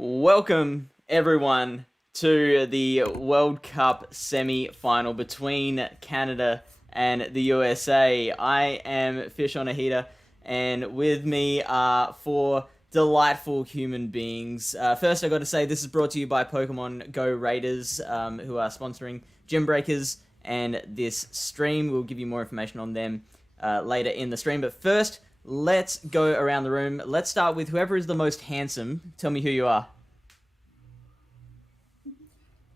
Welcome, everyone, to the World Cup Semi-Final between Canada and the USA. I am Fish on a Heater, and with me are four delightful human beings. First, I got to say, this is brought to you by Pokemon Go Raiders, who are sponsoring Gymbreakers, and this stream. We'll give you more information on them later in the stream. But first, let's go around the room. Let's start with whoever is the most handsome. Tell me who you are.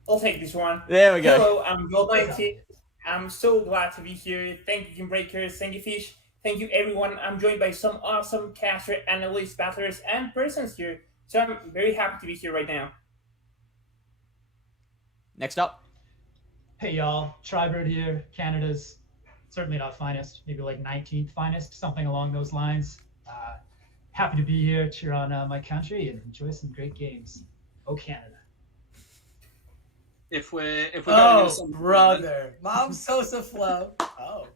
I'll take this one. There we go. Hello, I'm Gold19. I'm so glad to be here. Thank you, Gymbreakers. Thank you, Fish. Thank you, everyone. I'm joined by some awesome caster, analysts, battlers, and persons here. So I'm very happy to be here right now. Next up. Hey y'all, Tribird here, Canada's certainly not finest, maybe like 19th finest, something along those lines. Happy to be here, cheer on my country, and enjoy some great games. Oh, Canada. If we're going into some brother, Mom Sosa flow. Oh.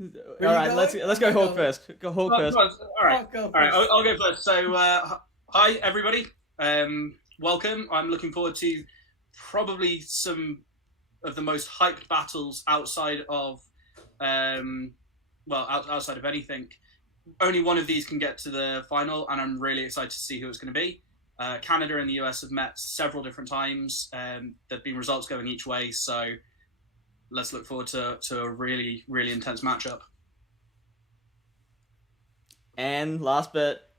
All right, let's go Hawk first. Go Hawk first. All right, I'll go first. So, hi everybody. Welcome. I'm looking forward to probably some of the most hyped battles outside of, outside of anything. Only one of these can get to the final, and I'm really excited to see who it's going to be. Canada and the US have met several different times. There've been results going each way, so let's look forward to a really, really intense matchup. And last but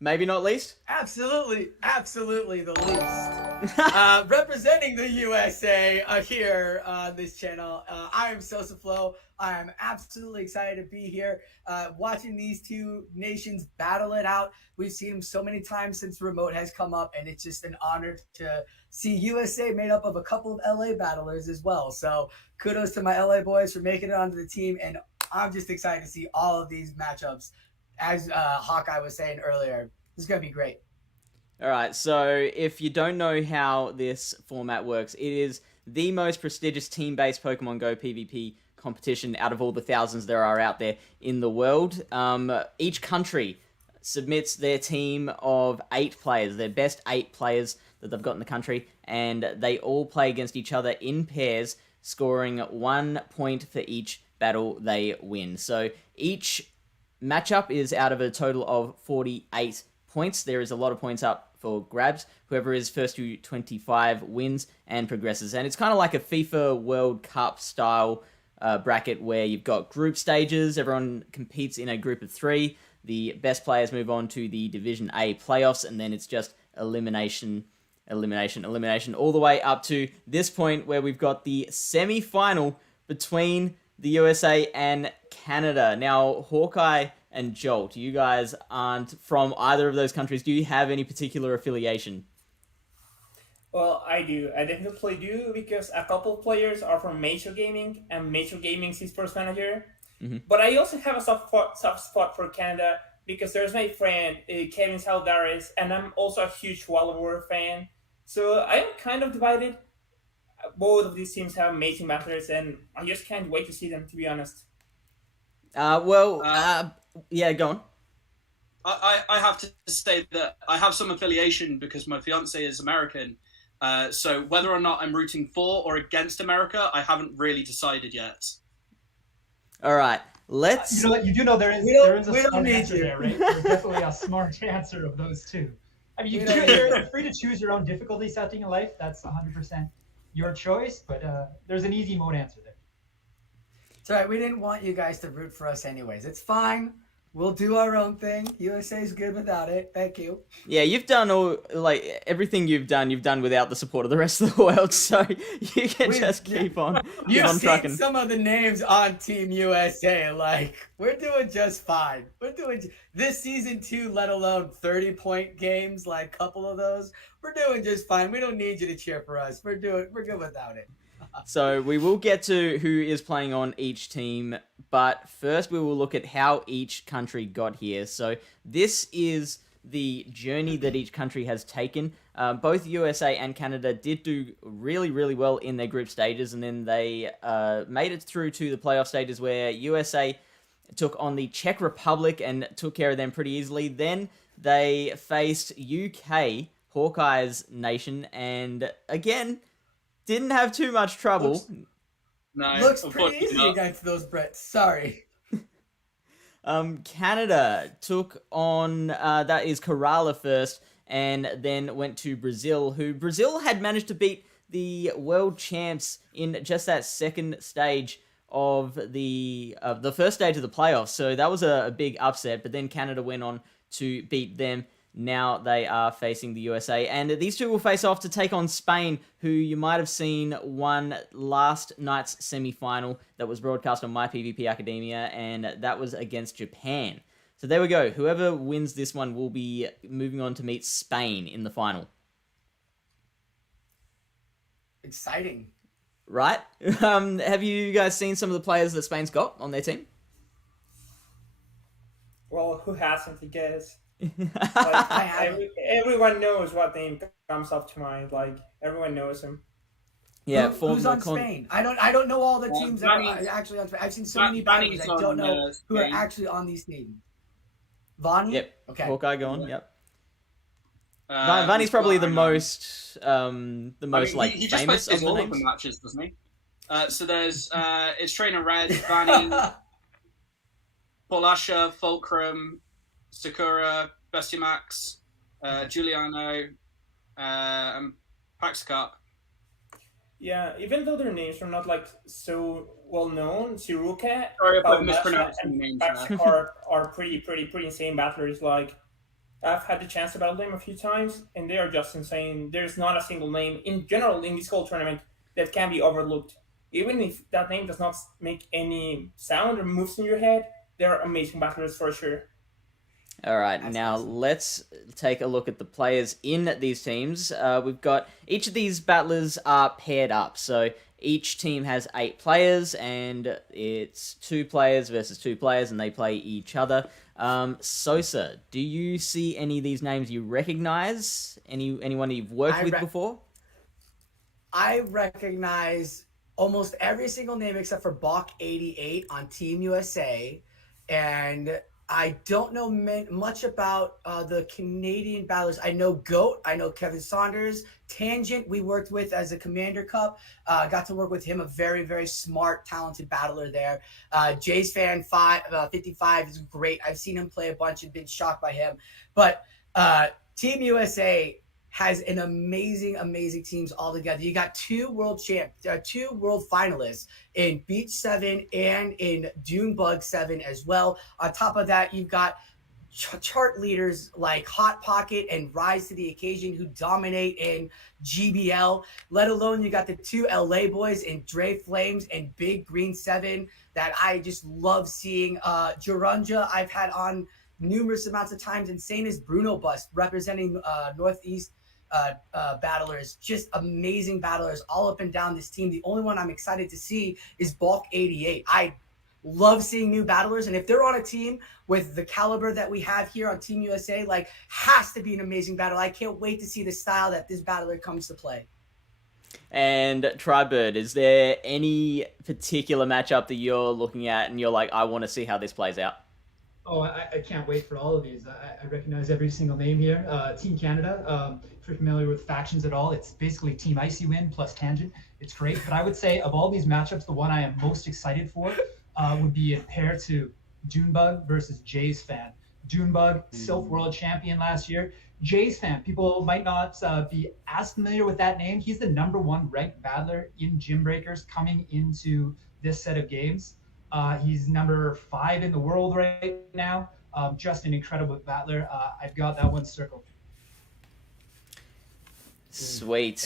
maybe not least? Absolutely the least. Representing the USA here on this channel, I am Sosa Flow. I am absolutely excited to be here, watching these two nations battle it out. We've seen them so many times since remote has come up, and it's just an honor to see USA made up of a couple of LA battlers as well. So kudos to my LA boys for making it onto the team, and I'm just excited to see all of these matchups. As Hawkeye was saying earlier, this is going to be great. All right, so if you don't know how this format works, it is the most prestigious team-based Pokemon Go PvP competition out of all the thousands there are out there in the world. Each country submits their team of 8 players, their best 8 players that they've got in the country, and they all play against each other in pairs, scoring 1 point for each battle they win. So each matchup is out of a total of 48 points. There is a lot of points up for grabs. Whoever is first to 25 wins and progresses. And it's kind of like a FIFA World Cup style bracket where you've got group stages. Everyone competes in a group of 3. The best players move on to the Division A playoffs, and then it's just elimination, all the way up to this point where we've got the semi-final between the USA and Canada. Now, Hawkeye and Jolt, you guys aren't from either of those countries. Do you have any particular affiliation? Well, I do. I definitely do, because a couple of players are from Major Gaming, and Major Gaming's his first manager. Mm-hmm. But I also have a soft spot for Canada, because there's my friend, Kevin Saldares, and I'm also a huge Wild War fan. So I'm kind of divided. Both of these teams have amazing battles, and I just can't wait to see them, to be honest. Yeah, go on. I have to say that I have some affiliation because my fiance is American. So whether or not I'm rooting for or against America, I haven't really decided yet. All right, let's. You do know there is a smart answer there, right? There's definitely a smart answer of those two. I mean, you're free to choose your own difficulty setting in life. That's 100% your choice, but there's an easy mode answer there. It's all right. We didn't want you guys to root for us anyways. It's fine. We'll do our own thing. USA's good without it. Thank you. Yeah, you've done everything you've done without the support of the rest of the world, so you can just keep on trucking. Seen some of the names on Team USA. Like, we're doing just fine. We're doing this season 2, let alone 30-point games, like a couple of those. We're doing just fine. We don't need you to cheer for us. We're good without it. So we will get to who is playing on each team, but first we will look at how each country got here. So this is the journey that each country has taken. Both USA and Canada did do really, really well in their group stages, and then they made it through to the playoff stages where USA took on the Czech Republic and took care of them pretty easily. Then they faced UK, Hawkeye's nation, and again, didn't have too much trouble. Looks pretty easy against those Brits. Sorry. Canada took on, that is Kerala first, and then went to Brazil, who Brazil had managed to beat the world champs in just that second stage of the first stage of the playoffs. So that was a big upset, but then Canada went on to beat them. Now they are facing the USA, and these two will face off to take on Spain, who you might have seen won last night's semi-final that was broadcast on My PvP Academia, and that was against Japan. So there we go. Whoever wins this one will be moving on to meet Spain in the final. Exciting. Right? Have you guys seen some of the players that Spain's got on their team? Well, who hasn't, I guess? Like, everyone knows what name comes up to mind. Like, everyone knows him. Yeah, who's on Spain? I don't know all the teams that are actually on Spain. I've seen so many battlers. I don't know who are actually on these teams. Vani? Yep. Okay. Hawkeye going. Yep. Vani's probably the most he just famous of the all names. of the matches, doesn't he? So there's it's Trainer Red, Vani, Polasha, Fulcrum, Sakura, Bestiamax, Giuliano, and Paxcup. Yeah, even though their names are not like so well known, Siruka, Sorry if I Paulasha, mispronounced and the names. Paxcup are pretty insane battlers. Like, I've had the chance to battle them a few times, and they are just insane. There's not a single name in general in this whole tournament that can be overlooked. Even if that name does not make any sound or moves in your head, they're amazing battlers for sure. All right, now let's take a look at the players in these teams. We've got each of these battlers are paired up. So each team has 8 players, and it's 2 players versus 2 players, and they play each other. Sosa, do you see any of these names you recognize? Anyone you've worked with before? I recognize almost every single name except for Bach88 on Team USA, and I don't know much about the Canadian battlers. I know Goat. I know Kevin Saunders. Tangent, we worked with as a Commander Cup. Got to work with him, a very, very smart, talented battler there. Jay's Fan 55 is great. I've seen him play a bunch and been shocked by him. But Team USA has an amazing, amazing teams all together. You got 2 world finalists in Beach 7 and in Dunebug 7 as well. On top of that, you've got chart leaders like Hot Pocket and Rise to the Occasion who dominate in GBL, let alone you got the 2 LA boys in Dre Flames and Big Green 7 that I just love seeing. Jarunja I've had on numerous amounts of times. Insane as Bruno Bust representing Northeast battlers, just amazing battlers all up and down this team. The only one I'm excited to see is Balk88. I love seeing new battlers, and if they're on a team with the caliber that we have here on Team USA, like, has to be an amazing battle. I can't wait to see the style that this battler comes to play. And Tribird, is there any particular matchup that you're looking at and you're like, I want to see how this plays out? Oh, I can't wait for all of these. I recognize every single name here. Team Canada, if you're familiar with factions at all, it's basically Team Icy Wind plus Tangent. It's great. But I would say of all these matchups, the one I am most excited for would be a pair to Dunebug versus Jay's Fan. Dunebug, Silph World Champion last year. Jay's Fan, people might not be as familiar with that name. He's the #1 ranked battler in Gymbreakers coming into this set of games. He's number 5 in the world right now. Just an incredible battler. I've got that one circled. Sweet.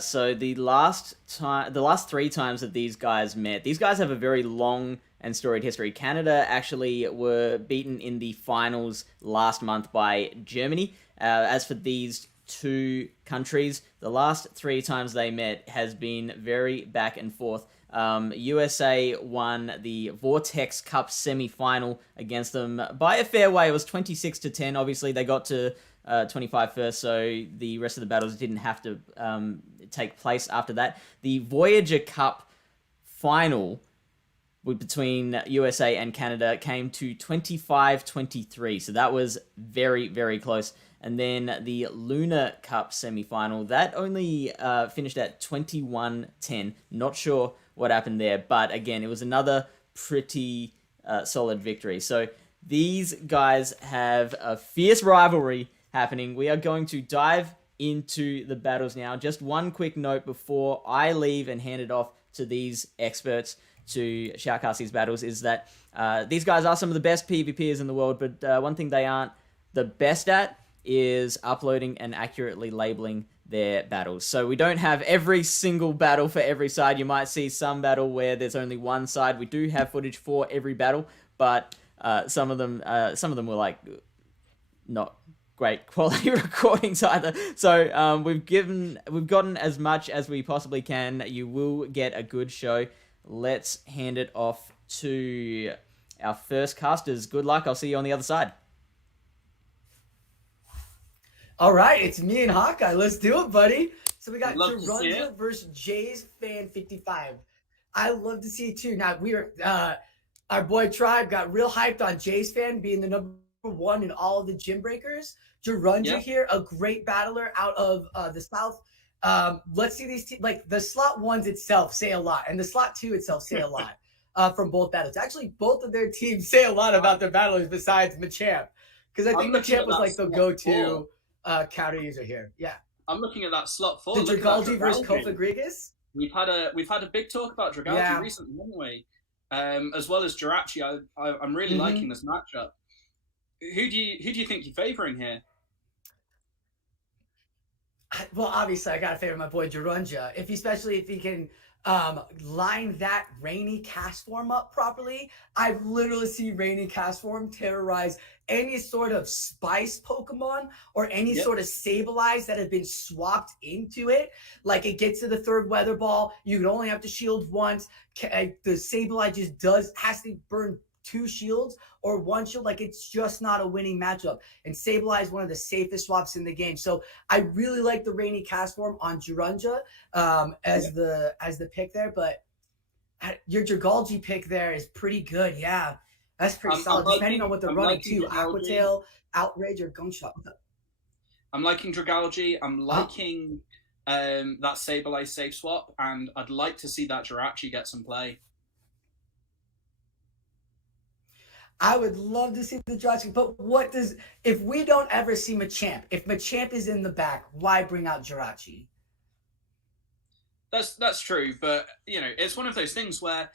So the last 3 times that these guys met, these guys have a very long and storied history. Canada actually were beaten in the finals last month by Germany. As for these 2 countries, the last 3 times they met has been very back and forth. USA won the Vortex Cup semi-final against them by a fair way. It was 26-10. Obviously, they got to 25 first, so the rest of the battles didn't have to take place after that. The Voyager Cup final between USA and Canada came to 25-23. So that was very, very close. And then the Lunar Cup semi-final, that only finished at 21-10. Not sure what happened there, but again, it was another pretty solid victory. So these guys have a fierce rivalry happening. We are going to dive into the battles now. Just one quick note before I leave and hand it off to these experts to shoutcast these battles is that these guys are some of the best PvPers in the world, but one thing they aren't the best at is uploading and accurately labeling their battles. So we don't have every single battle for every side. You might see some battle where there's only one side. We do have footage for every battle, but some of them were like not great quality recordings either. So we've gotten as much as we possibly can. You will get a good show. Let's hand it off to our first casters. Good luck. I'll see you on the other side. All right, it's me and Hawkeye. Let's do it, buddy. So we got Gymbreakers versus Jay's Fan 55. I love to see it too. Now our boy Tribe got real hyped on Jay's Fan being the number one in all of the Gymbreakers. Gymbreakers here, a great battler out of the South. Let's see these teams. Like the slot ones itself say a lot, and the slot two itself say a lot from both battles. Actually, both of their teams say a lot about their battlers besides Machamp, because I think Machamp was like the go-to counter user here. Yeah, I'm looking at that slot 4. The Dragalge versus Kofagrigus. We've had a big talk about Dragalge recently, haven't we? As well as Jirachi. I'm really liking this matchup. Who do you think you're favoring here? Well, obviously, I gotta favor my boy Jirunja. Especially if he can line that Rainy Castform up properly. I've literally seen Rainy Castform terrorize any sort of Spice Pokemon or any sort of Sableye that have been swapped into it. Like it gets to the third Weather Ball, you can only have to shield once. The Sableye just has to burn 2 shields or 1 shield. Like it's just not a winning matchup. And Sableye is one of the safest swaps in the game. So I really like the Rainy Castform on Jirunja as the pick there. But your Dragalge pick there is pretty good. Yeah, that's pretty solid. Depending on what they're running too. Aqua Tail, Outrage, or Gunshot. I'm liking Dragalge. I'm liking that Sableye safe swap. And I'd like to see that Jirachi get some play. I would love to see the Jirachi, but if we don't ever see Machamp, if Machamp is in the back, why bring out Jirachi? That's true, but it's one of those things where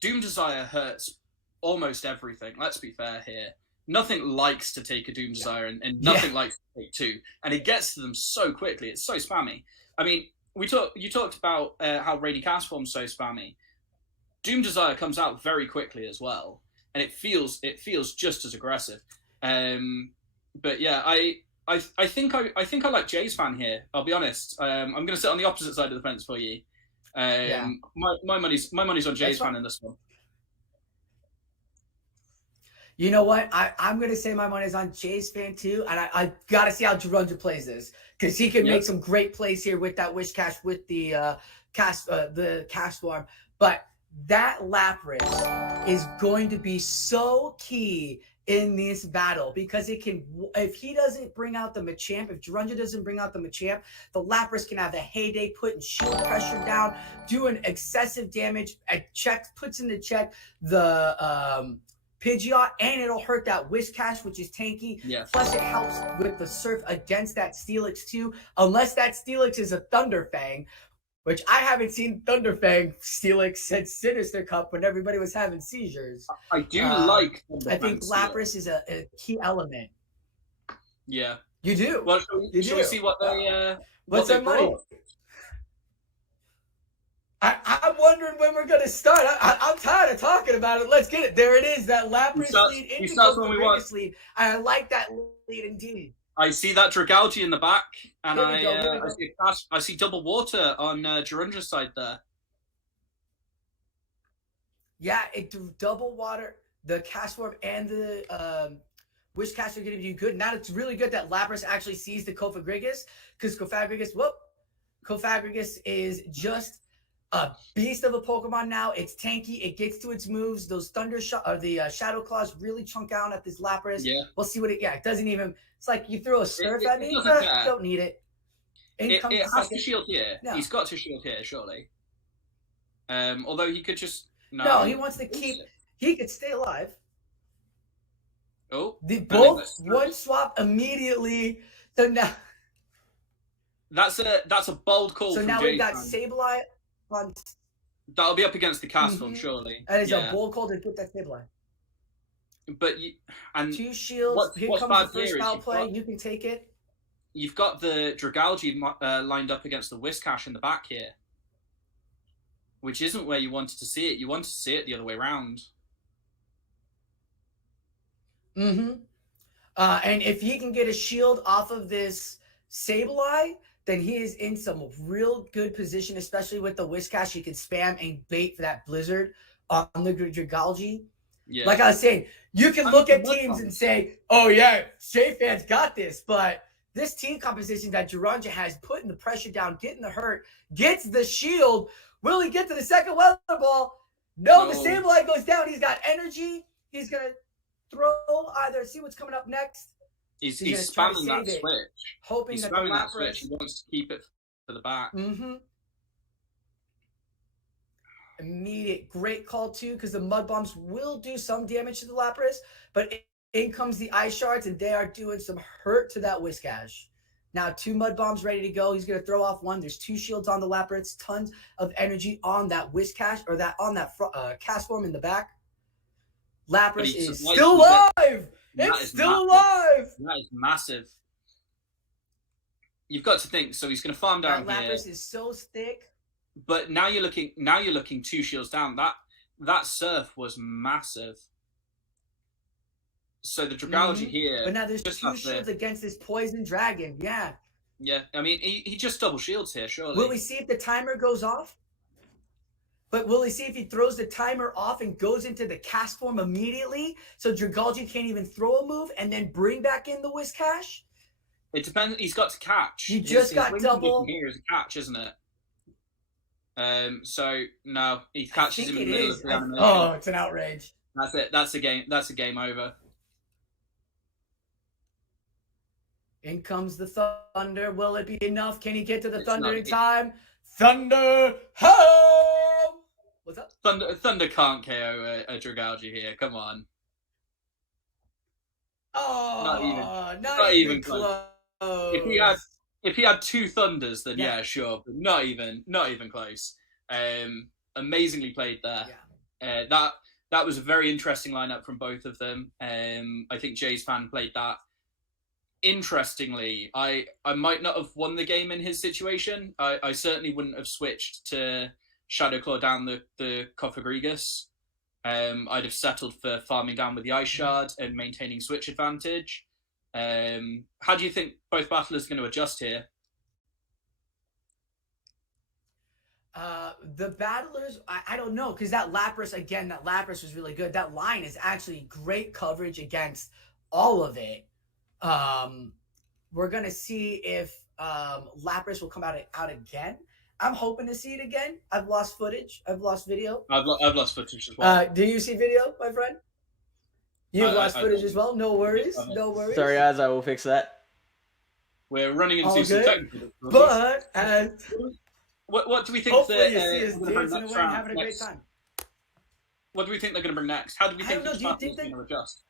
Doom Desire hurts almost everything. Let's be fair here. Nothing likes to take a Doom Desire, and nothing likes to take 2, and it gets to them so quickly. It's so spammy. I mean, you talked about how Rainy Castform's so spammy. Doom Desire comes out very quickly as well. And it feels just as aggressive, but yeah, I think I like Jay's Fan here. I'll be honest. I'm going to sit on the opposite side of the fence for you. My money's on Jay's Fan in this one. You know what? I'm going to say my money's on Jay's Fan too, and I got to see how Jirunja plays this because he can make some great plays here with that Wish Cash with the cast form, but. That Lapras is going to be so key in this battle because if he doesn't bring out the Machamp, if Jirunja doesn't bring out the Machamp, the Lapras can have a heyday putting shield pressure down, doing excessive damage, puts into check the Pidgeot, and it'll hurt that Wish Cash, which is tanky. Yeah. Plus, it helps with the Surf against that Steelix too, unless that Steelix is a Thunderfang, which I haven't seen Thunderfang Steelix since Sinister Cup when everybody was having seizures. I do like I think Lapras is a key element. Yeah. You do? Well, shall we see what they What's their money? I'm wondering when we're going to start. I'm tired of talking about it. Let's get it. There it is, that Lapras lead into the biggest lead. I like that lead indeed. I see that Dragalge in the back, and I see double water on Jirunja's side there. Yeah, double water, the Castform and the Wish Cash are going to be good. Now it's really good that Lapras actually sees the Kofagrigus, because Kofagrigus is just a beast of a Pokemon now. It's tanky. It gets to its moves. Those the Shadow Claws really chunk out at this Lapras. Yeah. We'll see what it. Yeah, it doesn't even. It's like you throw a Surf at me. Don't need it. It has to shield here. No. He's got to shield here, surely. Although he could just no, he wants to keep. He could stay alive. Oh, both one swap immediately. So now that's a bold call. So from now Jay's we've got man. Sableye on. That'll be up against the cast form, surely. That is a bold call to get that Sableye. But and 2 shields. Here comes the first foul play. You can take it. You've got the Dragalge lined up against the Whiscash in the back here, which isn't where you wanted to see it. You wanted to see it the other way around. And if he can get a shield off of this Sableye, then he is in some real good position, especially with the Whiscash. He can spam and bait for that Blizzard on the Dragalge. Yeah. Like I was saying, you can look at teams and say, oh yeah, Shay fans got this, but this team composition that Jiranja has, putting the pressure down, getting the hurt, gets the shield. Will he get to the second weather ball? No, the Sableye goes down. He's got energy. He's going to throw either, see what's coming up next. He's spamming that switch. Hoping he's that spamming the that switch. He wants to keep it for the back. Immediate great call too, because the Mud Bombs will do some damage to the Lapras, but in comes the Ice Shards, and they are doing some hurt to that Whiscash. Now 2 Mud Bombs ready to go. He's going to throw off 1. There's 2 shields on the Lapras. Tons of energy on that Whiscash, or that on that cast form in the back. Lapras is still alive. It's still alive. That is massive. You've got to think. So he's going to farm down that here. Lapras is so thick. But now you're looking 2 shields down. That Surf was massive. So the Dragalge here. But now there's 2 shields against this Poison Dragon. Yeah. Yeah. I mean, he just double shields here, surely. Will we see if the timer goes off? But will we see if he throws the timer off and goes into the cast form immediately? So Dragalge can't even throw a move and then bring back in the Whiscash? It depends. He's got to catch. You just got double. Here is a catch, isn't it? So no, he catches him in the middle of the animation. Oh, it's an outrage. That's it. That's a game. That's a game over. In comes the Thunder. Will it be enough? Can he get to the Thunder in time? Thunder home! What's up? Thunder can't KO a Dragalge here. Come on. Oh, not even close. If he had 2 Thunders, then yeah, sure, but not even close. Amazingly played there. Yeah. That was a very interesting lineup from both of them. I think Jay's fan played that. Interestingly, I might not have won the game in his situation. I certainly wouldn't have switched to Shadow Claw down the Cofagrigus. I'd have settled for farming down with the Ice Shard and maintaining switch advantage. How do you think both battlers are going to adjust here? The battlers, I don't know, because that Lapras was really good. That line is actually great coverage against all of it. We're going to see if Lapras will come out again. I'm hoping to see it again. I've lost footage. I've lost video. I've lost footage as well. Do you see video, my friend? You've lost footage as well? No worries. No worries. Sorry, guys. I will fix that. We're running into some technical difficulties. But what do we think? Hopefully you see us dancing away and having a great time. What do we think they're going to bring next? How do we think this battle is going to adjust?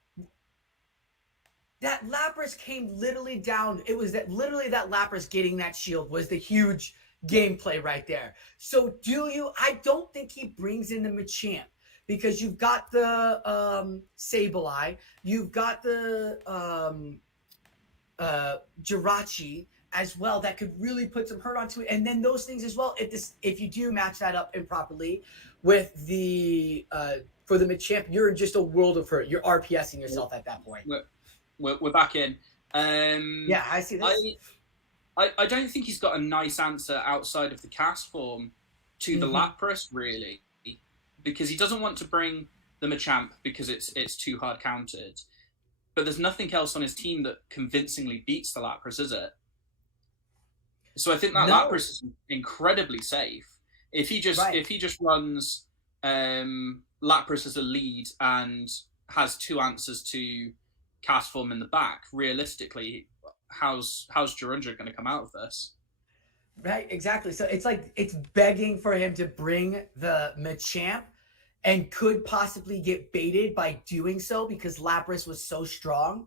That Lapras came literally down. It was literally that Lapras getting that shield was the huge gameplay right there. So I don't think he brings in the Machamp, because you've got the Sableye, you've got the Jirachi as well that could really put some hurt onto it. And then those things as well, if you do match that up improperly with the for the Machamp, you're in just a world of hurt. You're RPSing yourself at that point. We're back in. Yeah, I see this. I don't think he's got a nice answer outside of the cast form to the Lapras, really, because he doesn't want to bring the Machamp because it's too hard countered. But there's nothing else on his team that convincingly beats the Lapras, is it? So I think that Lapras is incredibly safe. If he just runs Lapras as a lead and has two answers to cast form in the back, realistically, how's Jirunja going to come out of this? Right, exactly. So it's like it's begging for him to bring the Machamp and could possibly get baited by doing so because Lapras was so strong.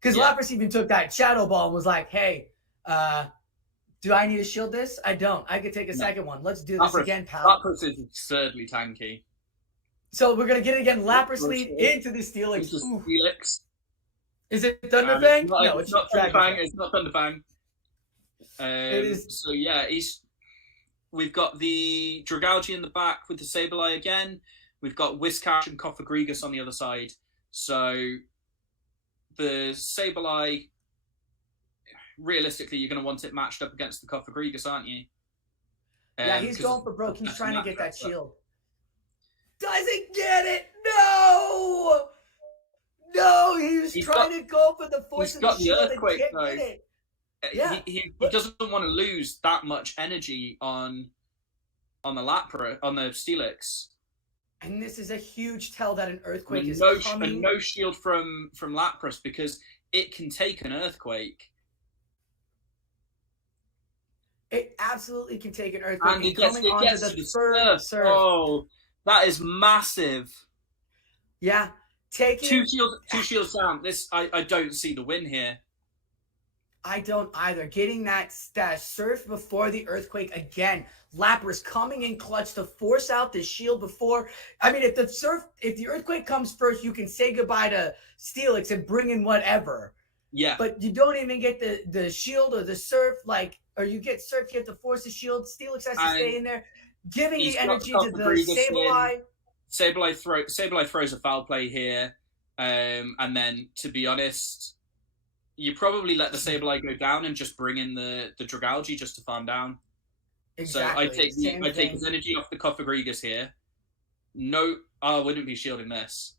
Because Lapras even took that Shadow Ball and was like, hey, do I need to shield this? I don't. I could take a second one. Let's do this again, pal. Lapras is absurdly tanky. So we're going to get it again. Lapras lead into the Steelix. Steelix. Is it Thunderfang? No, it's not Thunderfang. It's not Thunderfang. It is. So yeah, we've got the Dragalge in the back with the Sableye again. We've got Whiscash and Cofagrigus on the other side. So the Sableye, realistically, you're going to want it matched up against the Cofagrigus, aren't you? Yeah, he's going for broke. He's trying to get that shield. Doesn't get it. No! No, he was trying to go for the force of the shield and can't get it. Yeah, he doesn't want to lose that much energy on the Lapras, on the Steelix. And this is a huge tell that an Earthquake is coming. And no shield from Lapras because it can take an Earthquake. It absolutely can take an Earthquake. And it gets to the surf. Oh, that is massive. Yeah. Two shields down. I don't see the win here. I don't either. Getting that surf before the Earthquake again. Lapras coming in clutch to force out the shield before. I mean, if the Earthquake comes first, you can say goodbye to Steelix and bring in whatever. Yeah. But you don't even get the shield or the surf, or you get surf, you have to force the shield. Steelix has to stay in there, giving the energy to the Sableye. Sableye throws a foul play here, and then, to be honest, you probably let the Sableye go down and just bring in the Dragalge just to farm down. Exactly. So I take his energy off the Cofagrigus here. No, I wouldn't be shielding this.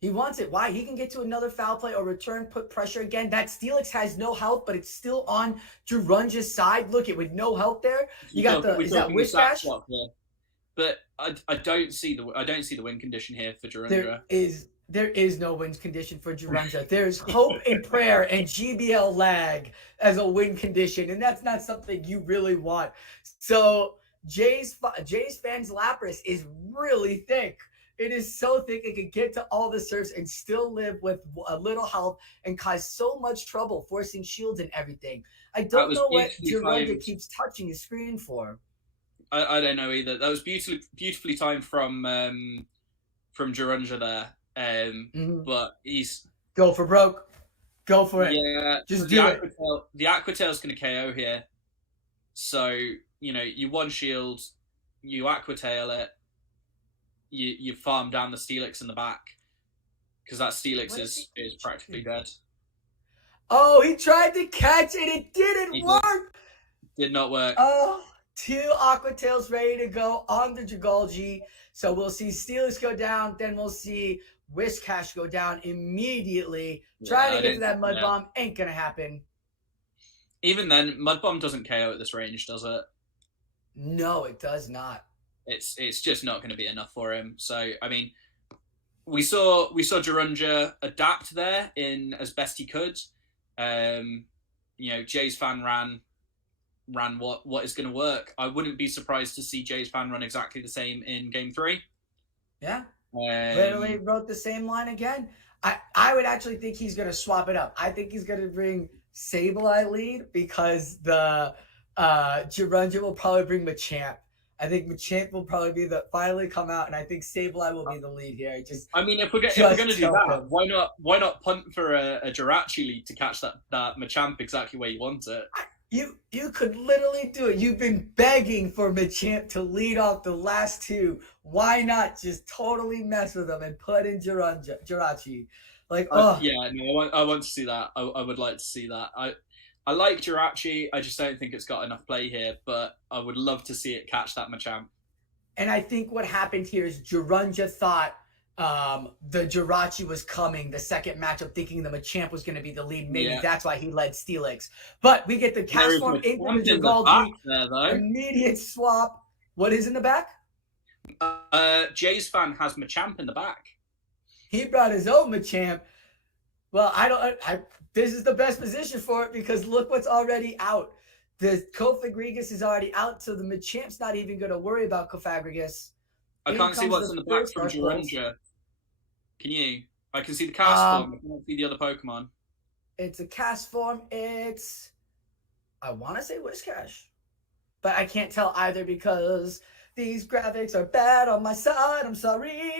He wants it. Why? He can get to another foul play or return, put pressure again. That Steelix has no health, but it's still on Jirunja's side. Look, with no health there. You got is that Whiscash? But I don't see the win condition here for Jirunja. There is no win condition for Jirunja. There's hope and prayer and GBL lag as a win condition, and that's not something you really want. So Jay's fans Lapras is really thick. It is so thick it can get to all the surfs and still live with a little health and cause so much trouble forcing shields and everything. I don't know what Jirunja keeps touching his screen for. I don't know either. That was beautifully timed from Jirunja there. But he's go for broke. Go for it. Yeah, just do it. The Aquatail's going to KO here. So, you one shield, you Aquatail it, you farm down the Steelix in the back because that Steelix is practically dead. Oh, he tried to catch it. It didn't work. Did not work. Oh, two Aquatails ready to go on the Dragalge. So we'll see Steelix go down. Then we'll see Whiscash go down immediately. Trying to get to that Mud Bomb ain't going to happen. Even then, Mud Bomb doesn't KO at this range, does it? No, it does not. It's just not going to be enough for him. So, I mean, we saw Jirunja adapt there in as best he could. Jay's fan ran what is going to work. I wouldn't be surprised to see Jay's fan run exactly the same in Game 3. Yeah. Literally wrote the same line again. I would actually think he's going to swap it up. I think he's going to bring Sableye lead because the Jirunja will probably bring Machamp. I think Machamp will probably be finally come out, and I think Sableye will be the lead here. If we're going to do that, why not punt for a Jirachi lead to catch that Machamp exactly where you want it? You could literally do it. You've been begging for Machamp to lead off the last two. Why not just totally mess with them and put in Jirachi? I want to see that. I would like to see that. I like Jirachi. I just don't think it's got enough play here, but I would love to see it catch that Machamp. And I think what happened here is Jirunja thought the Jirachi was coming, the second matchup, thinking the Machamp was going to be the lead. Maybe that's why he led Steelix. But we get the cast form into the Dragalge. Immediate swap. What is in the back? Jay's fan has Machamp in the back. He brought his own Machamp. Well, this is the best position for it because look what's already out. The Cofagrigus is already out, so the Machamp's not even going to worry about Cofagrigus. I can't see what's in the back from Gyrounga. Can you? I can see the cast form. I can't see the other Pokemon. It's a cast form. I want to say Whiscash, but I can't tell either because these graphics are bad on my side. I'm sorry.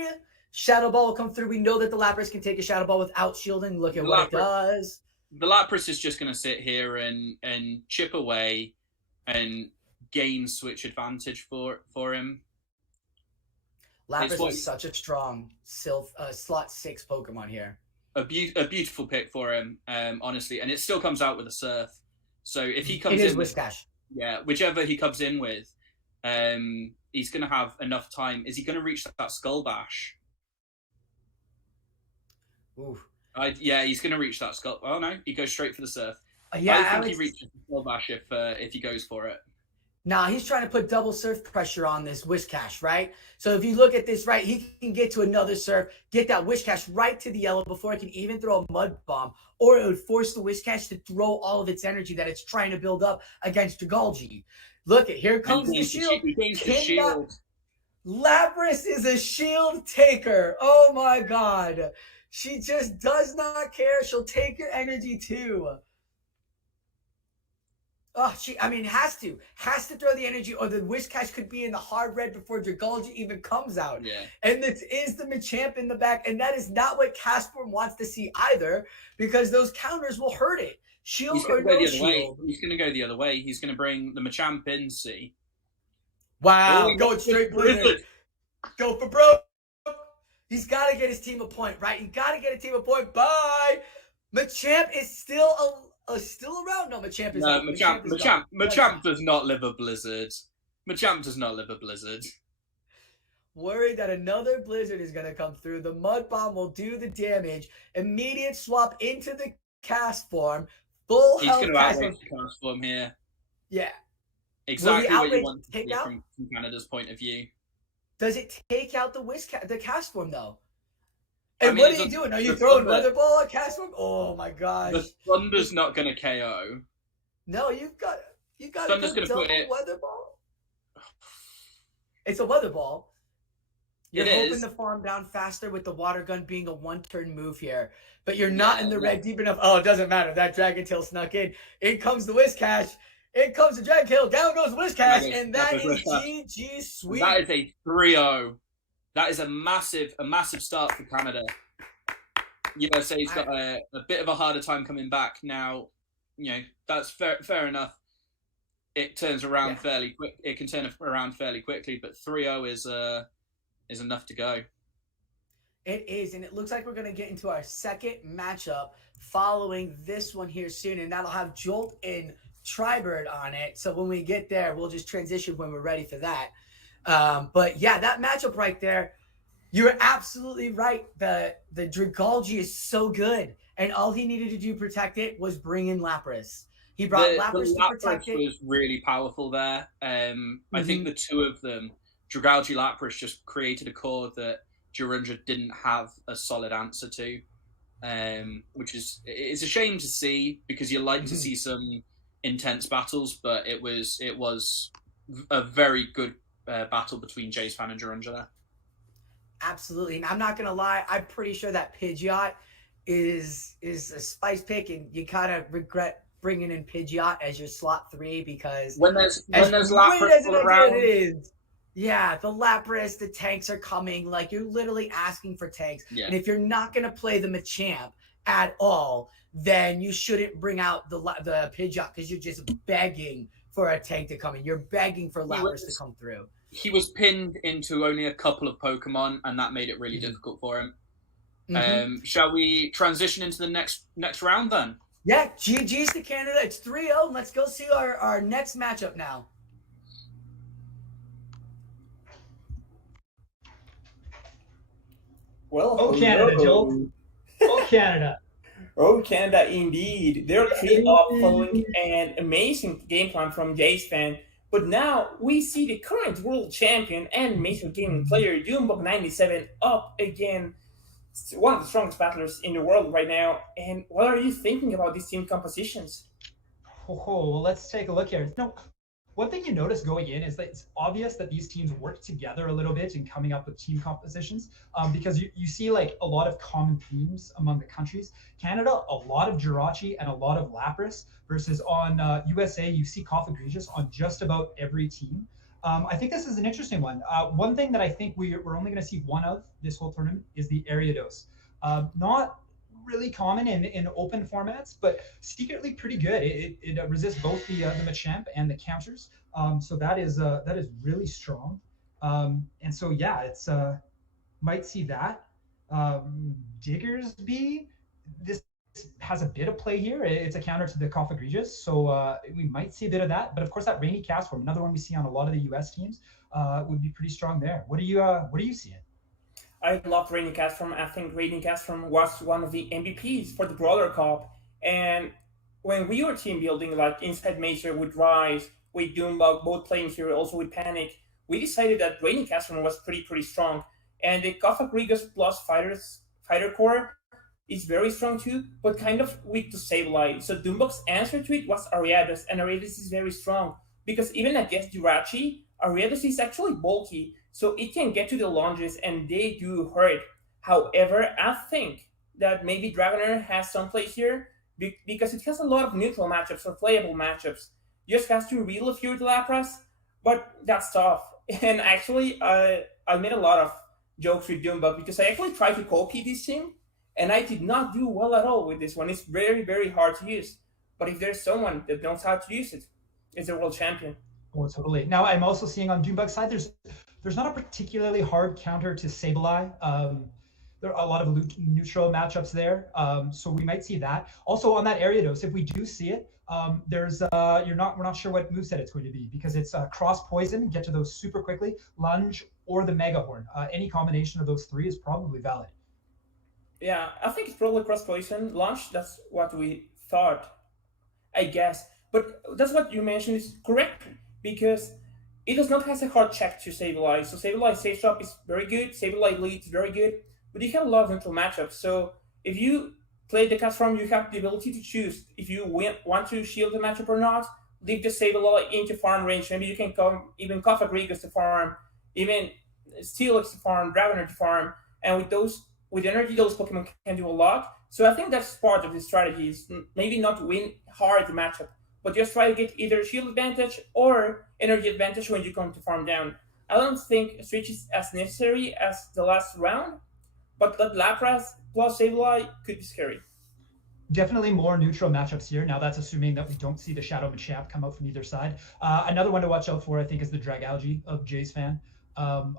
Shadow Ball will come through. We know that the Lapras can take a Shadow Ball without shielding. Look at what it does. The Lapras is just going to sit here and chip away and gain switch advantage for him. Lapras is such a strong slot 6 Pokemon here. A beautiful pick for him, honestly, and it still comes out with a Surf. So if he comes in, Whiscash. Yeah, whichever he comes in with, he's going to have enough time. Is he going to reach that Skull Bash? Ooh. He's going to reach that Skull. Oh no, he goes straight for the Surf. I think he reaches the Skull Bash if he goes for it. Nah, he's trying to put double surf pressure on this Whiscash, right? So if you look at this, right, he can get to another surf, get that Whiscash right to the yellow before it can even throw a Mud Bomb, or it would force the Whiscash to throw all of its energy that it's trying to build up against Dragalge. Look, here comes the shield. Lapras is a shield taker. Oh my God. She just does not care. She'll take your energy too. Oh, has to throw the energy, or the Whiscash could be in the hard red before Dragalge even comes out. Yeah. And this is the Machamp in the back, and that is not what Castform wants to see either, because those counters will hurt it. Shield or no shield. He's going to go the other way. He's going to bring the Machamp in, see. Wow, going straight Blizzard. Go for broke. He's got to get his team a point, right? You got to get a team a point. Bye. Machamp is still around? No, Machamp is not. Machamp does not live a blizzard. Machamp does not live a blizzard. Worried that another blizzard is going to come through. The Mud Bomb will do the damage. Immediate swap into the cast form. Full health. He's going to outrage the cast form here. Yeah. Exactly what you want to see from Canada's point of view. Does it take out the cast form though? And what are you doing? Are you throwing Weather Ball at cast form? Oh my gosh. The Thunder's not going to KO. No, you got Thunder's going to put it. Weather Ball. It's a Weather Ball. You're hoping to farm down faster with the Water Gun being a one-turn move here, but you're not in the red deep enough. Oh, it doesn't matter. That Dragon Tail snuck in. In comes the Whiscash. In comes the Dragon Tail. Down goes Whiscash, and that is GG sweep. That is a 3-0. That is a massive start for Canada. USA's got a bit of a harder time coming back now. You know, that's fair enough. It turns around fairly quick. It can turn around fairly quickly, but 3-0 is enough to go. It is, and it looks like we're going to get into our second matchup following this one here soon, and that'll have Jolt and Tribird on it. So when we get there, we'll just transition when we're ready for that. But yeah, that matchup right there, you're absolutely right. The Dragalge is so good, and all he needed to do to protect it was bring in Lapras. He brought Lapras to protect it. Was really powerful there. I think the two of them, Dragalge, Lapras, just created a core that Gyrounga didn't have a solid answer to, which is it's a shame to see because you like to see some intense battles, but it was a very good battle between Jay's fan and Gyrounga there. Absolutely, and I'm not gonna lie, I'm pretty sure that Pidgeot is a spice pick, and you kind of regret bringing in Pidgeot as your slot 3 because when there's Lapras around, it is. Yeah, the Lapras, the tanks are coming. Like, you're literally asking for tanks. Yeah. And if you're not going to play the Machamp at all, then you shouldn't bring out the Pidgeot because you're just begging for a tank to come in. You're begging for Lapras to come through. He was pinned into only a couple of Pokemon, and that made it really difficult for him. Shall we transition into the next round then? Yeah, GG's to Canada. It's 3-0. Let's go see our next matchup now. Well, Oh, Canada, Joel. Oh, Canada. Oh, Canada, indeed. They're 3-up following an amazing game plan from Jace fan. But now we see the current world champion and major gaming player, Gymbreakers97, up again. One of the strongest battlers in the world right now. And what are you thinking about these team compositions? Oh, well, let's take a look here. No, one thing you notice going in is that it's obvious that these teams work together a little bit in coming up with team compositions, because you see like a lot of common themes among the countries. Canada, a lot of Jirachi and a lot of Lapras, versus on USA, you see Egregious on just about every team. I think this is an interesting one. One thing that I think we're only going to see one of this whole tournament is the Ariados. Not really common in open formats, but secretly pretty good. It resists both the Machamp and the counters, so that is really strong. And so yeah, it's might see that. Diggersby, this has a bit of play here. It's a counter to the Egregious, so we might see a bit of that. But of course, that Rainy Cast Form, another one we see on a lot of the US teams, would be pretty strong there. What are you seeing? I loved Rainy Castform. I think Rainy Castform was one of the MVPs for the Brawler Cup. And when we were team building, like inside Major with Rise, with Doombug, both playing here, also with Panic, we decided that Rainy Castform was pretty strong. And the Egregious plus Fighter Core is very strong too, but kind of weak to Sableye. So Doombug's answer to it was Ariados, and Ariados is very strong. Because even against Jirachi, Ariados is actually bulky, so it can get to the launches and they do hurt. However, I think that maybe Dragonair has some play here because it has a lot of neutral matchups or playable matchups. Just has to reel a few with Lapras, but that's tough. And actually, I made a lot of jokes with Doombug because I actually tried to copy this team, and I did not do well at all with this one. It's very hard to use. But if there's someone that knows how to use it, it's the world champion. Oh, totally. Now, I'm also seeing on Doombug's side, there's not a particularly hard counter to Sableye. There are a lot of neutral matchups there, so we might see that. Also on that Ariados, if we do see it, we're not sure what moveset it's going to be because it's cross poison, get to those super quickly, lunge, or the Mega Horn. Any combination of those three is probably valid. Yeah, I think it's probably cross poison lunge. That's what we thought, I guess. But that's what you mentioned is correct because it does not have a hard check to Sableye. So Sableye safe swap is very good. Sableye leads very good, but you have a lot of neutral matchups. So if you play the cast form, you have the ability to choose if you want to shield the matchup or not. Leave the Sableye into farm range. Maybe you can come even Egregious to farm, even Steelix to farm, Dragonair to farm, and with energy, those Pokemon can do a lot. So I think that's part of the strategy. Is maybe not win hard the matchup, but just try to get either shield advantage or energy advantage when you come to farm down. I don't think Switch is as necessary as the last round, but that Lapras plus Sableye could be scary. Definitely more neutral matchups here. Now that's assuming that we don't see the Shadow Machamp come out from either side. Another one to watch out for, I think, is the Dragalge of Jay's fan.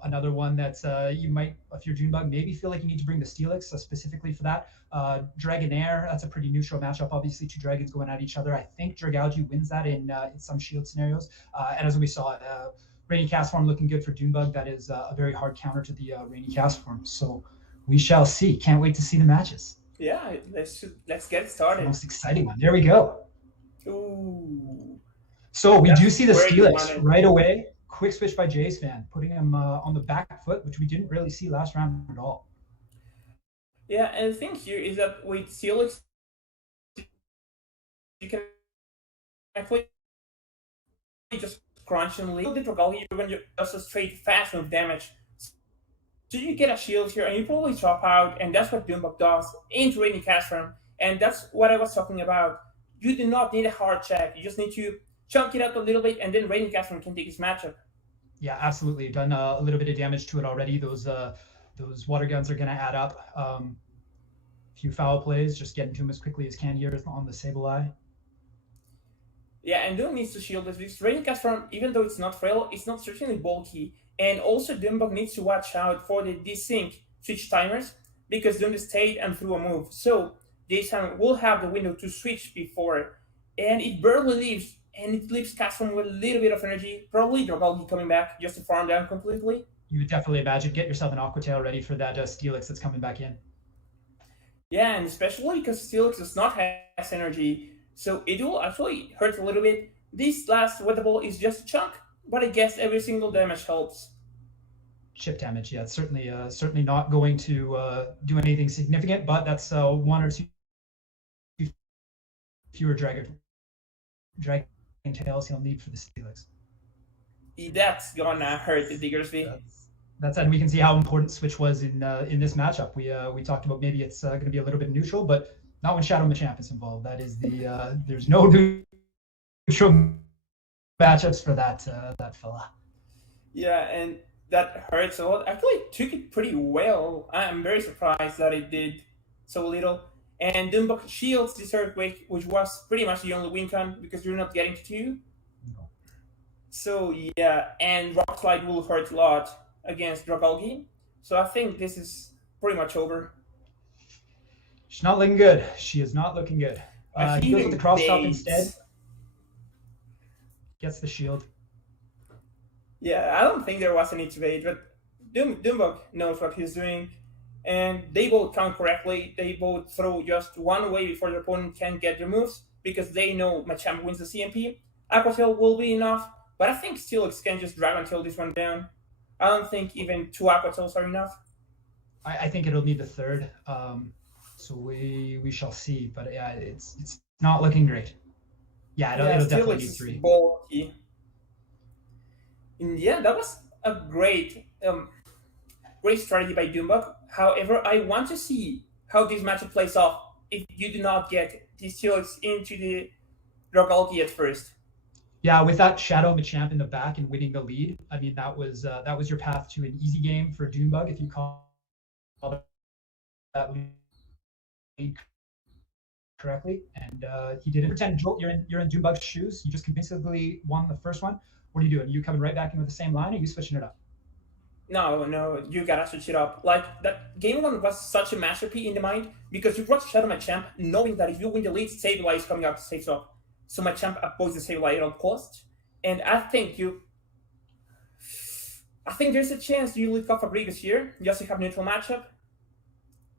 Another one that's you might, if you're Junebug, maybe feel like you need to bring the Steelix specifically for that. Dragonair, that's a pretty neutral matchup. Obviously, two dragons going at each other. I think Dragalge wins that in some shield scenarios. And as we saw, Rainy Cast Form looking good for Junebug. That is a very hard counter to the Rainy Cast Form. So we shall see. Can't wait to see the matches. Yeah, let's get started. The most exciting one. There we go. Ooh. So we do see the Steelix right away. Quick switch by Jay's fan, putting him on the back foot, which we didn't really see last round at all. Yeah, and the thing here is that with Steelix, you can actually just crunch and leave the Dragalge when you just a straight fast move damage. So you get a shield here, and you probably drop out, and that's what Doombug does into Rainy Cast Form, and that's what I was talking about. You do not need a hard check. You just need to chunk it out a little bit, and then Rainy Cast Form can take his matchup. Yeah, absolutely. You've done a little bit of damage to it already. Those water guns are going to add up. A few foul plays, just getting to him as quickly as can here on the Sableye. Yeah, and Doom needs to shield this. Rainy Cast Form, even though it's not frail, it's not certainly bulky. And also Doombug needs to watch out for the desync switch timers because Doom stayed and threw a move. So this time will have the window to switch before. And it barely leaves, and it leaves Cast Form with a little bit of energy. Probably Dragalge coming back just to farm down completely. you would definitely imagine get yourself an Aquatail ready for that Steelix that's coming back in. Yeah, and especially because Steelix does not have energy, so it will actually hurt a little bit. This last weather ball is just a chunk, but I guess every single damage helps. Chip damage, yeah, it's certainly not going to do anything significant, but that's one or two fewer dragon tails he'll need for the Steelix. That's gonna hurt the Diggersby. That's and we can see how important Switch was in this matchup. We talked about maybe it's going to be a little bit neutral, but not when Shadow Machamp is involved. That is there's no neutral matchups for that fella. Yeah, and that hurts a lot. Actually, it took it pretty well. I'm very surprised that it did so little. And Dumbok shields this Earthquake, which was pretty much the only win con because you're not getting to 2. No. So yeah, and Rock Slide will hurt a lot against Dragalge. So I think this is pretty much over. She's not looking good. She is not looking good. He goes with the cross chop instead. Gets the shield. Yeah, I don't think there was a need to bait, but Dumbok knows what he's doing. And they both count correctly. They both throw just one away before their opponent can get their moves because they know Machamp wins the CMP. Aquatail will be enough, but I think Steelix can just Dragon Tail this one down. I don't think even 2 Aquatails are enough. I think it'll need the third. So we shall see. But yeah, it's not looking great. Yeah, it'll definitely need 3. Bulky. In the end, that was a great strategy by Dumbok. However, I want to see how this matchup plays off if you do not get the Steelix into the Dragalge at first. Yeah, with that Shadow Machamp in the back and winning the lead, I mean that was your path to an easy game for Doombug if you call that lead correctly. And he did it. Pretend Jolt, you're in Doombug's shoes. You just convincingly won the first one. What are you doing? Are you coming right back in with the same line, or are you switching it up? No, you gotta switch it up. Like, that game 1 was such a masterpiece in the mind because you brought Shadow Machamp knowing that if you win the lead, Sableye is coming out to save up. So Machamp opposes the Sableye at all costs. And I think there's a chance you leak off a Brigas here, just to have neutral matchup.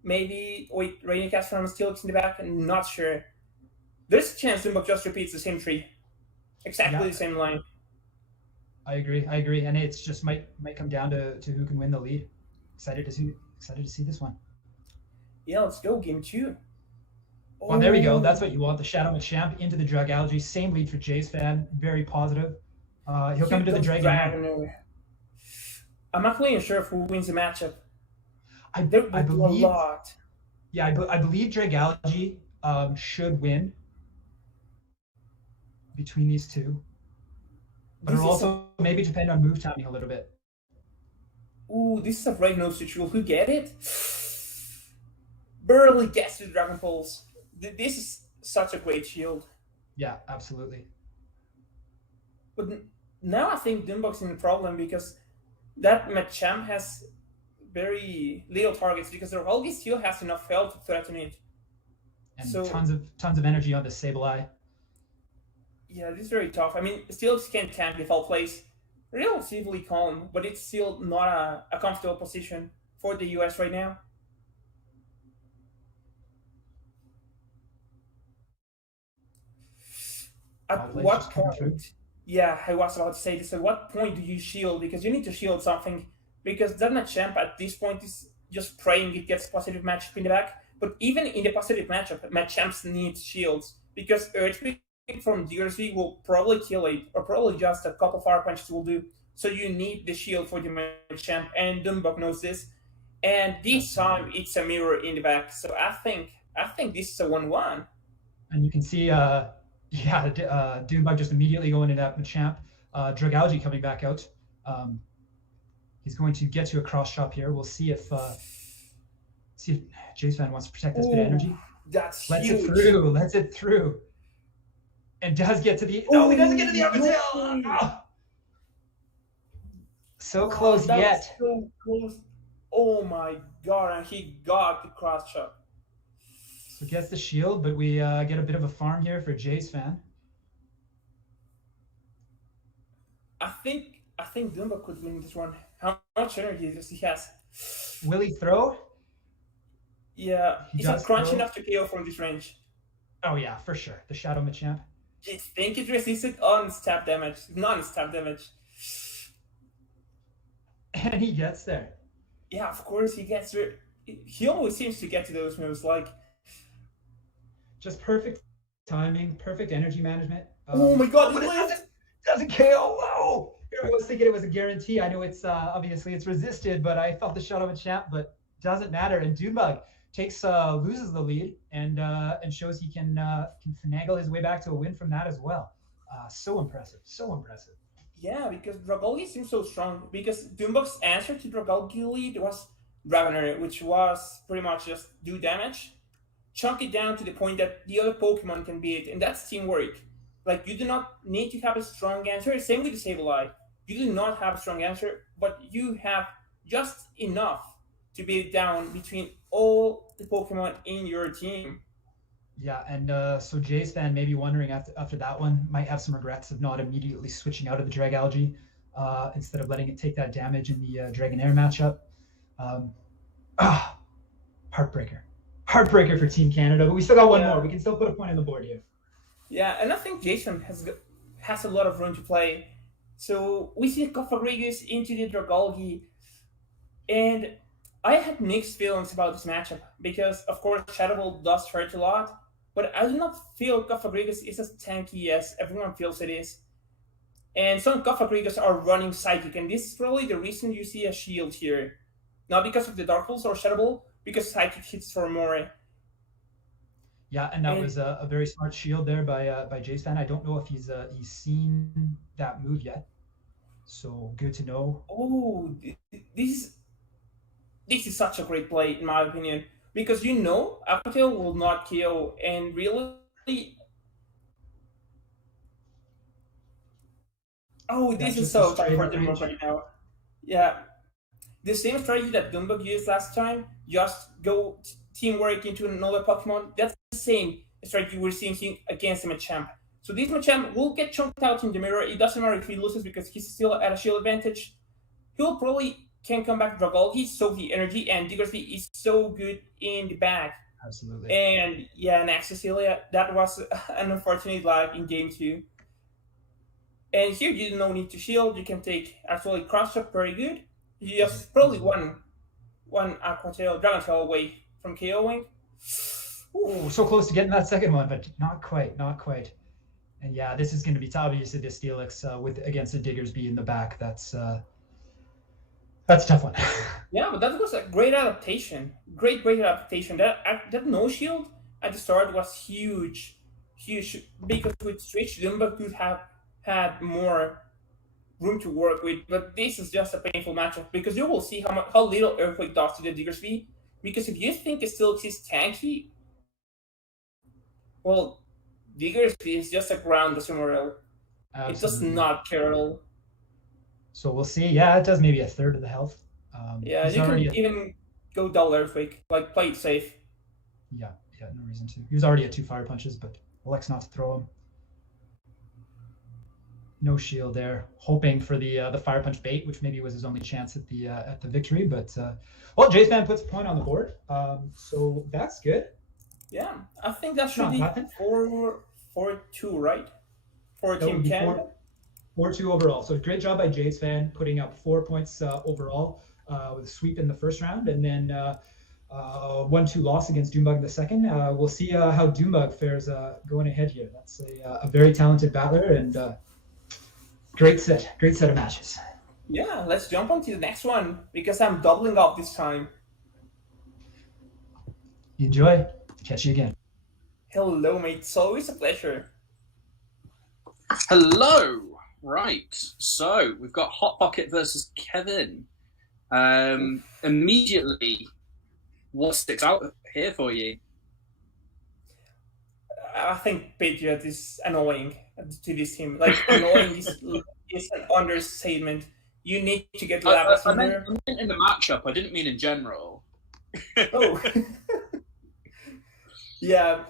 Maybe wait, Rainy Cast from Steelix in the back, I'm not sure. There's a chance Dumbok just repeats the same tree. Exactly the same line. I agree, and it's just might come down to who can win the lead. Excited to see this one. Yeah, let's go game 2. Well, there we go. That's what you want. The Shadow Machamp into the Dragalge. Same lead for Jay's fan. Very positive. He'll come into the Dragon. I'm not really sure who wins the matchup. I believe a lot. Yeah, I believe Dragalge should win between these two. But it'll also maybe depend on move timing a little bit. Ooh, this is a right nose ritual. Who get it? Barely gets the Dragon Pulse. This is such a great shield. Yeah, absolutely. But now I think Dumbok's in a problem because that Machamp has very little targets because the Dragalge still has enough health to threaten it. And tons of energy on the Sableye. Yeah, this is very tough. I mean, Steelix can tank the foul plays relatively calm, but it's still not a comfortable position for the US right now. At what point? Yeah, I was about to say this. At what point do you shield? Because you need to shield something. Because that Machamp at this point is just praying it gets positive matchup in the back. But even in the positive matchup, Machamps need shields. Because Earthquake from DRC will probably kill it, or probably just a couple fire punches will do. So you need the shield for the Machamp, and Dumbok knows this. And this time it's a mirror in the back. So I think this is a 1-1. And you can see, Doombug just immediately going into that Machamp. Dragalge coming back out. He's going to get to a cross chop here. We'll see if Jason wants to protect this bit of energy. That's Lets huge. Lets it through. And does get to the... No, he doesn't get to the upper tail! Oh. So close yet. So close. Oh my god, and he got the cross chop. So gets the shield, but we get a bit of a farm here for Jay's fan. I think Dumba could win this one. How much energy does he has? Will he throw? Yeah, He is it does crunch throw. enough to KO from this range? Oh yeah, for sure. The Shadow Machamp. Do you think it resisted on stab damage? Non-stab damage. And he gets there. Yeah, of course he gets there. He always seems to get to those moves. Like, Just perfect timing, perfect energy management. oh my god, but it it lived! doesn't KO. Oh, I was thinking it was a guarantee. I know it's obviously it's resisted, but I felt the Shadow Machamp, but doesn't matter. And Dunebug loses the lead and shows he can finagle his way back to a win from that as well. So impressive, so impressive. Yeah, because Dragalge seems so strong. Because Doombug's answer to Dragalge lead was Dragonair, which was pretty much just do damage, chunk it down to the point that the other Pokemon can beat it, and that's teamwork. Like, you do not need to have a strong answer. Same with the Sableye. You do not have a strong answer, but you have just enough to beat it down between all the Pokemon in your team. Yeah, and so Jay's fan may be wondering after that one, might have some regrets of not immediately switching out of the Dragalge instead of letting it take that damage in the Dragonair matchup. Heartbreaker. Heartbreaker for Team Canada, but we still got one more. We can still put a point on the board here. Yeah, and I think Jason has a lot of room to play. So we see Cofagrigus into the Dragalge, and I had mixed feelings about this matchup because, of course, Shadow Ball does hurt a lot, but I do not feel Cofagrigus is as tanky as everyone feels it is. And some Cofagrigus are running Psychic, and this is probably the reason you see a shield here. Not because of the Dark Pulse or Shadow Ball, because Psychic hits for more. Yeah, and that was a very smart shield there by Jay's fan. I don't know if he's seen that move yet, so good to know. Oh, this is such a great play in my opinion, because Aqua Tail will not KO, and really, this is so tough for Dumbug right now. Yeah, the same strategy that Dumbug used last time, just go teamwork into another Pokemon. That's the same strategy we're seeing against the Machamp. So this Machamp will get chunked out in the mirror. It doesn't matter if he loses because he's still at a shield advantage. He'll probably can come back to Dragalge, so the energy, and Diggersby is so good in the back. Absolutely. And yeah, next Cecilia, that was an unfortunate lag in game 2. And here you no need to shield. You can take actually Cross Chop, very good. You just probably one Aqua Tail, Dragon Tail away from KOing. Oh, so close to getting that second one, but not quite. And yeah, this is going to be obviously the Steelix against the Diggersby in the back. That's a tough one. Yeah, but that was a great adaptation. Great adaptation. That no shield at the start was huge, because with Switch, Dumba could have had more room to work with. But this is just a painful matchup because you will see how little Earthquake does to the Diggersby. Because if you think it still exists tanky, well, Diggersby is just a ground Azumarill. It does not care at all. So we'll see. Yeah, it does maybe a third of the health. Yeah, you can even go double Earthquake, like play it safe. Yeah, no reason to. He was already at 2 Fire Punches, but elects not to throw him. No shield there, hoping for the Fire Punch bait, which maybe was his only chance at the victory. But well, Jay's fan puts a point on the board, so that's good. Yeah, I think that should be 4-2, right? For Team Canada. 4-2 overall. So great job by Jay's fan putting up 4 points overall with a sweep in the first round, and then 1-2 loss against Doombug in the second. We'll see how Doombug fares going ahead here. That's a very talented battler and great set of matches. Yeah, let's jump on to the next one because I'm doubling up this time. Enjoy. Catch you again. Hello, mate. It's always a pleasure. Hello. Right. So we've got Hot Pocket versus Kevin. Immediately, what sticks out here for you? I think Patriot is annoying to this team. Like, annoying is an understatement. You need to get Lapras in there. I meant in the matchup. I didn't mean in general. Oh. Yeah.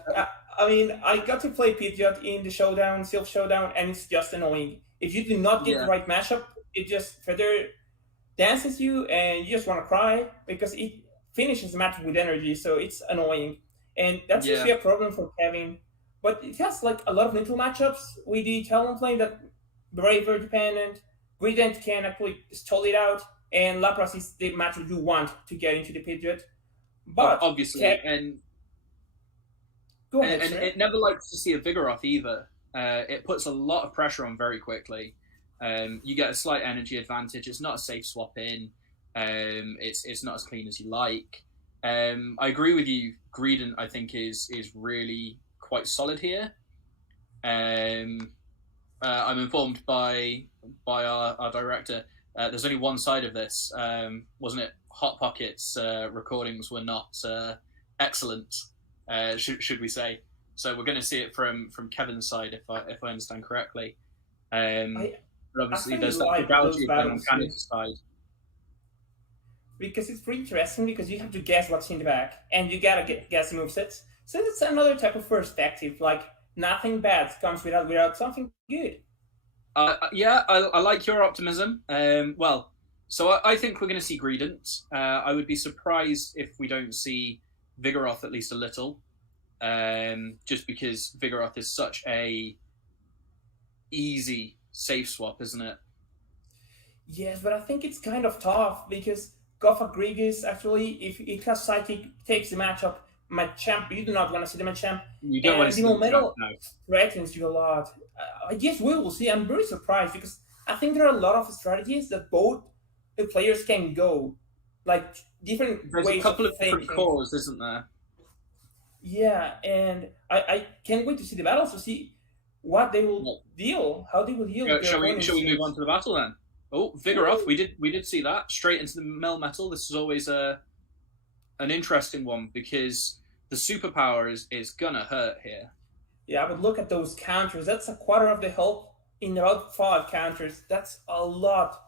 I mean, I got to play Pidgeot in the showdown, Silph Showdown, and it's just annoying. If you do not get the right matchup, it just further dances you and you just want to cry because it finishes the match with energy, so it's annoying. And that's usually a problem for Kevin. But it has like a lot of neutral matchups with the Talonflame that Brave are dependent. Grident can actually stall it out, and Lapras is the matchup you want to get into the Pidgeot. But obviously, and it never likes to see a Vigoroth either. It puts a lot of pressure on very quickly. You get a slight energy advantage. It's not a safe swap in. It's not as clean as you like. I agree with you. Greedent, I think, is really quite solid here. I'm informed by our director. There's only one side of this, wasn't it? Hot Pockets recordings were not excellent, should we say? So we're going to see it from Kevin's side, if I understand correctly. But obviously, there's that Fidelity on Canada's side. Because it's pretty interesting because you have to guess what's in the back and you gotta guess the movesets. So it's another type of perspective. Like nothing bad comes without something good. Yeah, I like your optimism. So I think we're going to see Greedent. I would be surprised if we don't see Vigoroth at least a little, just because Vigoroth is such a easy safe swap, isn't it? Yes, but I think it's kind of tough because Gotha Grigus actually, if it has Psychic, takes the matchup. Machamp, you do not want to see the Machamp. You don't want to see the Metal threatens you a lot. I guess we will see. I'm very surprised because I think there are a lot of strategies that both the players can go, like different There's ways. A couple of different cores, isn't there? Yeah, and I can't wait to see the battles to see what they will deal, how they will deal. Shall we move on to the battle then? Oh, Vigoroth, we did see that straight into the Melmetal. This is always an interesting one because the superpower is gonna hurt here. Yeah, but look at those counters. That's a quarter of the health in about 5 counters. That's a lot.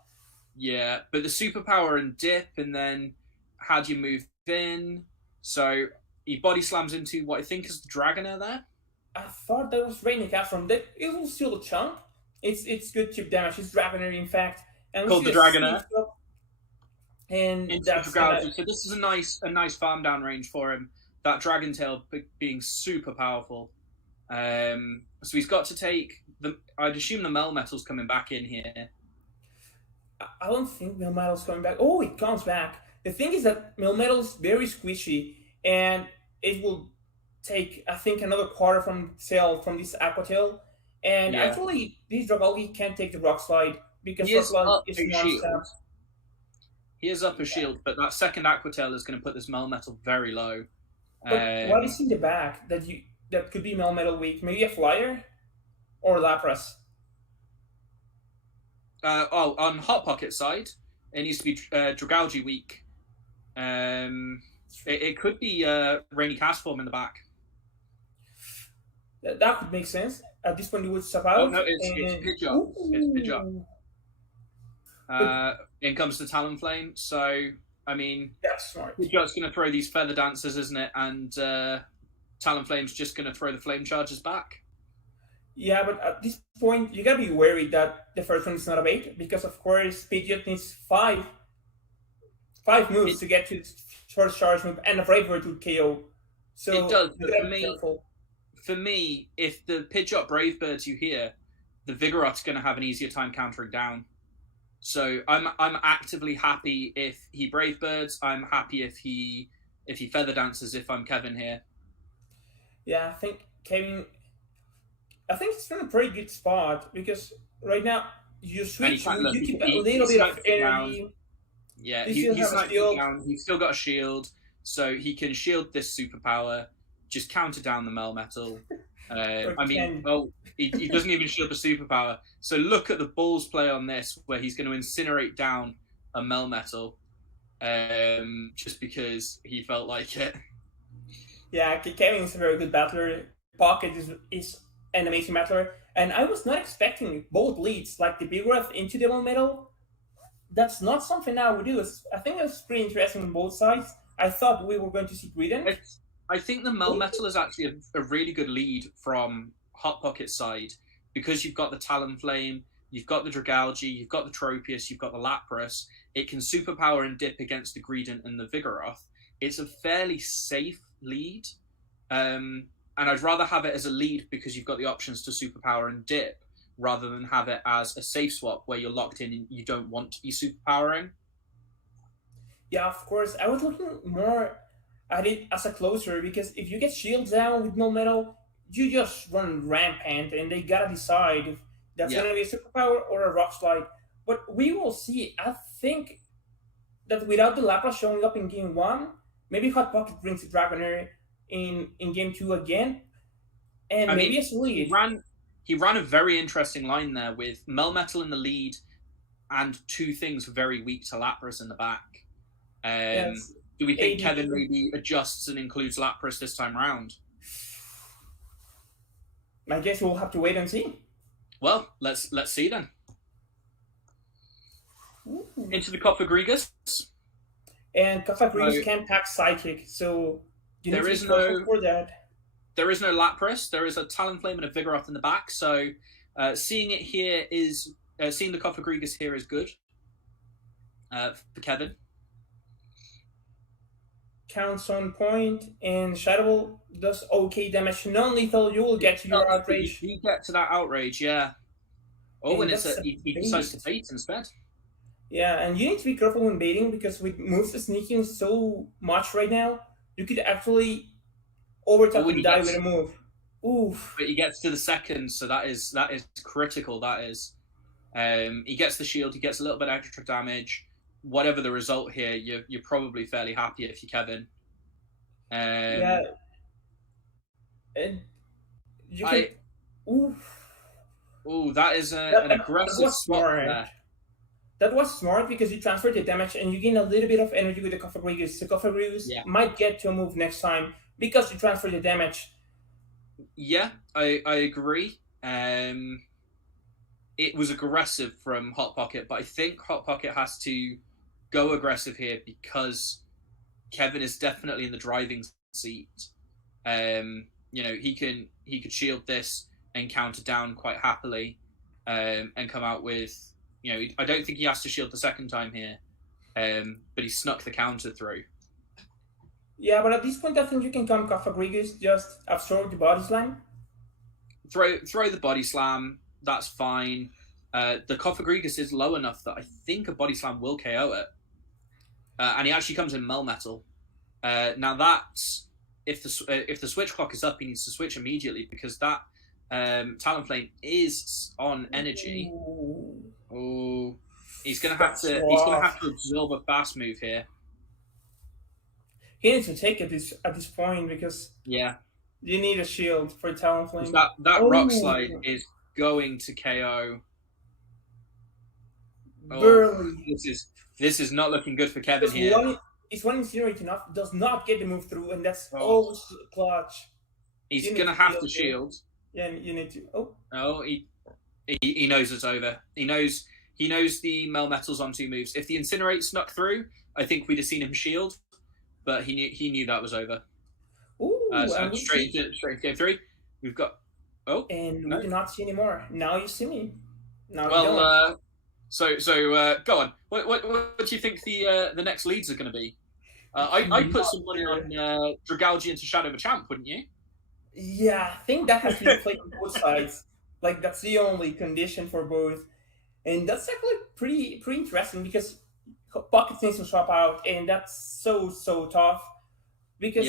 Yeah, but the superpower and dip, and then how do you move in? So he body slams into what I think is the Dragonair there. I thought that was Raining Cast from that. It will steal a chunk. It's good chip damage. It's Dragonair, in fact. And called the Dragonair. And that's so this is a nice farm down range for him. That Dragon Tail being super powerful. So he's got to take I'd assume the Melmetal's coming back in here. I don't think Melmetal's coming back. Oh, it comes back. The thing is that Melmetal's very squishy, and it will take, I think, another quarter from this Aqua Tail. And actually, this Dragalge can't take the Rock Slide because Rock Slide is one step. He is up a shield, but that second Aqua Tail is going to put this Melmetal very low. But what is in the back that could be Melmetal weak? Maybe a Flyer or Lapras? On Hot Pocket side, it needs to be Dragalge weak. It could be Rainy Cast Form in the back. That could make sense. At this point, you would step out. Oh, no, it's Pidgeot. It's Pidgeot. In comes the Talonflame. So, I mean, that's smart. Pidgeot's going to throw these Feather Dancers, isn't it? And Talonflame's just going to throw the Flame Charges back. Yeah, but at this point, you got to be worried that the first one is not a bait because, of course, Pidgeot needs five moves to get to its first charge move, and a Brave Bird would KO. So it does. For me, if the Pidgeot Brave Birds you hear, the Vigoroth's going to have an easier time countering down. So I'm actively happy if he Brave Birds. I'm happy if he Feather Dances. If I'm Kevin here. Yeah, I think Kevin. I think it's in a pretty good spot because right now you switch, you keep a little bit of energy. Yeah, he's down. He's still got a shield, so he can shield this superpower. Just counter down the Melmetal. He doesn't even shield the superpower. So look at the Bulls play on this, where he's going to incinerate down a Melmetal, just because he felt like it. Yeah, Kevin is a very good battler. Pocket is an amazing battler, and I was not expecting both leads, like the Vigoroth into the Melmetal. That's not something I would do. I think it's pretty interesting on both sides. I thought we were going to see Greedent. I think the Melmetal is actually a really good lead from Hot Pocket's side because you've got the Talonflame you've got the Dragalge, you've got the Tropius, you've got the Lapras. It can superpower and dip against the Greedent and the Vigoroth. It's a fairly safe lead. And I'd rather have it as a lead because you've got the options to superpower and dip rather than have it as a safe swap where you're locked in and you don't want to be superpowering. Yeah, of course. I was looking more at it as a closer because if you get shields down with no metal, you just run rampant and they gotta decide if that's gonna be a superpower or a rock slide. But we will see. I think that without the Lapras showing up in game 1, maybe Hot Pocket brings the Dragonair in game 2 again. And maybe as lead. He ran a very interesting line there with Melmetal in the lead and 2 things very weak to Lapras in the back. Yes. Do we think Kevin maybe adjusts and includes Lapras this time round? I guess we'll have to wait and see. Well, let's see then. Ooh. Into the Cofagrigus. And Cofagrigus can pack Psychic, so you need to be careful for that. There is no Lapras. There is a Talonflame and a Vigoroth in the back, so seeing it here is seeing the Cofagrigus here is good for Kevin. Counts on point, and Shadow Ball does okay damage. Non-lethal, you will get to your outrage. You get to that outrage, yeah. Oh, and he decides to bait instead. Yeah, and you need to be careful when baiting because with moves sneaking so much right now, you could actually overtop and die with a move. Oof. But he gets to the second, so that is critical. That is. He gets the shield. He gets a little bit extra damage. Whatever the result here, you're probably fairly happy if you're Kevin. Yeah. And you can. Ooh, that is an aggressive spot there. That was smart because you transfer the damage and you gain a little bit of energy with the Cofagrigus. The Cofagrigus might get to a move next time because you transfer the damage. Yeah, I agree. It was aggressive from Hot Pocket, but I think Hot Pocket has to go aggressive here because Kevin is definitely in the driving seat. He could shield this and counter down quite happily, and come out with. I don't think he has to shield the second time here, but he snuck the counter through. Yeah, but at this point, I think you can come Cofagrigus, just absorb the body slam. Throw the body slam. That's fine. The Cofagrigus is low enough that I think a body slam will KO it, and he actually comes in Melmetal. Now that's if the switch clock is up, he needs to switch immediately because that Talonflame is on energy. Oh, he's gonna have to absorb a fast move here. He needs to take it at this point because you need a shield for Talonflame. That rock slide is going to KO. Barely. This is not looking good for Kevin here. It's one incinerate enough, does not get the move through, and that's always clutch. He's gonna have to shield. Yeah, you need to. He knows it's over. He knows the Melmetal's on 2 moves. If the Incinerate snuck through, I think we'd have seen him shield, but he knew that was over. So straight into game 3. We've got we do not see anymore. Now you see me. Now so go on. What do you think the next leads are going to be? I'd put some money on Dragalge into Shadow Machamp, wouldn't you? Yeah, I think that has to be played on both sides. Like that's the only condition for both, and that's actually pretty interesting because Pocket needs to swap out, and that's so tough because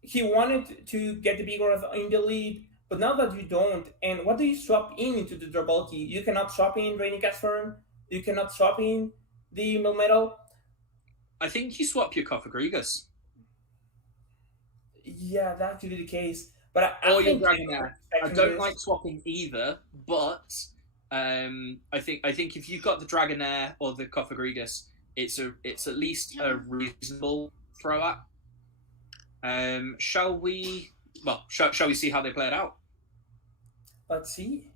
he wanted to get the Vigoroth in the lead, but now that you don't, and what do you swap into the Dragalge? You cannot swap in Raining Cast Firm. You cannot swap in the Melmetal. I think you swap your Cofagrigus. Yeah, that could be the case. But I think I don't like swapping either, but I think if you've got the Dragonair or the Cofagrigus, it's at least a reasonable throw at. Shall we see how they play it out? Let's see.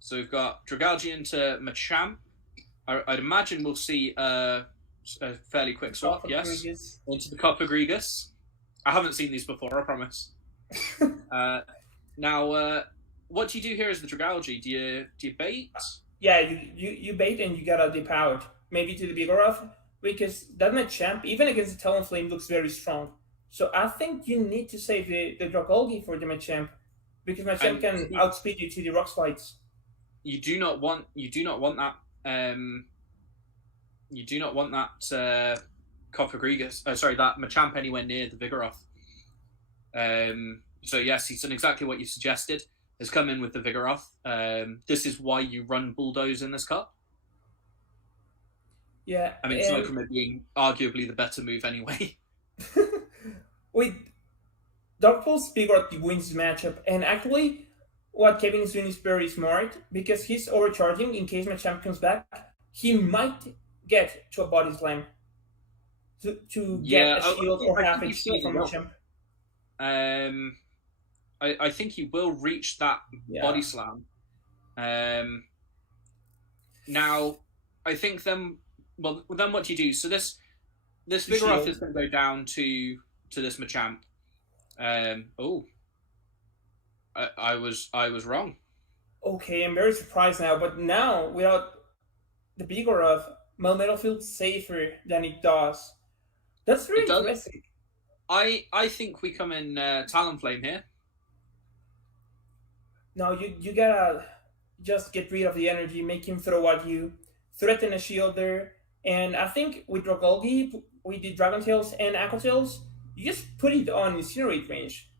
So we've got Dragalge into Machamp. I'd imagine we'll see a fairly quick swap, yes. Into the Cofagrigus. I haven't seen these before, I promise. Now, what do you do here as the Dragalge? Do you bait? Yeah, you bait and you gotta dip out. Maybe to the Vigoroth, because that Machamp, even against the Talonflame, looks very strong. So I think you need to save the Dragalge for the Machamp, because Machamp can outspeed you to the Rock Slides. You do not want that. You do not want that Cofagrigus. Sorry, that Machamp anywhere near the Vigoroth. So yes, he's done exactly what you suggested. Has come in with the Vigoroth. This is why you run Bulldoze in this cup. Yeah, I mean, aside from it being arguably the better move anyway. With Dark Pulse, Vigoroth wins the matchup, and actually, what Kevin is doing is very smart, because he's overcharging in case Machamp comes back. He might get to a Body Slam to get a shield or half HP from Machamp. I think he will reach that Body Slam. Now, I think then what do you do? So this Vigoroth is going to go down to this Machamp. I was wrong. Okay, I'm very surprised now. But now, without the Vigoroth, Melmetal feels safer than it does. That's really interesting. I think we come in Talonflame here. No, you gotta just get rid of the energy, make him throw at you, threaten a shield there, and I think with Dragalge, with the Dragon Tails and Aqua Tails, you just put it on Incinerate range.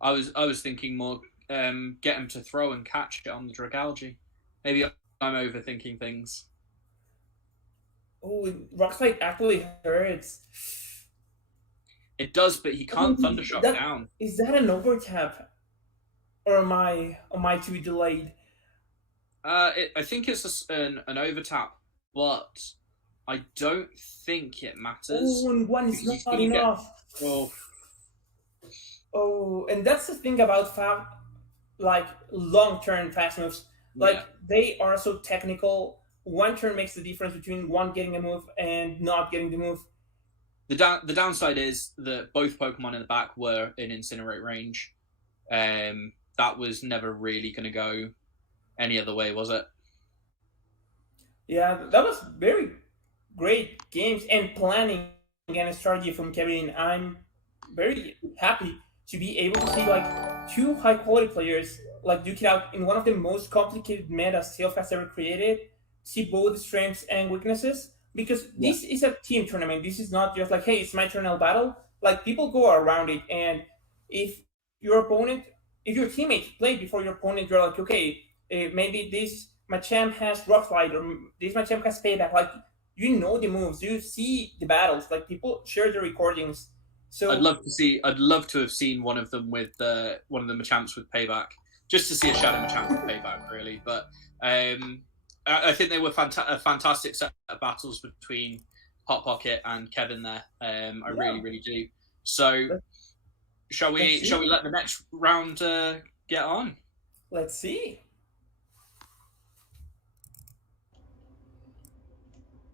I was thinking more get him to throw and catch it on the Dragalge. Maybe I'm overthinking things. Oh, Rock Slide actually hurts. It does, but he can't Thundershock down. Is that an overtap? Or am I too delayed? I think it's an overtap, but I don't think it matters. Oh, and one is not enough. Oh, and that's the thing about long-term fast moves. They are so technical. One turn makes the difference between one getting a move and not getting the move. The downside is that both Pokemon in the back were in Incinerate range. That was never really going to go any other way, was it? Yeah, that was very great games and planning and a strategy from Kevin. I'm very happy to be able to see two high-quality players duke it out in one of the most complicated metas Sailf has ever created. See both strengths and weaknesses. Because this is a team tournament. This is not just hey, it's my turn, I'll battle. People go around it, and if your teammate played before your opponent, you're okay, maybe this Machamp has Rock Slide, or this Machamp has Payback. You know the moves, you see the battles. People share the recordings. So I'd love to have seen one of them with one of the Machamps with Payback, just to see a Shadow Machamp with Payback, really. But I think they were a fantastic set of battles between Hot Pocket and Kevin there. I really, really do. So, shall we let the next round get on? Let's see.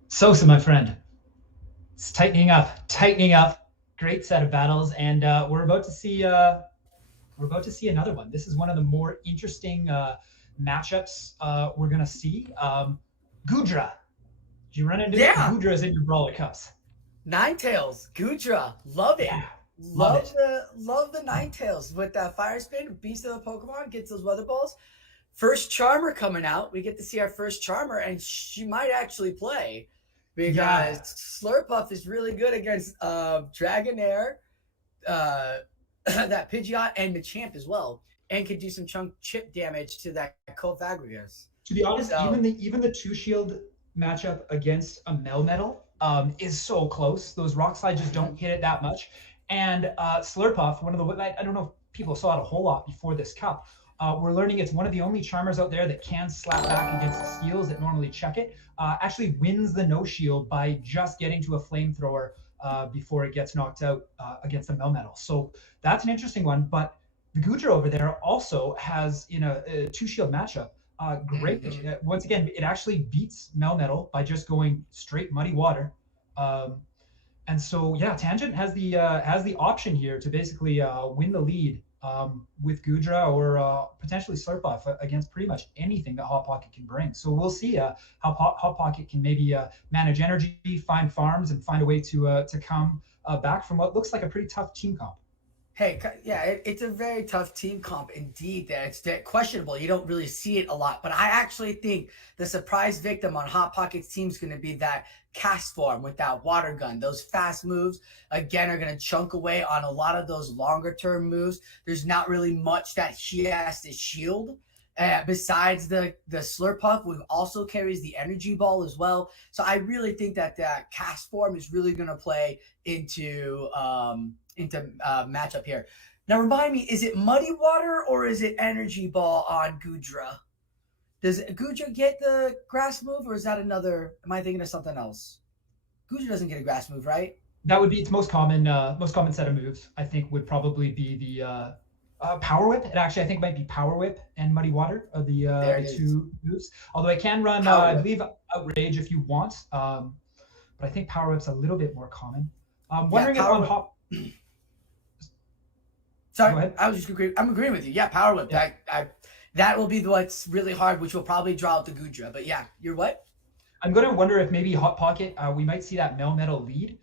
Sosa, my friend, it's tightening up. Great set of battles, and we're about to see another one. This is one of the more interesting matchups we're gonna see. Goodra. Did you run into Goodras in your Brawler Cups? Ninetales, Goodra, love it. Yeah, love the Ninetales with that Fire Spin, Beast of the Pokemon, gets those Weather Balls. First Charmer coming out. We get to see our first Charmer, and she might actually play because Slurpuff is really good against Dragonair, that Pidgeot, and Machamp as well, and can do some chunk chip damage to that Cofagrigus. To be honest, even the two shield matchup against a Melmetal is so close. Those Rock Slide just don't hit it that much. And Slurpuff, I don't know if people saw it a whole lot before this cup. We're learning it's one of the only Charmers out there that can slap back against the Steels that normally check it. Actually wins the no shield by just getting to a Flamethrower before it gets knocked out against a Melmetal. So that's an interesting one. But the Goodra over there also has, in a two-shield matchup, great. Once again, it actually beats Melmetal by just going straight Muddy Water. And And so, yeah, Tangent has the option here to basically win the lead with Gudra or potentially Slurp Off against pretty much anything that Hot Pocket can bring. So we'll see how Hot Pocket can maybe manage energy, find farms, and find a way to come back from what looks like a pretty tough team comp. Hey, yeah, it's a very tough team comp indeed. There, it's questionable. You don't really see it a lot, but I actually think the surprise victim on Hot Pocket's team is going to be that cast form with that water gun. Those fast moves again are going to chunk away on a lot of those longer term moves. There's not really much that he has to shield. Besides the Slurpuff, who also carries the energy ball as well. So I really think that that cast form is really going to play into matchup here. Now remind me, is it Muddy Water or is it Energy Ball on Gudra? Does Gudra get the grass move, or is that another? Am I thinking of something else? Gudra doesn't get a grass move, right? That would be its most common set of moves. I think would probably be the Power Whip. It actually I think might be Power Whip and Muddy Water are the two moves. Although I can run I believe Outrage if you want, but I think Power Whip's a little bit more common. Wondering if on Hot. Sorry, I was just agreeing. I'm agreeing with you. Yeah, Power Whip. Yeah. That will be what's really hard, which will probably draw out the Gudra. But yeah, you're what? I'm going to wonder if maybe Hot Pocket, we might see that Melmetal lead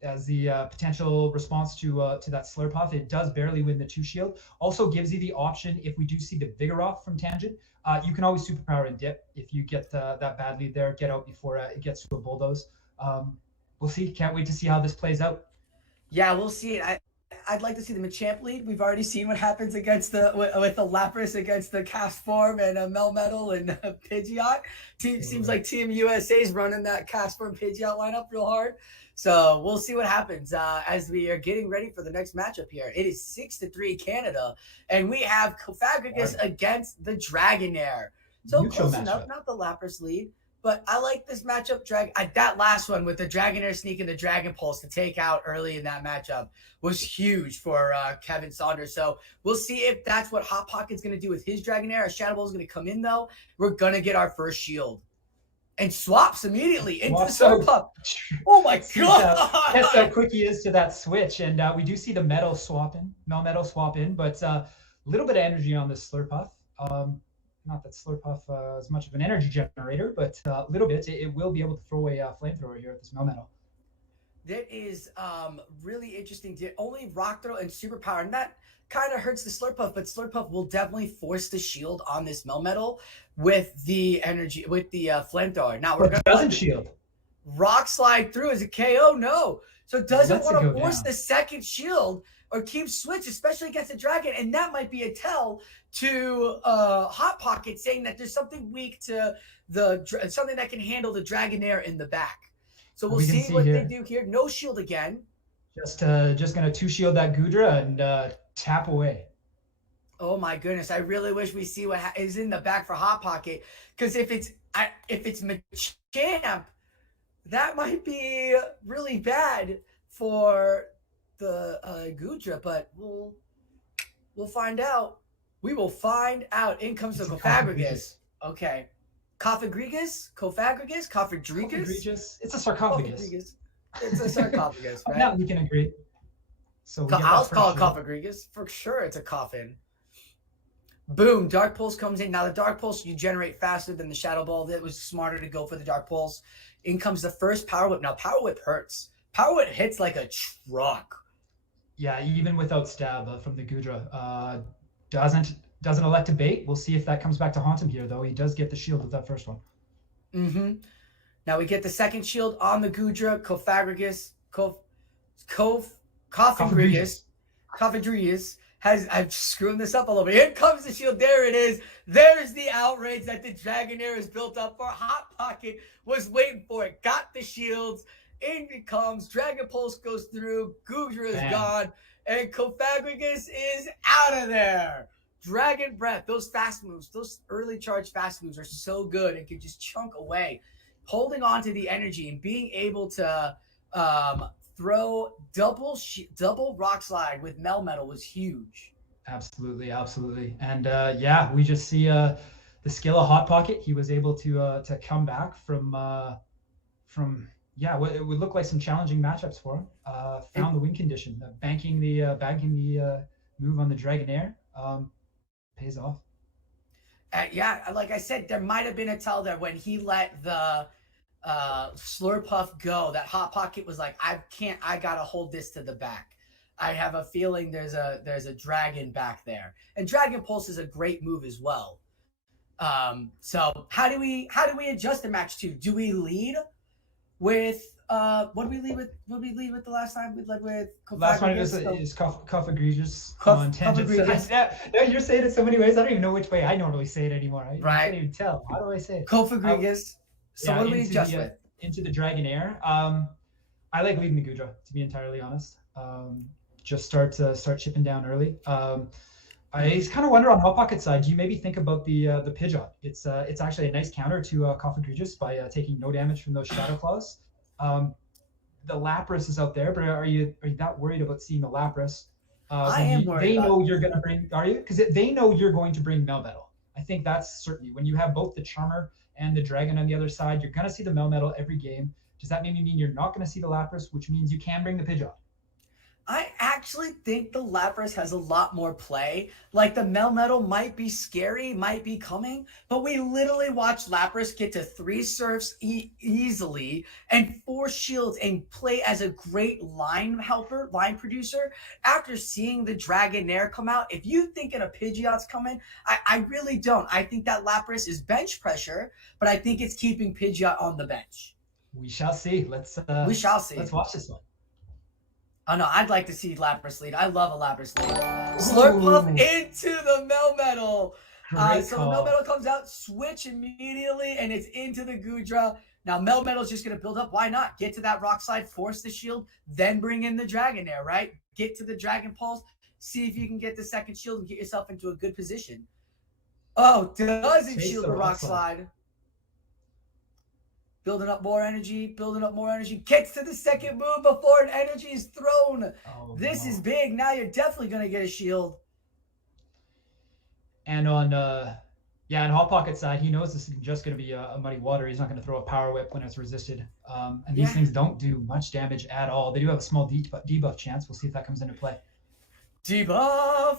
as the potential response to that Slurpuff. It does barely win the 2 shield. Also gives you the option, if we do see the Vigoroth from Tangent, you can always superpower and dip. If you get that bad lead there, get out before it gets to a Bulldoze. We'll see. Can't wait to see how this plays out. Yeah, we'll see it. I'd like to see the Machamp lead. We've already seen what happens against with the Lapras against the Cast Form and Melmetal and Pidgeot. Seems like Team USA is running that Cast Form Pidgeot lineup real hard. So we'll see what happens as we are getting ready for the next matchup here. It is 6-3 Canada, and we have Cofagrigus against the Dragonair. So close enough, not the Lapras lead. But I like this matchup. That last one with the Dragonair sneaking the Dragon Pulse to take out early in that matchup was huge for Kevin Saunders. So we'll see if that's what Hot Pocket's going to do with his Dragonair. Our Shadow Ball is going to come in, though. We're going to get our first shield. And swaps immediately into the Slurpuff. Oh, my God. That's how quick he is to that switch. And we do see the Melmetal swap in, but a little bit of energy on this Slurpuff. Not that Slurpuff is much of an energy generator, but a little bit. It will be able to throw a flamethrower here at this Melmetal. That is really interesting. Only Rock Throw and Superpower, and that kind of hurts the Slurpuff, but Slurpuff will definitely force the shield on this Melmetal with the energy, with the flamethrower. Now we're going to shield. Rock Slide through as a KO? No. So it doesn't want to force the second shield or keep switch, especially against a dragon, and that might be a tell to Hot Pocket, saying that there's something weak to something that can handle the Dragonair in the back. So we'll see what they do here. No shield again. Just gonna 2 shield that Gudra and tap away. Oh my goodness! I really wish we see what is in the back for Hot Pocket, because if it's Machamp, that might be really bad for the Gudra, but we'll find out. We will find out. In comes the Cofagrigus. Okay. Cofagrigus? It's a sarcophagus. It's a sarcophagus, right? Now we can agree. So I'll call it Cofagrigus. For sure it's a coffin. Boom. Dark Pulse comes in. Now the Dark Pulse you generate faster than the Shadow Ball. It was smarter to go for the Dark Pulse. In comes the first Power Whip. Now Power Whip hurts. Power Whip hits like a truck. Yeah, even without stab from the Gudra. Doesn't elect to bait. We'll see if that comes back to haunt him here, though. He does get the shield with that first one. Mm-hmm. Now we get the second shield on the Gudra. Cofagrigus. Cofagrigus I'm screwing this up a little bit. Here comes the shield. There it is. There's the outrage that the Dragonair is built up for. Hot Pocket was waiting for it. Got the shields. In it comes. Dragon Pulse goes through. Gudra is gone. And Cofagrigus is out of there. Dragon Breath. Those fast moves. Those early charge fast moves are so good. It can just chunk away. Holding on to the energy and being able to throw double Rock Slide with Melmetal was huge. Absolutely. And we just see the skill of Hot Pocket. He was able to come back from yeah, it would look like some challenging matchups for him. Found the win condition, banking the move on the Dragonair pays off. Yeah, like I said, there might have been a tell there when he let the Slurpuff go. That Hot Pocket was like, I gotta hold this to the back. I have a feeling there's a dragon back there, and Dragon Pulse is a great move as well. So how do we adjust the match to? Do we lead with what did we lead with? What did we lead with the last time? We led with last one is Cuff Egregious on tangents. You're saying it so many ways. I don't even know which way I normally say it anymore. I can't even tell. How do I say it? Cuff Egregious. So what do we adjust with? Into the Dragonair. I like leading the Gudra, to be entirely honest. Just start chipping down early. I kind of wonder on Hot Pocket side, do you maybe think about the Pidgeot? It's actually a nice counter to Cough Egregious by taking no damage from those Shadow Claws. The Lapras is out there, but are you not worried about seeing the Lapras? I am worried. They know you're going to bring. Are you? Because they know you're going to bring Melmetal. I think that's certainly when you have both the Charmer and the Dragon on the other side, you're going to see the Melmetal every game. Does that maybe mean you're not going to see the Lapras, which means you can bring the Pidgeot? I actually think the Lapras has a lot more play. Like the Melmetal might be scary, might be coming, but we literally watched Lapras get to 3 surfs easily and 4 shields and play as a great line producer. After seeing the Dragonair come out, if you thinking a Pidgeot's coming, I really don't. I think that Lapras is bench pressure, but I think it's keeping Pidgeot on the bench. We shall see. We shall see. Let's watch this one. Oh no, I'd like to see Lapras lead. I love a Lapras lead. Slurpuff into the Melmetal. So the Melmetal comes out, switch immediately, and it's into the Gudra. Now Melmetal's just going to build up. Why not? Get to that Rock Slide, force the shield, then bring in the Dragonair, right? Get to the Dragon Pulse, see if you can get the second shield and get yourself into a good position. Oh, doesn't shield the Rock Slide. Building up more energy, gets to the second move before an energy is thrown. This is big. Now you're definitely going to get a shield. And on Hot Pocket side, he knows this is just going to be a muddy water. He's not going to throw a Power Whip when it's resisted. And these things don't do much damage at all. They do have a small debuff chance. We'll see if that comes into play. Debuff!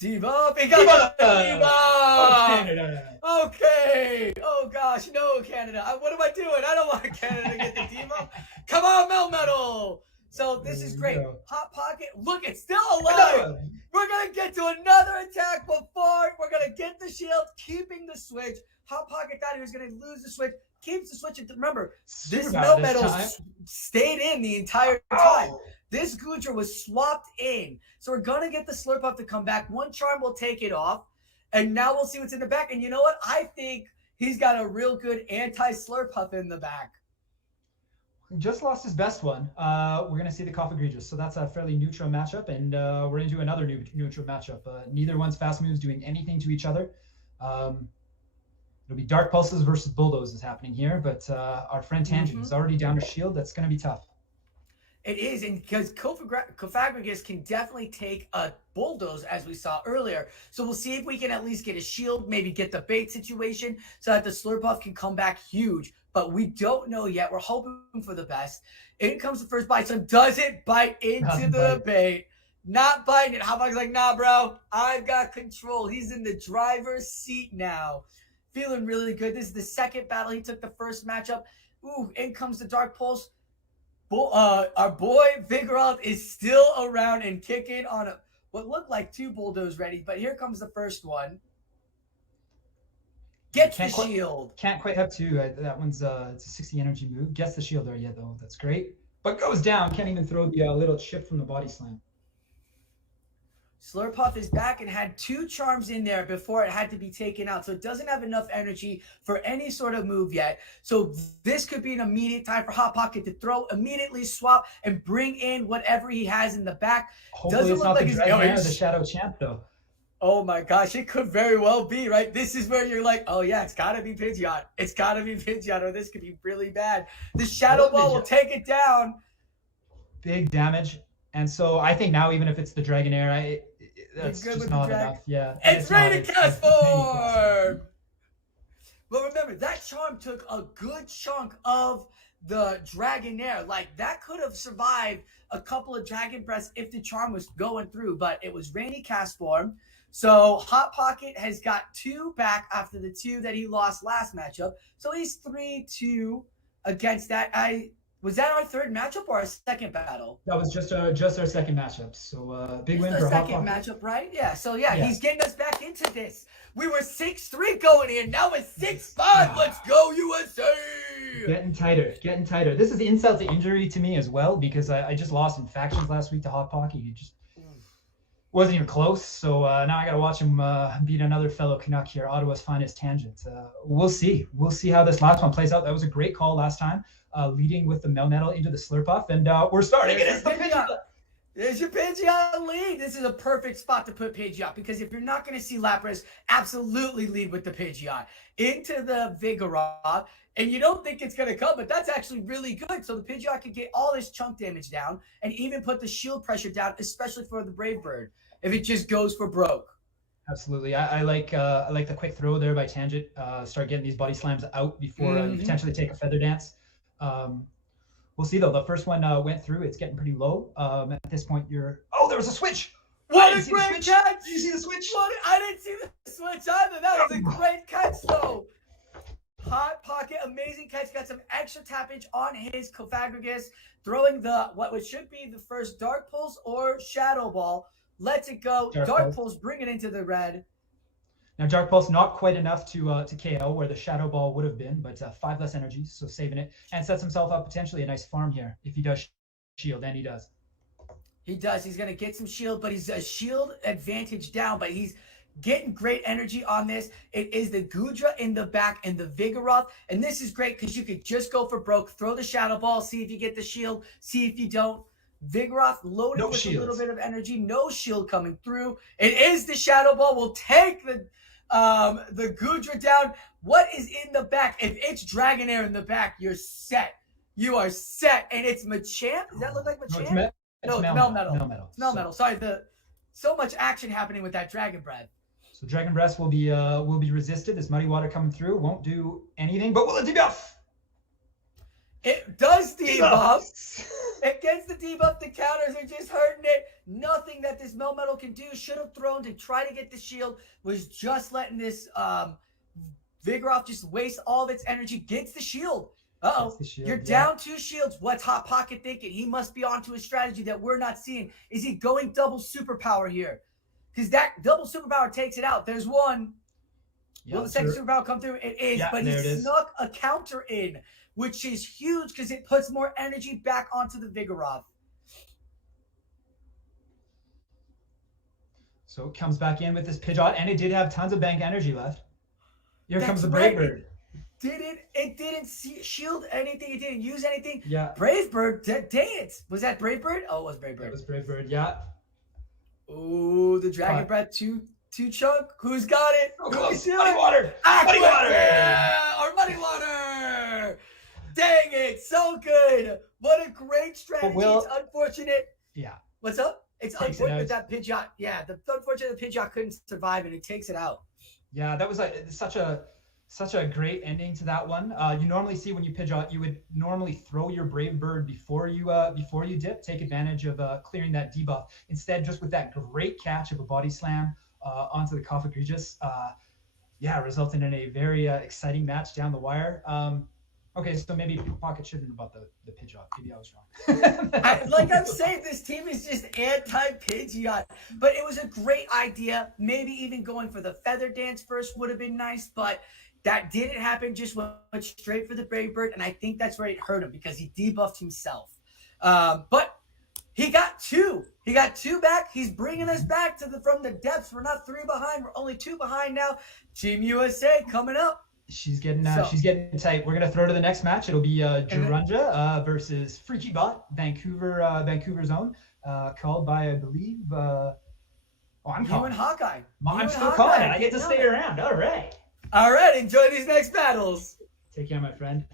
He got the debuff! Oh, Canada! Okay. Oh gosh, no, Canada. What am I doing? I don't want Canada to get the debuff. Come on, Melmetal. So this is great. Hot Pocket, look, it's still alive. We're gonna get to another attack before we're gonna get the shield, keeping the switch. Hot Pocket thought he was gonna lose the switch. Keeps the switch. Remember, this Melmetal stayed in the entire time. This Gudra was swapped in. So we're going to get the Slurpuff to come back. One Charm will take it off. And now we'll see what's in the back. And you know what? I think he's got a real good anti-Slurpuff in the back. He just lost his best one. We're going to see the Cough Egregious. So that's a fairly neutral matchup. And we're into another neutral matchup. Neither one's fast moves doing anything to each other. It'll be Dark Pulses versus Bulldoze is happening here. But our friend Tangent is already down to shield. That's going to be tough. It is, and because Cofagrigus can definitely take a Bulldoze, as we saw earlier. So we'll see if we can at least get a shield, maybe get the bait situation, so that the Slurpuff can come back huge. But we don't know yet. We're hoping for the best. In comes the first bite. So does it bite into the bait? Not biting it. Hotbox like, nah, bro. I've got control. He's in the driver's seat now. Feeling really good. This is the second battle. He took the first matchup. Ooh, in comes the Dark Pulse. Our boy Vigoroth is still around and kicking on what looked like 2 Bulldoze ready, but here comes the first one. Gets the shield. Can't quite have 2. That one's it's a 60 energy move. Gets the shield there, yeah, though. That's great. But goes down. Can't even throw the little chip from the body slam. Slurpuff is back and had 2 charms in there before it had to be taken out. So it doesn't have enough energy for any sort of move yet. So this could be an immediate time for Hot Pocket to throw, immediately swap, and bring in whatever he has in the back. Hopefully Doesn't it's look not like the Dragonair or the Shadow Champ, though. Oh my gosh, it could very well be, right? This is where you're like, oh yeah, it's got to be Pidgeot. It's got to be Pidgeot, or this could be really bad. The Shadow Ball will take it down. Big damage. And so I think now, even if it's the Dragonair, that's just not enough. Yeah. It's ready to cast form! But remember, that charm took a good chunk of the Dragonair. Like, that could have survived a couple of Dragon Breaths if the charm was going through, but it was Rainy Cast Form. So Hot Pocket has got 2 back after the 2 that he lost last matchup. So he's 3-2 against that. Was that our 3rd matchup or our 2nd battle? That was just our second matchup. So big win for Hot Second Pocket. matchup, right? Yeah. So yeah, he's getting us back into this. We were 6-3 going in. Now it's 6-5. Let's go USA! Getting tighter. This is the insult to injury to me as well, because I just lost in factions last week to Hot Pocket. He just wasn't even close. So now I got to watch him beat another fellow Canuck here, Ottawa's finest Tangent. We'll see. We'll see how this last one plays out. That was a great call last time, leading with the Melmetal into the Slurpuff, and we're starting it as the Pidgeot. There's your Pidgeot lead. This is a perfect spot to put Pidgeot, because if you're not going to see Lapras, absolutely lead with the Pidgeot into the Vigoroth. And you don't think it's going to come, but that's actually really good. So the Pidgeot can get all this chunk damage down and even put the shield pressure down, especially for the Brave Bird, if it just goes for broke. Absolutely. I like the quick throw there by Tangent. Start getting these body slams out before you potentially take a Feather Dance. We'll see, though. The first one went through. It's getting pretty low. At this point, there was a switch. What a great catch! Did you see the switch? I didn't see the switch either. That was a great catch, though. Hot Pocket, amazing catch. Got some extra tappage on his Cofagrigus, throwing what should be the first Dark Pulse or Shadow Ball. Lets it go. Dark Pulse, bring it into the red. Now, Dark Pulse not quite enough to KO where the Shadow Ball would have been, but 5 less energy, so saving it, and sets himself up potentially a nice farm here if he does shield, and he does. He does. He's going to get some shield, but he's a shield advantage down, but he's getting great energy on this. It is the Goodra in the back and the Vigoroth, and this is great because you could just go for broke, throw the Shadow Ball, see if you get the shield, see if you don't. Vigoroth loaded with a little bit of energy, no shield coming through. It is the Shadow Ball. We'll take the Goodra down. What is in the back? If it's Dragonair in the back, you're set. You are set, and it's Machamp. Does that look like Machamp? No, it's Melmetal. It's Melmetal. Sorry, so much action happening with that Dragon Breath. So Dragon Breath will be resisted. This Muddy Water coming through won't do anything, but will it debuff? It does debuff. It gets the debuff. The counters are just hurting it. Nothing that this Melmetal can do. Should have thrown to try to get the shield. Was just letting this Vigoroth just waste all of its energy. Gets the shield. You're down 2 shields. What's Hot Pocket thinking? He must be onto a strategy that we're not seeing. Is he going double superpower here? Because that double superpower takes it out. There's one. Will the second superpower come through? It is, but he snuck a counter in, which is huge because it puts more energy back onto the Vigoroth. So it comes back in with this Pidgeot, and it did have tons of bank energy left. Here comes the Brave Bird. It didn't shield anything. It didn't use anything. Yeah. Brave Bird, dang it. Was that Brave Bird? Oh, it was Brave Bird. It was Brave Bird, yeah. Ooh, the Dragon Breath, two chunk. Who's got it? Oh, close. Muddy Water. Muddy Water. Yeah, or Muddy Water. Dang it. So good. What a great strategy. It's unfortunate. Yeah. What's up? It's unfortunate that Pidgeot. Yeah, the unfortunate Pidgeot couldn't survive, and it takes it out. Yeah, that was such a great ending to that one. You normally see when you Pidgeot, you would normally throw your Brave Bird before you dip, take advantage of clearing that debuff. Instead, just with that great catch of a body slam onto the Cofagrigus, resulting in a very exciting match down the wire. Okay, so maybe Pocket shouldn't have bought the Pidgeot. Maybe I was wrong. I'm saying, this team is just anti-Pidgeot. But it was a great idea. Maybe even going for the Feather Dance first would have been nice, but that didn't happen. Just went straight for the Brave Bird, and I think that's where it hurt him because he debuffed himself. But he got 2. He got 2 back. He's bringing us back from the depths. We're not 3 behind. We're only 2 behind now. Team USA coming up. She's getting tight. We're gonna throw to the next match. It'll be Jurunja versus Freaky Bot, Vancouver's own, called by, I believe. I'm calling. You and Hawkeye. I'm still calling it. I get to stay around. All right. Enjoy these next battles. Take care, my friend.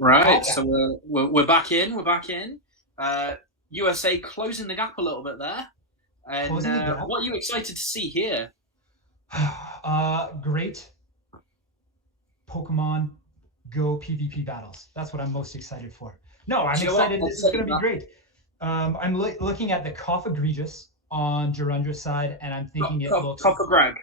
Right. So we're back in. USA closing the gap a little bit there. And what are you excited to see here? Great Pokemon Go PvP battles. That's what I'm most excited for. No, I'm Do you know what? excited. This is going to be great. I'm looking at the Koff egregious on Girondra's side, and I'm thinking it looks... Copper Greg.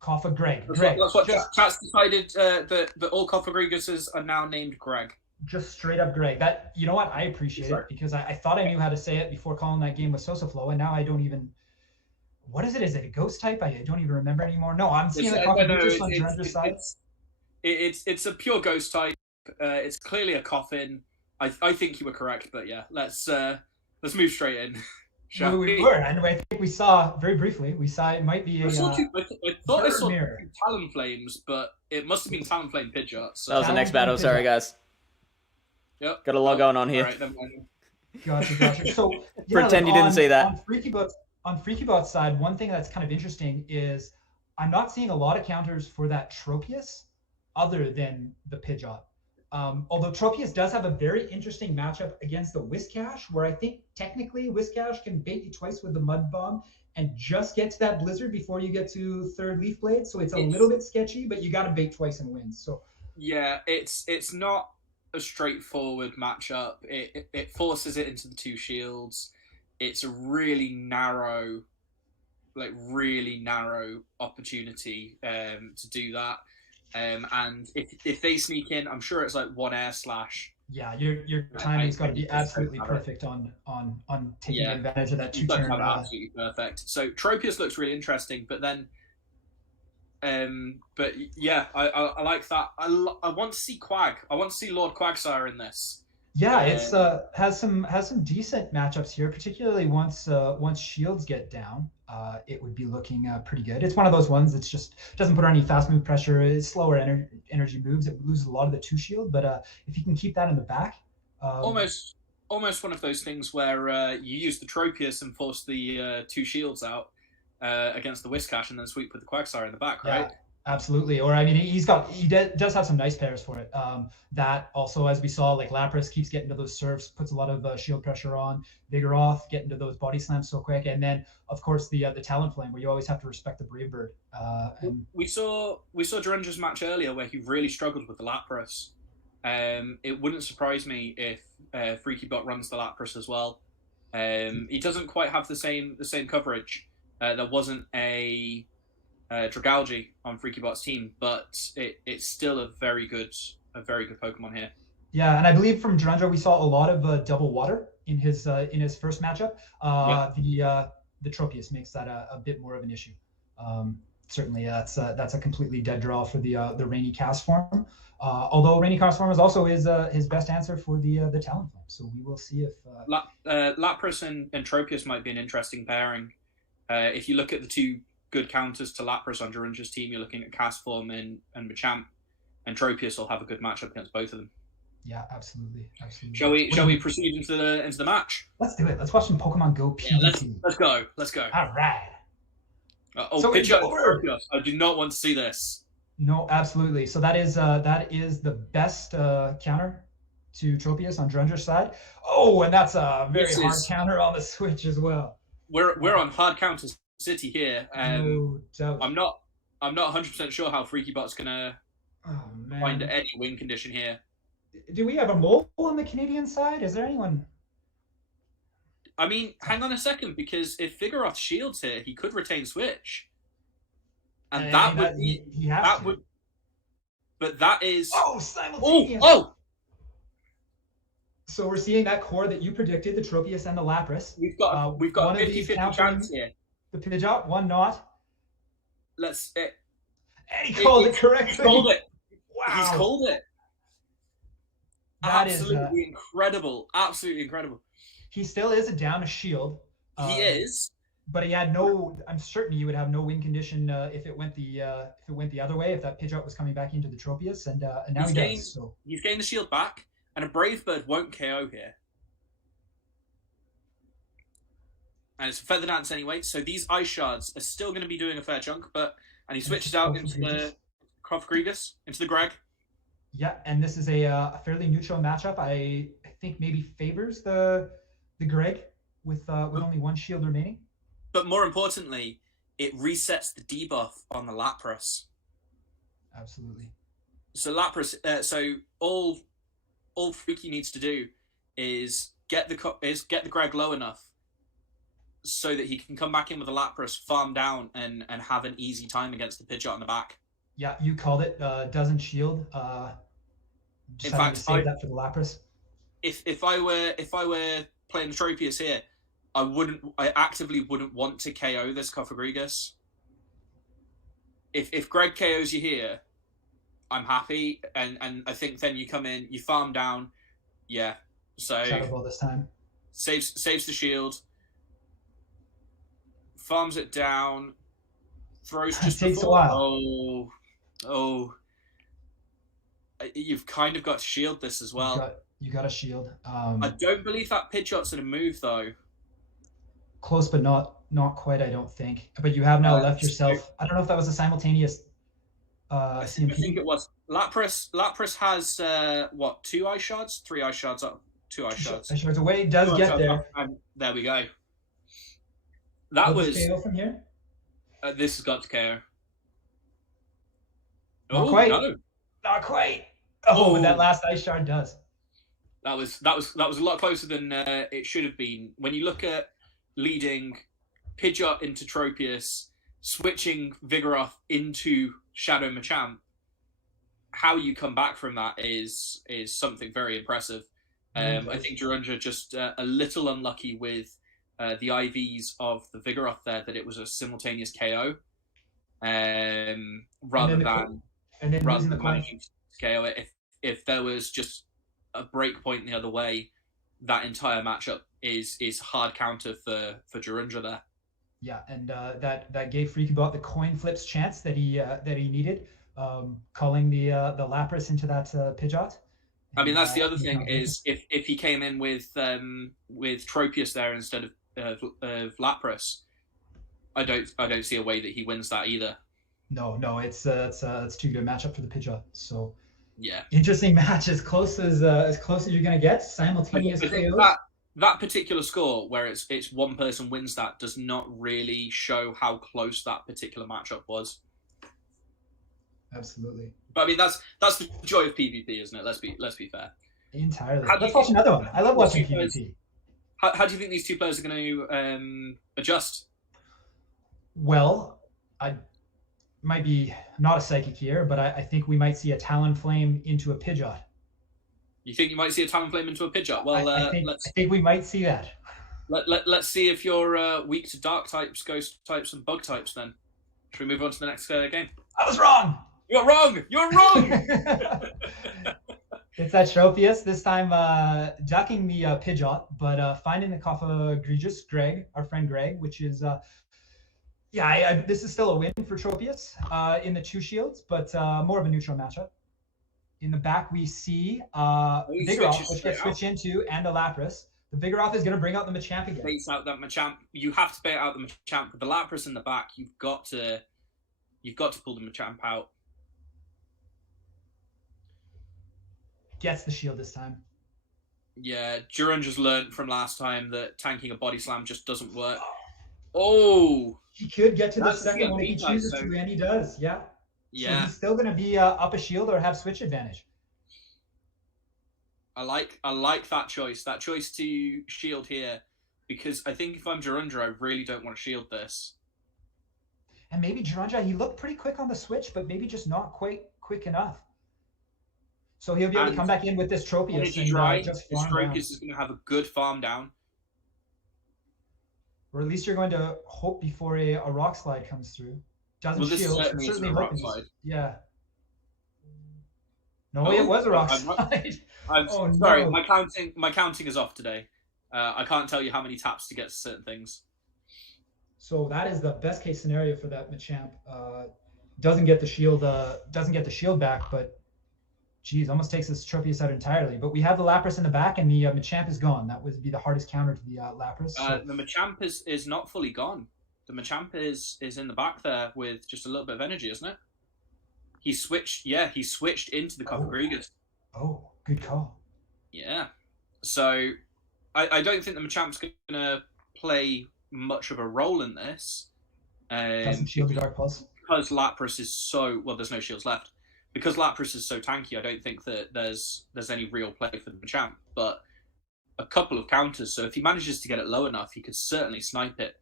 Koff Greg. That's what chat's decided, that all Koff egregiouss are now named Greg. Just straight up Greg. That, you know what? I appreciate it, because I thought I knew how to say it before calling that game with Sosaflow, and now I don't even... What is it? Is it a ghost type? I don't even remember anymore. No, I'm seeing the Koff egregious on Girondra's side. It's a pure ghost type. It's clearly a coffin. I think you were correct, but yeah, let's move straight in. We were, and I think we saw very briefly. We saw it might be a. I thought I saw two mirror. Talonflames, but it must have been Talonflame Pidgeot. So. That was the next battle. Sorry, guys. Yep. Got a lot going on here. All right, Gotcha. So pretend you didn't see that. On FreakyBot's side, one thing that's kind of interesting is I'm not seeing a lot of counters for that Tropius, other than the Pidgeot. Although Tropius does have a very interesting matchup against the Whiscash, where I think technically Whiscash can bait you twice with the Mud Bomb and just get to that Blizzard before you get to third Leaf Blade. So it's a little bit sketchy, but you got to bait twice and win. So yeah, it's not a straightforward matchup. It forces it into the two shields. It's a really narrow opportunity to do that. And if they sneak in, I'm sure it's like one air slash. Yeah, your timing's got to be absolutely perfect on taking advantage of that 2-turn. Absolutely perfect. So Tropius looks really interesting, but then, but yeah, I like that. I want to see Quag. I want to see Lord Quagsire in this. Yeah, it's has some decent matchups here, particularly once shields get down. It would be looking pretty good. It's one of those ones that's just doesn't put on any fast move pressure. It's slower energy moves. It loses a lot of the 2 shield, but if you can keep that in the back, almost one of those things where you use the Tropius and force the 2 shields out against the Whiscash, and then sweep with the Quagsire in the back, right? Yeah. Absolutely. Or I mean, he does have some nice pairs for it. That also, as we saw, like Lapras keeps getting to those serves, puts a lot of shield pressure on. Vigoroth getting to those body slams so quick, and then of course the Talonflame, where you always have to respect the Brave Bird. We saw Girondra's match earlier where he really struggled with the Lapras. It wouldn't surprise me if FreakyBot runs the Lapras as well. He doesn't quite have the same coverage. There wasn't a Dragalge on FreakyBot's team, but it's still a very good Pokemon here. Yeah, and I believe from Girondra we saw a lot of double water in his first matchup. The Tropius makes that a bit more of an issue. Certainly, that's a completely dead draw for the Rainy Cast form. Although Rainy Cast form is also his best answer for the Talonflame. So we will see if Lapras and Tropius might be an interesting pairing. If you look at the 2 good counters to Lapras on Girondra's team, you're looking at Castform and Machamp, and Tropius will have a good matchup against both of them. Yeah, absolutely. Shall we proceed into the match? Let's do it. Let's watch some Pokemon Go PvP. Let's go. All right. So Pidgeot, I do not want to see this. No, absolutely. So that is the best counter to Tropius on Girondra's side. Oh, and that's a very hard counter on the Switch as well. We're on hard counter city here. No doubt. I'm not 100% sure how FreakyBot's gonna find any win condition here. Do we have a mole on the Canadian side? Is there anyone? I mean, hang on a second, because if Vigoroth shields here, he could retain Switch, and but that is simultaneous. Oh! So we're seeing that core that you predicted, the Tropius and the Lapras. We've got a 50-50 chance here. The Pidgeot, one not. And he called it correctly. He called it. Wow. He's called it. That absolutely incredible. Absolutely incredible. He still is down a shield. He is. But he had no. I'm certain you would have no win condition if it went the other way. If that Pidgeot was coming back into the Tropius, and now he does. So he's gained the shield back, and a Brave Bird won't KO here. And it's a Feather Dance anyway, so these Ice Shards are still going to be doing a fair chunk, and he switches out into the Crofgregus, into the Greg. Yeah, and this is a fairly neutral matchup. I think maybe favors the Greg with only 1 shield remaining. But more importantly, it resets the debuff on the Lapras. Absolutely. So Lapras. So all Freaky needs to do is get the Greg low enough so that he can come back in with a Lapras, farm down, and have an easy time against the Pidgeot on the back. Yeah, you called it. Doesn't shield. In fact, save that for the Lapras. If I were playing the Tropius here, I actively wouldn't want to KO this Cofagrigus. If Greg KOs you here, I'm happy, and I think then you come in, you farm down, yeah. So Shadow Ball this time. Saves the shield, farms it down, throws just takes before. a while. Oh. You've kind of got to shield this as well. You got a shield. I don't believe that Pidgeot's going to move though. Close, but not quite. I don't think. But you have now left yourself. I don't know if that was a simultaneous CMP. I think it was. Lapras has 2 ice shards, 3 ice shards up, 2 ice shards. Ice shards away. Does get there. And there we go. That was KO from here. This has got to KO. Not quite. No. Not quite. Oh, but that last ice shard does. That was a lot closer than it should have been. When you look at leading Pidgeot into Tropius, switching Vigoroth into Shadow Machamp, how you come back from that is something very impressive. I think Gyroundra just a little unlucky with the IVs of the Vigoroth there, that it was a simultaneous KO, rather than managing to KO it. If there was just a break point the other way, that entire matchup is hard counter for Gyroundra there. Yeah, and that gave Freakybot the coin flips chance that he needed, calling the Lapras into that Pidgeot. I mean, that's the other thing is if he came in with Tropius there instead of Lapras, I don't see a way that he wins that either. No, it's too good a matchup for the Pidgeot. So yeah, interesting match, as close as you're gonna get. Simultaneous KOs. That particular score where it's one person wins that does not really show how close that particular matchup was. Absolutely. But I mean, that's the joy of PvP, isn't it? Let's be fair. Entirely. Let's watch another one. I love watching PvP. How do you think these two players are going to adjust? Well, I might be not a psychic here, but I think we might see a Talonflame into a Pidgeot. You think you might see a Talonflame into a Pidgeot? Well, I think we might see that. Let's see if you're weak to dark types, ghost types, and bug types. Then, should we move on to the next game? I was wrong. You're wrong. You're wrong. It's that Tropius this time, ducking the Pidgeot, but finding the Cofagrigus, Greg, our friend Greg, which is this is still a win for Tropius in the 2 shields, but more of a neutral matchup. In the back, we see Vigoroth, which gets switched into, and a Lapras. The Vigoroth is going to bring out the Machamp again. Baits out that Machamp. You have to bait out the Machamp. With the Lapras in the back, you've got to pull the Machamp out. Gets the shield this time. Yeah, Duran just learned from last time that tanking a body slam just doesn't work. Oh! He could get to the second one if he chooses to, and he does, yeah. Yeah. So he's still going to be up a shield or have switch advantage. I like that choice. That choice to shield here, because I think if I'm Gyroundra, I really don't want to shield this. And maybe Gyroundra, he looked pretty quick on the switch, but maybe just not quite quick enough. So he'll be able to come back in with this Tropius. This Tropius is going to have a good farm down. Or at least you're going to hope before a rock slide comes through. Doesn't shield. Certainly rock slide. Yeah. No, it was a rock slide. I'm sorry, no. My counting is off today. I can't tell you how many taps to get to certain things. So that is the best case scenario for that Machamp. Doesn't get the shield back, but geez, almost takes this Tropius out entirely. But we have the Lapras in the back, and the Machamp is gone. That would be the hardest counter to the Lapras. So. The Machamp is not fully gone. The Machamp is in the back there with just a little bit of energy, isn't it? He switched into the Cofagrigus. Oh, good call. Yeah. So I don't think the Machamp's going to play much of a role in this. Doesn't shield the Dark Pulse. Because Lapras is so... Well, there's no shields left. because Lapras is so tanky, I don't think that there's any real play for the Machamp. But a couple of counters, so if he manages to get it low enough, he could certainly snipe it.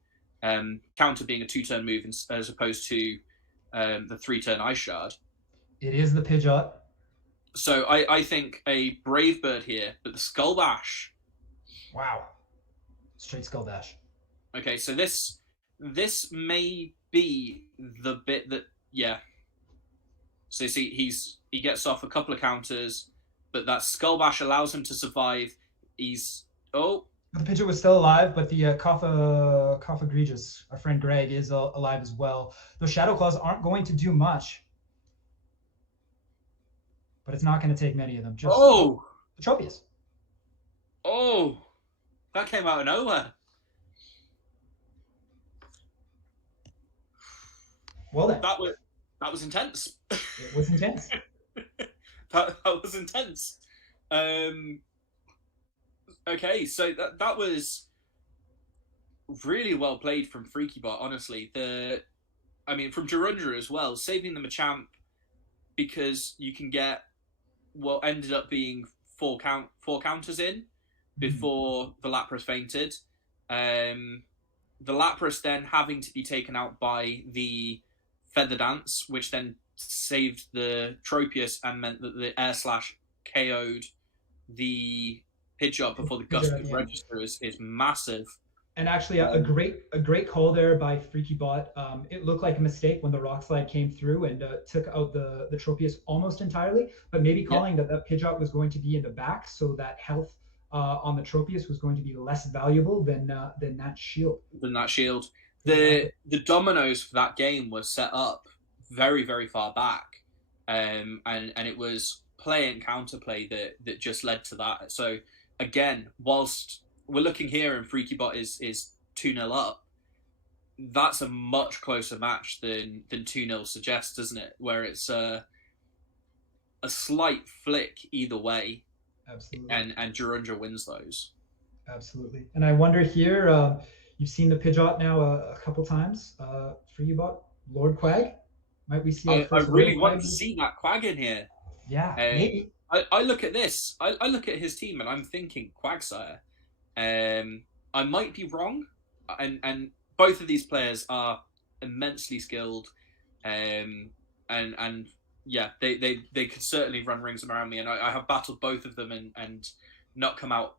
Counter being a 2-turn move as opposed to the 3-turn Ice Shard. It is the Pidgeot. So I think a Brave Bird here, but the Skull Bash. Wow. Straight Skull Dash. Okay, so this may be the bit that, yeah. So you see, he gets off a couple of counters, but that Skull Bash allows him to survive. The Pidgeot was still alive, but the Cough Egregious, our friend Greg, is alive as well. Those Shadow Claws aren't going to do much, but it's not going to take many of them. Just the Tropius. Oh, that came out of nowhere. Well then, that was intense. It was intense. that was intense. Okay, so that was really well played from FreakyBot, honestly. From Gyroundra as well, saving the Machamp because you can get what ended up being four counters in before the Lapras fainted. The Lapras then having to be taken out by the Feather Dance, which then saved the Tropius and meant that the Air Slash KO'd the Pidgeot before the Gust could register is massive. And actually, a great call there by FreakyBot. It looked like a mistake when the Rock Slide came through and took out the Tropius almost entirely, but maybe calling that Pidgeot was going to be in the back, so that health on the Tropius was going to be less valuable than that shield. The dominoes for that game were set up very, very far back, and it was play and counterplay that just led to that. So again, whilst we're looking here and FreakyBot is 2-0 up, that's a much closer match than 2-0 suggests, doesn't it? Where it's a slight flick either way. Absolutely. And Gyroundra wins those. Absolutely. And I wonder here, you've seen the Pidgeot now a couple times. FreakyBot, Lord Quag. Might we see? I really want to see that Quag in here. Yeah, maybe. I look at this. I look at his team and I'm thinking Quagsire. I might be wrong, and both of these players are immensely skilled, and yeah, they could certainly run rings around me, and I have battled both of them and not come out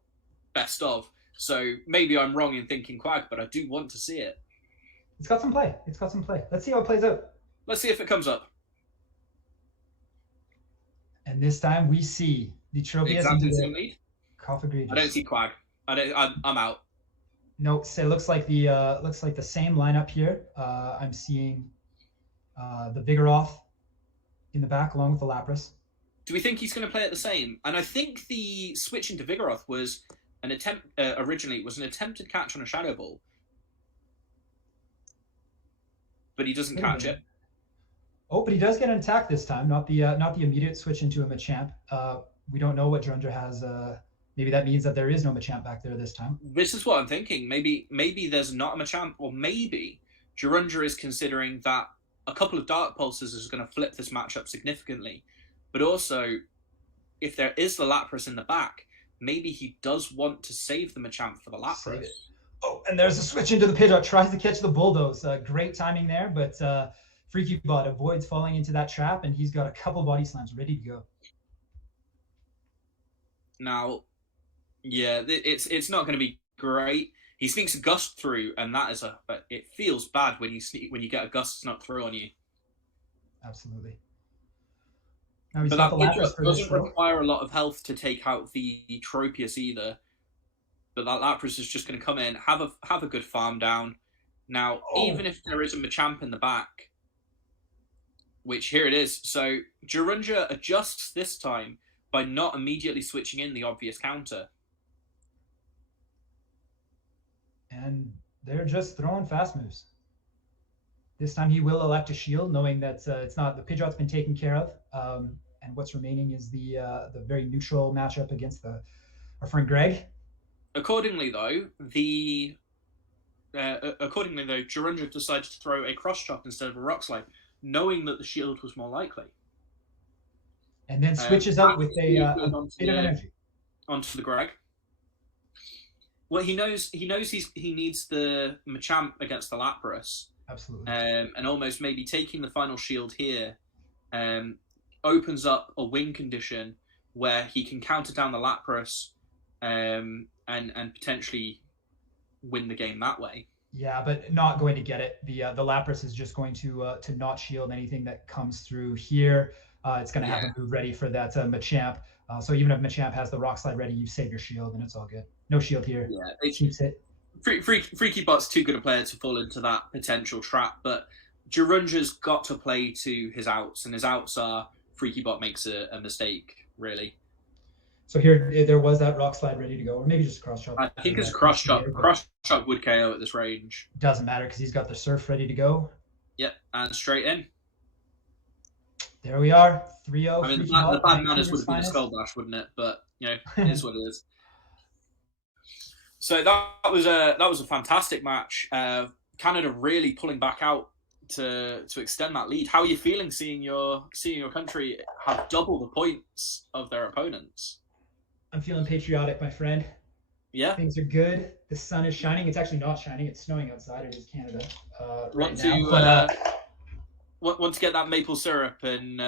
best of. So maybe I'm wrong in thinking Quag, but I do want to see it. It's got some play. Let's see how it plays out. Let's see if it comes up. And this time we see the Tropius into the lead. Cough Egregious. I don't see Quag. I'm out. No, so it looks like the same lineup here. I'm seeing the Vigoroth in the back along with the Lapras. Do we think he's going to play it the same? And I think the switch into Vigoroth was an attempt. Originally, it was an attempted catch on a Shadow Ball, but he doesn't catch it. Oh, but he does get an attack this time. Not the immediate switch into a Machamp. We don't know what Gyroundra has. Maybe that means that there is no Machamp back there this time. This is what I'm thinking. Maybe there's not a Machamp, or maybe Gyroundra is considering that a couple of Dark Pulses is going to flip this matchup significantly. But also, if there is the Lapras in the back, maybe he does want to save the Machamp for the Lapras. Oh, and there's a switch into the Pidgeot. Tries to catch the Bulldoze. Great timing there, but FreakyBot avoids falling into that trap, and he's got a couple body slams ready to go. Now, yeah, it's not going to be great. He sneaks a Gust through, and but it feels bad when you get a Gust snuck through on you. Absolutely. Now he's but got that the Lapras doesn't require a lot of health to take out the Tropius either. But that Lapras is just going to come in, have a good farm down. Now, even if there is a Machamp in the back, which here it is, so Gyroundra adjusts this time by not immediately switching in the obvious counter. And they're just throwing fast moves. This time he will elect a shield, knowing that it's not the Pidgeot's been taken care of, and what's remaining is the very neutral matchup against our friend Greg. Accordingly, though, Gyroundra decided to throw a Cross Chop instead of a Rock Slide, knowing that the shield was more likely. and then switches out with a bit of energy. Onto the Greg. Well, he knows he needs the Machamp against the Lapras. Absolutely. And almost maybe taking the final shield here opens up a win condition where he can counter down the Lapras and potentially win the game that way. Yeah, but not going to get it. The Lapras is just going to not shield anything that comes through here. It's going to have a move ready for that Machamp. So even if Machamp has the Rock Slide ready, you save your shield and it's all good. No shield here. Yeah, it keeps it. Freaky Bot's too good a player to fall into that potential trap, but Jirunja's got to play to his outs, and his outs are Freaky Bot makes a mistake, really. So here, there was that Rock Slide ready to go, or maybe just Cross Chop. I think it's Cross Chop. Cross Chop would KO at this range. Doesn't matter because he's got the Surf ready to go. Yep, and straight in. There we are, 3-0. I mean, the bad manners would have been a Skull Dash, wouldn't it? But, it is what it is. So that was a fantastic match. Canada really pulling back out to extend that lead. How are you feeling seeing your country have double the points of their opponents? I'm feeling patriotic, my friend. Yeah, things are good. The sun is shining. It's actually not shining. It's snowing outside. It is Canada want to get that maple syrup and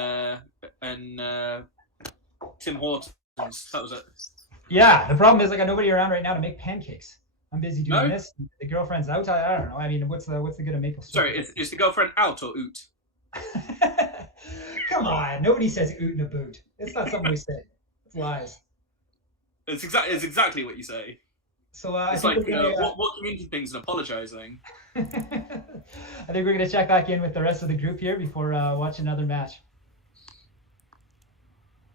Tim Hortons. That was it. Yeah, the problem is I got nobody around right now to make pancakes. I'm busy doing this. The girlfriend's out. I don't know. I mean, what's the good of maple syrup? Sorry, is the girlfriend out or oot? Come on, nobody says oot in a boot. It's not something we say. It's lies. It's exactly what you say. So it's like walking into things and apologizing. I think we're gonna check back in with the rest of the group here before watching another match.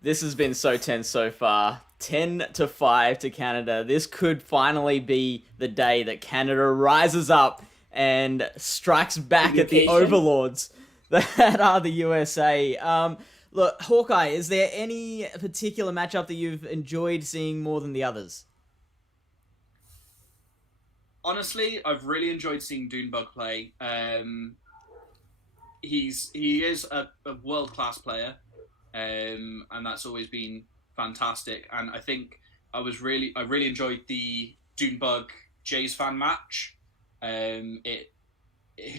This has been so tense so far. 10-5 to Canada. This could finally be the day that Canada rises up and strikes back at the overlords that are the USA. Look, Hawkeye, is there any particular matchup that you've enjoyed seeing more than the others? Honestly, I've really enjoyed seeing Dunebug play. He is a world-class player. And that's always been fantastic. And I think I really enjoyed the Dunebug Jays fan match. It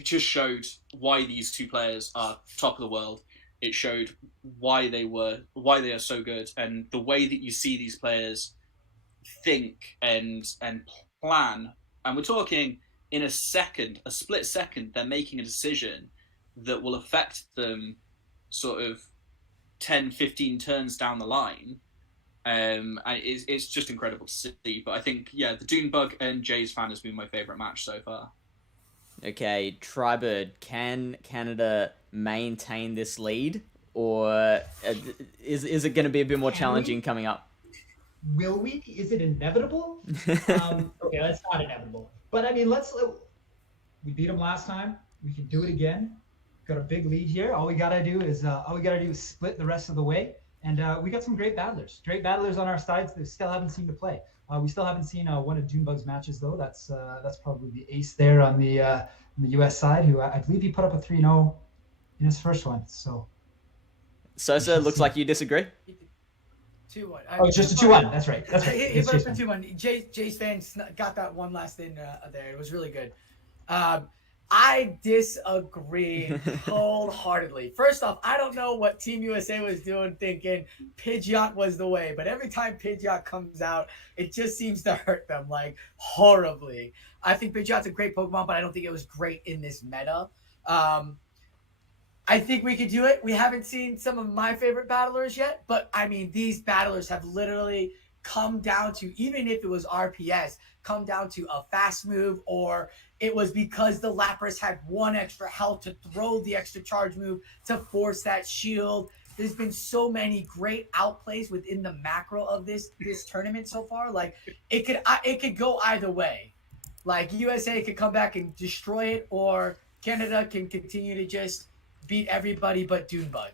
just showed why these two players are top of the world. It showed why they are so good, and the way that you see these players think and plan. And we're talking in a split second, they're making a decision that will affect them sort of 10, 15 turns down the line. And it's just incredible to see. But I think, the Dunebug and Jays fan has been my favourite match so far. Okay, Tribird, can Canada maintain this lead? Or is it going to be a bit more challenging coming up? Will we? Is it inevitable? Okay, that's not inevitable. But I mean, we beat them last time. We can do it again. Got a big lead here. All we gotta do is split the rest of the way, and we got some great battlers on our sides that still haven't seen to play. We still haven't seen one of Dunebug's matches though. That's probably the ace there on the U.S. side, who I believe he put up a 3-0 in his first one. So Sosa, looks like you disagree. 2-1. Oh, just a 2-1. That's right. He put up a 2-1. Jays fans got that one last thing there. It was really good. I disagree wholeheartedly. First off, I don't know what Team USA was doing thinking Pidgeot was the way, but every time Pidgeot comes out, it just seems to hurt them, like, horribly. I think Pidgeot's a great Pokemon, but I don't think it was great in this meta. I think we could do it. We haven't seen some of my favorite battlers yet, but, I mean, these battlers have literally come down to, even if it was RPS, come down to a fast move, or it was because the Lapras had one extra health to throw the extra charge move to force that shield. There's been so many great outplays within the macro of this tournament so far. Like, it could go either way. Like, USA could come back and destroy it, or Canada can continue to just beat everybody but Dunebug.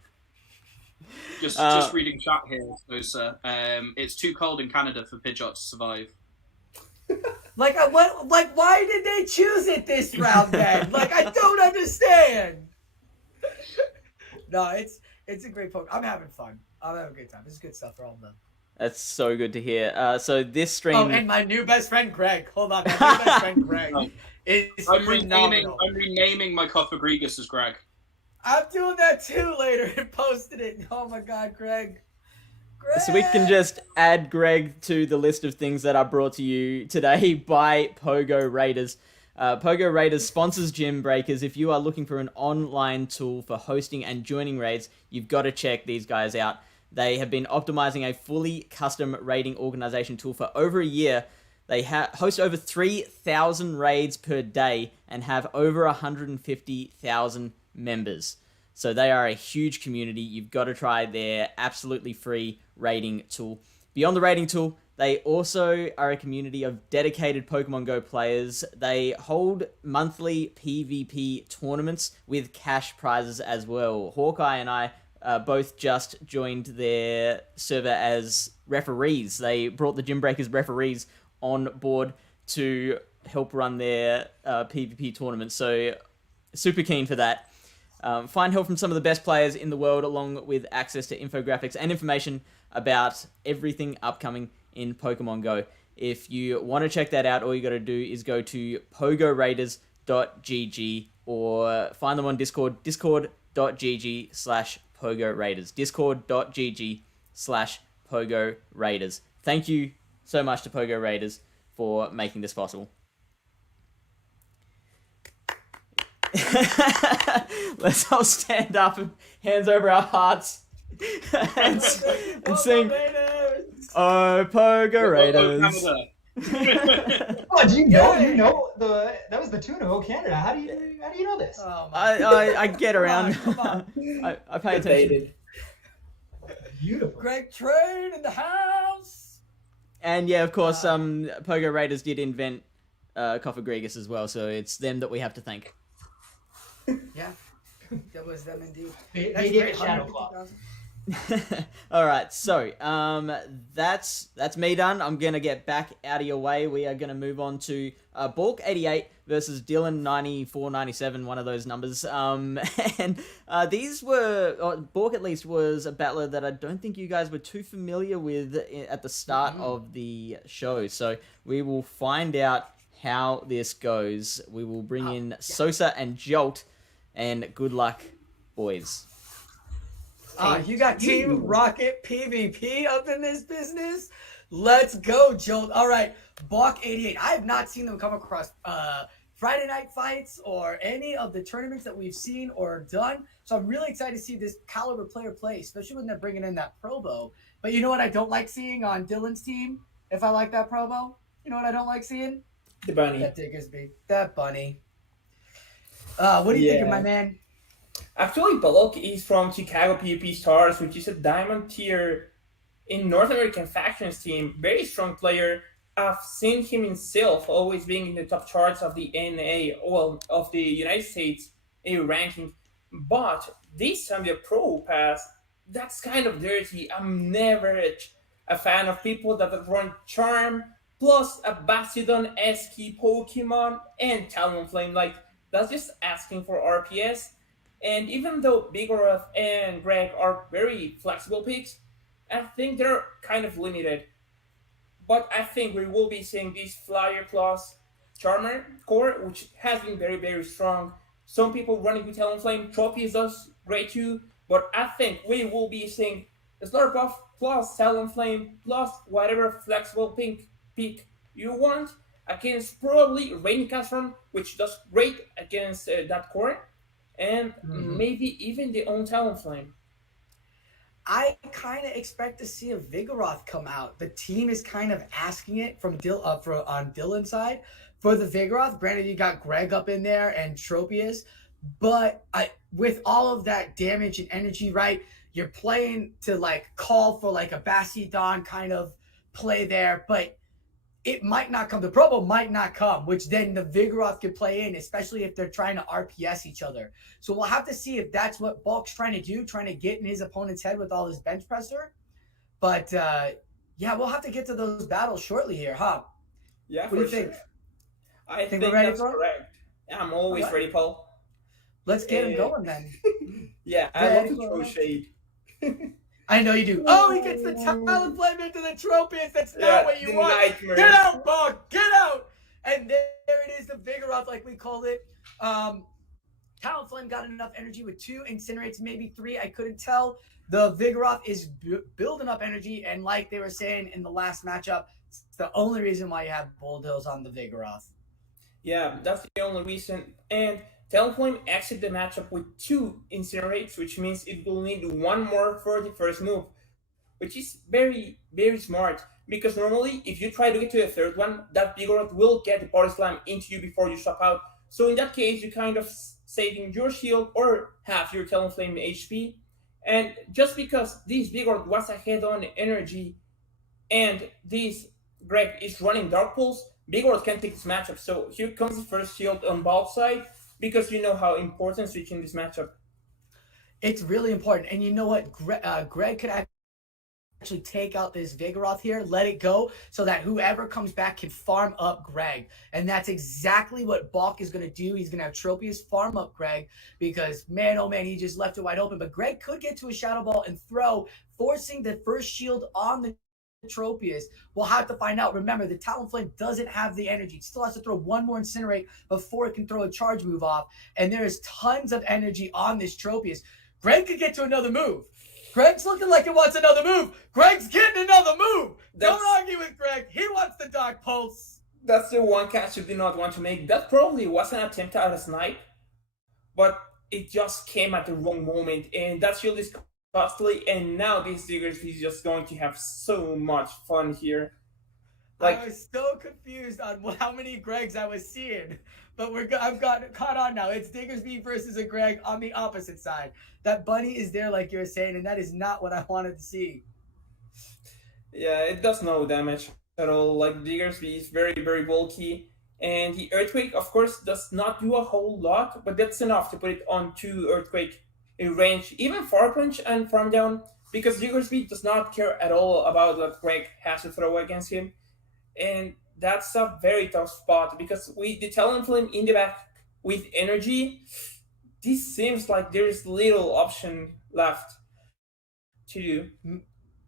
Just reading chat here, Sosa. It's too cold in Canada for Pidgeot to survive. Why did they choose it this round then? Like, I don't understand. No, it's a great Pokemon. I'm having fun. I'll have a good time. This is good stuff for all of them. That's so good to hear. So this stream. Oh, and my new best friend Greg. Hold on, my new best friend Greg is phenomenal. I'm renaming my Gymbreakers as Greg. I'm doing that too later and posted it. Oh my God, Greg. So we can just add Greg to the list of things that are brought to you today by Pogo Raiders. Pogo Raiders sponsors Gymbreakers. If you are looking for an online tool for hosting and joining raids, you've got to check these guys out. They have been optimizing a fully custom raiding organization tool for over a year. They host over 3,000 raids per day and have over 150,000 members. So they are a huge community. You've got to try their absolutely free raiding tool. Beyond the raiding tool, they also are a community of dedicated Pokemon Go players. They hold monthly PvP tournaments with cash prizes as well. Hawkeye and I both just joined their server as referees. They brought the Gymbreakers referees on board to help run their PvP tournament. So super keen for that. Find help from some of the best players in the world, along with access to infographics and information about everything upcoming in Pokemon Go. If you want to check that out, all you got to do is go to pogoraiders.gg or find them on Discord, discord.gg/pogoraiders, discord.gg/pogoraiders. Thank you so much to Pogo Raiders for making this possible. Let's all stand up and hands over our hearts and sing, "Oh, Pogo Raiders." Oh, do you know that was the tune of "Oh Canada"? How do you know this? Oh, I get around. Come on. I pay attention. Beautiful. Greg Trade in the house. And yeah, of course, Pogo Raiders did invent Gymbreakers as well, so it's them that we have to thank. Yeah, that was them indeed. They gave it Shadow Claw. All right, so that's me done. I'm gonna get back out of your way. We are gonna move on to Balk 88 versus Dylan 9497, one of those numbers. And these were Balk at least was a battler that I don't think you guys were too familiar with at the start of the show. So we will find out how this goes. We will bring in Sosa and Jolt, and good luck, boys. You got Team Rocket PvP up in this business? Let's go, Jolt. All right, Balk 88. I have not seen them come across Friday night fights or any of the tournaments that we've seen or done. So I'm really excited to see this caliber player play, especially when they're bringing in that Probo. But you know what I don't like seeing on Dylan's team? If I like that Probo, you know what I don't like seeing? The bunny. That Diggersby. That bunny. What do you think of my man? Actually, Balok is from Chicago PvP Stars, which is a diamond tier in North American Factions team. Very strong player. I've seen him himself always being in the top charts of the NA, of the United States A ranking. But this time the Pro Pass, that's kind of dirty. I'm never a fan of people that run Charm plus a Bastiodon-esque Pokemon and Talonflame. Like, that's just asking for RPS. And even though Vigoroth and Greg are very flexible picks, I think they're kind of limited. But I think we will be seeing this Flyer plus Charmer core, which has been very, very strong. Some people running with Talonflame, Tropius does great too, but I think we will be seeing Slurpuff plus Talonflame plus whatever flexible pick you want against probably Rain Castron, which does great against that core, and maybe even the own Talonflame. I kind of expect to see a Vigoroth come out. The team is kind of asking it from on Dylan's side for the Vigoroth. Granted, you got Greg up in there and Tropius, but with all of that damage and energy, right? You're playing to like call for like a Bastiodon kind of play there, but it might not come. The Probo might not come, which then the Vigoroth could play in, especially if they're trying to RPS each other. So we'll have to see if that's what Bulk's trying to do, trying to get in his opponent's head with all his bench presser. But yeah, we'll have to get to those battles shortly here, huh? Yeah, what do you think? I think we're ready that's for it? correct. I'm always ready, Paul. Let's get him going then. Yeah, I love to throw shade. I know you do. Oh, he gets the Talonflame into the Tropius. That's not what you want. Nightmare. Get out, Bog. Get out. And there it is, the Vigoroth, like we called it. Talonflame got enough energy with 2, Incinerates maybe 3. I couldn't tell. The Vigoroth is building up energy, and like they were saying in the last matchup, it's the only reason why you have Bulldoze on the Vigoroth. Yeah, that's the only reason. And Talonflame exit the matchup with 2 Incinerates, which means it will need 1 more for the first move, which is very, very smart. Because normally, if you try to get to the third one, that Vigoroth will get the Body Slam into you before you swap out. So in that case, you're kind of saving your shield or half your Talonflame HP. And just because this Vigoroth was ahead on energy and this Greg is running Dark Pulse, Vigoroth can take this matchup. So here comes the first shield on both sides, because you know how important switching this matchup. It's really important. And you know what? Greg could actually take out this Vigoroth here, let it go, so that whoever comes back can farm up Greg. And that's exactly what Balk is going to do. He's going to have Tropius farm up Greg, because, man, oh man, he just left it wide open. But Greg could get to a Shadow Ball and throw, forcing the first shield on the Tropius. We'll have to find out. Remember, the Talonflame doesn't have the energy. It still has to throw 1 more Incinerate before it can throw a charge move off. And there is tons of energy on this Tropius. Greg could get to another move. Greg's looking like he wants another move. Greg's getting another move. Don't argue with Greg. He wants the Dark Pulse. That's the one catch you did not want to make. That probably was an attempt at a snipe, but it just came at the wrong moment. And that shield is costly. And now this Diggersby is just going to have so much fun here. I was so confused on how many Gregs I was seeing. But I've got caught on now. It's Diggersby versus a Greg on the opposite side. That bunny is there, like you were saying, and that is not what I wanted to see. Yeah, it does no damage at all. Like, Diggersby is very, very bulky. And the Earthquake, of course, does not do a whole lot, but that's enough to put it on 2 Earthquake in range. Even Far Punch and Farm Down, because Diggersby does not care at all about what Greg has to throw against him. And that's a very tough spot, because with the Talonflame in the back with energy, this seems like there's little option left to do.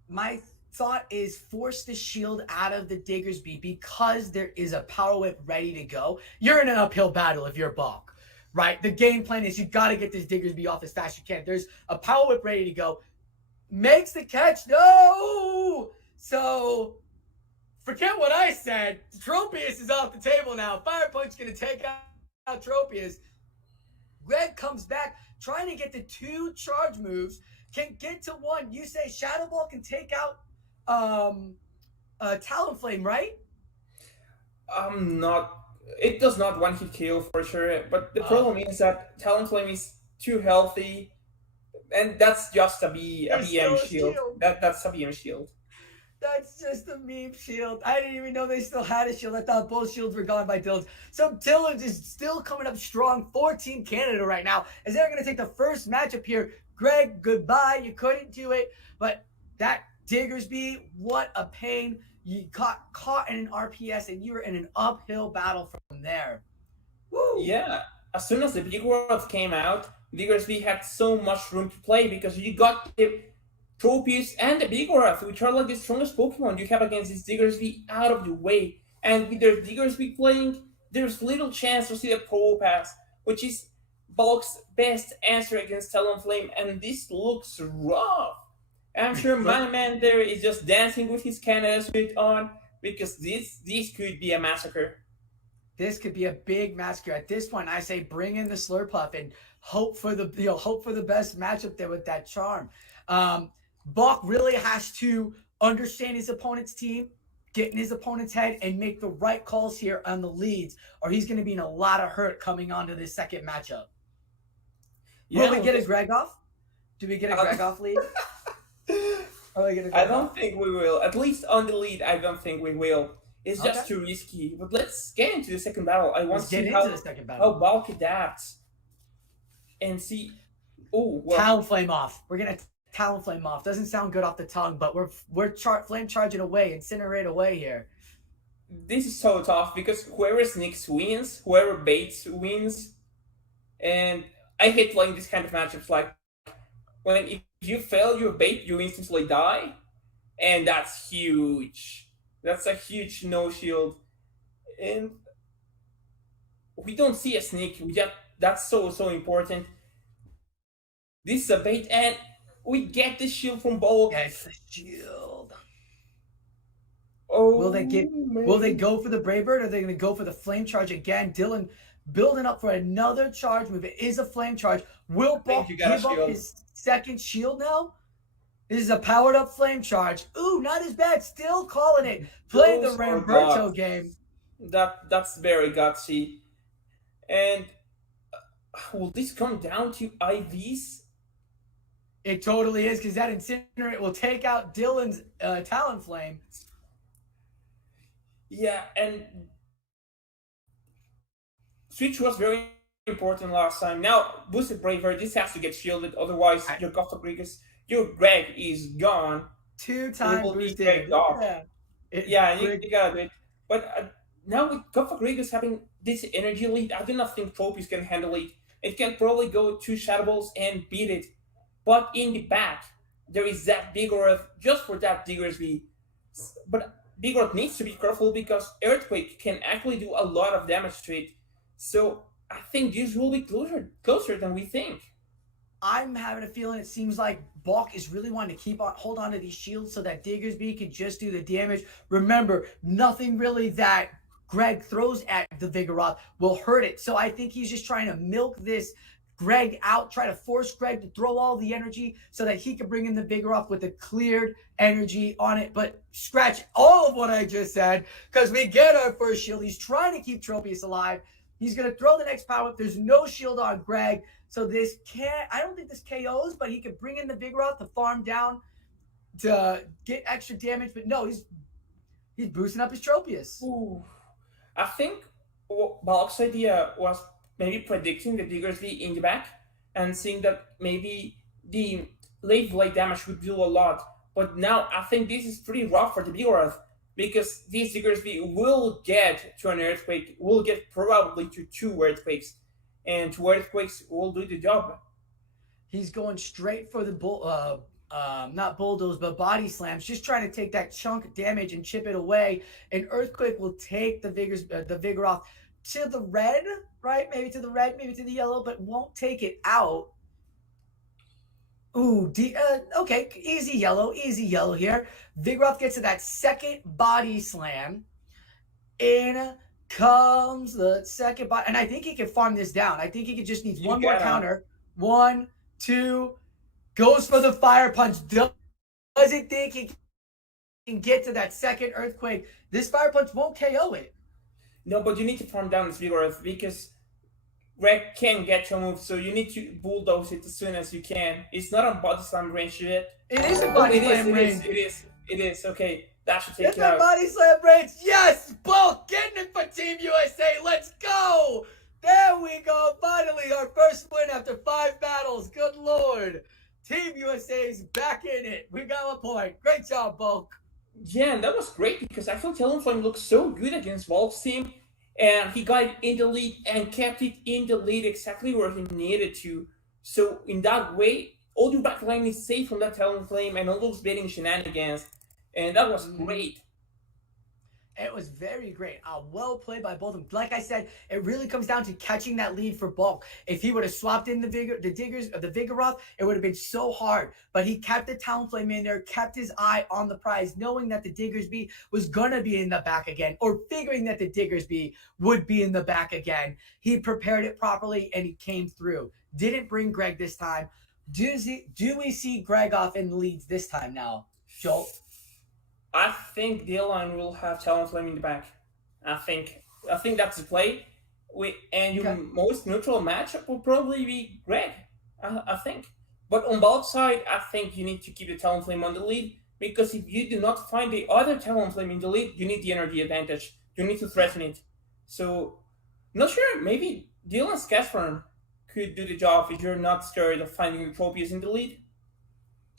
My thought is force the shield out of the Diggersby, because there is a Power Whip ready to go. You're in an uphill battle if you're Balk, right? The game plan is you got to get this Diggersby off as fast as you can. There's a Power Whip ready to go. Makes the catch. No! So forget what I said. Tropius is off the table now. Fire Punch going to take out Tropius. Greg comes back, trying to get the 2 charge moves, can get to 1. You say Shadow Ball can take out Talonflame, right? It does not one-hit KO for sure, but the problem is that Talonflame is too healthy, and that's just a BM shield. That's a BM shield. That's just a meme shield. I didn't even know they still had a shield. I thought both shields were gone by Dillons. So Dillons is still coming up strong for Team Canada right now, as they're going to take the first matchup here. Greg, goodbye. You couldn't do it. But that Diggersby, what a pain. You got caught in an RPS, and you were in an uphill battle from there. Woo! Yeah. As soon as the Vigoroth came out, Diggersby had so much room to play, because you got the Tropius and the Vigoroth, which are like the strongest Pokemon you have against this Diggersby, out of the way. And with their Diggersby playing, there's little chance to see the Pro Pass, which is Bulk's best answer against Talonflame, and this looks rough. I'm sure my man there is just dancing with his Canada suit on, because this could be a massacre. This could be a big massacre. At this point, I say bring in the Slurpuff and hope for the best matchup there with that charm. Balk really has to understand his opponent's team, get in his opponent's head, and make the right calls here on the leads, or he's going to be in a lot of hurt coming onto this second matchup. Will we get a Greg off? Do we get a Greg off lead? I don't think we will. At least on the lead, I don't think we will. It's just too risky. But let's get into the second battle. I want to see how Balk adapts. And see... Oh, well. Talonflame off. We're going to Talonflame off. Doesn't sound good off the tongue, but we're flame charging away, incinerate away here. This is so tough, because whoever sneaks wins, whoever baits wins. And I hate playing this kind of matchups. Like, when if you fail your bait, you instantly die, and that's huge. That's a huge no shield, and we don't see a sneak. That's so important. This is a bait, and we get the shield from Bulk. Gets the shield. Oh, Will they man. go for the Brave Bird, or are they going to go for the Flame Charge again? Dylan building up for another charge move. It is a Flame Charge. Will Bulk you got a give up shield. his second shield now? This is a powered up Flame Charge. Ooh, not as bad. Still calling it. Play the Those are Ramberto guts. game. That's very gutsy. And will this come down to IVs? It totally is, because that Incinerate will take out Dylan's Talonflame. Yeah, and Switch was very important last time. Now, Boosted Braver, this has to get shielded, otherwise your Gymbreakers, your Greg is gone. 2-time boosted. Yeah, you gotta do it. But now with Gymbreakers having this energy lead, I do not think Trophies can handle it. It can probably go 2 Shadow Balls and beat it. But in the back, there is that Vigoroth just for that Diggersby. But Vigoroth needs to be careful because Earthquake can actually do a lot of damage to it. So I think this will be closer than we think. I'm having a feeling it seems like Balk is really wanting to hold on to these shields so that Diggersby can just do the damage. Remember, nothing really that Greg throws at the Vigoroth will hurt it. So I think he's just trying to milk this Greg out, try to force Greg to throw all the energy so that he can bring in the Vigoroth with a cleared energy on it. But scratch all of what I just said, because we get our first shield. He's trying to keep Tropius alive. He's going to throw the next power up. There's no shield on Greg. So this can't, I don't think this KOs, but he could bring in the Vigoroth to farm down to get extra damage. But no, he's boosting up his Tropius. Ooh. I think Balk's idea was maybe predicting the Diggersby in the back and seeing that maybe the late blade damage would do a lot. But now I think this is pretty rough for the Vigoroth because this Diggersby will get to an Earthquake, will get probably to 2 Earthquakes, and 2 Earthquakes will do the job. He's going straight for the not bulldoze, but body slams, just trying to take that chunk of damage and chip it away. An Earthquake will take the Vigoroth to the red, right? Maybe to the red, maybe to the yellow, but won't take it out. Ooh, okay, easy yellow here. Vigoroth gets to that second body slam. In comes the second body, and I think he can farm this down. I think he just needs one more counter. 1, 2, goes for the fire punch. Doesn't think he can get to that second Earthquake. This fire punch won't KO it. No, but you need to farm down this Vigoroth because Greg can get your move, so you need to bulldoze it as soon as you can. It's not on body slam range yet. It is a body slam range. It is. Okay, that should take it out. Body slam range. Yes, Bulk getting it for Team USA. Let's go. There we go. Finally, our first win after 5 battles. Good Lord. Team USA is back in it. We got a point. Great job, Bulk. Yeah, and that was great because actually Talonflame looked so good against Bulk's team. And he got it in the lead and kept it in the lead exactly where he needed to. So in that way, all your backline is safe from that Talonflame and all those baiting shenanigans. And that was great. It was very great. Well played by both of them. Like I said, it really comes down to catching that lead for Bulk. If he would have swapped in the Vigoroth, it would have been so hard. But he kept the Talonflame in there, kept his eye on the prize, knowing that the Diggersby was going to be in the back again, or figuring that the Diggersby would be in the back again. He prepared it properly, and he came through. Didn't bring Greg this time. Do we see Greg off in leads this time now, Joel? I think D-Line will have Talonflame in the back. I think that's the play. Your most neutral matchup will probably be Greg. I think. But on both sides, I think you need to keep the Talonflame on the lead because if you do not find the other Talonflame in the lead, you need the energy advantage. You need to threaten it. So, not sure. Maybe D-Line's Casper could do the job if you're not scared of finding the Tropius in the lead.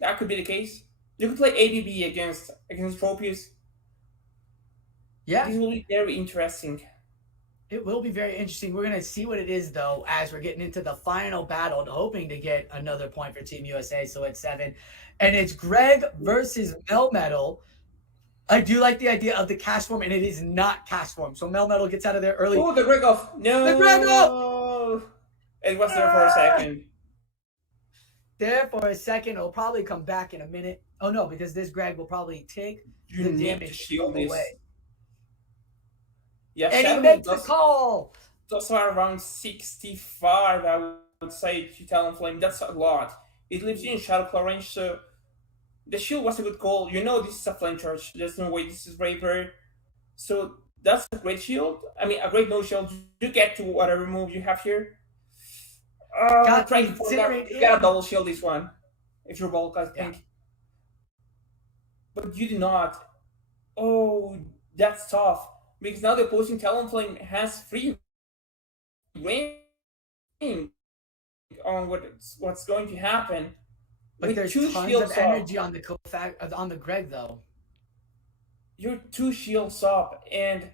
That could be the case. You could play ABB against Tropius. Yeah. This will be very interesting. It will be very interesting. We're going to see what it is, though, as we're getting into the final battle, hoping to get another point for Team USA. So it's 7. And it's Greg versus Melmetal. I do like the idea of the cast form, and it is not cast form. So Melmetal gets out of there early. Oh, the Greg off. No. The Greg off! It was there for a second. There for a second. It'll probably come back in a minute. Oh, no, because this Greg will probably take the damage away. Yeah, and he makes the call. That's around 65, I would say, to Talonflame. That's a lot. It leaves you in Shadow Claw range, so the shield was a good call. You know this is a flame charge. There's no way this is Braver. So that's a great shield. I mean, a great no shield. You get to whatever move you have here. Trying to point out, you gotta double shield this one. If you're bulk, I think. Yeah. But you do not. Oh, that's tough. Because now the opposing Talonflame has free reign on what's going to happen. But there's tons of energy on the Greg, though. You're 2 shields up, and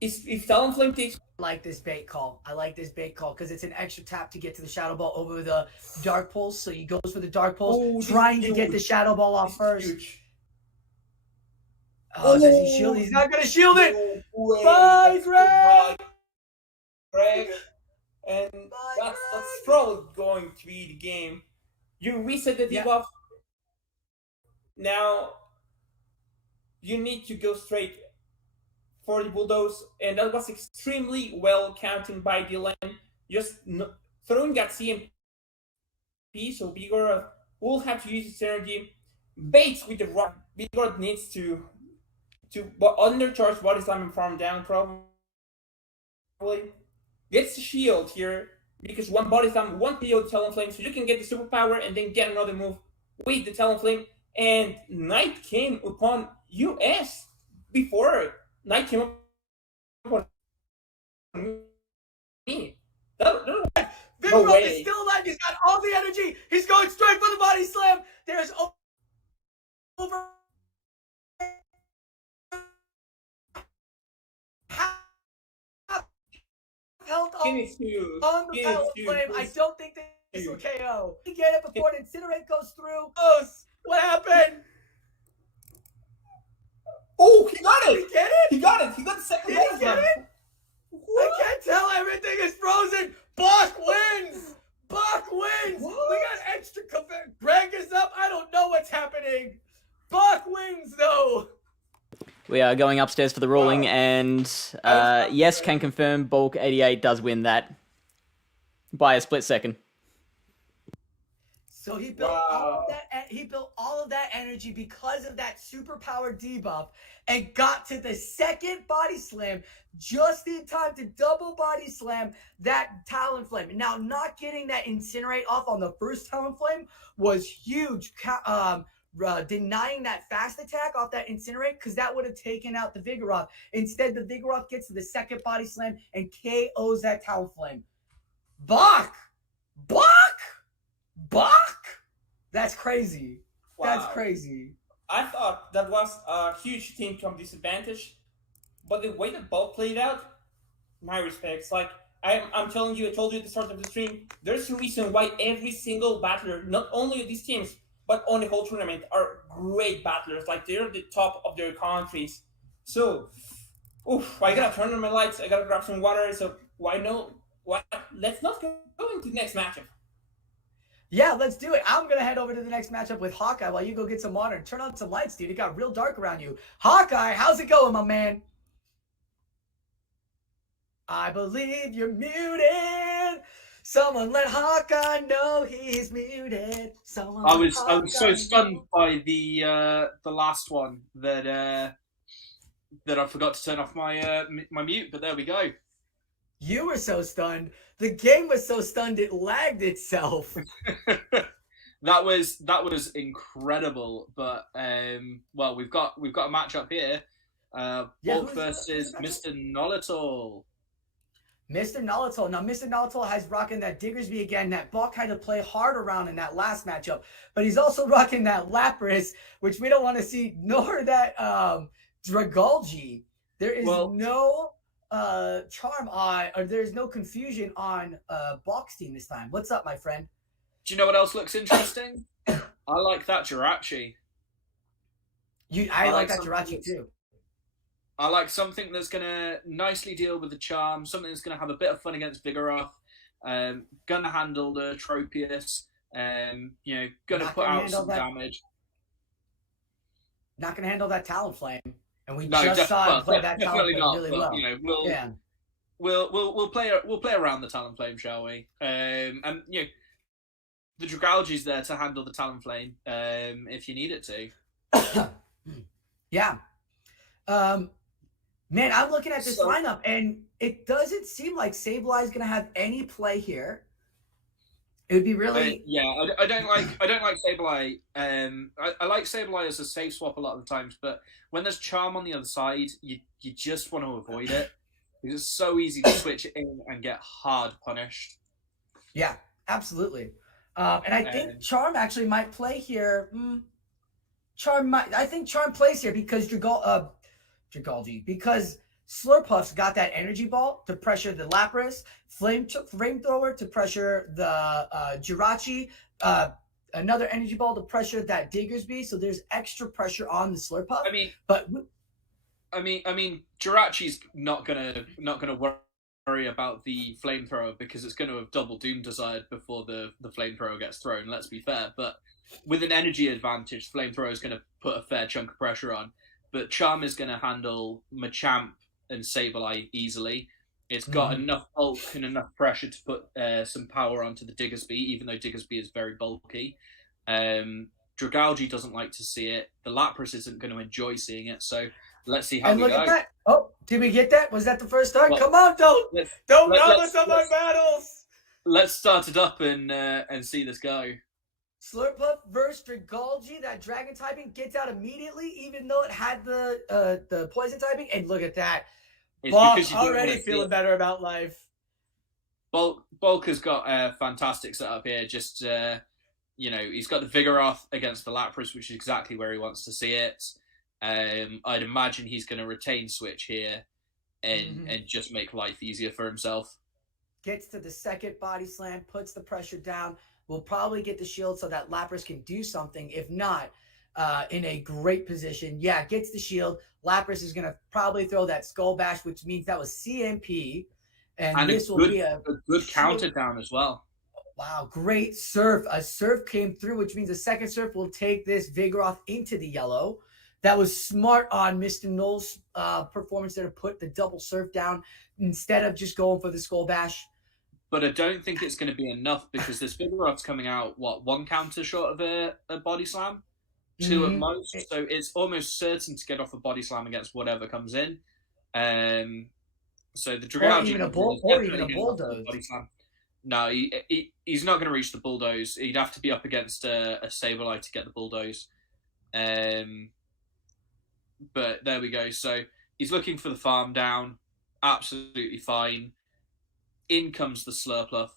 if Talonflame takes... I like this bait call. Because it's an extra tap to get to the Shadow Ball over the Dark Pulse. So he goes for the Dark Pulse, trying to get the Shadow Ball off first. Huge. Oh, does he shield? He's not going to shield it! Bye, Greg! Greg. And that's probably going to be the game. You reset the debuff. Now, you need to go straight for the Bulldoze. And that was extremely well counted by Dylan. Just throwing that CMP. So Vigor will have to use his energy. Baits with the rock. Vigor needs to undercharge Body Slam and farm down probably. Gets the shield here because one Body Slam, one PO the Talonflame, so you can get the superpower and then get another move with the Talonflame. And Knight came upon US before Knight came upon me. Vigoroth is still alive. He's got all the energy. He's going straight for the Body Slam. There's over health on the Talonflame. I don't think this will KO. He get it before the Incinerate goes through. What happened? Oh, he got it! Did he get it? He got it! He got the second Did he get it? What? I can't tell. Everything is frozen. Bach wins! Bach wins! What? We got extra Greg is up. I don't know what's happening. Bach wins, though. We are going upstairs for the ruling, and yes, can confirm Bulk 88 does win that by a split second. So he built all of that. He built all of that energy because of that superpower debuff, and got to the second Body Slam just in time to double Body Slam that Talonflame. Now, not getting that Incinerate off on the first Talonflame was huge. Denying that fast attack off that Incinerate, because that would have taken out the Vigoroth. Instead, the Vigoroth gets to the second Body Slam and KOs that Talonflame. Bach! That's crazy. Wow. That's crazy. I thought that was a huge team comp disadvantage, but the way that Bulk played out, my respects. Like, I'm telling you, I told you at the start of the stream, there's a reason why every single battler, not only of these teams, but on the whole tournament, are great battlers. Like, they're the top of their countries. So, I gotta turn on my lights, I gotta grab some water, so let's not go into the next matchup. Yeah, let's do it. I'm going to head over to the next matchup with Hawkeye while you go get some water and turn on some lights, dude. It got real dark around you. Hawkeye, how's it going, my man? I believe you're muted. Someone let Hawkeye know he's muted. I was so stunned by the last one that I forgot to turn off my my mute, but there we go. You were so stunned. The game was so stunned it lagged itself. That was incredible. But well, we've got a matchup here. Bulk versus Mr. Nolotol. Mr. Nolotol. Now, Mr. Nolotol has rocking that Diggersby again. That Bulk had to play hard around in that last matchup. But he's also rocking that Lapras, which we don't want to see, nor that Dragolgi. There is no charm on, or there's no confusion on Balk's team this time. What's up, my friend? Do you know what else looks interesting? I like that Jirachi. I like that Jirachi too. I like something that's going to nicely deal with the charm, something that's going to have a bit of fun against Vigoroth, going to handle the Tropius, going to put out some damage. Not going to handle that Talonflame. And we just saw him play that Talonflame really well. We'll play around the Talonflame, shall we? And the Dragalge's there to handle the Talonflame if you need it to. Yeah. Man, I'm looking at this lineup, and it doesn't seem like Sableye is going to have any play here. It would be really... I don't like Sableye. I like Sableye as a safe swap a lot of the times, but when there's Charm on the other side, you just want to avoid it. Because it's so easy to switch it in and get hard punished. Yeah, absolutely. And I think Charm actually might play here. I think Charm plays here because Dragalge, because Slurpuff's got that energy ball to pressure the Lapras, flamethrower to pressure the Jirachi, another energy ball to pressure that Diggersby. So there's extra pressure on the Slurpuff. I mean, Jirachi's not gonna worry about the flamethrower because it's going to have double Doom Desired before the flamethrower gets thrown. Let's be fair, but with an energy advantage, flamethrower is going to put a fair chunk of pressure on. But Charm is going to handle Machamp and Sableye easily. It's got enough bulk and enough pressure to put some power onto the Diggersby, even though Diggersby is very bulky. Dragalge doesn't like to see it. The Lapras isn't going to enjoy seeing it. So let's see how we go. Look at that. Oh, did we get that? Was that the first start? Come on, don't rub us on my battles. Let's start it up and see this go. Slurpuff versus Dragalge, that dragon typing gets out immediately, even though it had the poison typing. And look at that. Bulk already feeling better about life. Bulk has got a fantastic setup here. Just, he's got the Vigoroth against the Lapras, which is exactly where he wants to see it. I'd imagine he's going to retain Switch here and just make life easier for himself. Gets to the second body slam, puts the pressure down. We'll probably get the shield so that Lapras can do something. If not, in a great position. Yeah, gets the shield. Lapras is going to probably throw that Skull Bash, which means that was CMP. And this will be a good counter down as well. Wow, great surf. A surf came through, which means the second surf will take this Vigoroth into the yellow. That was smart on Mr. Knoll's performance there to put the double surf down instead of just going for the Skull Bash. But I don't think it's going to be enough because this Vigoroth's coming out, one counter short of a body slam? Two at most. So it's almost certain to get off a body slam against whatever comes in. So the Dragalge... Or even a bulldoze. No, he's not going to reach the bulldoze. He'd have to be up against a Sableye to get the bulldoze. But there we go. So he's looking for the farm down. Absolutely fine. In comes the Slurpuff,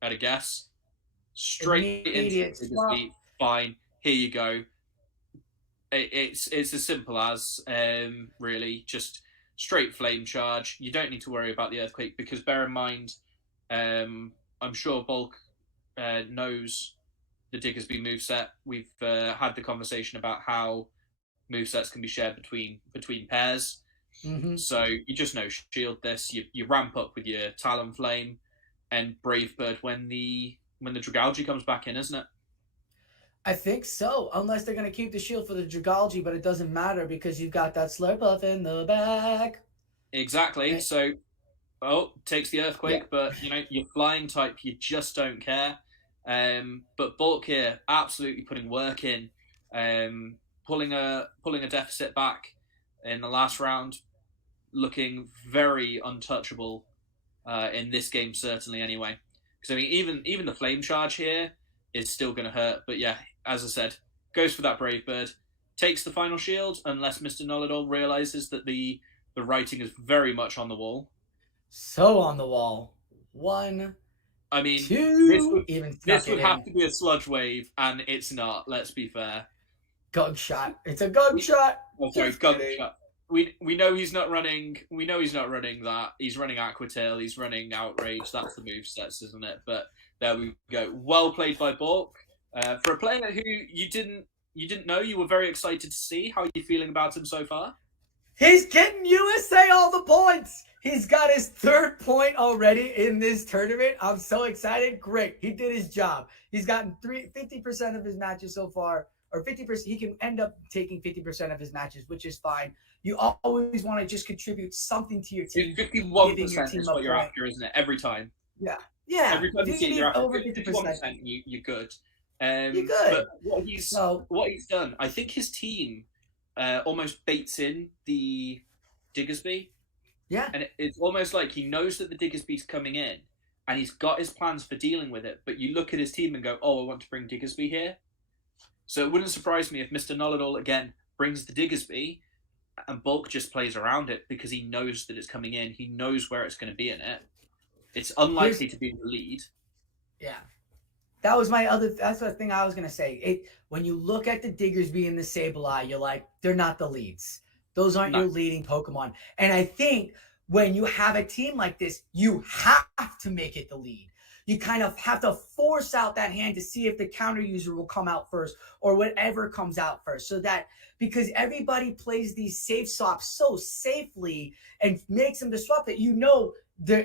at a guess. Straight into the feet. Fine. Here you go. It's as simple as, really, just straight flame charge. You don't need to worry about the earthquake because bear in mind, I'm sure Bulk knows the Diggersby moveset. We've had the conversation about how movesets can be shared between pairs. So you just know shield this. You ramp up with your Talonflame and Brave Bird when the Dragalge comes back in, isn't it? I think so, unless they're going to keep the shield for the Dragalge, but it doesn't matter because you've got that Slurpuff in the back. Exactly. So, takes the earthquake, but you're flying type, you just don't care. But Bulk here, absolutely putting work in, pulling a deficit back in the last round, looking very untouchable in this game, certainly anyway. Because even the flame charge here is still going to hurt. But yeah, as I said, goes for that Brave Bird, takes the final shield, unless Mr. Nolodol realizes that the writing is very much on the wall. So on the wall. 1, I mean, 2, this would have to be a sludge wave, and it's not. Let's be fair. Gug shot. It's a gug shot. Oh, sorry, gug shot. we know he's not running. We know he's not running that. He's running Aquatail. He's running Outrage. That's the movesets, isn't it? But there we go. Well played by Bulk. For a player who you didn't know, you were very excited to see. How are you feeling about him so far? He's getting USA all the points. He's got his 3rd point already in this tournament. I'm so excited. Great. He did his job. He's gotten 50% of his matches so far, or 50%. He can end up taking 50% of his matches, which is fine. You always want to just contribute something to your team. 51% is what you're after, isn't it? Every time. Yeah. Every time you see it, you're after over 51%. You're good. You're good. But what he's done, I think his team almost baits in the Diggersby. Yeah. And it's almost like he knows that the Diggersby's coming in and he's got his plans for dealing with it. But you look at his team and go, oh, I want to bring Diggersby here. So it wouldn't surprise me if Mr. Know-It-All again brings the Diggersby and Bulk just plays around it because he knows that it's coming in. He knows where it's going to be in it. It's unlikely to be in the lead. Yeah. That's the thing I was going to say. When you look at the Diggersby and the Sableye, you're like, they're not the leads. Those aren't your leading Pokemon. And I think when you have a team like this, you have to make it the lead. You kind of have to force out that hand to see if the counter user will come out first or whatever comes out first. So that because everybody plays these safe swaps so safely and makes them disrupt it,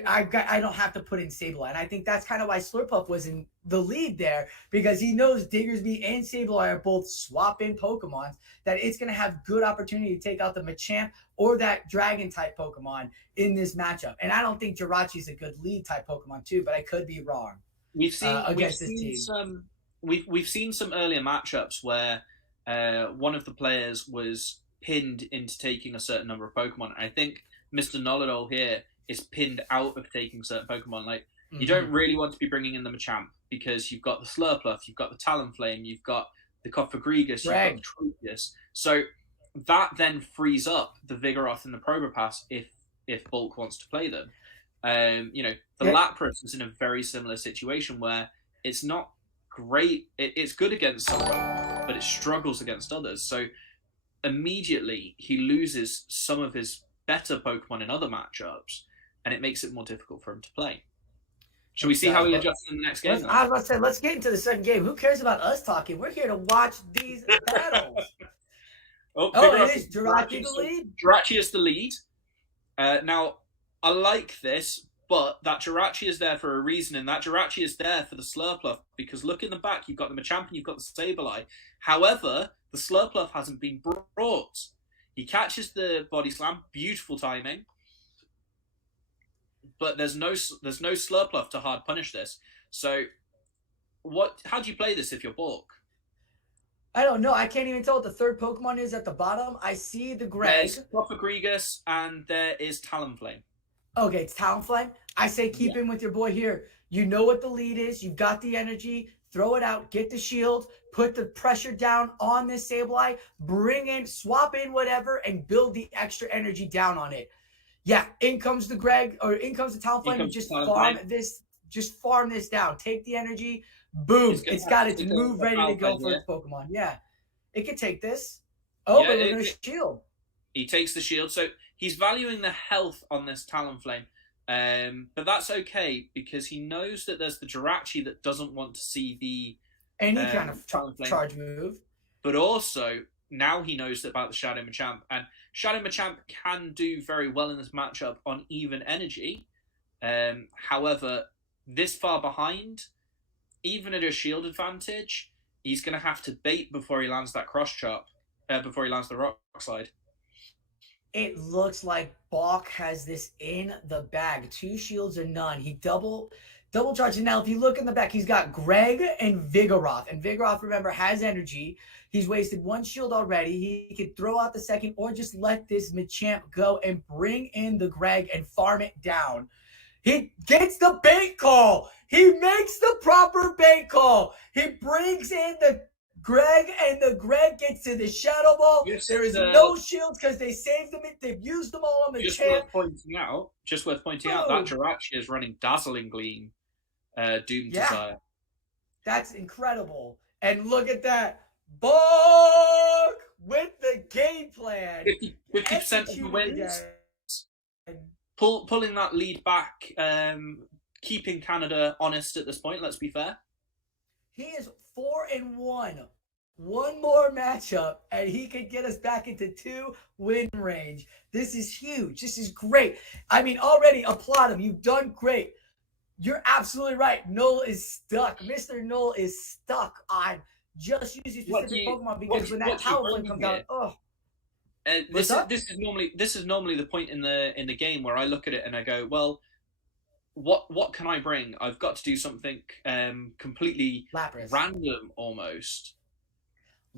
I don't have to put in Sableye. And I think that's kind of why Slurpuff was in the lead there, because he knows Diggersby and Sableye are both swap-in Pokemons, that it's going to have good opportunity to take out the Machamp or that Dragon-type Pokemon in this matchup. And I don't think Jirachi's a good lead-type Pokemon too, but I could be wrong. We've seen some earlier matchups where one of the players was pinned into taking a certain number of Pokemon. I think Mr. Know-It-All here is pinned out of taking certain Pokemon. Like, you don't really want to be bringing in the Machamp because you've got the Slurpluff, you've got the Talonflame, you've got the Cofagrigus, you've got the Tropius. So that then frees up the Vigoroth and the Probopass if Bulk wants to play them. The Lapras is in a very similar situation where it's not great. It's good against some Pokemon, but it struggles against others. So immediately he loses some of his better Pokemon in other matchups, and it makes it more difficult for him to play. Shall we see how he adjusts in the next game? I was about to say, let's get into the second game. Who cares about us talking? We're here to watch these battles. It is Jirachi the lead? Jirachi is the lead. Now, I like this, but that Jirachi is there for a reason, and that Jirachi is there for the Slurpluff, because look in the back, you've got the Machamp and you've got the Sableye. However, the Slurpluff hasn't been brought. He catches the Body Slam, beautiful timing. But there's no Slurpluff to hard punish this. So, how do you play this if you're Bulk? I don't know. I can't even tell what the third Pokemon is at the bottom. I see the Greg. There's Cofagrigus and there is Talonflame. Okay, it's Talonflame. I say keep in with your boy here. You know what the lead is. You've got the energy. Throw it out. Get the shield. Put the pressure down on this Sableye. Swap in whatever, and build the extra energy down on it. Yeah, in comes the Greg, or in comes the Talonflame, and just farm this down. Take the energy, boom. It's got its move ready to go for its Pokemon. Yeah, it could take this. Oh, but we're going to shield. He takes the shield, so he's valuing the health on this Talonflame. But that's okay, because he knows that there's the Jirachi that doesn't want to see any kind of charge move. But also, now he knows about the Shadow Machamp, and Shadow Machamp can do very well in this matchup on even energy. However, this far behind, even at a shield advantage, he's going to have to bait before he lands that cross chop, before he lands the rock slide. It looks like Balk has this in the bag. 2 shields or none. He double charging. Now, if you look in the back, he's got Greg and Vigoroth. And Vigoroth, remember, has energy. He's wasted 1 shield already. He could throw out the second or just let this Machamp go and bring in the Greg and farm it down. He gets the bait call. He makes the proper bait call. He brings in the Greg, and the Greg gets to the Shadow Ball. There is no shields because they saved them. They've used them all on the champ. Just worth pointing out, that Jirachi is running Dazzling Gleam, Doom Desire. That's incredible. And look at that. Bulk with the game plan. again. 50% of the wins. Pulling that lead back, keeping Canada honest at this point, let's be fair. He is 4-1. One more matchup, and he could get us back into 2-win range. This is huge. This is great. I mean, already applaud him. You've done great. You're absolutely right. Null is stuck. Mr. Null is stuck on just using specific Pokemon because when that Talonflame comes out, this is normally the point in the game where I look at it and I go, well, what can I bring? I've got to do something completely Lapras. Random almost.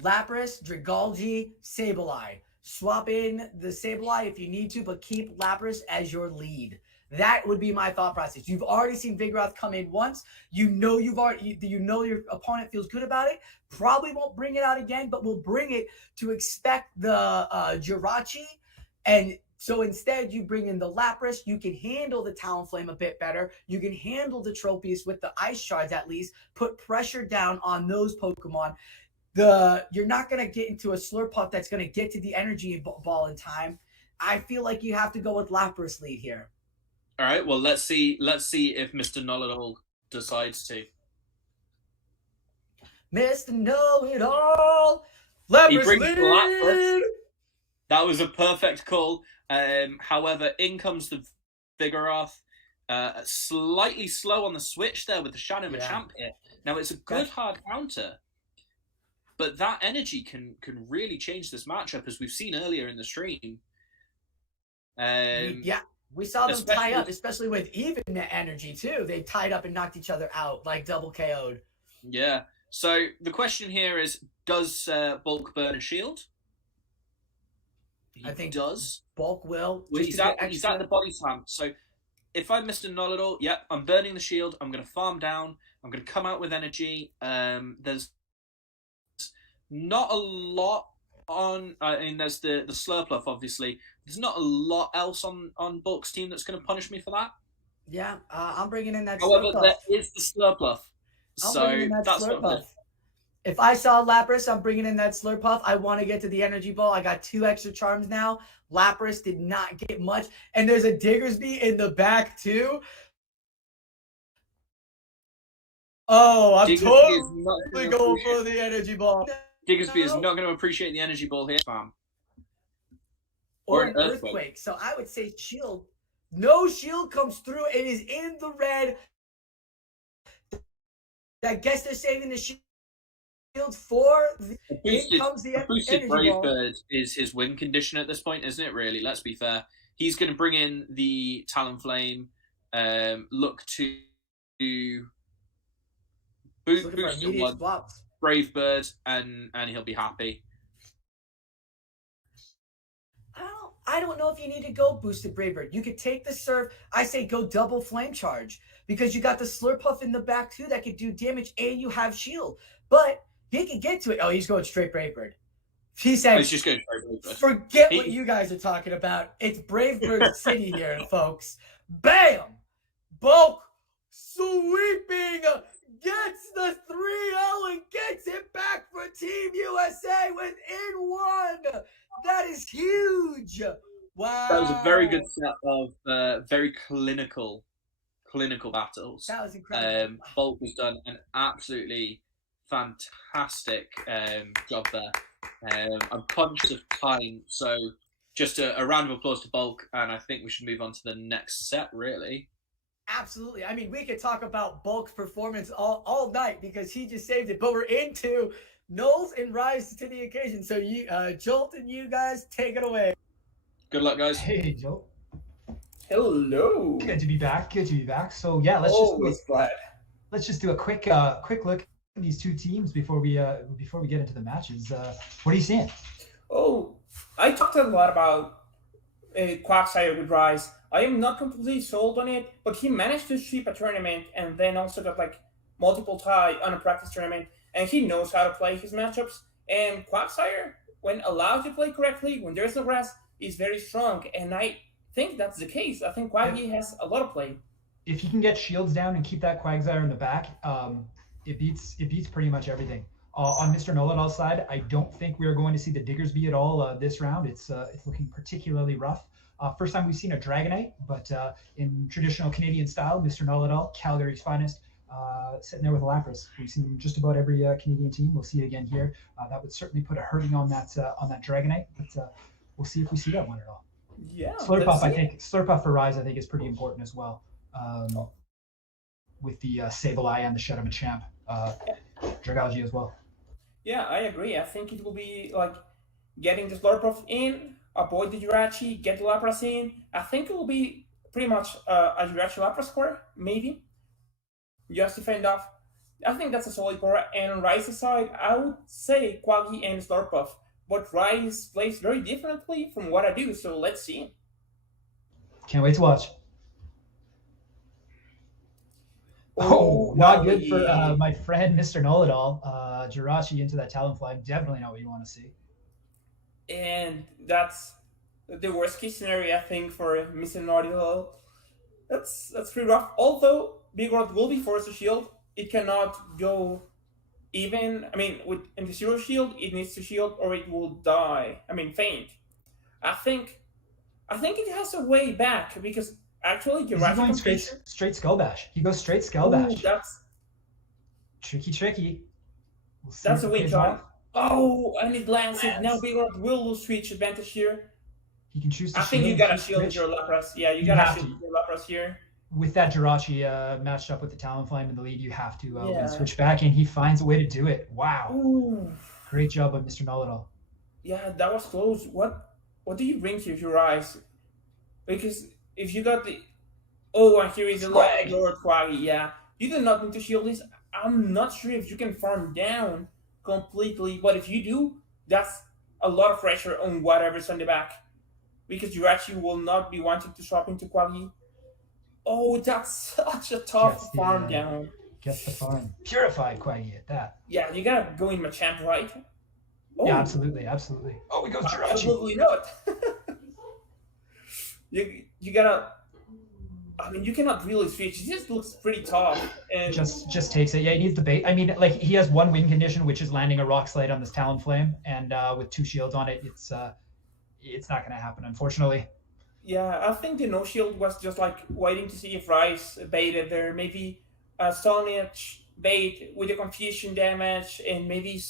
Lapras, Dragalge, Sableye. Swap in the Sableye if you need to, but keep Lapras as your lead. That would be my thought process. You've already seen Vigoroth come in once. You know your opponent feels good about it. Probably won't bring it out again, but will bring it to expect the Jirachi. And so instead, you bring in the Lapras. You can handle the Talonflame a bit better. You can handle the Tropius with the Ice Shards at least. Put pressure down on those Pokemon. You're not going to get into a Slurpuff that's going to get to the energy ball in time. I feel like you have to go with Lapras lead here. All right. Well, let's see if Mr. Know-It-All decides to. Mr. Know-It-All, Lapras lead. Lapras. That was a perfect call. However, in comes the Vigoroth. Slightly slow on the switch there with the Shadow Machamp hit. Now it's a good hard counter, but that energy can really change this matchup, as we've seen earlier in the stream. We saw them tie up, especially with even net energy too. They tied up and knocked each other out, like double KO'd. Yeah. So the question here is, does Bulk burn a shield? I think does. Bulk will. He's at the body slam. So if I'm Mr. Know-It-All, I'm burning the shield. I'm going to farm down. I'm going to come out with energy. There's not a lot on. I mean, there's the Slurpuff, obviously. There's not a lot else on Bulk's team that's going to punish me for that. Yeah, I'm bringing in that However, Slurpuff. there is the Slurpuff. So that's Slurpuff. If I saw Lapras, I'm bringing in that Slurpuff. I want to get to the energy ball. I got 2 extra charms now. Lapras did not get much. And there's a Diggersby in the back, too. Oh, I'm totally going for the energy ball. Diggersby is not going to appreciate the energy ball here. Bam. Or an earthquake. So I would say shield. No shield comes through. It is in the red. I guess they're saving the shield for the boosted Brave Bird is his win condition at this point, isn't it? Really, let's be fair. He's going to bring in the Talonflame. Look to boost Brave Bird, and he'll be happy. I don't know if you need to go boosted Brave Bird. You could take the Surf. I say go double Flame Charge because you got the Slurpuff in the back too that could do damage, and you have shield. But he can get to it. Oh, he's going straight Brave Bird. He said, he's just going straight Brave Bird. Forget what you guys are talking about. It's Brave Bird City here, folks. Bam! Bulk sweeping gets the 3-0 and gets it back for Team USA within 1. That is huge. Wow. That was a very good set of very clinical battles. That was incredible. Bulk has done an absolutely fantastic job there. I'm conscious of time, so just a round of applause to Bulk, and I think we should move on to the next set, really. Absolutely. I mean, we could talk about Bulk's performance all night because he just saved it, but we're into Knowles and Rise to the occasion. So you, Jolt and you guys, take it away. Good luck, guys. Hey, Jolt. Hello. Good to be back. So yeah, let's just do a quick look at these two teams before we get into the matches. What are you seeing? Oh, I talked a lot about Quagsire with Rise. I am not completely sold on it, but he managed to sweep a tournament and then also got like multiple tie on a practice tournament, and he knows how to play his matchups. And Quagsire, when allowed to play correctly, when there's no grass, is very strong, and I think that's the case. I think Quaggy has a lot of play. If he can get shields down and keep that Quagsire in the back, it beats pretty much everything. On Mr. Know-It-All side, I don't think we are going to see the Diggersby at all this round. It's looking particularly rough. First time we've seen a Dragonite, but in traditional Canadian style, Mr. Know-It-All, Calgary's finest, sitting there with a Lapras. We've seen him just about every Canadian team. We'll see it again here. That would certainly put a hurting on that Dragonite, but we'll see if we see that one at all. Yeah. Slurpuff for Rise, I think, is pretty important as well. With the Sableye and the Shed of Machamp, Dragalge as well. Yeah, I agree. I think it will be like getting the Slurpuff in, avoid the Jirachi, get the Lapras in. I think it will be pretty much a Jirachi Lapras core, maybe. Just to fend off. I think that's a solid core. And on Rice's side, I would say Quaggy and Slurpuff. But Rice plays very differently from what I do, so let's see. Can't wait to watch. Oh, not good for my friend Mr. Know-It-All. Jirachi into that Talonflame. Definitely not what you want to see. And that's the worst case scenario, I think, for Mr. Know-It-All. That's pretty rough. Although Big Rod will be forced to shield, it cannot go even. I mean, with into zero shield, it needs to shield or it will die. I mean, faint. I think it has a way back because actually He's going straight Skull Bash. He goes straight Skull Bash. That's tricky. We'll that's a way, John. Oh, and it lands it. Now Big Rod will lose switch advantage here. He can choose to I think you gotta shield your Lapras. Yeah, you gotta shield your Lapras here. With that Jirachi matched up with the Talonflame in the lead, you have to switch back, and he finds a way to do it. Wow. Ooh. Great job by Mr. Know-It-All. Yeah, that was close. What do you bring here, your eyes? Because if you got the... Oh, and here is the Lord Quaggy, yeah. You do not need to shield this. I'm not sure if you can farm down completely, but if you do, that's a lot of pressure on whatever's on the back. Because you actually will not be wanting to swap into Quaggy. Oh, that's such a tough farm down. Gets the farm. Purified Quaggy at that. Yeah, you gotta go in Machamp, right? Oh. Yeah, absolutely. Oh, we go Jirachi. Absolutely not. you gotta... I mean, you cannot really switch. It just looks pretty tough. And just takes it. Yeah, he needs the bait. I mean, like, he has one win condition, which is landing a Rock Slide on this Talonflame, and with 2 shields on it, it's not going to happen, unfortunately. Yeah, I think the no shield was just like waiting to see if Rice baited there. Maybe Sonic bait with the confusion damage, and maybe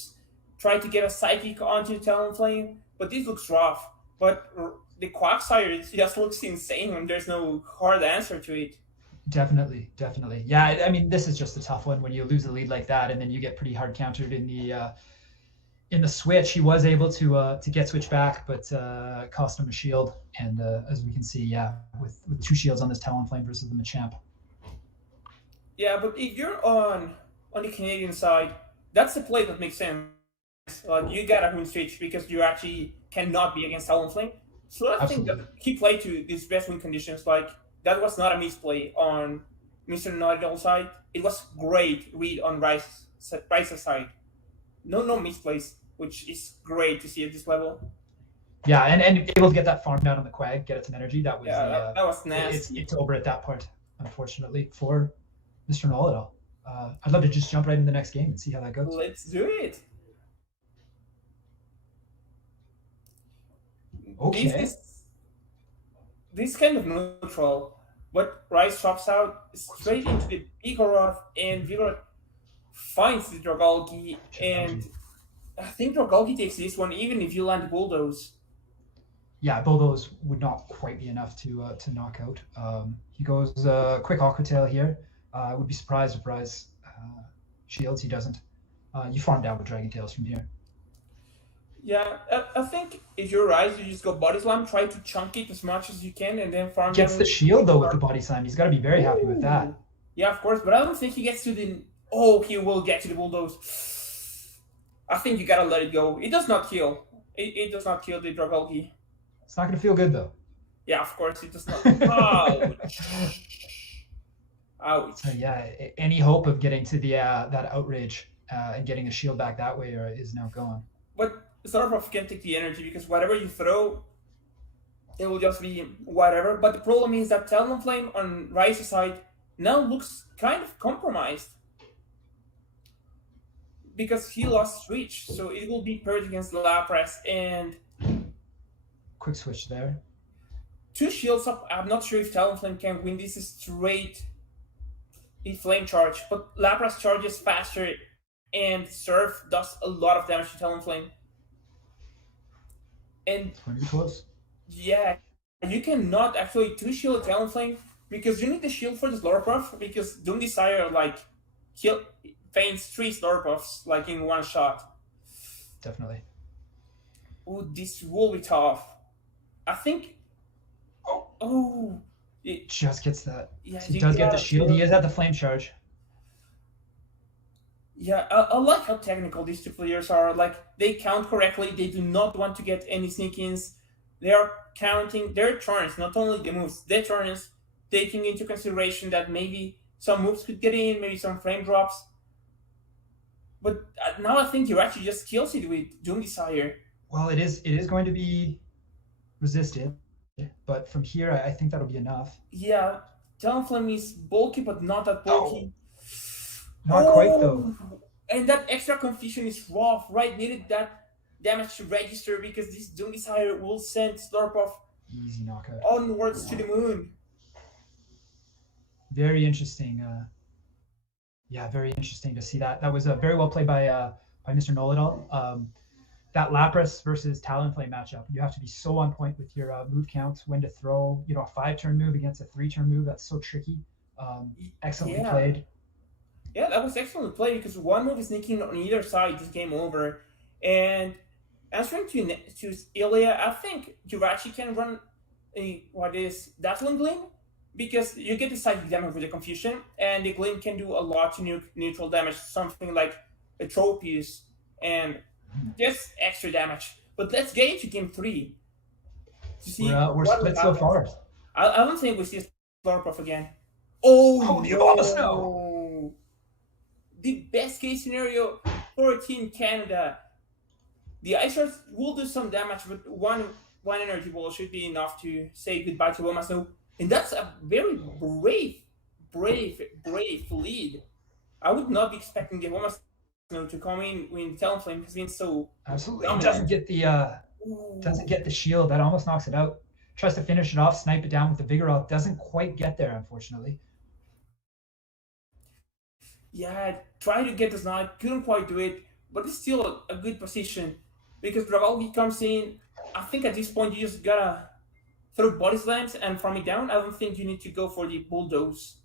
try to get a Psychic onto Talonflame. But this looks rough. But the Quagsire just looks insane when there's no hard answer to it. Definitely. Yeah, I mean, this is just a tough one when you lose a lead like that, and then you get pretty hard countered in the switch. He was able to get switch back, but cost him a shield. And as we can see, yeah, with 2 shields on this Talonflame versus the Machamp. Yeah, but if you're on the Canadian side, that's the play that makes sense. Like, you gotta win switch because you actually cannot be against Talonflame. So I think that he played to these best win conditions. Like, that was not a misplay on Mr. Know-It-All side. It was great read on Rice's side. No misplays, which is great to see at this level. Yeah, and able to get that farm down on the Quag, get it some energy. That was that was nasty. It's over at that part, unfortunately, for Mr. Know-It-All. I'd love to just jump right into the next game and see how that goes. Let's do it. Okay. This kind of neutral, but Rice drops out straight into the Vigoroth, and Vigoroth finds the Dragalge, and I think Dragalge takes this one, even if you land Bulldoze. Yeah, Bulldoze would not quite be enough to knock out. He goes quick Aqua Tail here. I would be surprised if Rice shields. He doesn't. You farm down with Dragon Tails from here. Yeah, I think if you're Rice, you just go Body Slam, try to chunk it as much as you can, and then farm. Gets the shield though with the Body Slam. He's got to be very happy with that. Yeah, of course, but I don't think he gets to the. Oh, he will get to the Bulldoze. I think you gotta let it go. It does not kill. It does not kill the Dragalge. It's not gonna feel good though. Yeah, of course it does not. Ouch. Ouch. So yeah, any hope of getting to the that outrage and getting a shield back that way is now gone. But Starbuff can take the energy because whatever you throw, it will just be whatever. But the problem is that Talonflame on Rice's side now looks kind of compromised. because he lost reach, so it will be paired against Lapras and Quick switch there. 2 shields up. I'm not sure if Talonflame can win this straight in Flame Charge, but Lapras charges faster and Surf does a lot of damage to Talonflame. And It's going to be close. yeah, you cannot actually 2-shield Talonflame because you need the shield for the Slurpuff because Doom Desire like feigns 3 Slurpuffs like in one shot. Definitely. Ooh, this will be tough. I think. Oh. It just gets that. Yeah, so he does get the shield. He is at the flame charge. Yeah, I like how technical these 2 players are. Like, they count correctly. They do not want to get any sneak-ins. They are counting their turns, not only the moves, their turns, taking into consideration that maybe some moves could get in, maybe some frame drops. But now I think you actually just kills it with Doom Desire. Well, it is going to be resisted, but from here, I think that'll be enough. Yeah, Talonflame is bulky, but not that bulky. Not quite, though. And that extra confusion is rough, right? Needed that damage to register because this Doom Desire will send Slurpuff Easy knockout. onwards to the moon. Very interesting. Very interesting to see that. That was very well played by Mr. Know-It-All. That Lapras versus Talonflame matchup, you have to be so on point with your move counts, when to throw, a 5-turn move against a 3-turn move. That's so tricky. Excellently played. Yeah, that was excellent play because one move is sneaking on either side, this game over. And answering to Ilya, I think Jirachi can run Dazzling Gleam because you get the psychic damage with the confusion, and the Gleam can do a lot to neutral damage, something like a Tropius and just extra damage. But let's get into game 3 to see we're split so far. I don't think we see Slurpuff again. Oh, the Obama Snow! The best case scenario for Team Canada. The Ice Shards will do some damage, but one energy ball should be enough to say goodbye to Obama Snow. And that's a very brave lead. I would not be expecting the Obama Snow to come in when Talonflame has been so absolutely dominant. Doesn't get the shield. That almost knocks it out. Tries to finish it off, snipe it down with the Vigoroth. Doesn't quite get there, unfortunately. Yeah, tried to get the snipe, couldn't quite do it, but it's still a good position because Dragalgi comes in. I think at this point you just gotta throw body slams and farm it down. I don't think you need to go for the bulldoze.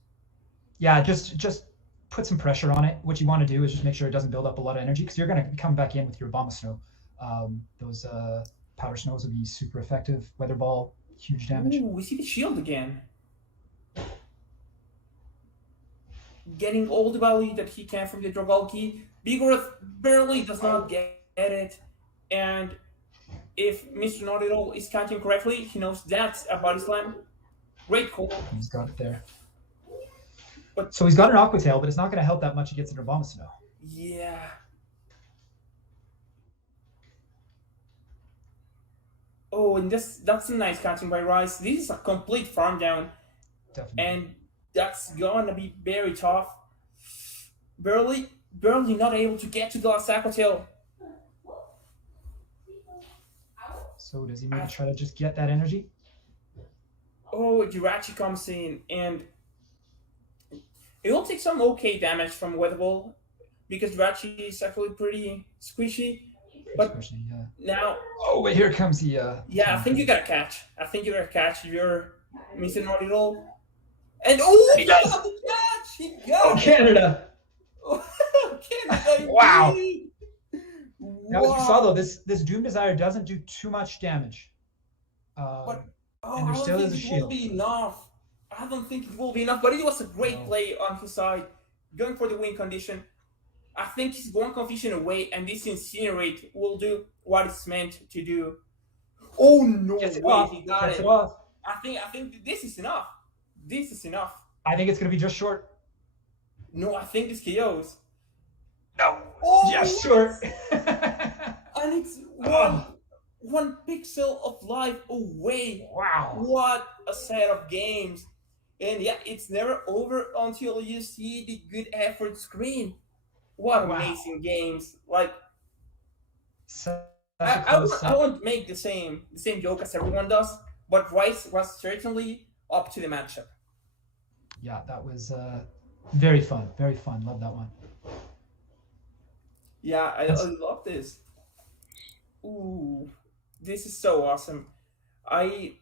Yeah, just put some pressure on it. What you want to do is just make sure it doesn't build up a lot of energy because you're gonna come back in with your Obama Snow. Those powder snows will be super effective. Weather ball, huge damage. Ooh, we see the shield again. Getting all the value that he can from the Dragalki. Vigoroth barely does not get it. And if Mr. Know-It-All is counting correctly, he knows that's a body slam. Great call. He's got it there. So he's got an Aqua Tail, but it's not going to help that much against an Obama Snow. Yeah. Oh, and that's a nice counting by Rice. This is a complete farm down. Definitely. And that's gonna be very tough. Barely not able to get to the last Aqua Tail. So does he maybe try to just get that energy? Oh, Jirachi comes in, and it will take some okay damage from Weather Ball because Jirachi is actually pretty squishy. But now... Oh, but here comes the... I think you gotta catch. You're missing Know-It-All. And he does the catch! He got it! Canada! Canada! Wow! Wow. Now, as you saw, though, this Doom Desire doesn't do too much damage. And there still is a shield. I don't think it will be enough, but it was a great play on his side. Going for the win condition. I think he's one confusion away, and this Incinerate will do what it's meant to do. Oh, no way, he got it. I think this is enough. I think it's going to be just short. No, I think this KOs. No. Oh, just short. And it's one pixel of life away. Wow. What a set of games. And yeah, it's never over until you see the good effort screen. what Wow. amazing games! Like Such I, a I, close won't- I set. won't make the same joke as everyone does, but Rice was certainly up to the matchup. Yeah, that was very fun. Very fun. Love that one. Yeah, I That's love this. Ooh, this is so awesome. I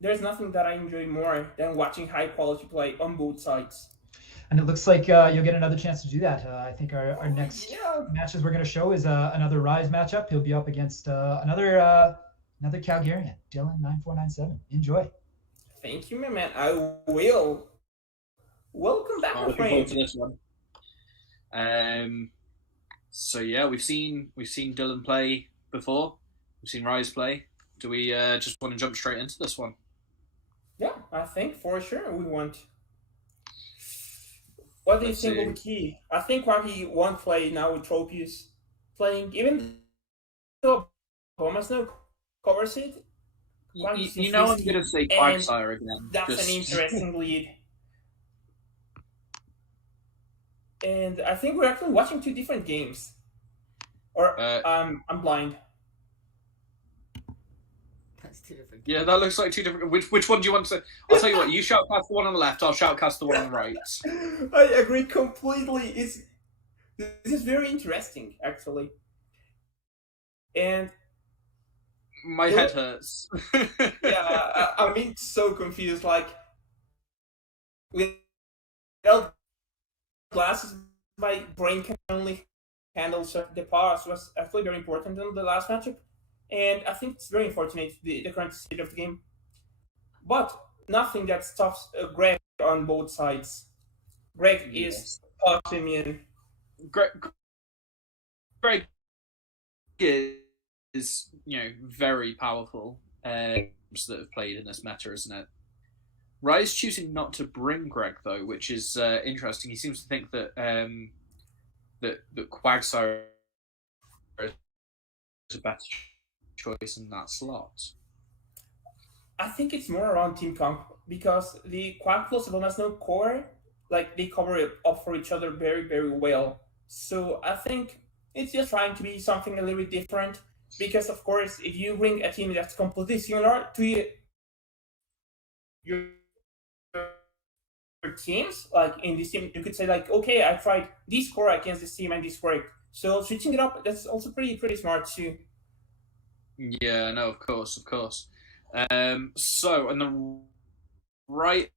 There's nothing that I enjoy more than watching high quality play on both sides. And it looks like you'll get another chance to do that. I think our next Yeah, matches we're going to show is another Rise matchup. He'll be up against another Calgarian, Dylan9497. Enjoy. thank you, my man. I will. Welcome back, I'm my looking forward friend. to this one. So yeah, we've seen Dylan play before. We've seen Rise play. Do we just want to jump straight into this one? Yeah, I think for sure we want. What do you Let's think see. will be key? I think Quacky won't play now with Tropius playing, even though Thomas now covers it. Quacky's You know I'm risky, going to say and Quagsire again. That's just... an interesting lead. And I think we're actually watching two different games. Or I'm blind. That's two different. Yeah, that looks like two different... Which one do you want to... I'll tell you what, you shoutcast the one on the left, I'll shoutcast the one on the right. I agree completely. This is very interesting, actually. And My head hurts. yeah, I mean, so confused. Like, without glasses, my brain can only handle the pause was actually very important in the last matchup. And I think it's very unfortunate, the current state of the game. But nothing that stops Greg on both sides. Greg is tough immune. Greg is, very powerful that have played in this meta, isn't it? Rise choosing not to bring Greg though, which is interesting. He seems to think that that Quagsire is a better choice in that slot. I think it's more around team comp because the Quack plus Bonus no core, like they cover it up for each other very, very well. So I think it's just trying to be something a little bit different. Because of course, if you bring a team that's completely similar to your teams, like in this team, you could say like, okay, I tried this core against this team and this worked. So switching it up, that's also pretty smart too. Yeah, no, of course. So on the right,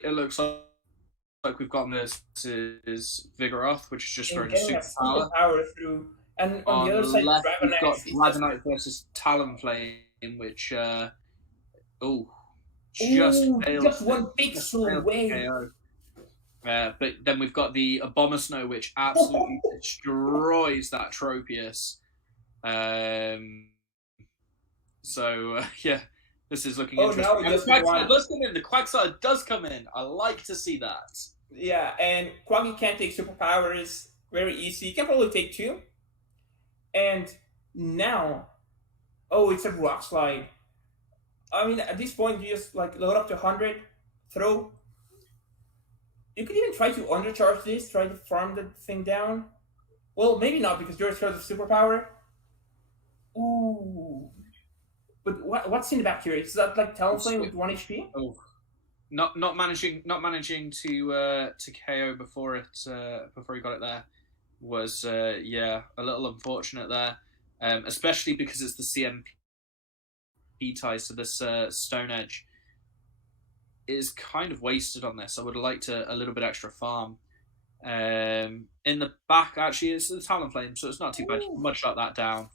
it looks like we've gotten this is Vigoroth, which is just throwing a superpower through. And on the other side, left, we've got Dragonite Dragonite versus Talonflame, which just one pixel away. KO. But then we've got the Abomasnow, which absolutely destroys that Tropius. This is looking interesting. Now And the Quagsire does come in. The Quagsire does come in. I like to see that. Yeah, and Quaggy can take superpowers very easy. He can probably take two. And now, it's a rock slide. I mean, at this point, you just like load up to 100, throw. You could even try to undercharge this, try to farm the thing down. Well, maybe not because you're scared of superpower. Ooh. But what's in the back here? Is that like Talonflame with 1 HP? Oh, not managing to KO before he got it there was a little unfortunate there, especially because it's the CMP ties to this Stone Edge. Is kind of wasted on this. I would have liked a little bit extra farm. In the back, actually, it's the Talonflame, so it's not too bad. Much like that down.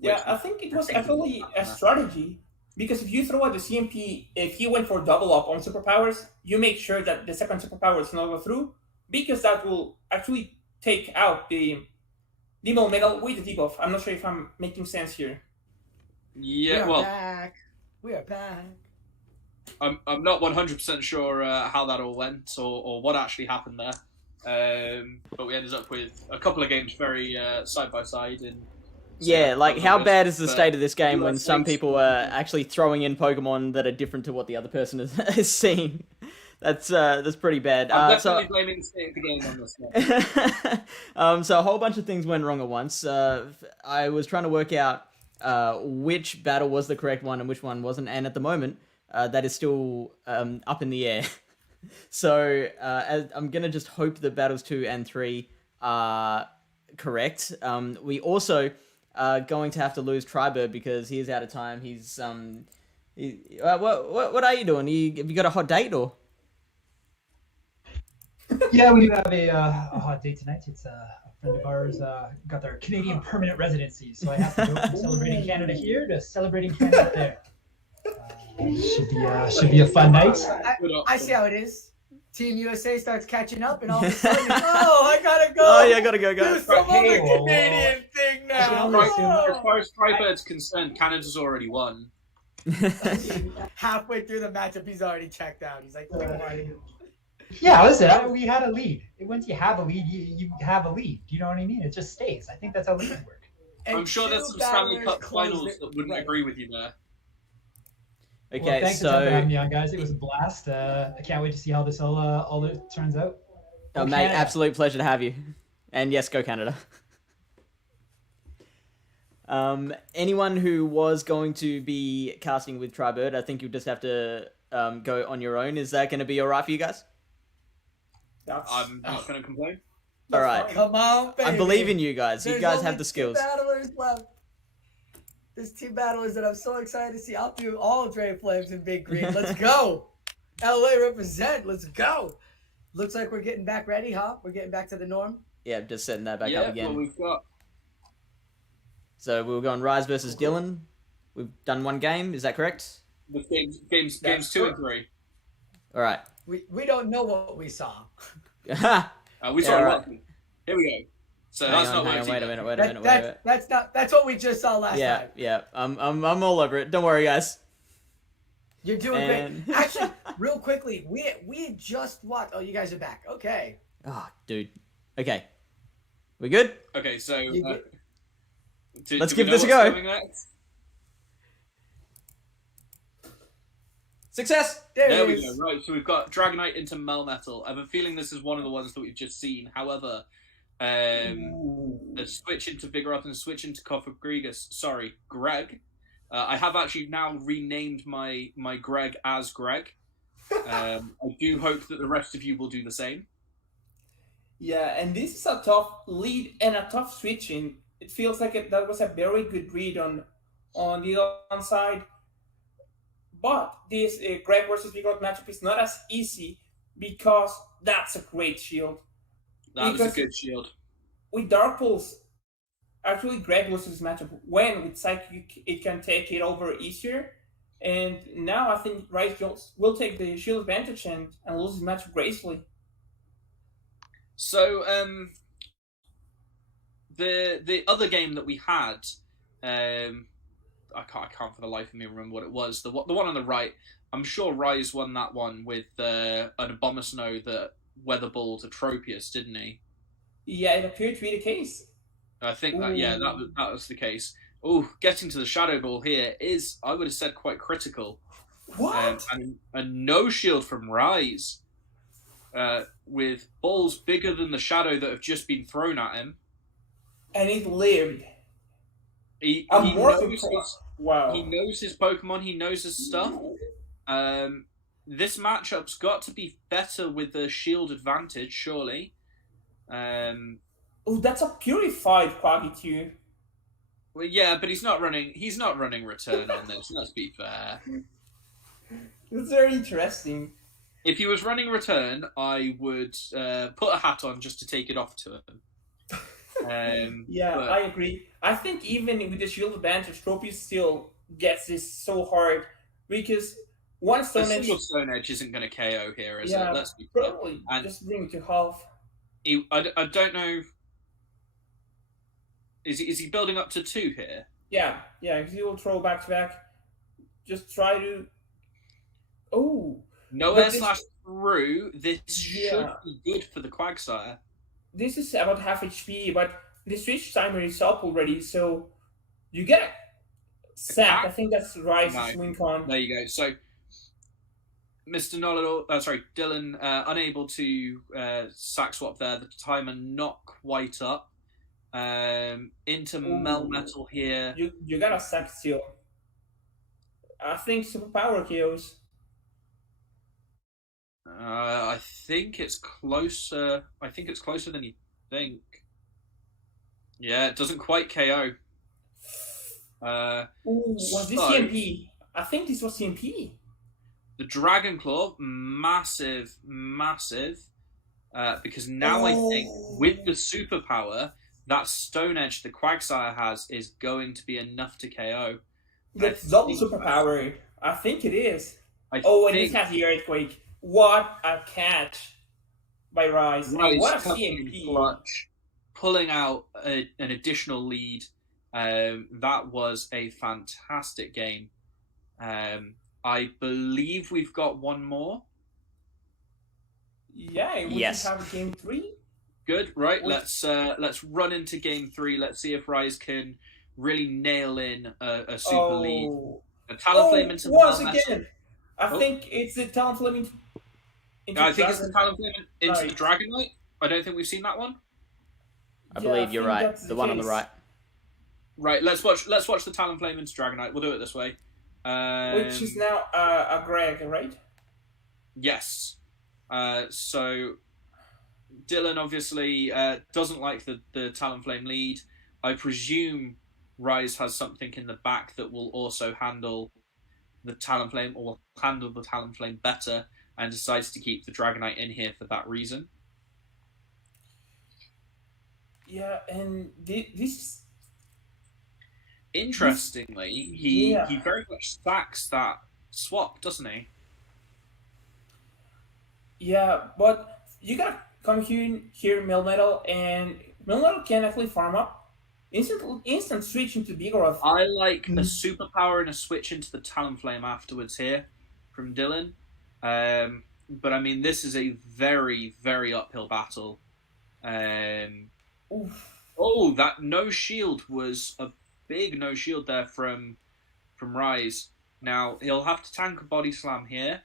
Yeah, I think it was actually a strategy. Because if you throw at the CMP, if you went for double up on superpowers, you make sure that the second superpower does not go through, because that will actually take out the Demo Metal with the debuff. I'm not sure if I'm making sense here. Yeah, We are back. I'm not 100% sure how that all went or what actually happened there. But we ended up with a couple of games very side by side. Yeah, like how bad is the state of this game when some people are actually throwing in Pokemon that are different to what the other person is seeing? That's pretty bad. I'm definitely blaming the state of the game on this one. So a whole bunch of things went wrong at once. I was trying to work out which battle was the correct one and which one wasn't, and at the moment, that is still up in the air. So I'm gonna just hope that battles 2 and 3 are correct. We also are going to have to lose Tribird because he is out of time. He's what are you doing? Have you got a hot date or? Yeah, we do have a hot date tonight. It's a friend of ours got their Canadian permanent residency, so I have to go from celebrating Canada here to celebrating Canada there. Should be a fun night. I see how it is. Team USA starts catching up, and all of a sudden, I gotta go. Oh yeah, gotta go, guys. Do some other Canadian thing now. As far as Tribird's concerned, Canada's already won. Halfway through the matchup, he's already checked out. He's like, yeah, listen, we had a lead. Once you have a lead, you have a lead. You know what I mean? It just stays. I think that's how leads work. I'm sure there's some Stanley Cup finals that wouldn't agree with you there. Okay, well, thanks so for having me on, guys. It was a blast. I can't wait to see how this all turns out. Oh, mate, absolute pleasure to have you. And yes, go Canada. Anyone who was going to be casting with Tribird, I think you'll just have to go on your own. Is that going to be all right for you guys? I'm not going to complain. All right. Come on, baby. I believe in you guys. You guys have the Two skills. battlers left. There's 2 battlers that I'm so excited to see. I'll do all Dre Flames in Big Green. Let's go. LA represent. Let's go. Looks like we're getting back ready, huh? We're getting back to the norm. Yeah, just setting that back up again. Well, we've got. So we're going Rise versus Dylan. We've done 1 game. Is that correct? The games 2 and 3. All right. We don't know what we saw. We saw right. Here we go. So that's not hang on, wait a minute. That's what we just saw last time. Yeah. I'm all over it. Don't worry, guys. You're doing great. Actually, real quickly, we just watched. Oh, you guys are back. Okay. Oh, dude. Okay. We good? Okay, so let's give this a go. Success! There we go. Right, so we've got Dragonite into Melmetal. I have a feeling this is one of the ones that we've just seen. However, the switch into Vigoroth and switch into Cofagrigus. Sorry, Greg. I have actually now renamed my Greg as Greg. I do hope that the rest of you will do the same. Yeah, and this is a tough lead and a tough switching. It feels like that was a very good read on the other side. But this Greg versus Vigoroth matchup is not as easy because that's a great shield. That was a good shield. With Dark Pulse, actually Greg loses this matchup when with Psychic it can take it over easier. And now I think Rice Jones will take the shield advantage and lose his matchup gracefully. So the other game that we had, I can't for the life of me remember what it was. The one on the right, I'm sure Rise won that one with an Abomasnow that weatherballed Atropius, didn't he? Yeah, it appeared to be the case. I think that was the case. Oh, getting to the Shadow Ball here is, I would have said, quite critical. What? And a no shield from Rise, with balls bigger than the Shadow that have just been thrown at him. And it lived. He Wow. He knows his Pokemon. He knows his stuff. This matchup's got to be better with the shield advantage, surely. Oh, that's a purified Quagitu. Well, yeah, but he's not running return on this. Let's be fair. It's very interesting. If he was running return, I would put a hat on just to take it off to him. I agree. I think even with the shield advantage, Tropius still gets this so hard because one Stone Edge. Stone Edge isn't going to KO here, is it? Let's be probably just bring it to half. I don't know. Is he building up to 2 here? Yeah, because he will throw back to back. Just try to. Oh. No air slash through. This should be good for the Quagsire. This is about half HP, but the switch timer is up already, so you get a sack. I think that's Rice's win con. There you go. So Mr. Nolado, Dylan, unable to sack swap there. The timer not quite up. Into Melmetal here. You got a sack still. I think superpower kills. I think it's closer. I think it's closer than you think. Yeah, it doesn't quite KO. Was this CMP? I think this was CMP. The Dragon Claw, massive, because now I think with the superpower, that Stone Edge the Quagsire has is going to be enough to KO. That's double superpower. I think it is. And it has the Earthquake. What a catch by Rise. What a CMP. Clutch, pulling out an additional lead. That was a fantastic game. I believe we've got one more. Yeah, we have game 3. Good, right? Let's run into game 3. Let's see if Rise can really nail in a super lead. A Talonflame into once again. I think it's the Talonflame into I think it's the Talonflame into the Dragonite. I don't think we've seen that one. I believe you're right. The one on the right. Right, let's watch the Talonflame into Dragonite. We'll do it this way. Which is now a Greg, right? Yes. So Dylan obviously doesn't like the Talonflame lead. I presume Rise has something in the back that will also handle the Talonflame, or will handle the Talonflame better, and decides to keep the Dragonite in here for that reason. Yeah, and this... Interestingly, he very much stacks that swap, doesn't he? Yeah, but you gotta come here Melmetal, and Melmetal can actually farm up. Instant switch into Vigoroth. I like a superpower and a switch into the Talonflame afterwards here from Dylan. But I mean, this is a very, very uphill battle. That no shield was a big no shield there from Rise. Now, he'll have to tank a body slam here,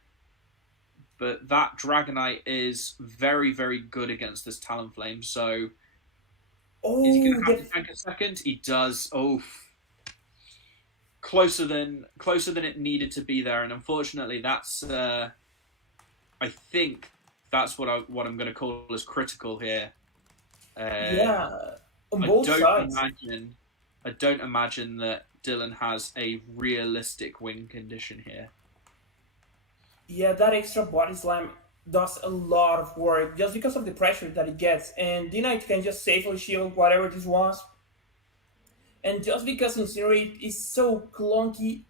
but that Dragonite is very, very good against this Talonflame, so is he going to have to tank a second? He does. Closer than it needed to be there, and unfortunately that's I think that's what I'm going to call as critical here. On both sides. I don't imagine that Dylan has a realistic win condition here. Yeah, that extra body slam does a lot of work just because of the pressure that it gets. And D-Knight can just safely shield whatever this was. And just because Incinerate is so clunky,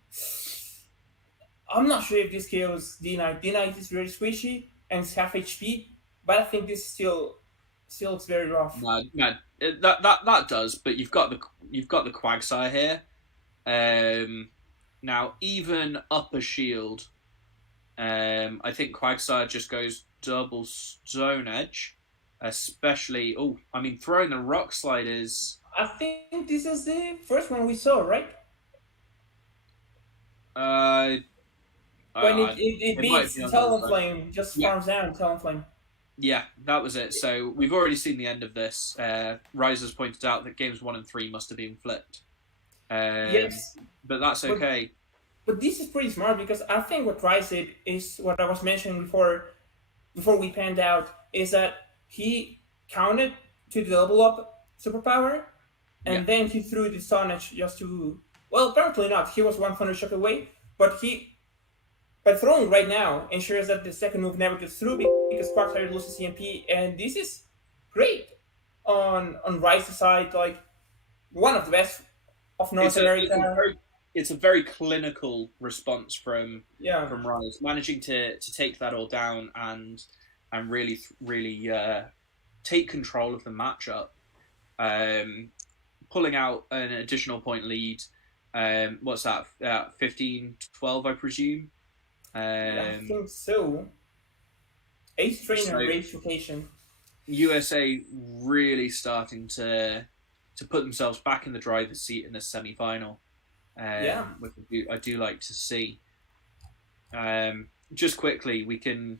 I'm not sure if this kills D-Knight. D-Knight is really squishy and it's half HP, but I think this still looks very rough. No, that does. But you've got the Quagsire here. Now even up a shield, I think Quagsire just goes double Stone Edge, especially. Throwing the Rock Slide is. I think this is the first one we saw, right? When it beats Talonflame, just farms down Talonflame. Yeah, that was it. So we've already seen the end of this. Rise has pointed out that games 1 and 3 must have been flipped. Yes, but that's okay. But this is pretty smart because I think what Rise did is what I was mentioning before we panned out, is that he counted to double up superpower, and then he threw the Sonic just to... Well, apparently not. He was one Thunder Shock away, but by throwing right now, ensures that the second move never gets through because Quagsire loses CMP, and this is great on Rise's side, like one of the best of North America. It's a very clinical response from Rise, managing to take that all down and really take control of the matchup, pulling out an additional point lead. What's that? 15-12, I presume. I think so. Ace Trainer Rage Location. USA really starting to put themselves back in the driver's seat in the semi-final. Which I do like to see. just quickly, we can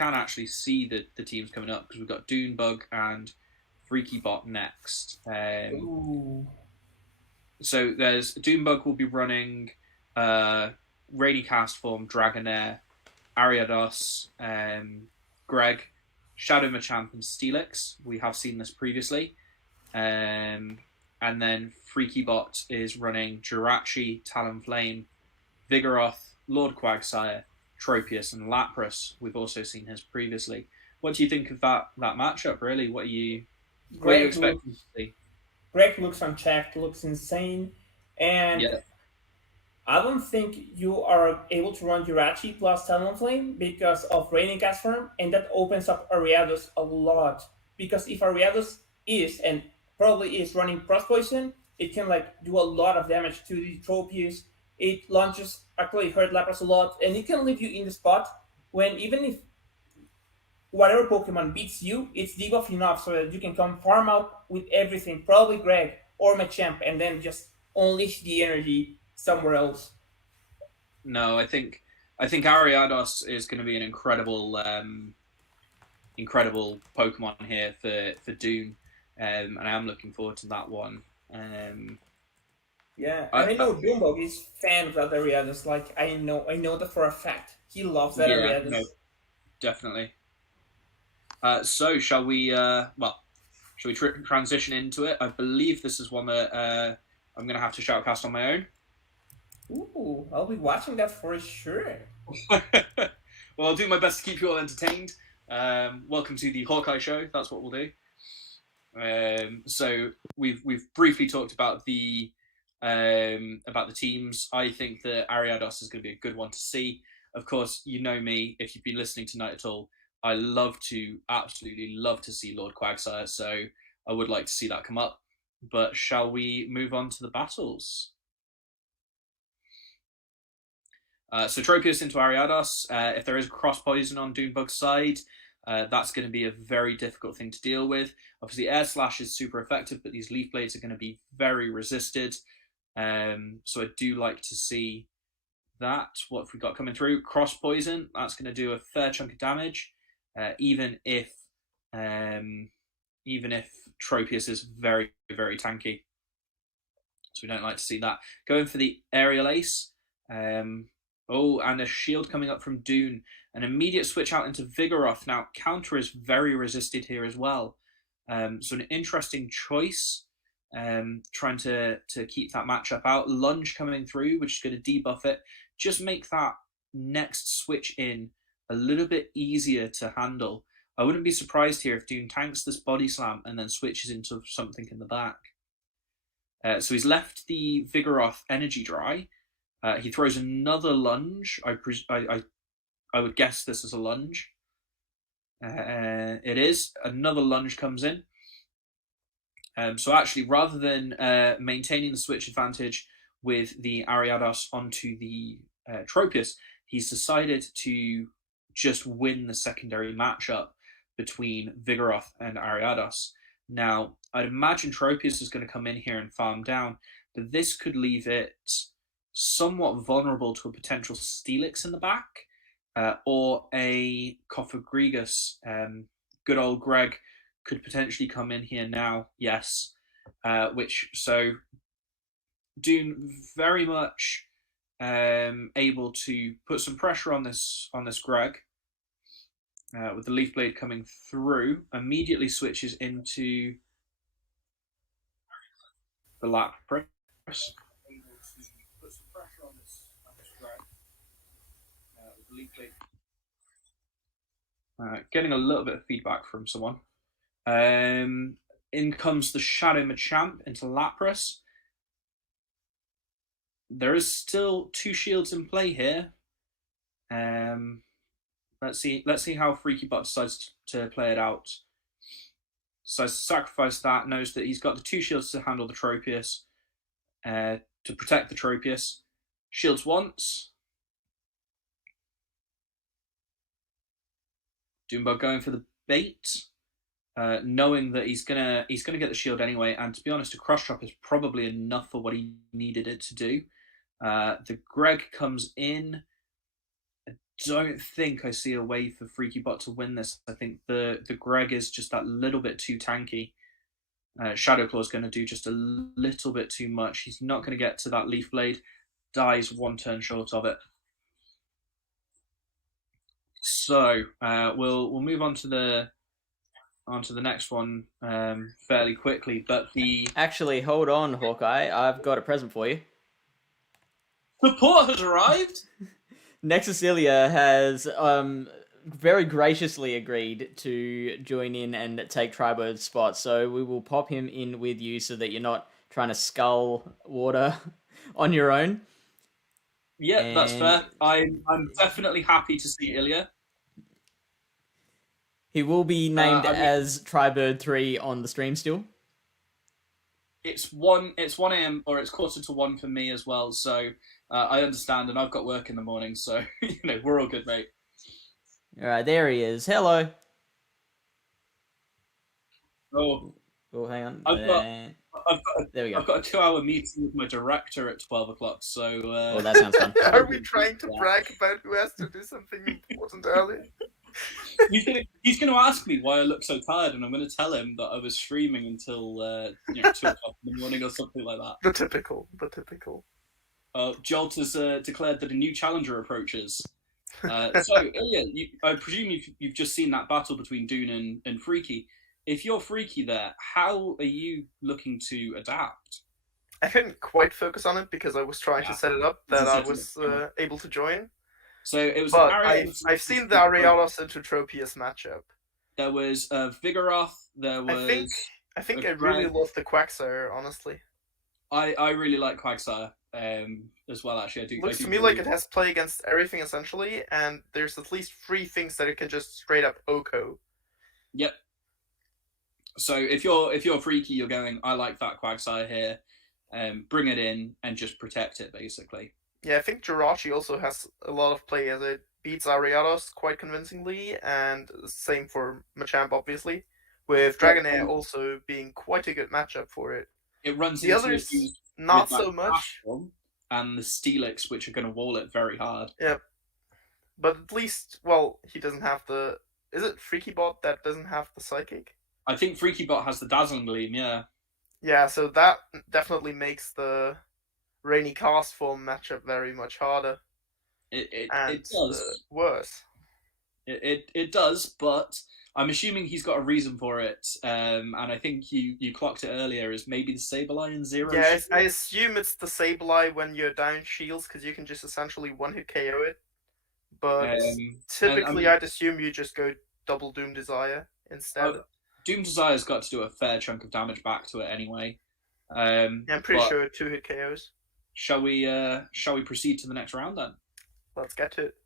actually see the teams coming up because we've got Doonbug and FreakyBot next. So there's Doonbug will be running Rainy Castform, Dragonair, Ariados, Greg, Shadow Machamp, and Steelix. We have seen this previously. And then FreakyBot is running Jirachi, Talonflame, Vigoroth, Lord Quagsire, Tropius, and Lapras. We've also seen his previously. What do you think of that matchup, really? What are you expecting to see? Greg looks unchecked, looks insane, and Yeah. I don't think you are able to run Jirachi plus Talonflame because of Raining Cast Form, and that opens up Ariados a lot. Because if Ariados is, and probably is, running Frost Poison, it can like do a lot of damage to the Tropius. It launches actually hurt Lapras a lot, and it can leave you in the spot when even if whatever Pokemon beats you, it's debuff enough so that you can come farm out with everything, probably Greg or Machamp, and then just unleash the energy somewhere else. No, I think Ariados is going to be an incredible Pokemon here for Dune, and I am looking forward to that one. Yeah, and I know Doonbug is fan of that Ariados. Like I know that for a fact. He loves that Ariados. No, definitely. So shall we transition into it? I believe this is one that I'm going to have to shoutcast on my own. Ooh, I'll be watching that for sure. Well, I'll do my best to keep you all entertained. Welcome to the Hawkeye Show. That's what we'll do. So we've briefly talked about the teams. I think that Ariados is going to be a good one to see. Of course, you know me. If you've been listening tonight at all, I absolutely love to see Lord Quagsire. So I would like to see that come up. But shall we move on to the battles? So Tropius into Ariados. If there is cross poison on Doonbug's side, that's going to be a very difficult thing to deal with. Obviously, Air Slash is super effective, but these Leaf Blades are going to be very resisted. So I do like to see that. What have we got coming through? Cross poison. That's going to do a fair chunk of damage, even if Tropius is very, very tanky. So we don't like to see that. Going for the Aerial Ace. Oh, and a shield coming up from Dune. An immediate switch out into Vigoroth. Now, counter is very resisted here as well. So an interesting choice. Trying to keep that matchup out. Lunge coming through, which is going to debuff it. Just make that next switch in a little bit easier to handle. I wouldn't be surprised here if Dune tanks this Body Slam and then switches into something in the back. So he's left the Vigoroth energy dry. He throws another lunge. I would guess this is a lunge. It is. Another lunge comes in. So actually, rather than maintaining the switch advantage with the Ariados onto the Tropius, he's decided to just win the secondary matchup between Vigoroth and Ariados. Now, I'd imagine Tropius is going to come in here and farm down, but this could leave it somewhat vulnerable to a potential Steelix in the back, or a Cofagrigus. Good old Greg could potentially come in here now, yes. So Dune very much able to put some pressure on this Greg. With the Leaf Blade coming through, immediately switches into the Lapras. Getting a little bit of feedback from someone. In comes the Shadow Machamp into Lapras. There is still 2 shields in play here. Let's see how FreakyBot decides to play it out. So sacrifice that, knows that he's got the 2 shields to handle the Tropius, to protect the Tropius. Shields once. Doonbug going for the bait, knowing that he's gonna get the shield anyway. And to be honest, a cross trap is probably enough for what he needed it to do. The Greg comes in. I don't think I see a way for Freaky Bot to win this. I think the Greg is just that little bit too tanky. Shadow Claw is going to do just a little bit too much. He's not going to get to that Leaf Blade. Dies one turn short of it. So we'll move on to the next one fairly quickly. But Actually, hold on, Hawkeye. I've got a present for you. Support has arrived. Nexus Ilya has very graciously agreed to join in and take Tribird's spot. So we will pop him in with you so that you're not trying to scull water on your own. Yeah, that's fair. I'm definitely happy to see Ilya. He will be named as Tribird 3 on the stream still. It's 1 a.m. or it's 1:45 for me as well, so I understand, and I've got work in the morning, so we're all good, mate. All right, there he is. Hello. Oh, hang on. There we go. I've got a 2-hour meeting with my director at 12 o'clock, so... Oh, that sounds fun. Are we trying to brag about who has to do something important early? He's going to ask me why I look so tired, and I'm going to tell him that I was streaming until 2 o'clock in the morning or something like that. The typical. Jolt has declared that a new challenger approaches. So, Ilya, I presume you've just seen that battle between Dune and Freaky. If you're Freaky there, how are you looking to adapt? I couldn't quite focus on it because I was trying to set it up that I was able to join. So it was. But I've seen the Ariados into Tropius matchup. There was Vigoroth. There was. I think I really love the Quagsire, honestly. I really like Quagsire as well. Actually, Looks to me like it has play against everything essentially, and there's at least 3 things that it can just straight up OHKO. Yep. So if you're Freaky, you're going, I like that Quagsire here, bring it in and just protect it basically. Yeah, I think Jirachi also has a lot of play as it beats Ariados quite convincingly, and same for Machamp obviously, with Dragonair also being quite a good matchup for it. It runs the others not so much, and the Steelix, which are going to wall it very hard. Yep, but at least he doesn't have the. Is it Freaky Bot that doesn't have the Psychic? I think Freaky Bot has the Dazzling Gleam, yeah. Yeah, so that definitely makes the Rainy Cast Form matchup very much harder. It does. Worse. It does, but I'm assuming he's got a reason for it. And I think you clocked it earlier as maybe the Sableye in Zero. Yeah, I assume it's the Sableye when you're down shields because you can just essentially one-hit KO it. But typically I'd assume you just go double Doom Desire instead. Doom Desire's got to do a fair chunk of damage back to it anyway. I'm pretty sure 2-hit KOs. Shall we proceed to the next round then? Let's get to it.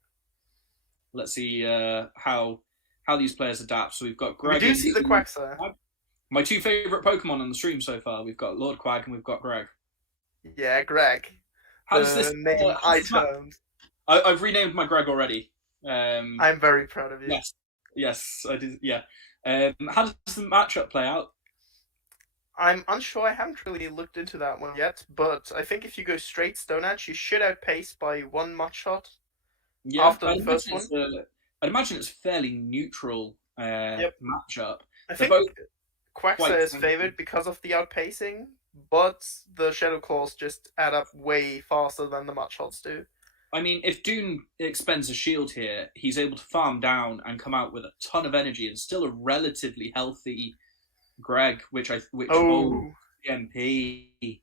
Let's see how these players adapt. So we've got Greg. We do see the Quagsire. My 2 favourite Pokemon on the stream so far. We've got Lord Quag and we've got Greg. Yeah, Greg. How does this name I termed? I've renamed my Greg already. I'm very proud of you. Yes, I did. Yeah. How does the matchup play out? I'm unsure. I haven't really looked into that one yet, but I think if you go straight Stone Edge, you should outpace by 1 Mudshot. Yeah, after the first one. I'd imagine it's a fairly neutral matchup. I think Quagsire is favored because of the outpacing, but the Shadow Claws just add up way faster than the Mudshots do. I mean, if Dune expends a shield here, he's able to farm down and come out with a ton of energy and still a relatively healthy Greg, MP.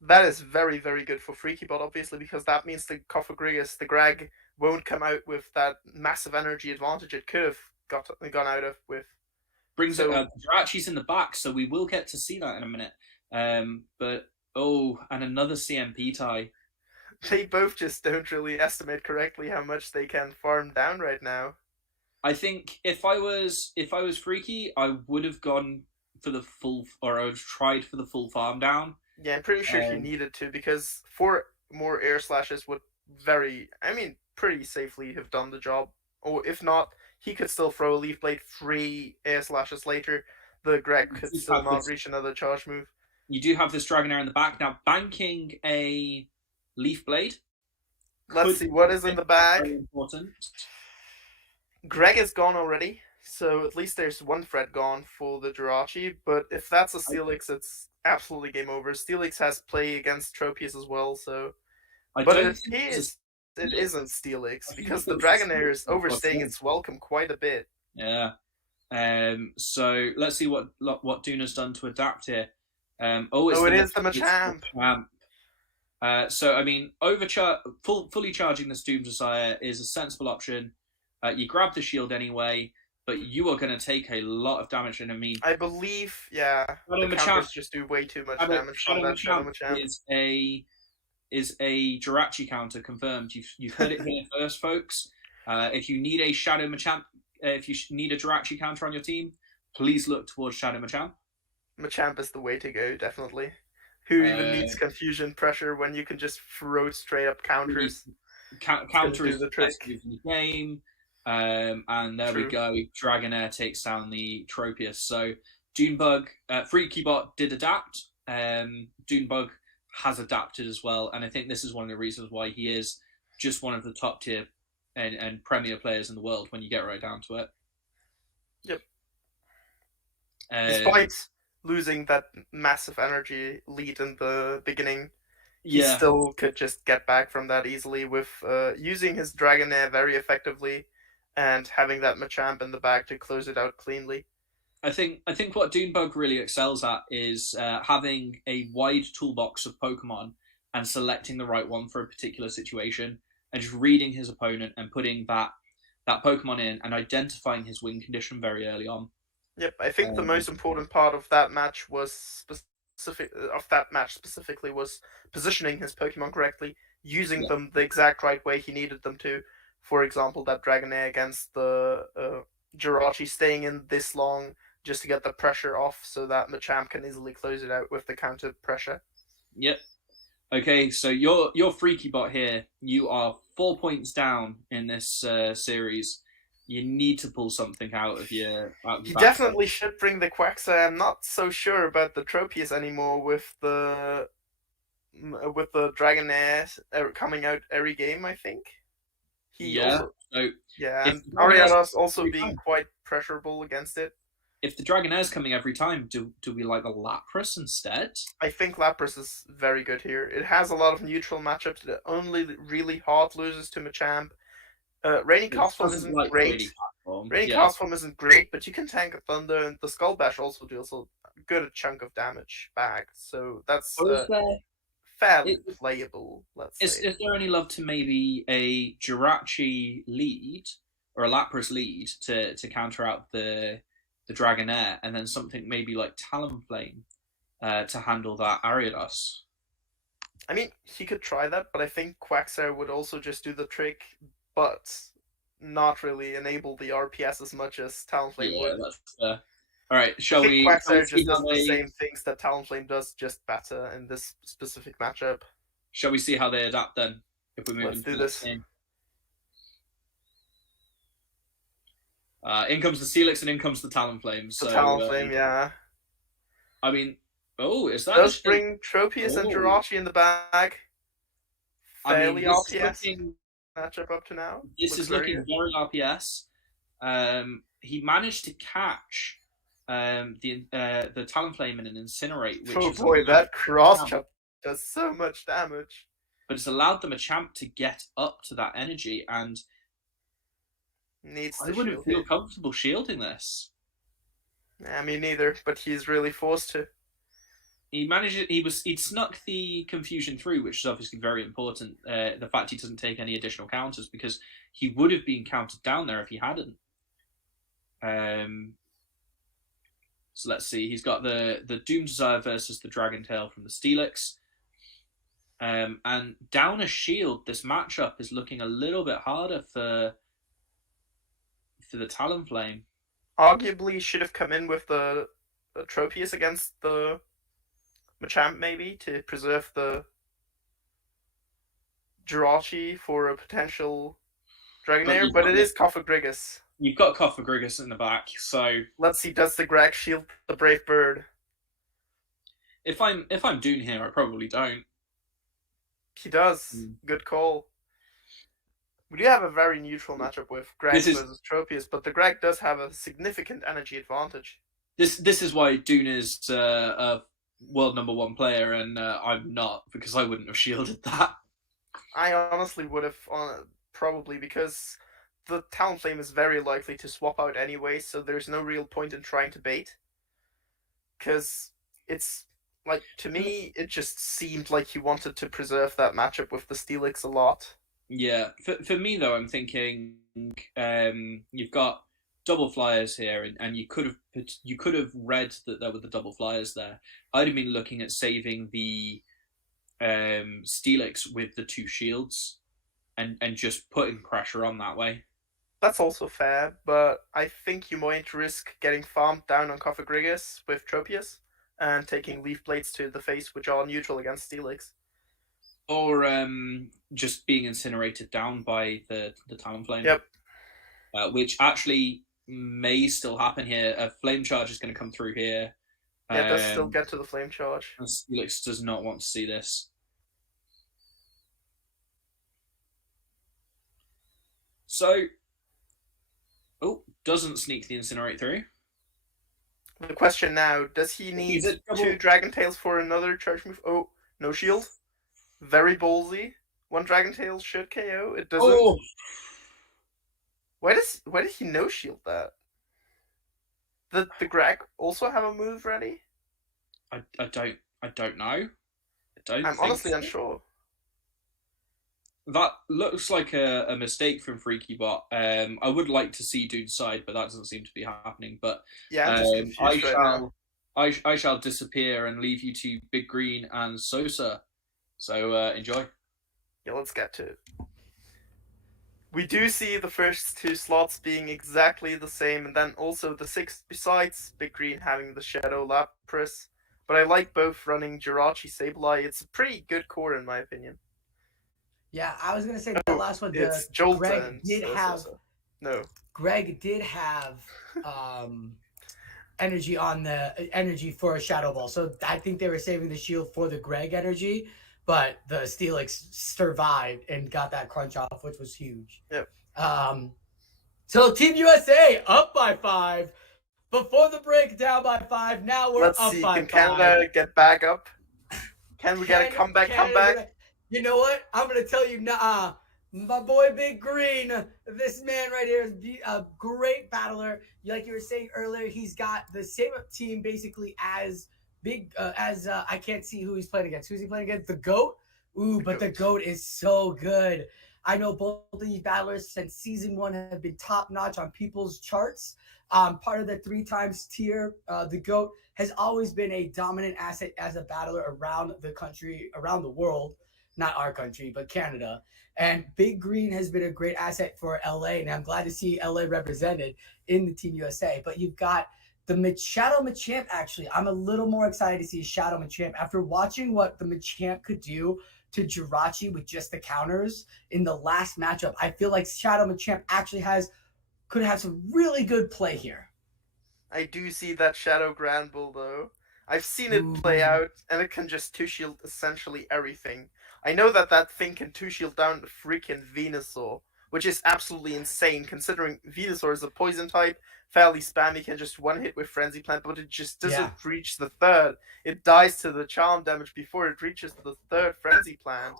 That is very, very good for Freaky Bot, obviously, because that means the Cofagrigus, the Greg, won't come out with that massive energy advantage it could have gone out of with. Brings it. Jirachi's in the back, so we will get to see that in a minute. And another CMP tie. They both just don't really estimate correctly how much they can farm down right now. I think if I was Freaky, I would have gone for the full, or I would have tried for the full farm down. Yeah, I'm pretty sure he needed to, because 4 more air slashes would pretty safely have done the job. Or if not, he could still throw a Leaf Blade 3 air slashes later. The Greg could still not reach another charge move. You do have this Dragonair in the back. Now, banking a Leaf Blade Let's see what is in the bag. Very important. Greg is gone already, so at least there's one threat gone for the Jirachi. But if that's a Steelix, it's absolutely game over. Steelix has play against Tropius as well, so. But it isn't Steelix because the Dragonair is overstaying its welcome quite a bit. Yeah. So let's see what Duna's done to adapt here. It is the Machamp. So I mean, fully charging this Doom Desire is a sensible option. You grab the shield anyway, but you are going to take a lot of damage. And I mean, I believe, the counters just do way too much damage from that Shadow Machamp. Is a Jirachi counter confirmed? You've heard it here first, folks. If you need a Shadow Machamp, if you need a Jirachi counter on your team, please look towards Shadow Machamp. Machamp is the way to go, definitely. Who even needs confusion pressure when you can just throw straight up counters? Counter is the best move in the game. And there we go. Dragonair takes down the Tropius. So Dunebug, FreakyBot did adapt. Dunebug has adapted as well, and I think this is one of the reasons why he is just one of the top tier and premier players in the world when you get right down to it. Yep. Despite losing that massive energy lead in the beginning, he still could just get back from that easily with using his Dragonair very effectively and having that Machamp in the back to close it out cleanly. I think what Dunebug really excels at is having a wide toolbox of Pokemon and selecting the right one for a particular situation, and just reading his opponent and putting that Pokemon in and identifying his win condition very early on. Yep, I think the most important part of that match was specifically was positioning his Pokemon correctly, using them the exact right way he needed them to. For example, that Dragonair against the Jirachi staying in this long just to get the pressure off so that Machamp can easily close it out with the counter pressure. Yep. Okay, so your FreakyBot here, you are 4 points down in this series. You need to pull something out of your. You definitely should bring the Quaxar. I'm not so sure about the Tropius anymore with the Dragonair coming out every game, I think. And Ariados also being quite pressurable against it. If the Dragonair's coming every time, do we like the Lapras instead? I think Lapras is very good here. It has a lot of neutral matchups. It only really hard loses to Machamp. Raining Castform isn't great. Raining Castform isn't great, but you can tank a Thunder, and the Skull Bash also deals a good chunk of damage back. So that's fairly playable, let's say. Is there any love to maybe a Jirachi lead or a Lapras lead to counter out the Dragonair, and then something maybe like Talonflame to handle that Ariados? I mean, he could try that, but I think Quaxar would also just do the trick, but not really enable the RPS as much as Talonflame would. That's fair. All right, shall we? Quaxar just does the same things that Talonflame does, just better in this specific matchup. Shall we see how they adapt then? If we move Let's do this. In comes the Steelix and in comes the Talonflame. The Talonflame, yeah. I mean, is that? Does bring Tropius and Jirachi in the bag. Fairly RPS matchup up to now. This is looking very RPS. He managed to catch the Talonflame in an Incinerate. Which that cross jump does so much damage. But it's allowed the Machamp to get up to that energy, and I wouldn't feel comfortable shielding this. Yeah, me neither, but he's really forced to. He managed it. He'd snuck the confusion through, which is obviously very important. The fact he doesn't take any additional counters, because he would have been counted down there if he hadn't. So let's see. He's got the Doom Desire versus the Dragon Tail from the Steelix. And down a shield, this matchup is looking a little bit harder for the Talonflame. Arguably should have come in with the Tropius against the Machamp, maybe, to preserve the Jirachi for a potential Dragonair, but it is Cofagrigus. You've got Cofagrigus in the back, so let's see, does the Greg shield the Brave Bird? If I'm Dune here, I probably don't. He does. Good call. We do have a very neutral matchup with Greg This is- versus Tropius, but the Greg does have a significant energy advantage. This is why Dune is a world number 1 player, and I'm not, because I wouldn't have shielded that. I honestly would have, probably, because the Talonflame is very likely to swap out anyway, so there's no real point in trying to bait. Because it's, like, to me, it just seemed like he wanted to preserve that matchup with the Steelix a lot. Yeah, for me though, I'm thinking you've got double flyers here, and you could have read that there were the double flyers there. I'd have been looking at saving the Steelix with the 2 shields, and just putting pressure on that way. That's also fair, but I think you might risk getting farmed down on Cophagrigus with Tropius and taking Leaf Blades to the face, which are neutral against Steelix. Or just being incinerated down by the Talonflame. Yep. Which actually may still happen here. A Flame Charge is going to come through here. Yeah, it does still get to the Flame Charge. Steelix does not want to see this. So, doesn't sneak the Incinerate through. The question now, does he need 2 Dragon Tails for another charge move? Oh, no shield. Very ballsy. 1 Dragon Tail should KO. It doesn't. Oh! Why did he no shield that? The Greg also have a move ready? I don't know. I'm honestly unsure. That looks like a mistake from FreakyBot. I would like to see Dude's side, but that doesn't seem to be happening. But yeah, I'm just confused right now. I shall disappear and leave you to Big Green and Sosa. So enjoy. Yeah, let's get to it. We do see the first 2 slots being exactly the same, and then also the 6th besides Big Green having the Shadow Lapras. But I like both running Jirachi Sableye. It's a pretty good core in my opinion. Yeah, I was gonna say the last one. It's Jolta Greg and did have. No. Greg did have energy for a Shadow Ball, so I think they were saving the shield for the Greg energy, but the Steelix survived and got that crunch off, which was huge. Yep. So Team USA up by 5. Before the break, down by 5. Now we're Let's up see, by can 5. Canada get back up? Can we get a comeback? You know what? I'm going to tell you, my boy Big Green, this man right here is a great battler. Like you were saying earlier, he's got the same team basically as I can't see who he's playing against. Who's he playing against? The GOAT? Ooh, but the GOAT is so good. I know both of these battlers since season 1 have been top notch on people's charts. Part of the 3 times tier, the GOAT has always been a dominant asset as a battler around the country, around the world. Not our country, but Canada. And Big Green has been a great asset for LA, and I'm glad to see LA represented in the Team USA. But you've got the Shadow Machamp, actually. I'm a little more excited to see Shadow Machamp. After watching what the Machamp could do to Jirachi with just the counters in the last matchup, I feel like Shadow Machamp actually could have some really good play here. I do see that Shadow Granbull, though. I've seen it play out, and it can just 2-shield essentially everything. I know that thing can 2-shield down the freaking Venusaur, which is absolutely insane, considering Venusaur is a poison type, fairly spammy, can just 1-hit with Frenzy Plant, but it just doesn't reach the 3rd. It dies to the charm damage before it reaches the 3rd Frenzy Plant,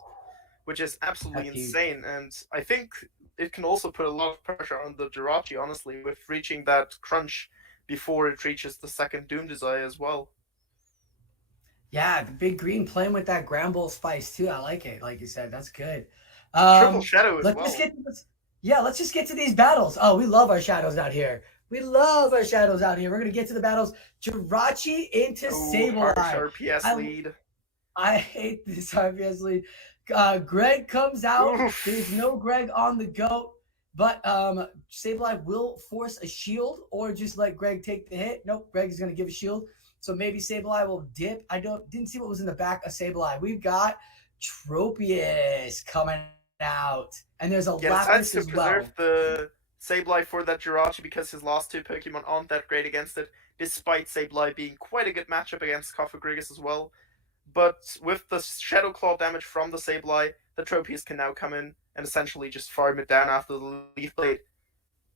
which is absolutely insane, and I think it can also put a lot of pressure on the Jirachi, honestly, with reaching that crunch before it reaches the 2nd Doom Desire as well. Yeah, the Big Green playing with that Granbull spice too. I like it. Like you said, that's good. Triple Shadow as well. Let's just get to these battles. Oh, we love our shadows out here. We're going to get to the battles. Jirachi into Sableye. RPS lead. I hate this RPS lead. Greg comes out. Oof. There's no Greg on the GOAT. But Sableye will force a shield or just let Greg take the hit. Nope, Greg is going to give a shield. So maybe Sableye will dip. Didn't see what was in the back of Sableye. We've got Tropius coming out. And there's a Lapras as well. Preserve the Sableye for that Jirachi because his last 2 Pokemon aren't that great against it, despite Sableye being quite a good matchup against Cophagrigus as well. But with the Shadow Claw damage from the Sableye, the Tropius can now come in and essentially just farm it down after the Leaf Blade.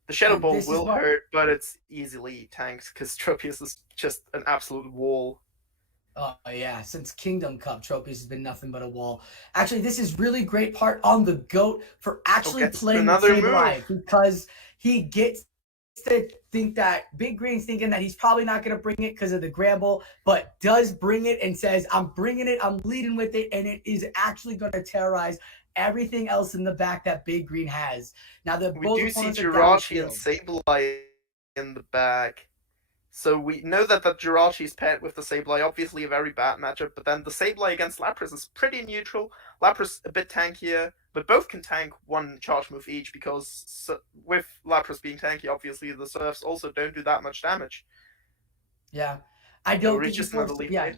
The Shadow Ball will hurt, but it's easily tanked because Tropius is just an absolute wall. Oh, yeah. Since Kingdom Cup, Tropius has been nothing but a wall. Actually, this is really great part on the GOAT for actually playing with Sableye, because he gets to think that Big Green's thinking that he's probably not going to bring it because of the Gramble, but does bring it and says, I'm bringing it, I'm leading with it, and it is actually going to terrorize everything else in the back that Big Green has. Now, we do see Jirachi and Sableye in the back. So we know that Jirachi's paired with the Sableye, obviously a very bad matchup, but then the Sableye against Lapras is pretty neutral. Lapras a bit tankier, but both can tank one charge move each, because with Lapras being tanky, obviously the Surfs also don't do that much damage. Yeah. I don't think he's forced to,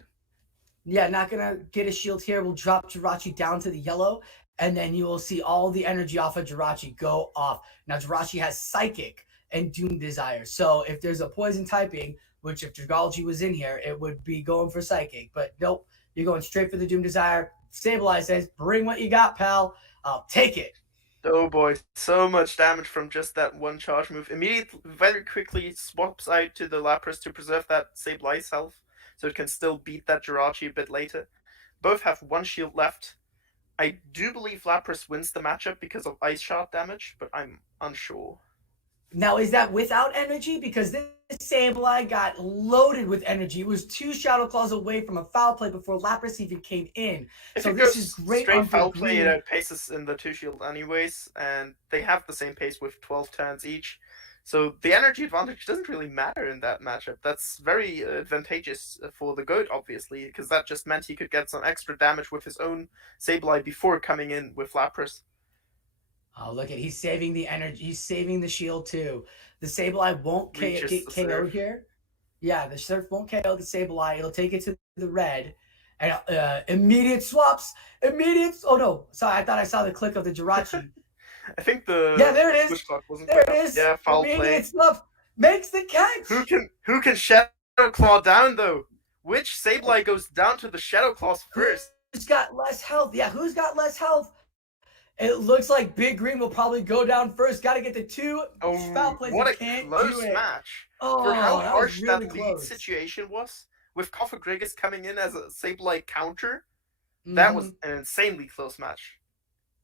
yeah, not going to get a shield here. We'll drop Jirachi down to the yellow, and then you will see all the energy off of Jirachi go off. Now, Jirachi has Psychic and Doom Desire. So if there's a poison typing, which if Dragalge was in here, it would be going for Psychic. But nope, you're going straight for the Doom Desire. Sableye says, bring what you got, pal. I'll take it. Oh boy, so much damage from just that one charge move. Immediately, very quickly swaps out to the Lapras to preserve that Sableye's health, so it can still beat that Jirachi a bit later. Both have one shield left. I do believe Lapras wins the matchup because of Ice Shard damage, but I'm unsure. Now, is that without energy? Because this Sableye got loaded with energy. It was 2 Shadow Claws away from a foul play before Lapras even came in. So this is great. Straight foul play, it paces in the 2 shield anyways, and they have the same pace with 12 turns each. So the energy advantage doesn't really matter in that matchup. That's very advantageous for the GOAT, obviously, because that just meant he could get some extra damage with his own Sableye before coming in with Lapras. Oh, look at, he's saving the energy. He's saving the shield too. The Sableye won't get KO'd here. Yeah, the Surf won't KO the Sableye. It'll take it to the red. And immediate swaps. Oh no. Sorry, I thought I saw the click of the Jirachi. I think the there it is. There it is. Yeah, foul immediate play. Swap makes the catch. Who can Shadow Claw down though? Which Sableye goes down to the Shadow Claws first? Who's got less health? Yeah, who's got less health? It looks like Big Green will probably go down first. Got to get the 2 foul plays. What a close match. For how harsh that lead situation was, with Kofagrigus coming in as a Sableye counter, that was an insanely close match.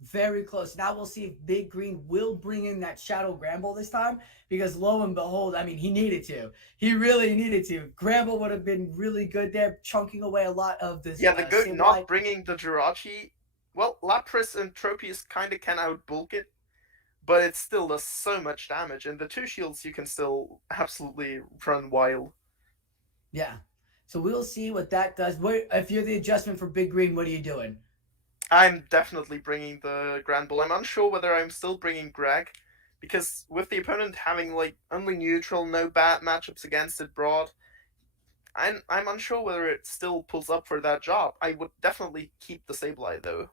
Very close. Now we'll see if Big Green will bring in that Shadow Gramble this time, because lo and behold, I mean, he needed to. He really needed to. Gramble would have been really good there, chunking away a lot of this. Yeah, the GOAT not bringing the Jirachi. Well, Lapras and Tropius kind of can outbulk it, but it still does so much damage. And the 2 shields, you can still absolutely run wild. Yeah. So we'll see what that does. If you're the adjustment for Big Green, what are you doing? I'm definitely bringing the Grand Bull. I'm unsure whether I'm still bringing Greg, because with the opponent having like only neutral, no bad matchups against it broad, I'm unsure whether it still pulls up for that job. I would definitely keep the Sableye though.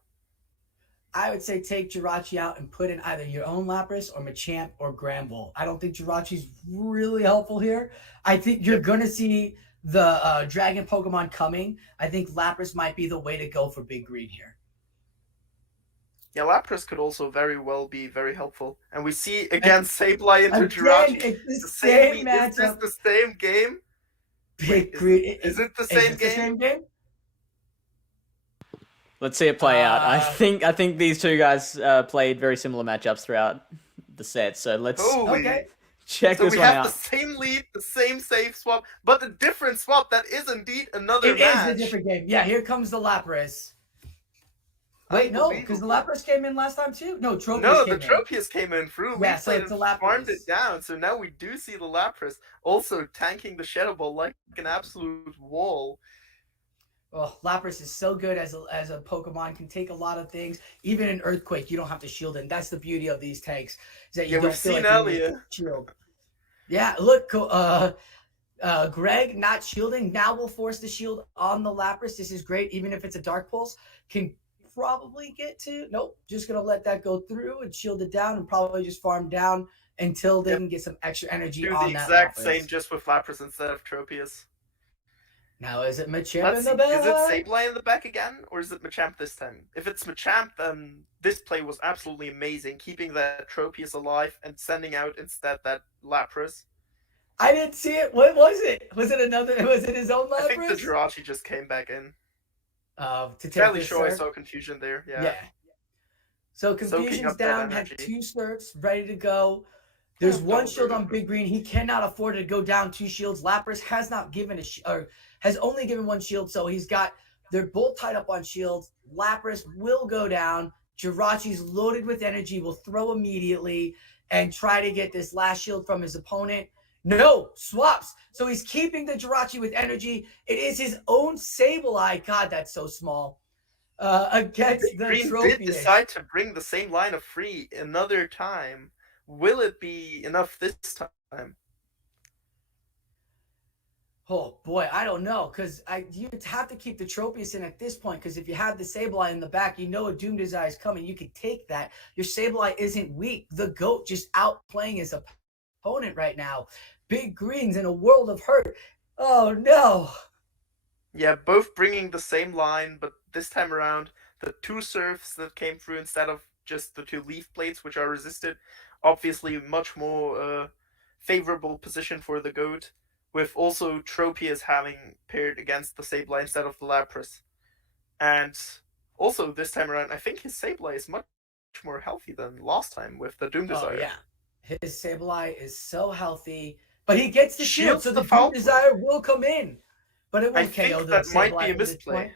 I would say take Jirachi out and put in either your own Lapras or Machamp or Gramble. I don't think Jirachi's really helpful here. I think you're going to see the Dragon Pokemon coming. I think Lapras might be the way to go for Big Green here. Yeah, Lapras could also very well be very helpful. And we see again Sableye into Jirachi. It's the same matchup. Is this the same game? Big Green. Is it the same game? Let's see it play out. I think these 2 guys played very similar matchups throughout the set. So let's check this one out. So we have the same lead, the same save swap, but a different swap. That is indeed another match. It is a different game. Yeah, here comes the Lapras. Wait, no, because the Lapras came in last time too. No, Tropius came in through. Yeah, so it's the Lapras. Farmed it down, so now we do see the Lapras also tanking the Shadow Ball like an absolute wall. Well, Lapras is so good as a Pokemon, can take a lot of things. Even in Earthquake, you don't have to shield in. That's the beauty of these tanks, is that you don't feel like you need to shield. Yeah, look, Greg not shielding now will force the shield on the Lapras. This is great, even if it's a Dark Pulse. Can probably get to. Nope, just gonna let that go through and shield it down, and probably just farm down until they can get some extra energy on that. Do the exact same, just with Lapras instead of Tropius. Now, is it Machamp in the back? Is it Sableye in the back again, or is it Machamp this time? If it's Machamp, then this play was absolutely amazing, keeping that Tropius alive and sending out instead that Lapras. I didn't see it. What was it? Was it his own Lapras? I think the Jirachi just came back in. To take Fairly this sure I serve? saw confusion there. Yeah. Yeah. So Soaking Confusion's up that down, had energy. 2 surfs ready to go. There's Yeah, 1 double shield on burst. Big Green. He cannot afford to go down 2 shields. Lapras has not given has only given 1 shield, so they're both tied up on shields. Lapras will go down. Jirachi's loaded with energy, will throw immediately and try to get this last shield from his opponent. No, swaps. So he's keeping the Jirachi with energy. It is his own Sableye. God, that's so small. Against the Green Tropius. did decide to bring the same line of free another time. Will it be enough this time? Oh boy, I don't know, because you have to keep the Tropius in at this point, because if you have the Sableye in the back, you know a Doom Desire is coming. You could take that. Your Sableye isn't weak. The GOAT just outplaying his opponent right now. Big Green's in a world of hurt. Oh no. Yeah, both bringing the same line, but this time around, the 2 surfs that came through instead of just the 2 leaf blades, which are resisted. Obviously, much more favorable position for the GOAT, with also Tropius having paired against the Sableye instead of the Lapras. And also, this time around, I think his Sableye is much more healthy than last time with the Doom Desire. Oh yeah. His Sableye is so healthy, but he gets the shield, Shields so the the foul Doom Desire will come in. But it I won't KO think the that might Sableye be a at this misplay. point.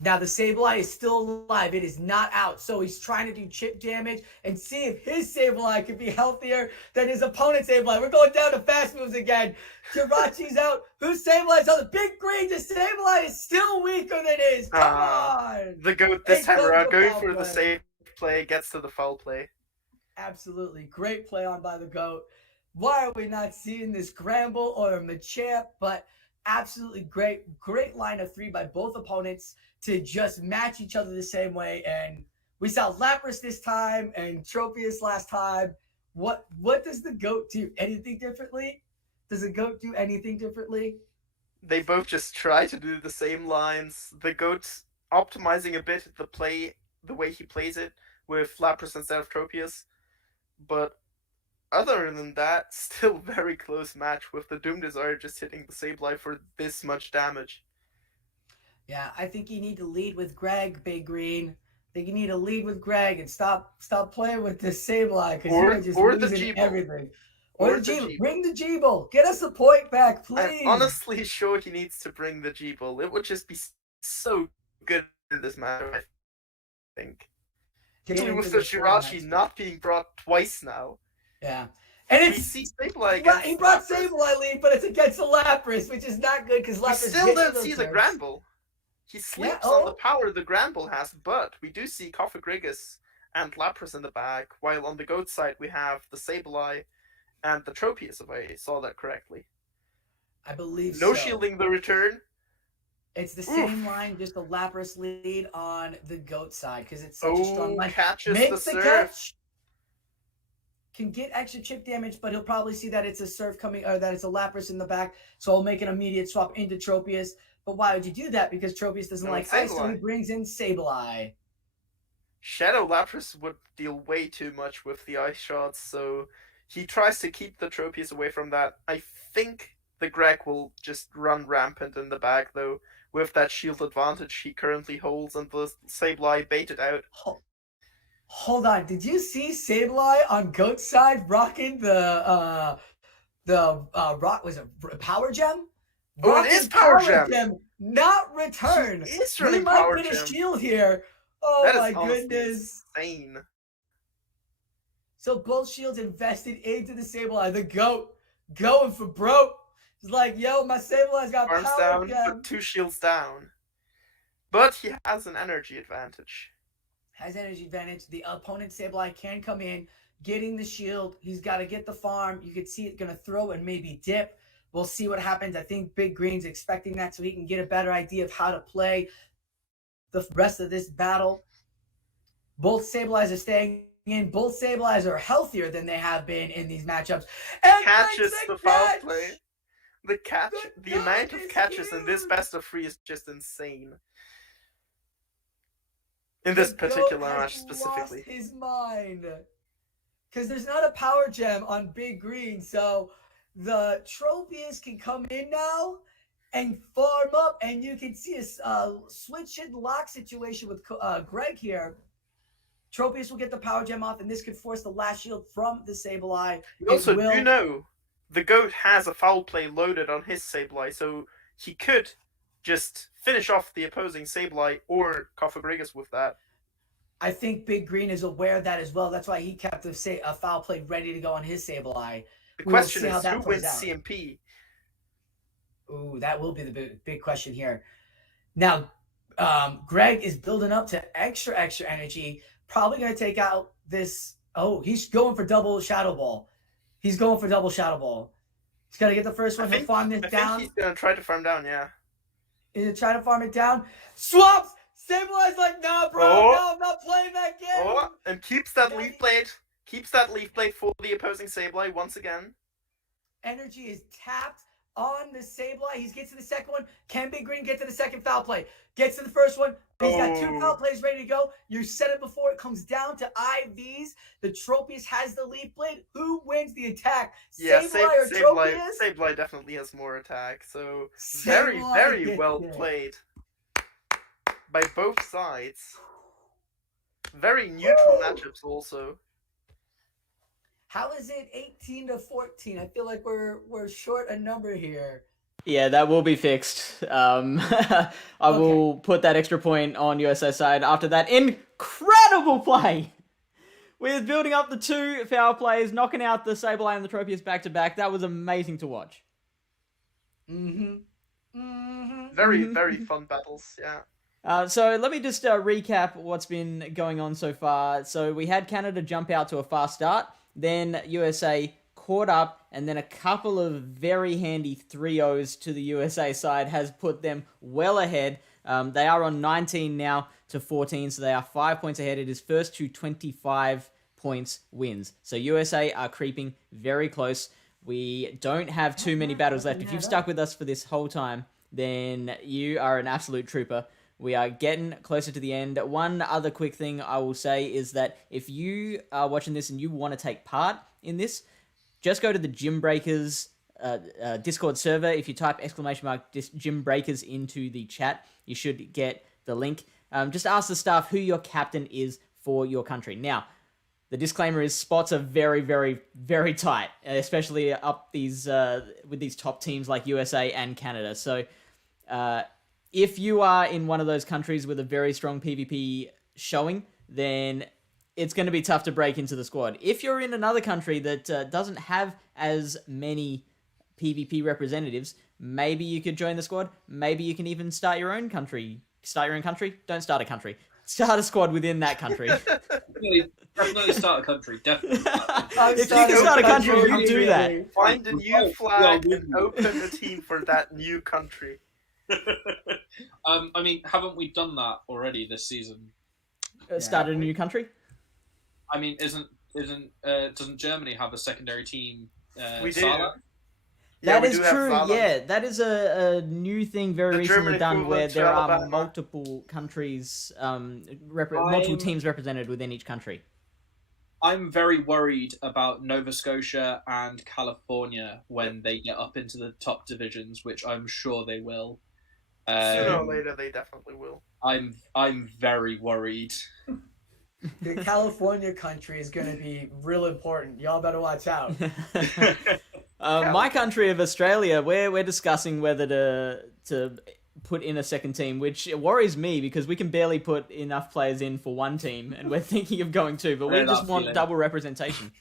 Now the Sableye is still alive. It is not out. So he's trying to do chip damage and see if his Sableye could be healthier than his opponent's Sableye. We're going down to fast moves again. Jirachi's out. Whose Sableye is on the Big Green? The Sableye is still weaker than his. Come on. The GOAT this It time goes around to going foul for the play. safe play gets to the foul play. Absolutely. Great play on by the GOAT. Why are we not seeing this Gramble or Machamp? But absolutely great line of 3 by both opponents to just match each other the same way. And we saw Lapras this time and Tropius last time. What does the GOAT do? Anything differently? Does the GOAT do anything differently? They both just try to do the same lines. The GOAT's optimizing a bit the way he plays it with Lapras instead of Tropius. But other than that, still very close match with the Doom Desire just hitting the Sableye for this much damage. Yeah, I think you need to lead with Greg, Big Green. I think you need to lead with Greg and stop playing with this Sableye because you're just losing everything. Or the Jeeble. Bring the Jeeble. Get us a point back, please. I'm honestly sure he needs to bring the Jeeble. It would just be so good in this match, I think. Especially with the Jirachi not being brought twice now. Yeah. And it's Sableye he brought Sableye lead, but it's against the Lapras, which is not good because Lapras we still don't see the Granbull. He sleeps on the power the Granbull has, but we do see Koffagrigus and Lapras in the back, while on the GOAT side we have the Sableye and the Tropius, if I saw that correctly. I believe no shielding the return. It's the same line, just a Lapras lead on the GOAT side because it's such a strong line. Makes the catch. Can get extra chip damage, but he'll probably see that it's a surf coming, or that it's a Lapras in the back, so he'll make an immediate swap into Tropius. But why would you do that? Because Tropius doesn't like ice, so he brings in Sableye. Shadow Lapras would deal way too much with the ice shots, so he tries to keep the Tropius away from that. I think the Greg will just run rampant in the back, though, with that shield advantage he currently holds, and the Sableye baited out. Hold on, did you see Sableye on GOAT side rocking the rock, was it Power Gem? Oh, it is Power Gem. Not return. We might get a shield here. Oh my goodness. Insane. So both shields invested into the Sableye. The GOAT going for broke. It's like, yo, my Sableye's got Arms Power down, Gem. but 2 shields down. But he has an energy advantage. The opponent's Sableye can come in, getting the shield. He's got to get the farm. You could see it going to throw and maybe dip. We'll see what happens. I think Big Green's expecting that so he can get a better idea of how to play the rest of this battle. Both Sableyes are staying in. Both Sableyes are healthier than they have been in these matchups. And catches the foul play. The amount of catches in this best of 3 is just insane. In this particular match specifically. Lost his mind. Because there's not a power gem on Big Green, so the Tropius can come in now and farm up, and you can see a switch and lock situation with Greg here. Tropius will get the power gem off, and this could force the last shield from the Sableye. You also do know the GOAT has a foul play loaded on his Sableye, so he could just finish off the opposing Sableye or Gymbreakers with that. I think Big Green is aware of that as well. That's why he kept a foul play ready to go on his Sableye. The question is, who wins CMP? Ooh, that will be the big question here. Now, Greg is building up to extra energy. Probably going to take out this. Oh, he's going for double Shadow Ball. He's going for double Shadow Ball. He's going to get the first one. He'll farm this down. He's going to try to farm down, yeah. He's going to try to farm it down. Swaps! Sableye's like, nah, bro, no, I'm not playing that game. Oh, and keeps that leaf blade. Keeps that leaf blade for the opposing Sableye once again. Energy is tapped on the Sableye. He gets to the second one. Can Big Green get to the second foul play? Gets to the first one. He's got 2 foul plays ready to go. You said it before. It comes down to IVs. The Tropius has the leaf blade. Who wins the attack? Yeah, Sableye or Tropius? Sableye definitely has more attack. So Sableye very well played by both sides. Very neutral matchups also. How is it 18-14? I feel like we're short a number here. Yeah, that will be fixed. I will put that extra point on USA side after that incredible play. With building up the 2 foul plays, knocking out the Sableye and the Tropius back-to-back. That was amazing to watch. Very fun battles, yeah. So let me just recap what's been going on so far. So we had Canada jump out to a fast start. Then USA caught up, and then a couple of very handy 3-0s to the USA side has put them well ahead. They are on 19 now to 14, so they are 5 points ahead. It is first to 25 points wins. So USA are creeping very close. We don't have too many battles left. If you've stuck with us for this whole time, then you are an absolute trooper. We are getting closer to the end. One other quick thing I will say is that if you are watching this and you want to take part in this, just go to the Gymbreakers Discord server. If you type !Gymbreakers into the chat, you should get the link. Just ask the staff who your captain is for your country. Now, the disclaimer is spots are very, very, very tight, especially up these with these top teams like USA and Canada. So, if you are in one of those countries with a very strong PvP showing, then it's going to be tough to break into the squad. If you're in another country that doesn't have as many PvP representatives, maybe you could join the squad. Maybe you can even start your own country. Start your own country? Don't start a country. Start a squad within that country. Definitely start a country. Definitely. If you can start a country, you do that. Find a new flag and open a team for that new country. I mean, haven't we done that already this season? Started a new country? I mean, doesn't Germany have a secondary team? We do. Sala? That is true, yeah. That is a new thing very recently done where there are multiple countries, multiple teams represented within each country. I'm very worried about Nova Scotia and California when they get up into the top divisions, which I'm sure they will. Sooner or later, they definitely will. I'm very worried. The California country is going to be real important. Y'all better watch out. My country of Australia, we're discussing whether to put in a second team, which worries me because we can barely put enough players in for one team, and we're thinking of going two, but we just want double representation.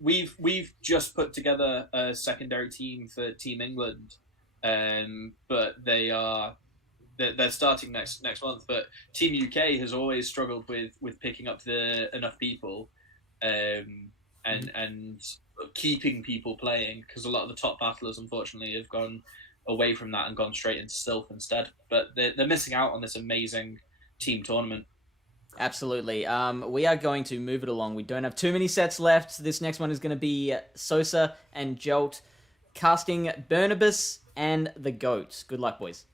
We've just put together a secondary team for Team England, but they're starting next month. But Team UK has always struggled with picking up enough people, and keeping people playing, because a lot of the top battlers unfortunately have gone away from that and gone straight into Sylph instead. But they're missing out on this amazing team tournament. Absolutely. We are going to move it along. We don't have too many sets left. This next one is going to be Sosa and Jolt casting Burnibus and the Goat. Good luck, boys.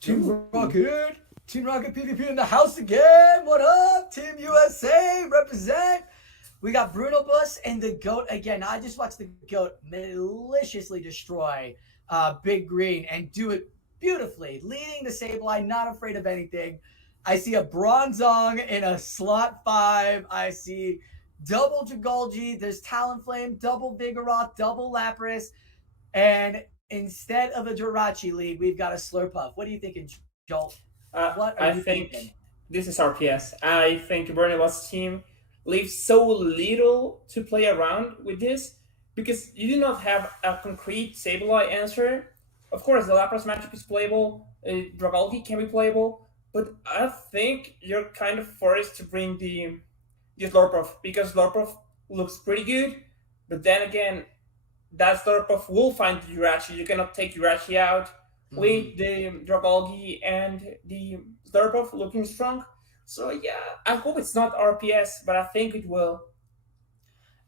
Team Rocket PvP in the house again. What up, Team USA? Represent. We got Bruno Bus and the Goat again. I just watched the Goat maliciously destroy Big Green and do it beautifully, leading the Sableye, not afraid of anything. I see a Bronzong in a slot 5. I see double Dragolgi. There's Talonflame, double Vigoroth, double Lapras. And instead of a Jirachi lead, we've got a Slurpuff. What are you thinking, Joel? What are you thinking? This is RPS. I think Burnibus' team leaves so little to play around with this because you do not have a concrete Sableye answer. Of course, the Lapras matchup is playable, Dragolgi can be playable, but I think you're kind of forced to bring the Slurpuff because Slurpuff looks pretty good, but then again, that Slurpuff will find the Jirachi. You cannot take Jirachi out with the Dragolgi and the Slurpuff looking strong. So yeah, I hope it's not RPS, but I think it will.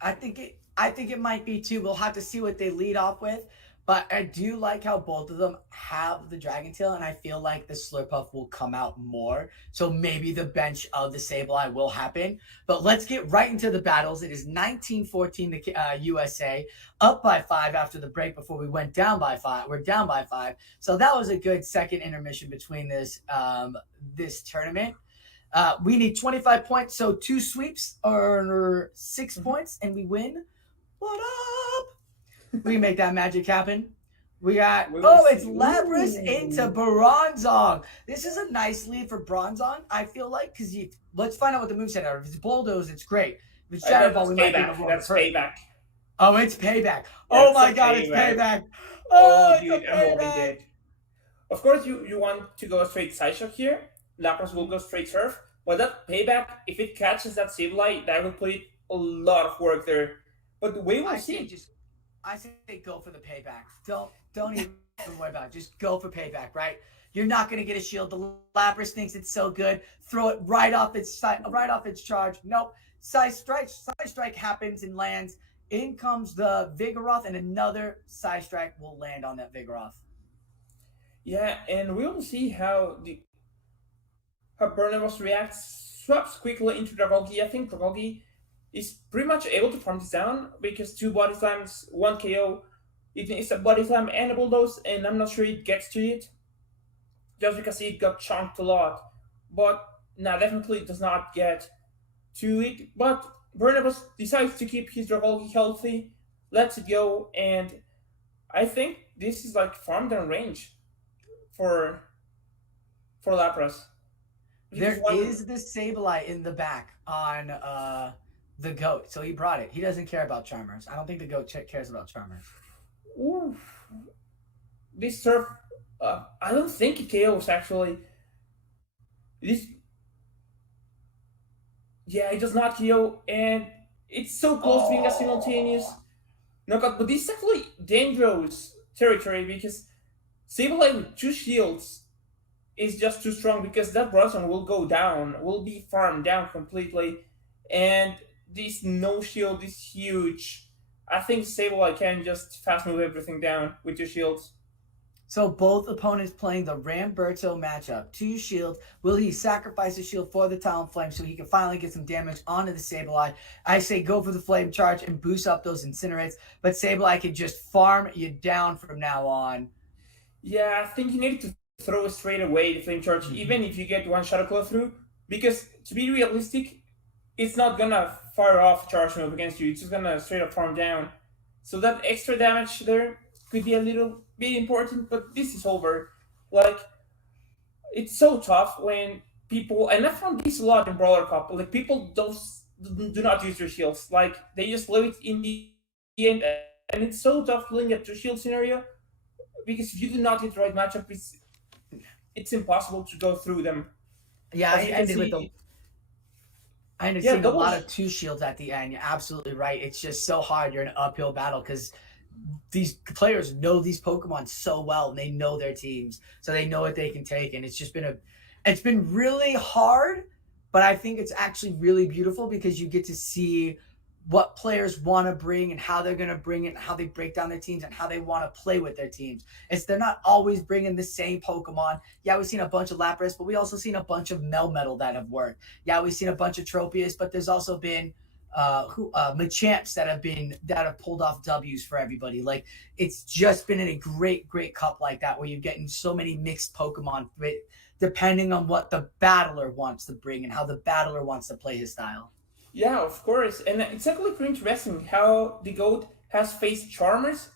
I think it might be too. We'll have to see what they lead off with. But I do like how both of them have the Dragon Tail, and I feel like the Slurpuff will come out more. So maybe the bench of the Sableye will happen. But let's get right into the battles. It is 19-14 to USA, up by 5 after the break before we went down by 5. We're down by 5. So that was a good second intermission between this tournament. We need 25 points, so 2 sweeps or 6 points, and we win. What up? We make that magic happen. We got, it's Lapras into Bronzong. This is a nice lead for Bronzong, I feel like, because let's find out what the moveset are. If it's Bulldoze, it's great. If it's Shadow Ball, we might be able to payback. Oh, it's payback. Oh my god, it's payback. Oh, dude, I'm already dead. Of course, you want to go straight Side Shock here. Lapras will go straight Surf. But that payback, if it catches that Sableye, that will put a lot of work there. But we will see. I say go for the payback. Don't even worry about it. Just go for payback, right? You're not gonna get a shield. The Lapras thinks it's so good. Throw it right off its charge. Nope. Side strike happens and lands. In comes the Vigoroth, and another side strike will land on that Vigoroth. Yeah, and we will see how Burnibus reacts. Swaps quickly into Dragolgi. I think Dragolgi is pretty much able to farm this down because 2 body slams, 1 KO. It's a body slam and a bulldoze, and I'm not sure it gets to it just because it got chunked a lot. But no, definitely does not get to it. But Burnibus decides to keep his Dragolgi healthy, lets it go, and I think this is like farm down range for Lapras. There is the Sableye in the back on the Goat, so he brought it. He doesn't care about Charmers. I don't think the Goat cares about Charmers. Ooh. This Surf, I don't think it KOs actually. It does not KO, and it's so close to being a simultaneous knockout. But this is actually dangerous territory because Sableye with 2 shields is just too strong because that Bronzong will go down, will be farmed down completely, and this no shield is huge. I think Sableye can just fast move everything down with 2 shields. So both opponents playing the Ramberto matchup. 2 shields. Will he sacrifice a shield for the Talonflame so he can finally get some damage onto the Sableye? I say go for the Flame Charge and boost up those Incinerates, but Sableye can just farm you down from now on. Yeah, I think you need to throw straight away the Flame Charge, even if you get 1 Shadow Claw through, because to be realistic, it's not gonna fire off Charge Move against you, it's just gonna straight up farm down. So that extra damage there could be a little bit important, but this is over. Like, it's so tough when people, and I found this a lot in Brawler Cup, like people do not use their shields, like they just leave it in the end, and it's so tough playing a 2 shield scenario, because if you do not hit the right matchup, it's impossible to go through them. Yeah, I ended with I ended seeing a lot of 2 shields at the end. You're absolutely right. It's just so hard. You're in an uphill battle because these players know these Pokemon so well, and they know their teams, so they know what they can take. And it's just been really hard, but I think it's actually really beautiful because you get to see what players want to bring and how they're going to bring it, and how they break down their teams and how they want to play with their teams. They're not always bringing the same Pokemon. Yeah, we've seen a bunch of Lapras, but we also seen a bunch of Melmetal that have worked. Yeah, we've seen a bunch of Tropius, but there's also been Machamps that have pulled off W's for everybody. Like, it's just been in a great cup like that, where you're getting so many mixed Pokemon depending on what the battler wants to bring and how the battler wants to play his style. Yeah, of course. And it's actually pretty interesting how the GOAT has faced Charmers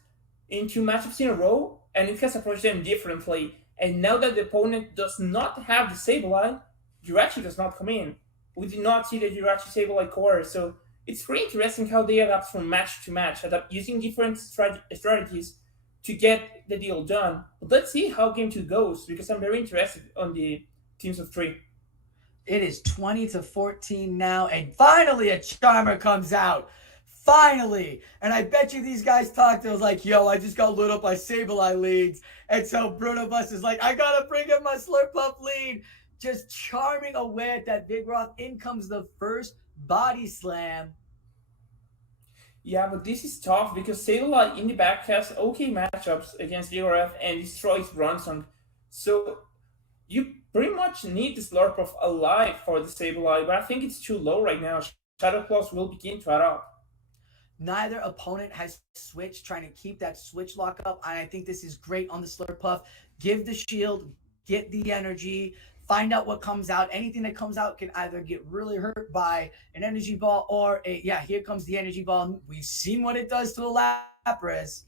in 2 matchups in a row, and it has approached them differently. And now that the opponent does not have the Sableye, Jirachi does not come in. We did not see the Jirachi Sableye core, so it's pretty interesting how they adapt from match to match, using different strategies to get the deal done. But let's see how game 2 goes, because I'm very interested on the teams of 3. It is 20-14 now, and finally a Charmer comes out. Finally! And I bet you these guys talked, it was like, yo, I just got lit up by Sableye leads. And so Bruno Bus is like, I gotta bring in my Slurpuff lead. Just charming away at that Vigoroth. In comes the first body slam. Yeah, but this is tough because Sableye in the back has okay matchups against Vigoroth and destroys Bronzong. So you pretty much need the Slurpuff alive for the Sableye, but I think it's too low right now. Shadow Claws will begin to add up. Neither opponent has switched, trying to keep that switch lock up. And I think this is great on the Slurpuff. Give the shield, get the energy, find out what comes out. Anything that comes out can either get really hurt by an energy ball or here comes the energy ball. We've seen what it does to a Lapras.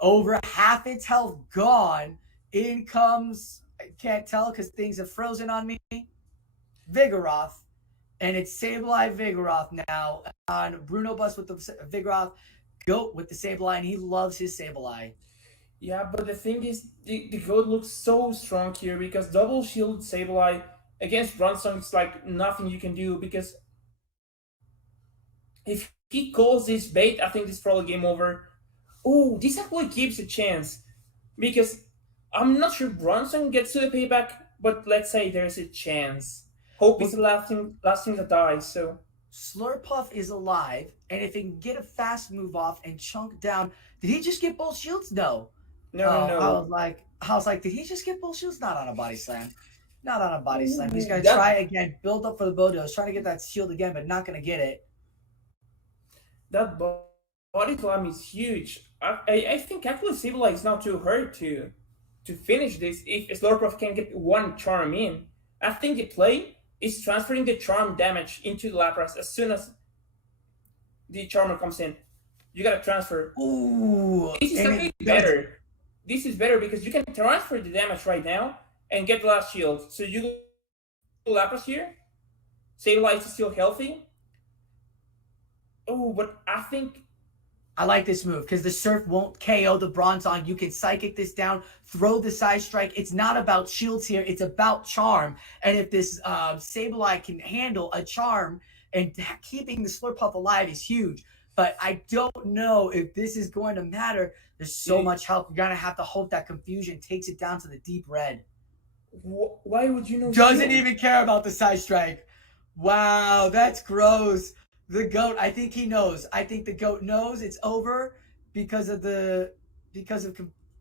Over half its health gone. In comes, I can't tell because things have frozen on me, Vigoroth. And it's Sableye Vigoroth now on Bruno Bus with the Vigoroth, GOAT with the Sableye, and he loves his Sableye. Yeah, but the thing is, the GOAT looks so strong here because double shield Sableye against Bronzong is like nothing you can do, because if he calls this bait, I think this is probably game over. Oh, this actually gives a chance because I'm not sure Bronzong gets to the payback, but let's say there's a chance. Hope is the last thing that dies, so... Slurpuff is alive, and if he can get a fast move off and chunk down... Did he just get both shields? No. No. I was like, did he just get both shields? Not on a body slam. Not on a body slam. He's going to try again, build up for the Bodos, trying to get that shield again, but not going to get it. That body slam is huge. I think actually Sableye is not too hurt to finish this if Slurpuff can get one charm in. I think the play is transferring the charm damage into the Lapras as soon as the Charmer comes in. You gotta transfer. Ooh. This is a bit better. This is better because you can transfer the damage right now and get the last shield. So you go Lapras here. Sableye is still healthy. Oh, but I think... I like this move because the Surf won't KO the Bronzong. You can Psychic this down, throw the Side Strike. It's not about shields here. It's about Charm. And if this Sableye can handle a Charm and keeping the Slurpuff alive is huge. But I don't know if this is going to matter. There's so much health. You're going to have to hope that Confusion takes it down to the deep red. Why would you know? Doesn't even care about the Side Strike. Wow, that's gross. The GOAT, I think he knows. I think the GOAT knows it's over because of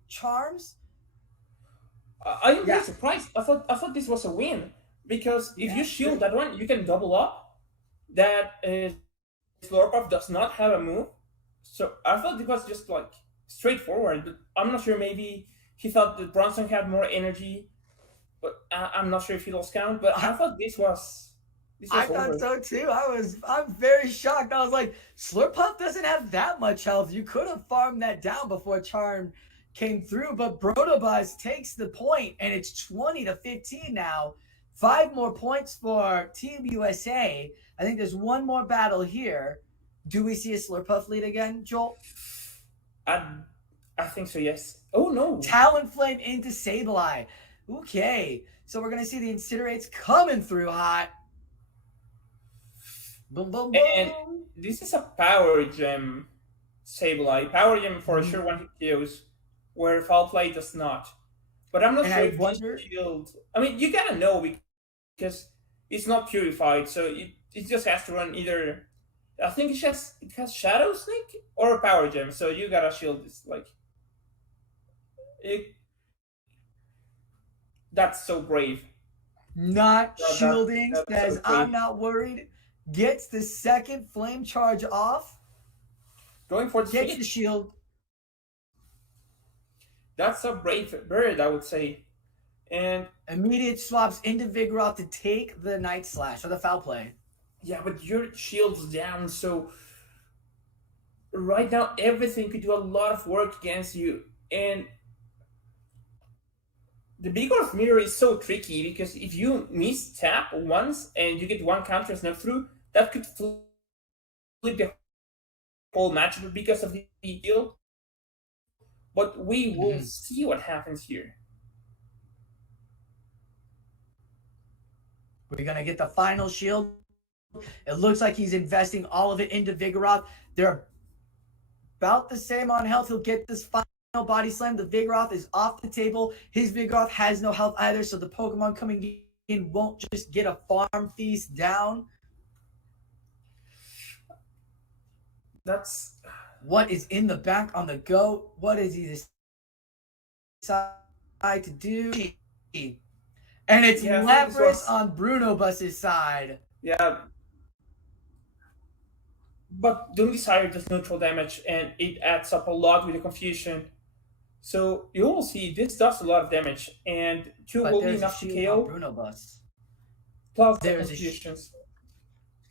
charms. I'm really surprised. I thought this was a win because if you shield that one, you can double up. That Slurpuff does not have a move, so I thought it was just like straightforward. But I'm not sure. Maybe he thought that Bronzong had more energy, but I'm not sure if he lost count. But I thought this was. I thought so too. I'm very shocked. I was like, Slurpuff doesn't have that much health. You could have farmed that down before Charm came through, but Brotobuzz takes the point, and it's 20-15 now. 5 more points for Team USA. I think there's one more battle here. Do we see a Slurpuff lead again, Joel? I think so, yes. Oh, no. Talonflame into Sableye. Okay, so we're going to see the Incinerates coming through hot. Boom, boom, boom. And this is a Power Gem Sableye. Power Gem for sure one hit kills, where Foul Play does not. But I'm not sure if this shield... I mean, you gotta know because it's not purified, so it just has to run either I think it has Shadow Sneak or Power Gem, so you gotta shield this. Like, it, that's so brave. Not That, shielding, that's so says I'm brave. not worried. Gets the second flame charge off. Going for the Gets switch. the shield. That's a brave bird, I would say. And Immediate swaps into Vigoroth to take the Night Slash or the foul play. yeah, but your shield's down, so right now everything could do a lot of work against you. And the Big Earth Mirror is so tricky because if you miss tap once and you get one counter snuck through, that could flip the whole matchup because of the deal. But we will see what happens here. We're going to get the final shield. It looks like he's investing all of it into Vigoroth. They're about the same on health. He'll get this final body slam. The Vigoroth is off the table. His Vigoroth has no health either, so the Pokemon coming in won't just get a farm feast down. That's what is in the back on the go. What is he decide to do? And it's Lapras on Bruno Bus's side. Yeah. But Doom Desire does neutral damage, and it adds up a lot with the confusion. So you will see this does a lot of damage, and 2 will be enough to KO. Bruno Bus. Plus the confusions.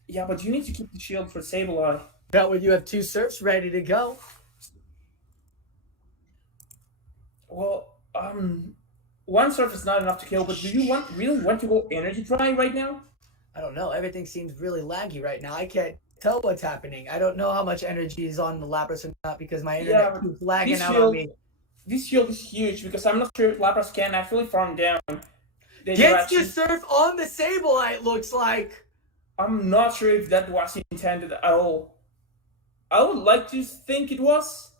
Yeah, but you need to keep the shield for Sableye. That way you have 2 Surfs ready to go. Well, one Surf is not enough to kill, but do you really want to go Energy Dry right now? I don't know. Everything seems really laggy right now. I can't tell what's happening. I don't know how much energy is on the Lapras or not because my internet keeps lagging out on me. This shield is huge because I'm not sure if Lapras can actually farm down. Gets the Surf on the Sableye, it looks like. I'm not sure if that was intended at all. I would like to think it was.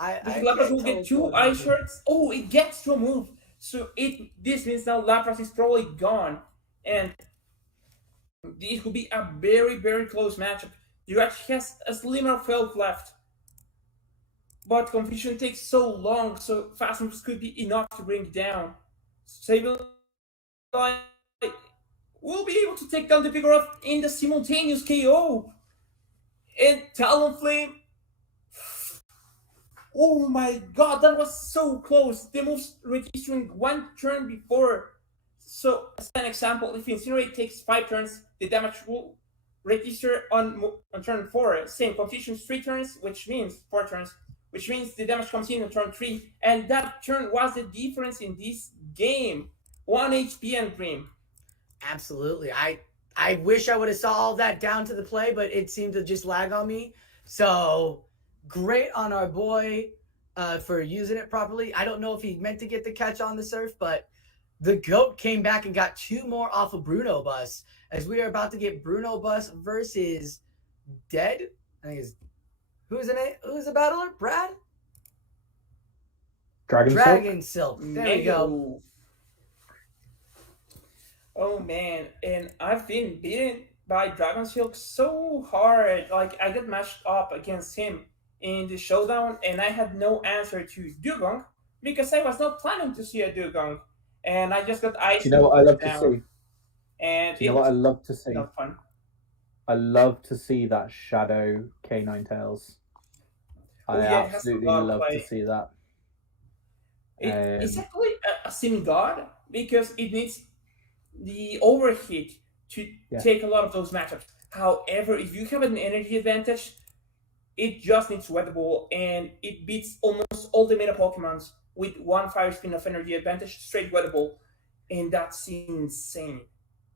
Lapras will get 2 Ice Shards. Oh, it gets to a move. So this means now Lapras is probably gone. And this could be a very, very close matchup. You actually has a slimmer of health left. But confusion takes so long, so fast moves could be enough to bring it down. Sableye will be able to take down the Vigoroth in the simultaneous KO. And Talonflame. Oh my god, that was so close. The move's registering 1 turn before. So, as an example, if Incinerate takes 5 turns, the damage will register on turn 4. Same, Confusion 3 turns, which means 4 turns, which means the damage comes in on turn 3. And that turn was the difference in this game. 1 HP and Dream. Absolutely. I wish I would have saw all that down to the play, but it seemed to just lag on me. So, great on our boy for using it properly. I don't know if he meant to get the catch on the Surf, but the GOAT came back and got 2 more off of Bruno Bus, as we are about to get Bruno Bus versus Dead. I think it's who's the battler? Brad? Dragon Silk. There we go. Oh man, and I've been beaten by Dragon Silk so hard. Like, I got matched up against him in the showdown, and I had no answer to Dugong because I was not planning to see a Dugong. And I just got ice. Do you know what I love to see? And do you know what I love to see? Not fun. I love to see that Shadow K9 Tails. I absolutely love to see that. It's actually a sim god because it needs the overhit to take a lot of those matchups. However, if you have an energy advantage, it just needs Weather Ball, and it beats almost all the meta Pokemons with 1 Fire Spin of energy advantage, straight Weather Ball, and that's insane.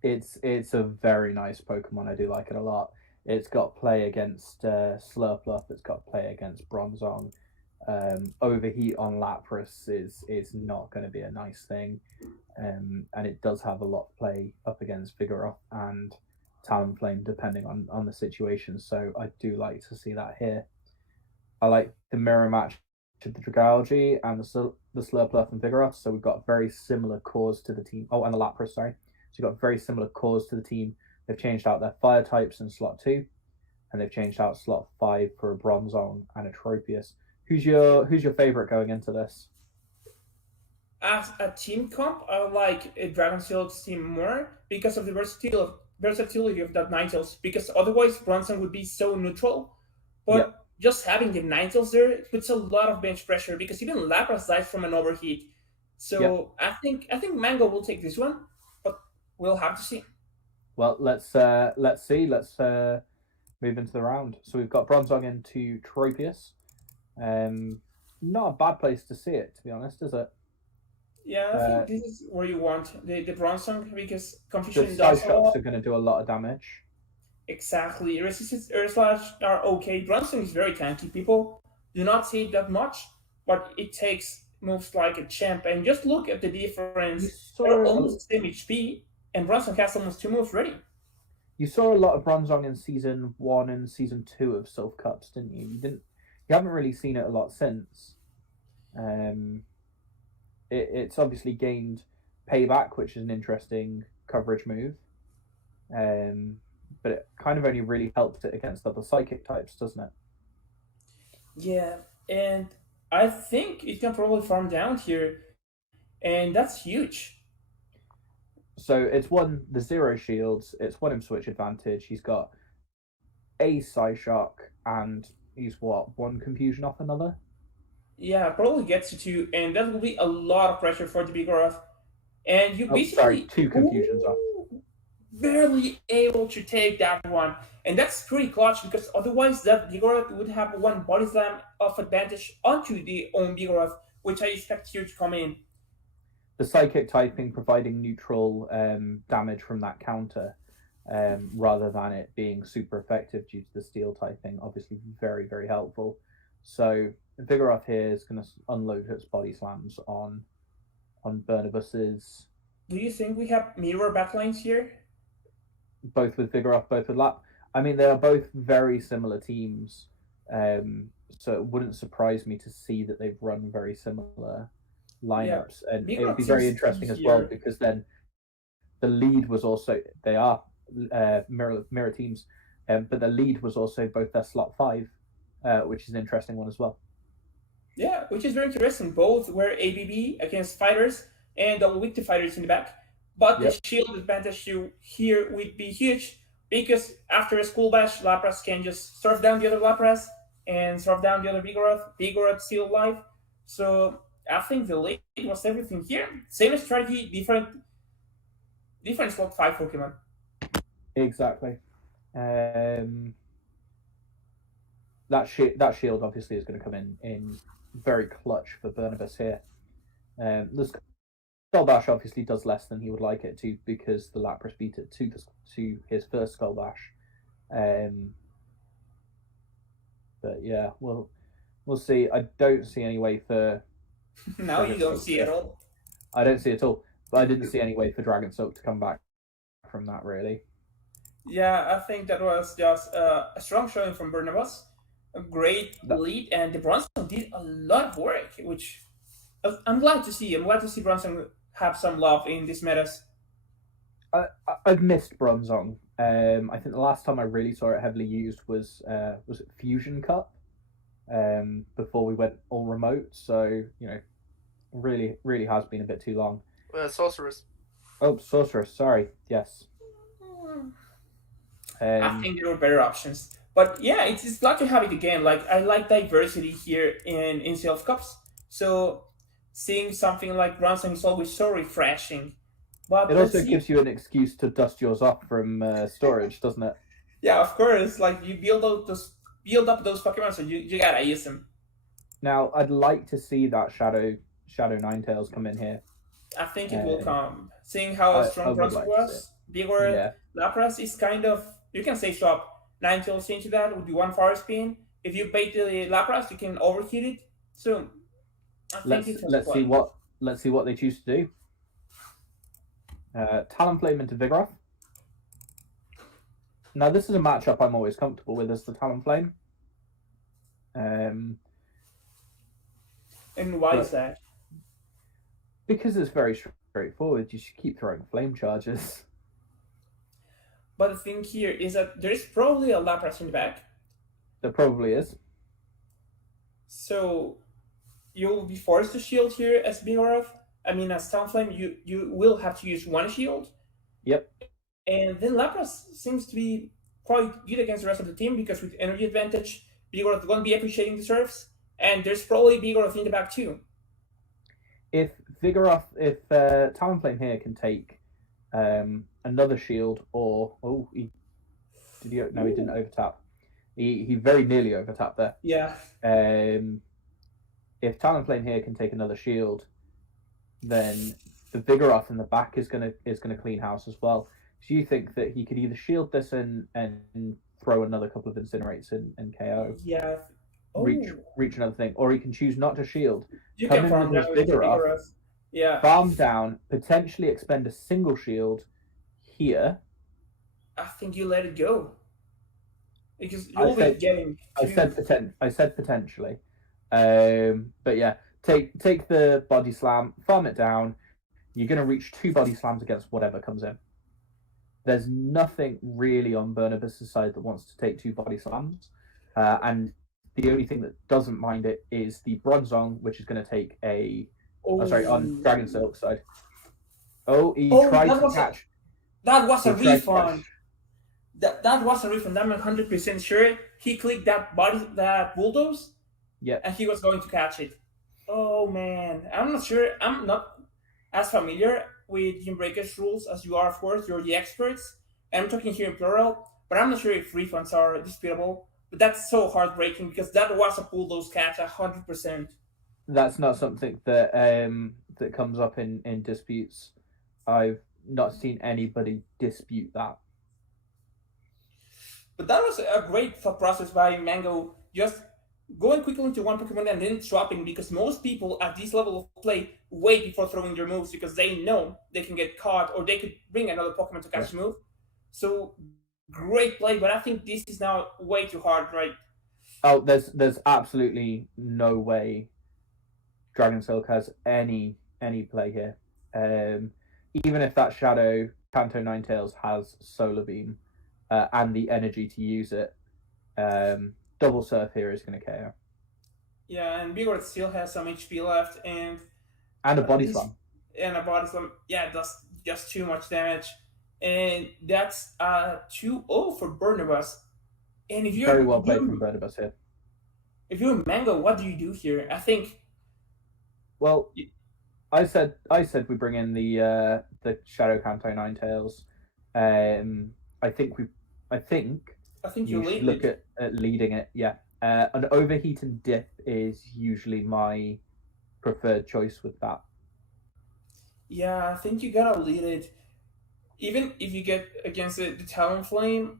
It's a very nice Pokemon. I do like it a lot. It's got play against Slurpluff. It's got play against Bronzong. Overheat on Lapras is not going to be a nice thing. And it does have a lot of play up against Vigoroth and Talonflame, depending on the situation. So I do like to see that here. I like the mirror match to the Dragalge and the Slurpluff and Vigoroth. So we've got very similar cores to the team. Oh, and the Lapras, sorry. So you've got very similar cores to the team. They've changed out their fire types in slot 2. and they've changed out slot 5 for a Bronzong and a Tropius. Who's your favorite going into this? As a team comp, I like Dragon Shield's team more because of the versatility of that Ninetales. Because otherwise, Bronson would be so neutral. But just having the Ninetales there puts a lot of bench pressure because even Lapras dies from an overheat. So I think Mango will take this one, but we'll have to see. Well, let's see. Let's move into the round. So we've got Bronzong into Tropius. Not a bad place to see it, to be honest, is it? Yeah, I think this is where you want the Bronzong because Confusion The does side shots are going to do a lot of damage. Exactly. Resistance Air Slash are okay. Bronzong is very tanky. People do not see it that much, but it takes moves like a champ. And just look at the difference. They're almost the same HP, and Bronzong has almost 2 moves ready. You saw a lot of Bronzong in Season 1 and Season 2 of Silph Cups, didn't you? You haven't really seen it a lot since. It's obviously gained Payback, which is an interesting coverage move. But it kind of only really helps it against other Psychic types, doesn't it? Yeah, and I think it can probably farm down here, and that's huge. So it's won the 0 shields, it's won him switch advantage, he's got a Psyshock, and he's 1 confusion off another? Yeah, probably gets to 2, and that will be a lot of pressure for the Vigoroth. And you basically 2 confusions off. Barely able to take that one, and that's pretty clutch because otherwise that Vigoroth would have 1 body slam of advantage onto the own Vigoroth, which I expect here to come in. The Psychic typing providing neutral damage from that counter, rather than it being super effective due to the Steel typing, obviously very, very helpful. So Vigoroth here is going to unload its body slams on Burnibus's. Do you think we have mirror backlines here? Both with Vigoroth, both with Lap. I mean, they are both very similar teams, so it wouldn't surprise me to see that they've run very similar lineups, and it would be very interesting as well because then the lead was also they are mirror teams, but the lead was also both their slot 5, which is an interesting one as well. Yeah, which is very interesting. Both were ABB against fighters and double weak to fighters in the back. But the shield advantage here would be huge because after a School Bash, Lapras can just surf down the other Lapras and surf down the other Vigoroth. Vigoroth still alive. So I think the lead was everything here. Same strategy, different slot 5 Pokemon. Exactly. That shield obviously is going to come in very clutch for Burnibus here. The Skull Bash obviously does less than he would like it to because the Lapras beat it to his first Skull Bash. But yeah, we'll see. I don't see any way for. Now you don't see it at all. I don't see it at all. But I didn't see any way for Dragon Soak to come back from that, really. Yeah, I think that was just a strong showing from Burnibus. A great lead, and the Bronzong did a lot of work, which I'm glad to see. I'm glad to see Bronzong have some love in these metas. I've missed Bronzong. I think the last time I really saw it heavily used was it Fusion Cup? Before we went all remote. So really, really has been a bit too long. Sorceress. Oh, Sorceress. Sorry. Yes. I think there were better options. But yeah, it's glad to have it again. Like, I like diversity here in Silph Cups. So seeing something like Bronzong is always so refreshing. But it also gives you an excuse to dust yours off from storage, doesn't it? Yeah, of course. Like, you build up those Pokemon, so you gotta use them. Now, I'd like to see that Shadow Ninetales come in here. I think it will come. Seeing how strong Bronzong was, Vigor Lapras is kind of, you can say swap Ninetales into that with the 1 Forest Spin. If you bait the Lapras, you can overheat it. So I think let's see what they choose to do. Talonflame into Vigoroth. Now this is a matchup I'm always comfortable with as the Talonflame. And why is that? Because it's very straightforward. You should keep throwing flame charges. But the thing here is that there's probably a Lapras in the back. There probably is. So you'll be forced to shield here as Vigoroth. I mean, as Talonflame, you will have to use one shield. Yep. And then Lapras seems to be quite good against the rest of the team because with energy advantage, Vigoroth won't be appreciating the serves. And there's probably Vigoroth in the back too. If Talonflame here can take another shield, or he didn't overtap. He very nearly overtapped there. Yeah. If Talonflame here can take another shield, then the Vigoroth in the back is gonna clean house as well. So you think that he could either shield this and throw another couple of Incinerates and KO? Yeah. Reach another thing, or he can choose not to shield. You Come can in farm with down his with Vigoroth, Vigoroth. Yeah. farm down, potentially expend a single shield here. I think you let it go. Because you'll be getting. I said potentially. But yeah, take the body slam, farm it down. You're going to reach 2 body slams against whatever comes in. There's nothing really on Bernabas' side that wants to take 2 body slams, and the only thing that doesn't mind it is the Bronzong, which is going to take on Dragon Silk side. He tried to catch. That was a refund. That was a refund. I'm 100% sure. He clicked that bulldoze. Yeah. And he was going to catch it. Oh man, I'm not sure. I'm not as familiar with Gymbreakers rules as you are. Of course, you're the experts. And I'm talking here in plural, but I'm not sure if refunds are disputable. But that's so heartbreaking because that was a bulldoze catch, 100%. That's not something that that comes up in disputes. I've not seen anybody dispute that. But that was a great thought process by Mango, just going quickly into one Pokemon and then swapping, because most people at this level of play wait before throwing their moves because they know they can get caught or they could bring another Pokemon to catch the move. So great play, but I think this is now way too hard, right? Oh, there's absolutely no way Dragon Silk has any play here. Even if that Shadow Kanto Ninetales has Solar Beam and the energy to use it, Double Surf here is going to KO. Yeah, and Vigoroth still has some HP left, and a Body Slam. And a Body Slam, yeah, does just too much damage. And that's 2-0 for Bernabas. And if you're very well played from Bernabas here. If you're Mango, what do you do here? I think. Well, I said we bring in the Shadow Kanto Ninetales. I think you should look at leading it. Yeah, an Overheat and Dip is usually my preferred choice with that. Yeah, I think you gotta lead it. Even if you get against the Talonflame,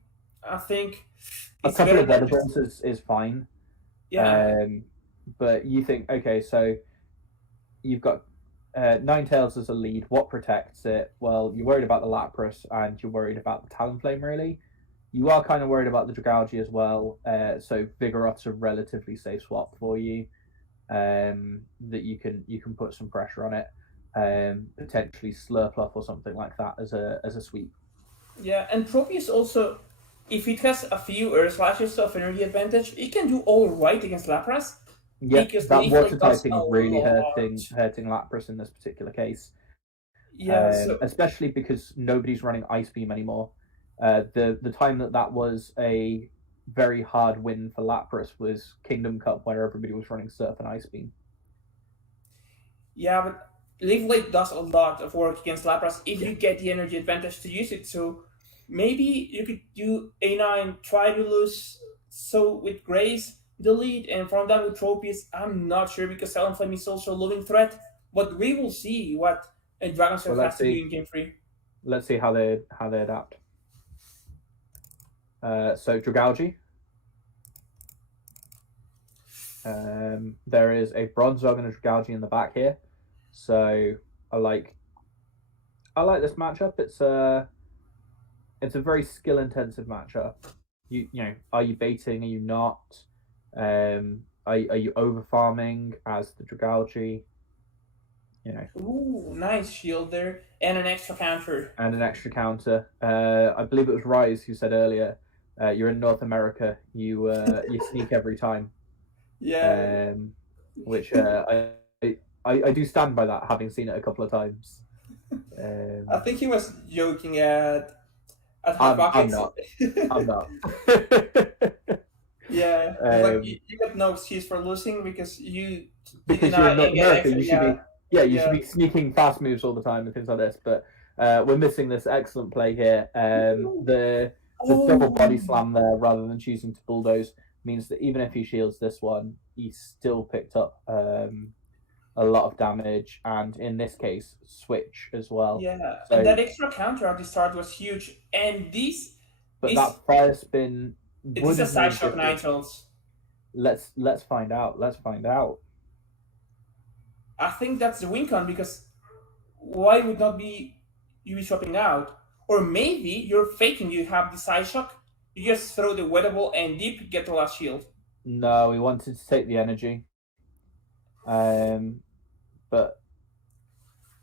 I think a couple of Weather Balls is fine. Yeah. But you think, okay, so you've got Ninetales as a lead. What protects it? Well, you're worried about the Lapras and you're worried about the Talonflame, really. You are kind of worried about the Dragalge as well. So Vigoroth's a relatively safe swap for you. That you can put some pressure on it. Potentially Slurpluff or something like that as a sweep. Yeah, and Tropius also, if it has a few Earth Slashes of energy advantage, it can do all right against Lapras. Yeah, that water typing really hurting Lapras in this particular case. Yeah, especially because nobody's running Ice Beam anymore. The time that was a very hard win for Lapras was Kingdom Cup, where everybody was running Surf and Ice Beam. Yeah, but Leaf Blade does a lot of work against Lapras if you get the energy advantage to use it. So maybe you could do A9, try to lose with Grace the lead, and from that with Tropius, I'm not sure because Talonflame is also a living threat. But we will see what Dragon Silk has to do in Game 3. Let's see how they adapt. So Dragalge. There is a Bronzong and a Dragalge in the back here. So I like this matchup. It's a very skill intensive matchup. You know, are you baiting? Are you not? Are you over farming as the Dragalge? Ooh, nice shield there. And an extra counter. And an extra counter. I believe it was Rise who said earlier, you're in North America, you sneak every time. Yeah. Which I do stand by that, having seen it a couple of times. I think he was joking at Hot Buckets. I'm not. Yeah. Like you got no excuse for losing because you you're in North America. You should be sneaking fast moves all the time and things like this. But we're missing this excellent play here. The double body slam there, rather than choosing to bulldoze, means that even if he shields this one, he still picked up a lot of damage, and in this case, switch as well. Yeah, so, and that extra counter at the start was huge. And that fire spin. It's a side shock Nitrals. Let's find out. I think that's the win con, because why would not be you swapping out? Or maybe you're faking you have the side shock, you just throw the wettable and deep, get the last shield. No, we wanted to take the energy. But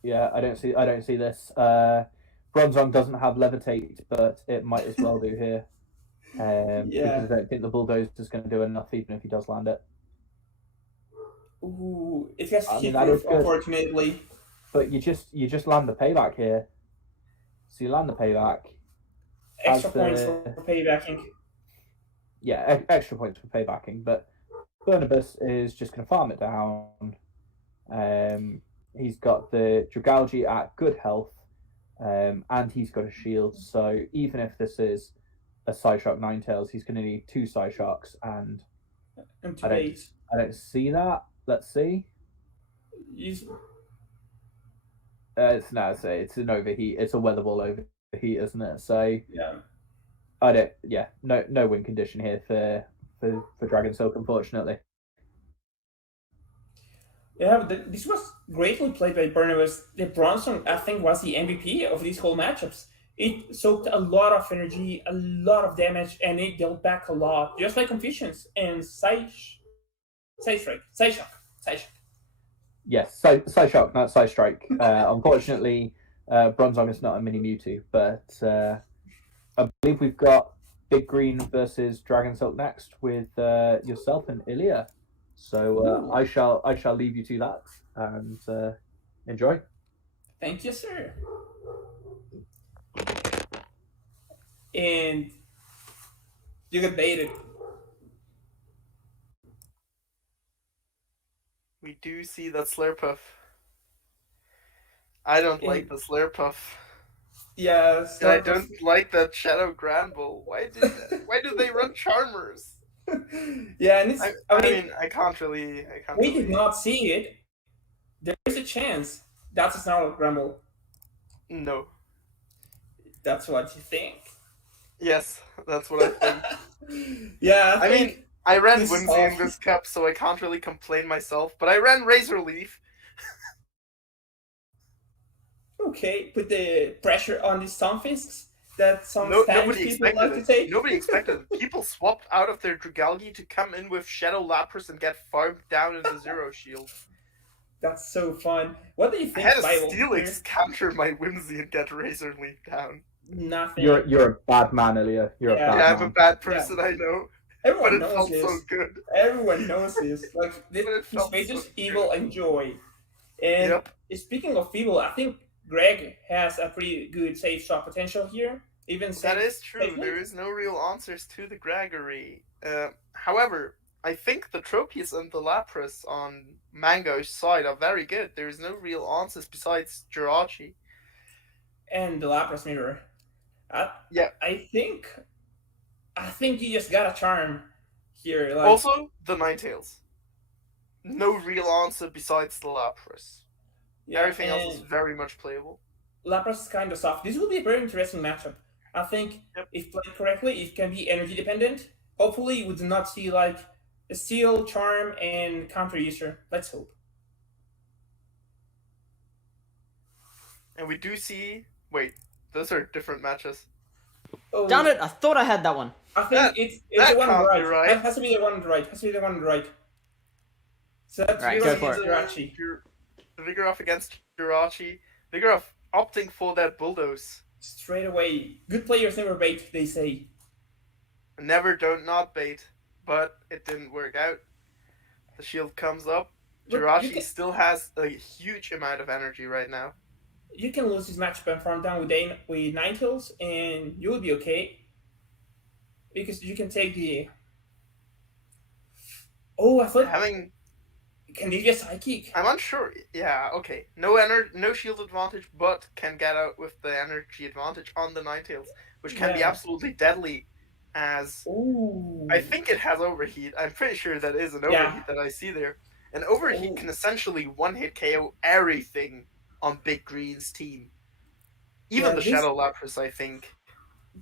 yeah, I don't see this. Bronzong doesn't have levitate, but it might as well do here. Because I don't think the bulldozer is going to do enough, even if he does land it. Ooh, it gets hit unfortunately. But you just land the payback here. So you land the payback. Extra points for paybacking. Yeah, extra points for paybacking. But Bernabas is just going to farm it down. He's got the Dragalgi at good health, and he's got a shield. So even if this is a Psyshock Ninetales, he's going to need 2 Psyshocks, and I don't see that. Let's see. It's an overheat. It's a weatherball overheat, isn't it? So yeah, no win condition here for Dragon Silk, unfortunately. Yeah, but this was greatly played by Barnabas. The Bronson, I think, was the MVP of these whole matchups. It soaked a lot of energy, a lot of damage, and it dealt back a lot, just like Confusions and Psystrike. Yes, Psyshock, not Psystrike. Unfortunately, Bronzong is not a mini Mewtwo, but I believe we've got Big Green versus Dragon Silk next with yourself and Ilya. So I shall leave you to that and enjoy. Thank you, sir. And you get baited. We do see that Slurpuff. I don't like the Slurpuff. Yeah, and I don't like that Shadow Granbull. Why do they run Charmers? Yeah, and I mean, I can't really. We did not see it. There is a chance that's a Snarl Granbull. No. That's what you think. Yes, that's what I think. Yeah. I mean, I ran Whimsy in this cup, so I can't really complain myself, but I ran Razor Leaf. Okay, put the pressure on the Stunfisks that some nobody people like to take. Nobody expected it. People swapped out of their Dragalgi to come in with Shadow Lapras and get farmed down in the Zero Shield. That's so fun. What do you think, I had a Bible? Steelix counter my Whimsy and get Razor Leaf down. Nothing. You're a bad man, Ilya. You're a bad man. I'm a bad person, I know. Everyone but it knows felt this. so good. Everyone knows this. Like this is just evil and joy. And speaking of evil, I think Greg has a pretty good safe shot potential here. That is true. There is no real answers to the Gregory. However, I think the Tropius and the Lapras on Mango's side are very good. There is no real answers besides Jirachi. And the Lapras Mirror. I think you just got a charm here. Like... Also, the Ninetales. No real answer besides the Lapras. Yeah, everything else is very much playable. Lapras is kind of soft. This will be a very interesting matchup. I think if played correctly, it can be energy dependent. Hopefully, we do not see like a Steel, Charm, and Counter User. Let's hope. And we do see... Wait, those are different matches. Oh, darn it! I thought I had that one. I think it's the one on the right. That has to be the one on the right. So that's right, go for it. Vigoroth against Jirachi. Vigoroth opting for that bulldoze. Straight away. Good players never bait, they say. Never, don't not bait, but it didn't work out. The shield comes up. Jirachi still has a huge amount of energy right now. You can lose this matchup and farm down with Ninetales, and you will be okay. Because you can take the... Oh, I thought... Can they get Psychic? I'm unsure. Yeah, okay. No shield advantage, but can get out with the energy advantage on the Ninetales, which can be absolutely deadly. As I think it has overheat. I'm pretty sure that is an overheat that I see there. An overheat can essentially one-hit KO everything on Big Green's team. Even the Shadow Lapras, I think.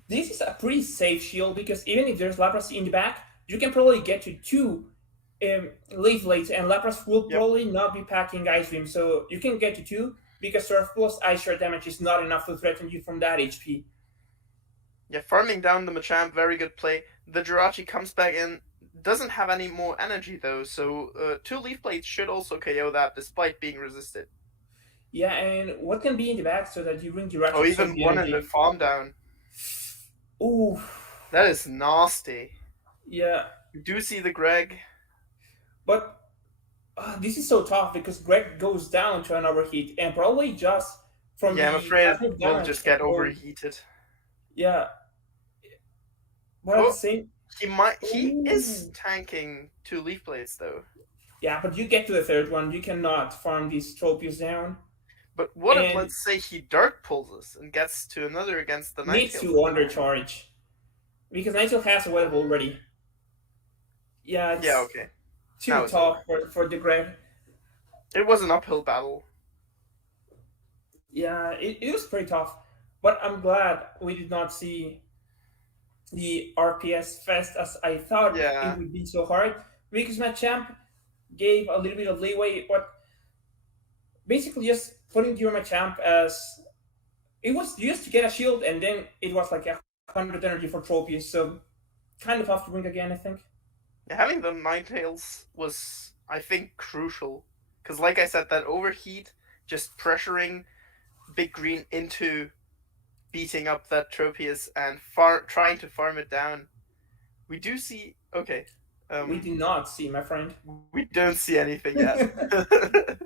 This is a pretty safe shield because even if there's Lapras in the back, you can probably get to 2 Leaf Blades, and Lapras will probably not be packing Ice Beam, so you can get to 2 because Surf plus Ice Shard damage is not enough to threaten you from that HP. Yeah, farming down the Machamp, very good play. The Jirachi comes back in, doesn't have any more energy though, so 2 Leaf Blades should also KO that despite being resisted. Yeah, and what can be in the back so that you bring Jirachi? Oh, even one in the farm down. Ooh. That is nasty. Yeah. You do see the Greg. But this is so tough because Greg goes down to an overheat and probably just from I'm afraid it will just get overheated. Yeah. But at the same... He is tanking 2 Leaf Blades though. Yeah, but you get to the 3rd one, you cannot farm these Tropius down. But what if, let's say, he Dark Pulses and gets to another against the Ninetales? Needs to undercharge. Because Ninetales has a web already. Yeah, it's okay. Too tough for the Greg. It was an uphill battle. Yeah, it was pretty tough. But I'm glad we did not see the RPS fest as I thought it would be so hard. Because Machamp gave a little bit of leeway, but basically just putting your Machamp as... It was used to get a shield, and then it was like 100 energy for Tropius, so kind of tough to bring again, I think. Having the Ninetales was, I think, crucial. Because like I said, that overheat, just pressuring Big Green into beating up that Tropius and trying to farm it down. We do see... Okay. We do not see, my friend. We don't see anything yet.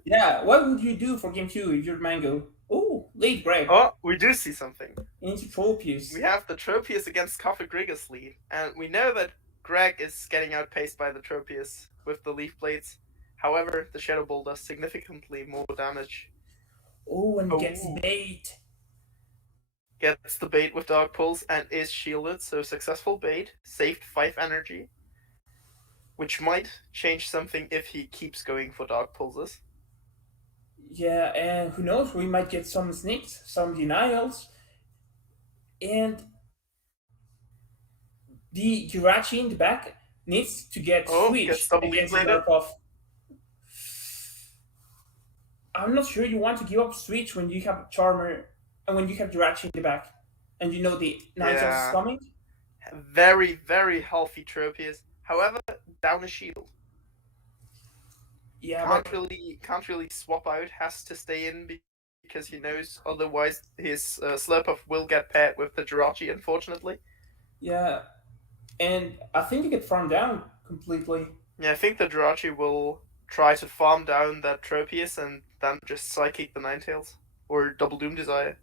Yeah, what would you do for Game 2 if you're Mango? Oh, late Greg. Oh, we do see something. Into Tropius. We have the Tropius against Coffee Grigus lead, and we know that Greg is getting outpaced by the Tropius with the Leaf Blades. However, the Shadow Ball does significantly more damage. Oh, and gets bait. Gets the bait with Dark Pulse and is shielded, so successful bait. Saved 5 energy. Which might change something if he keeps going for Dark Pulses. Yeah, and who knows, we might get some sneaks, some denials. And the Jirachi in the back needs to get switched against the Darkoff. I'm not sure you want to give up switch when you have Charmer and when you have Jirachi in the back. And you know the Ninetales is coming. Very, very healthy Tropius. However, down a shield. Yeah, can't really swap out. Has to stay in because he knows otherwise his Slurpuff will get paired with the Jirachi. Unfortunately. Yeah, and I think you get farmed down completely. Yeah, I think the Jirachi will try to farm down that Tropius and then just Psychic the Ninetales or Double Doom Desire.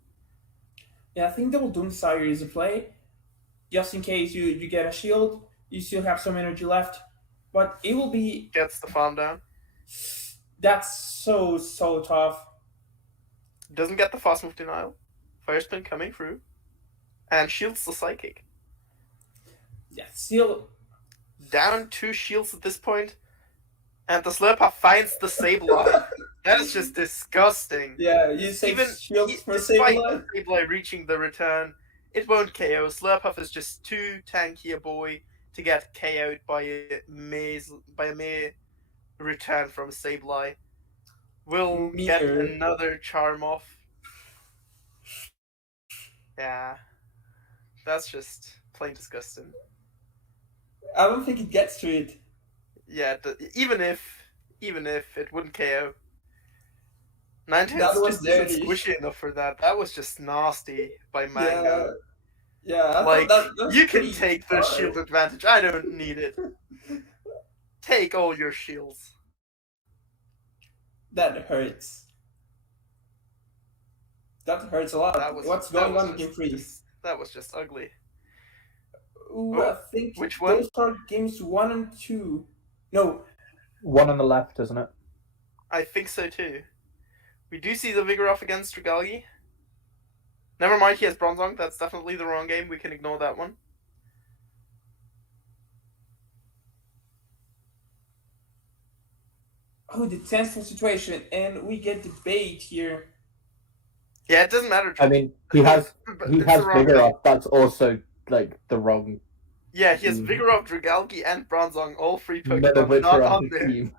Yeah, I think Double Doom Desire is a play, just in case you get a shield. You still have some energy left, but it will be... Gets the farm down. That's so tough. Doesn't get the fast move denial. Fire Spin coming through. And shields the Psychic. Yeah, still... Down 2 shields at this point. And the Slurpuff finds the Sableye. That is just disgusting. Yeah, you save shields for Sableye. Despite Sableye reaching the return, it won't KO. Slurpuff is just too tanky a boy to get KO'd by a mere return from Sableye. We'll get another Charm off. Yeah. That's just plain disgusting. I don't think it gets to it. Yeah, even if it wouldn't KO. Ninetales That was just isn't dirty. squishy enough for that. That was just nasty by Mango. Yeah, I Like, thought that's you can pretty take the hard. shield advantage. I don't need it. Take all your shields. That hurts. That hurts a lot. What's going on in Game 3? That was just ugly. Ooh, Oh, I think which one? those are games 1 and 2. No, One on the left, isn't it? I think so too. We do see the Vigoroth against Dragalge. Never mind, he has Bronzong. That's definitely the wrong game. We can ignore that one. oh, the tenseful situation, and we get debate here. Yeah, it doesn't matter. I mean, he has But he it's has the wrong Vigoroth. thing. That's also like the wrong. Yeah, he has Mm. Vigoroth, Dragalge, and Bronzong, all three None of Pokemon which not are on on his there. team.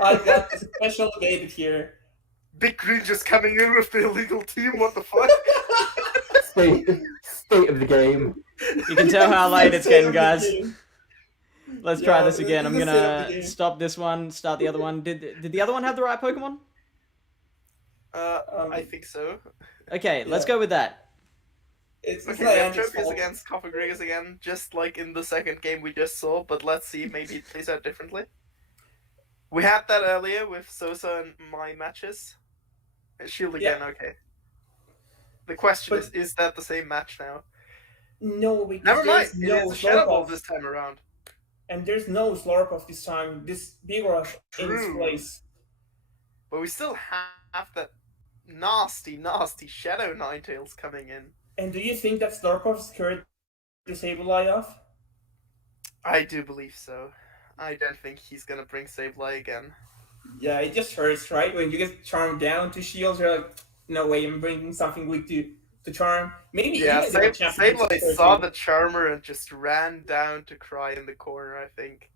I got a special debate here. Big Green just coming in with the illegal team. What the fuck? State of the game. You can tell how late it's getting, guys. Let's try Yeah, this again. I'm this is the same of the gonna game. stop this one, start the other one. Did the other one have the right Pokemon? I think so. Okay, let's Yeah. go with that. It's Okay, not we have Andrew's Tropius fault. against Cofagrigus again, just like in the second game we just saw, but let's see, maybe it plays out differently. We had that earlier with Sosa and my matches. Shield again, okay. The question But- is that the same match now? No, because Never mind, there's it no is a Shadow Ball Slurpuff, this time around. and there's no Slurpuff this time. This Vigoroth in its True. place. But we still have that nasty, nasty Shadow Ninetales coming in. And do you think that Slurpuff scared the Sableye off? I do believe so. I don't think he's gonna bring Sableye again. Yeah, it just hurts, right? When you get charmed down to shields, you're like, no way, I'm bringing something weak to charm. Maybe Yeah, even the champion Sableye gets saw hurt. the Charmer and just ran down to cry in the corner, I think.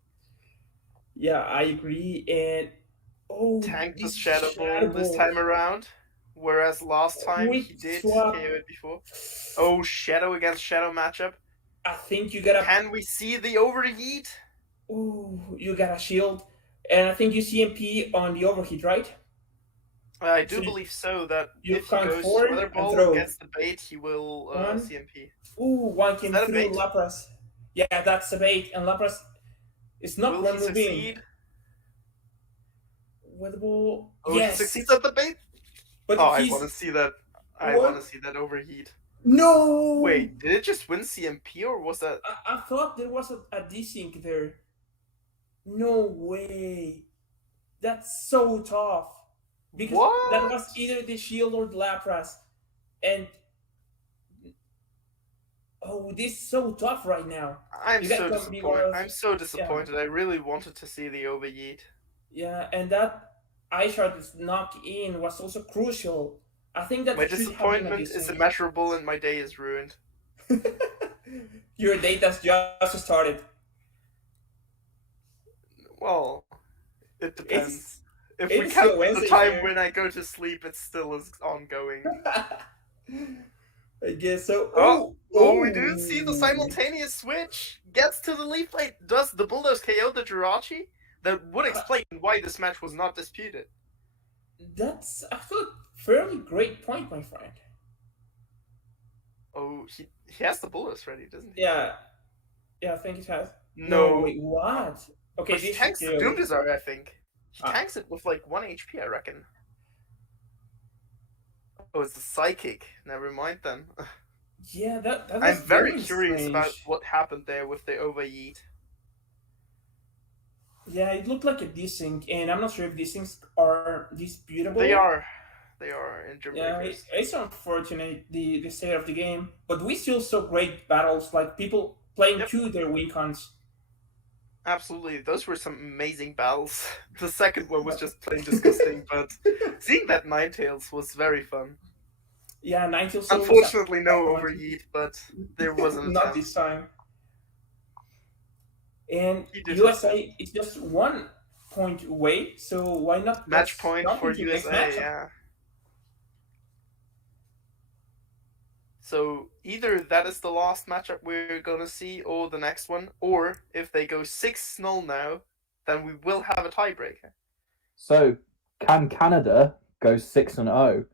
Yeah, I agree. And Tanked the this Shadow Ball this time around, whereas last time he Quick did swap. KO it before. Oh, Shadow against Shadow matchup. I think you gotta. Can we see the overheat? Ooh, you got a shield, and I think you CMP on the overheat, right? I do So believe so, that you if he count goes forward Weather and Ball throw. and gets the bait, he will One. CMP. Ooh, one came that a through bait? Lapras. Yeah, that's a bait, and Lapras is not Will one he moving. succeed? With the ball. Oh, yes, he succeeds at the bait? but Oh, I he's want to see that. I What? want to see that overheat. no. Wait, did it just win CMP or was that? I thought there was a desync there. No way. That's so tough. Because that What? was either the shield or the Lapras. And this is so tough right now. I'm You so got some disappointed. Vigoroth. I'm so disappointed. I really wanted to see the overheat. Yeah, and that eye shot is knock in was also crucial. I think that My should have been a disappointment is desync. immeasurable and my day is ruined. Your data's just started. Well, it depends. If it's we still count the Wednesday time here. when I go to sleep, it still is ongoing. I guess so. Oh, we do see the simultaneous switch. Gets to the leaf blade. Does the Bulldoze KO the Jirachi? That would explain why this match was not disputed. That's actually a fairly great point, my friend. Oh, he has the Bulldoze ready, doesn't he? Yeah, I think it has. No. Wait, what? Okay, But he this tanks the should Doom kill. Desire, I think. He Ah. tanks it with like 1 HP, I reckon. Oh, it's the Psychic. Never mind then. Yeah, that was I'm very curious strange. about what happened there with the overheat. Yeah, it looked like a desync, and I'm not sure if these things are disputable. They are in Yeah, Gymbreakers. it's unfortunate the state of the game, but we still saw great battles, like people playing Yep. to their weak hunts. Absolutely, those were some amazing battles. The second one was just plain disgusting, but seeing that Ninetales was very fun. Yeah, 90 Unfortunately, no overheat, but there wasn't a not chance. this time. And He did USA is just 1 point away, so why not Match let's point jump for into the next USA, matchup? yeah. So either that is the last matchup we're gonna see, or the next one, or if they go 6-0 now, then we will have a tiebreaker. So, can Canada goes 6-0.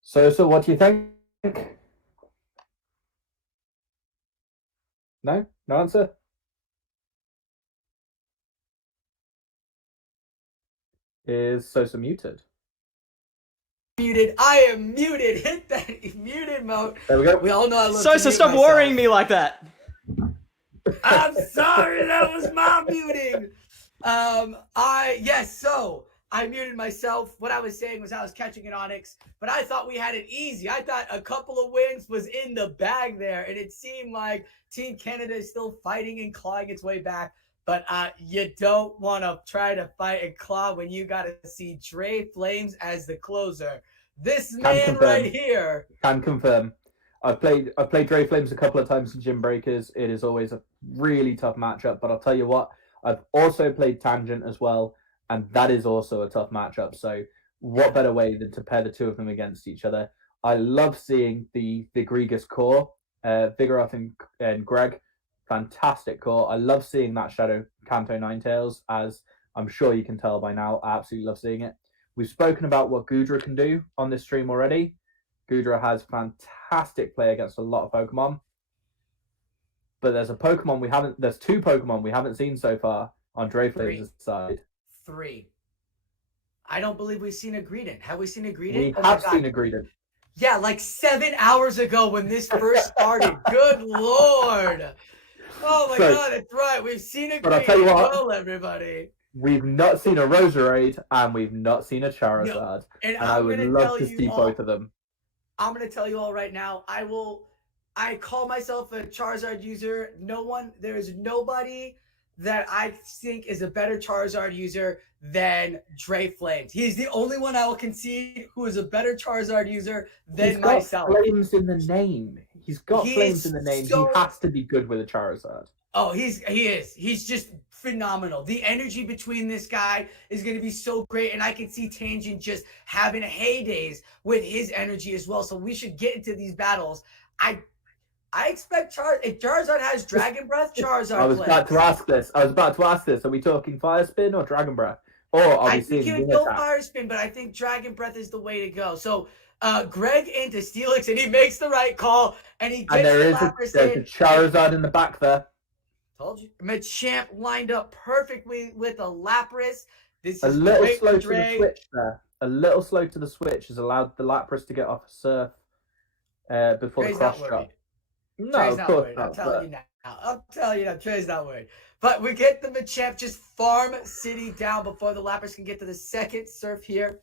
So what do you think? No answer. Is Sosa muted? Muted. I am muted. Hit that muted mode. There we go. We all know I love Sosa, stop worrying me like that. I'm sorry, that was my muting. So I muted myself. What I was saying was I was catching an Onyx, but I thought we had it easy. I thought a couple of wins was in the bag there, and it seemed like Team Canada is still fighting and clawing its way back. But you don't want to try to fight and claw when you got to see Dre Flames as the closer. This man right here. Can confirm. I've played Dre Flames a couple of times in Gymbreakers. It is always a really tough matchup, but I'll tell you what, I've also played Tangent as well, and that is also a tough matchup. So what better way than to pair the two of them against each other? I love seeing the Grigas core, Vigoroth and Greg. Fantastic core. I love seeing that Shadow Kanto Ninetales, as I'm sure you can tell by now. I absolutely love seeing it. We've spoken about what Goodra can do on this stream already. Goodra has fantastic play against a lot of Pokemon. But there's two Pokemon we haven't seen so far on Dre Flames' side. 3. I don't believe we've seen a Greedent. Have we seen a Greedent? We have seen a Greedent. Yeah, like 7 hours ago when this first started. Good Lord. Oh my God, that's right. We've seen a But I'll tell you what, well, everybody. We've not seen a Roserade and we've not seen a Charizard. No. And I would love to see both of them. I'm going to tell you all right now. I call myself a Charizard user. There is nobody that I think is a better Charizard user than Dre Flames. He's the only one I will concede who is a better Charizard user than myself. He's got Flames in the name. He's got Flames in the name. He has to be good with a Charizard. Oh, he is. He's just phenomenal. The energy between this guy is going to be so great, and I can see Tangent just having heydays with his energy as well. So we should get into these battles. I expect if Charizard has Dragon Breath, Charizard. I was about to ask this. Are we talking Fire Spin or Dragon Breath? Or are we seeing he would go Fire Spin, but I think Dragon Breath is the way to go. So Greg into Steelix, and he makes the right call, and he gets there's a Charizard in the back there. Told you. Machamp lined up perfectly with a Lapras. This is a little slow to the switch there. A little slow to the switch has allowed the Lapras to get off a Surf before Trey's the cross shot. No, of course not. I'm telling you now. Trey's not worried. But we get the Machamp just farm City down before the Lapras can get to the second Surf here.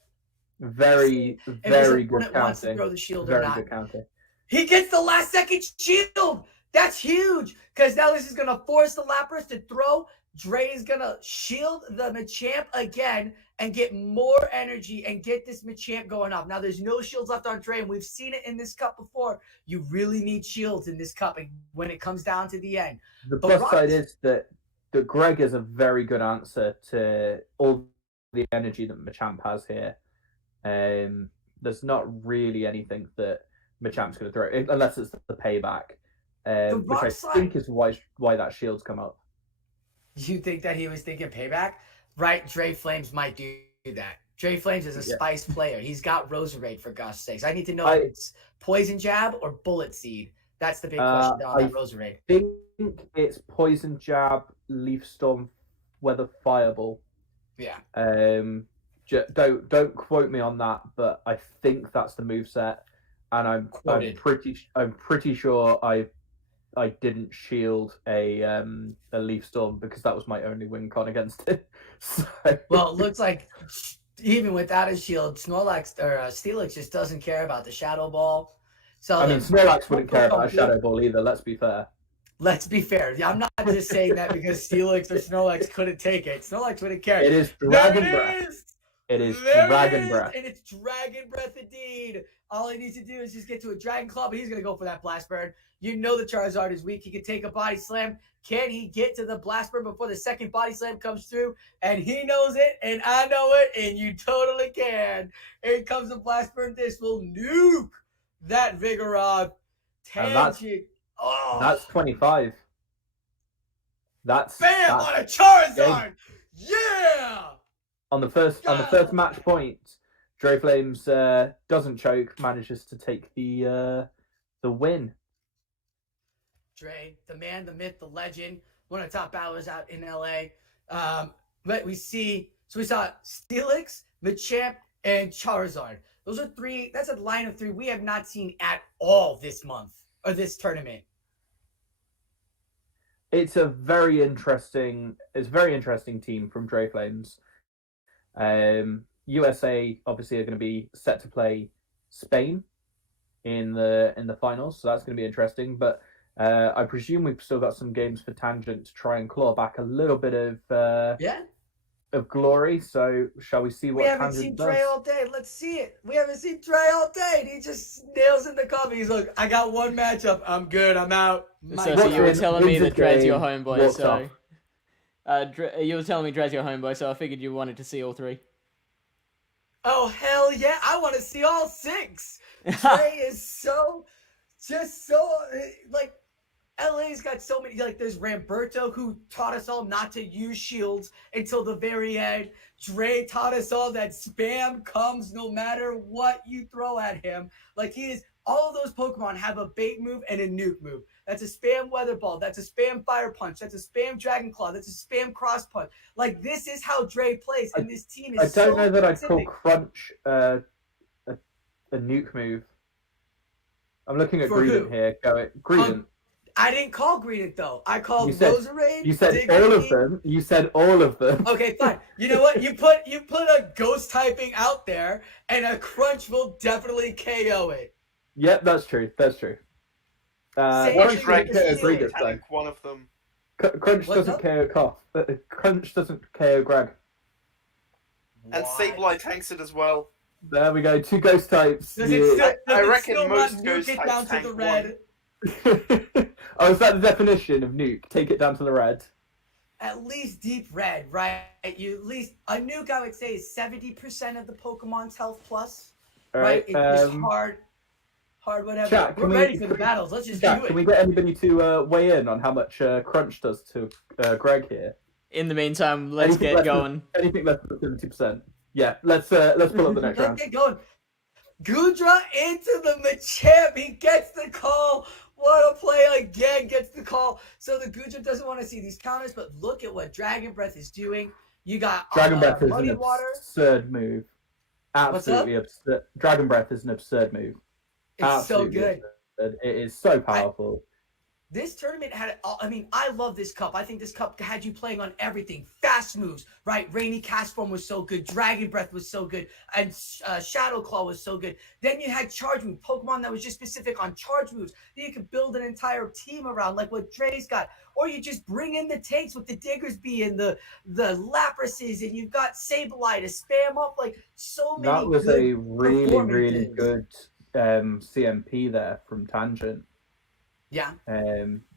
Very good counting. Wants to throw the shield very or not. Good counting. He gets the last second shield. That's huge, because now this is going to force the Lapras to throw. Dre is going to shield the Machamp again and get more energy and get this Machamp going off. Now, there's no shields left on Dre, and we've seen it in this cup before. You really need shields in this cup when it comes down to the end. The plus side is that Greg is a very good answer to all the energy that Machamp has here. There's not really anything that Machamp's going to throw, unless it's the payback. Which I think is why that shield's come up. You think that he was thinking payback? Right, Dre Flames might do that. Dre Flames is a spice player. He's got Roserade, for gosh sakes. I need to know if it's Poison Jab or Bullet Seed. That's the big question on that Roserade. I think it's Poison Jab, Leaf Storm, Weather Fireball. Yeah. Don't quote me on that, but I think that's the moveset. And I'm pretty sure I didn't shield a Leaf Storm because that was my only win con against it. So. Well, it looks like even without a shield, Snorlax or Steelix just doesn't care about the Shadow Ball. So I mean, Snorlax wouldn't care about a Shadow Ball either. Let's be fair. Let's be fair. I'm not just saying that because Steelix or Snorlax couldn't take it. Snorlax wouldn't care. It is Dragon Breath. It is Dragon Breath. And it's Dragon Breath indeed. All he needs to do is just get to a Dragon Claw, but he's going to go for that Blast Burn. You know the Charizard is weak. He can take a Body Slam. Can he get to the Blast Burn before the second Body Slam comes through? And he knows it, and I know it, and you totally can. Here comes the Blast Burn. This will nuke that Vigoroth. Tangent. That's 25. That's bam on a Charizard. Yeah. On the first match point, Dre Flames doesn't choke, manages to take the win. Dre, the man, the myth, the legend, one of the top battlers out in LA. But we saw Steelix, Machamp, and Charizard. Those are three. That's a line of three we have not seen at all this month or this tournament. It's a very interesting team from Dre Flames. USA obviously are going to be set to play Spain in the finals, so that's going to be interesting. But I presume we've still got some games for Tangent to try and claw back a little bit of glory. So shall we see what we haven't Tangent seen does? Dre all day. Let's see it. We haven't seen Dre all day. And he just nails in the cover. He's like, I got one matchup. I'm good. I'm out. So you were telling me that Dre's your homeboy, walks so you were telling me Dre's your homeboy, so I figured you wanted to see all three. Oh hell yeah! I want to see all six. Dre is just so like. LA's got so many, like there's Ramberto who taught us all not to use shields until the very end. Dre taught us all that spam comes no matter what you throw at him. Like all of those Pokemon have a bait move and a nuke move. That's a spam weather ball. That's a spam fire punch. That's a spam dragon claw. That's a spam cross punch. Like this is how Dre plays, and this team is I don't know that I'd call Crunch a nuke move. I'm looking at Greedent here. Greedent. I didn't call Greedent though. I called Roserade. You said all of them. You said all of them. Okay, fine. You know what? You put a ghost typing out there, and a Crunch will definitely KO it. Yep, that's true. That's true. Crunch one of them. Crunch doesn't KO Cough. Crunch doesn't KO Greg. And Sableye tanks it as well. There we go. Two ghost types. I reckon most ghost types down to the red. Oh, is that the definition of nuke? Take it down to the red. At least deep red, right? You at least a nuke, I would say, is 70% of the Pokemon's health plus. Right? It's hard, whatever. Chat, We're ready for the battles. Let's just do it. Can we get anybody to weigh in on how much Crunch does to Greg here? In the meantime, let's get going. Anything less than 70%. Yeah, let's pull up the next round. Let's get going. Gudra into the Machamp. He gets the call. What a play again, gets the call. So the Gudra doesn't want to see these counters, but look at what Dragon Breath is doing. You got Dragon Breath is Muddy an Water. absurd move. Absolutely absurd. Dragon Breath is an absurd move. It's Absolutely so good. Absurd. It is so powerful. This tournament had, I mean, I love this cup. I think this cup had you playing on everything. Fast moves, right? Rainy Cast Form was so good. Dragon Breath was so good. And Shadow Claw was so good. Then you had Charge Move, Pokemon that was just specific on Charge Moves. That you could build an entire team around, like what Dre's got. Or you just bring in the tanks with the Diggersby and the Laprases, and you've got Sableye to spam up, like so many. That was a really, really performances. good CMP there from Tangent. Yeah.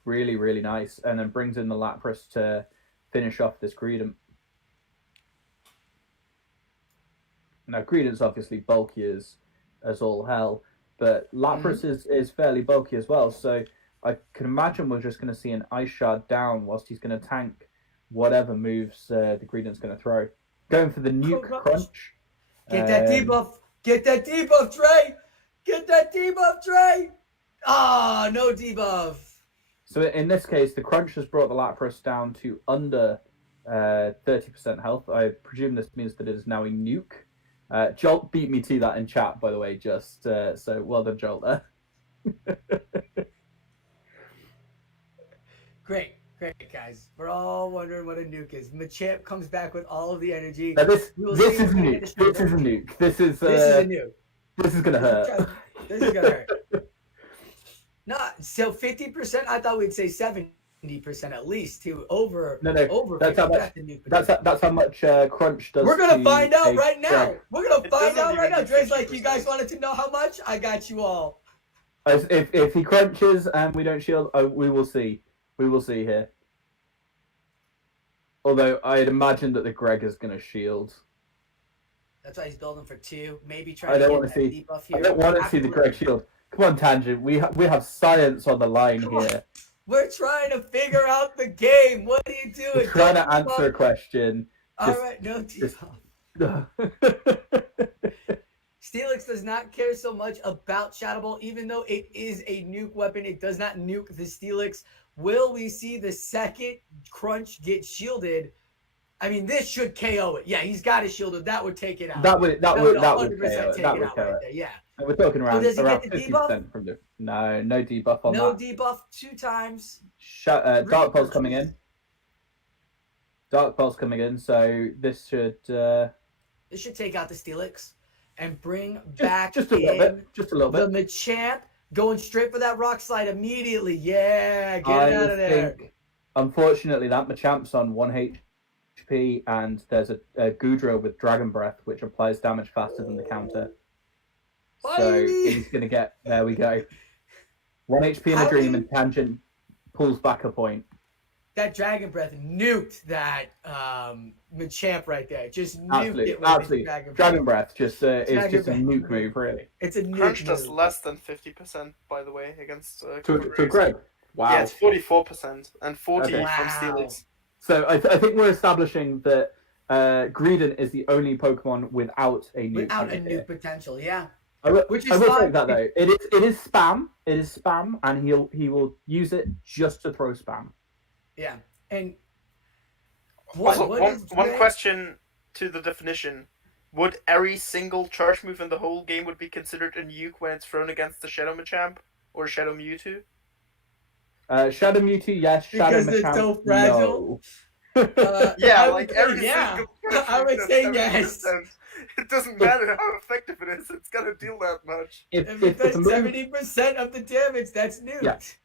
Really, really nice. And then brings in the Lapras to finish off this Greedent. Now, Greedent's obviously bulky as all hell, but Lapras is fairly bulky as well. So I can imagine we're just going to see an Ice Shard down whilst he's going to tank whatever moves the Greedent's going to throw. Going for the Nuke Crunch. Get that debuff. Get that debuff, Dre. Get that debuff, Dre. Ah, no debuff. So in this case, the Crunch has brought the Lapras down to under 30% health. I presume this means that it is now a nuke. Jolt beat me to that in chat, by the way, just so well done, Jolt there. Great, guys. We're all wondering what a nuke is. Machamp comes back with all of the energy. Now this is a nuke. This is a nuke. This is a nuke. This is gonna hurt. This is gonna hurt. No, so 50%. I thought we'd say 70% at least to over. No. Over. That's how much. That's how much Crunch does. We're gonna find out right now. We're gonna find out right now. Dre's like, you guys wanted to know how much? I got you all. If he crunches and we don't shield, we will see. We will see here. Although I'd imagine that the Greg is gonna shield. That's why he's building for 2. Maybe try I to don't get that debuff here. I don't want to see the Greg shield. Come on, Tangent. We have science on the line here. We're trying to figure out the game. What are you doing? We're trying to answer a question. All right, no debuff. Steelix does not care so much about Shadow Ball, even though it is a nuke weapon. It does not nuke the Steelix. Will we see the second Crunch get shielded? I mean, this should KO it. Yeah, he's got it shielded. That would take it out. That would 100% KO it. take That it would out KO right it. there. Yeah. And we're talking around does he get 50% the debuff? from the no debuff on No that. debuff 2 times. Dark Pulse coming in. Dark Pulse coming in. So this should take out the Steelix and bring back just a little bit. Just a little the bit. Machamp going straight for that rock slide immediately. Yeah, get it out of there. Unfortunately, that Machamp's on 1 HP, and there's a Gudra with Dragon Breath, which applies damage faster than the counter. So he's going to get... There we go. 1 HP in the Dream, and Tangent pulls back a point. That Dragon Breath nuked that Machamp right there. Just nuked it with absolutely. Dragon Breath just is just a nuke move, really. It's a nuke Crunch move. does less than 50%, by the way, against To Greg. Wow. Yeah, it's 44% and 40% Okay. from Steelix. So I think we're establishing that Greedent is the only Pokemon without a nuke. Without a nuke potential, yeah. Which is fine. That though. It is spam. It is spam, and he will use it just to throw spam. Yeah, and Also, one question to the definition: would every single charge move in the whole game would be considered a nuke when it's thrown against the Shadow Machamp or Shadow Mewtwo? Shadow Mewtwo, yes. Shadow Because Machamp, it's so fragile. No. Yeah, every single I would say yes. It doesn't matter how effective it is; it's gonna deal that much. If it does 70% of the damage, that's nuked.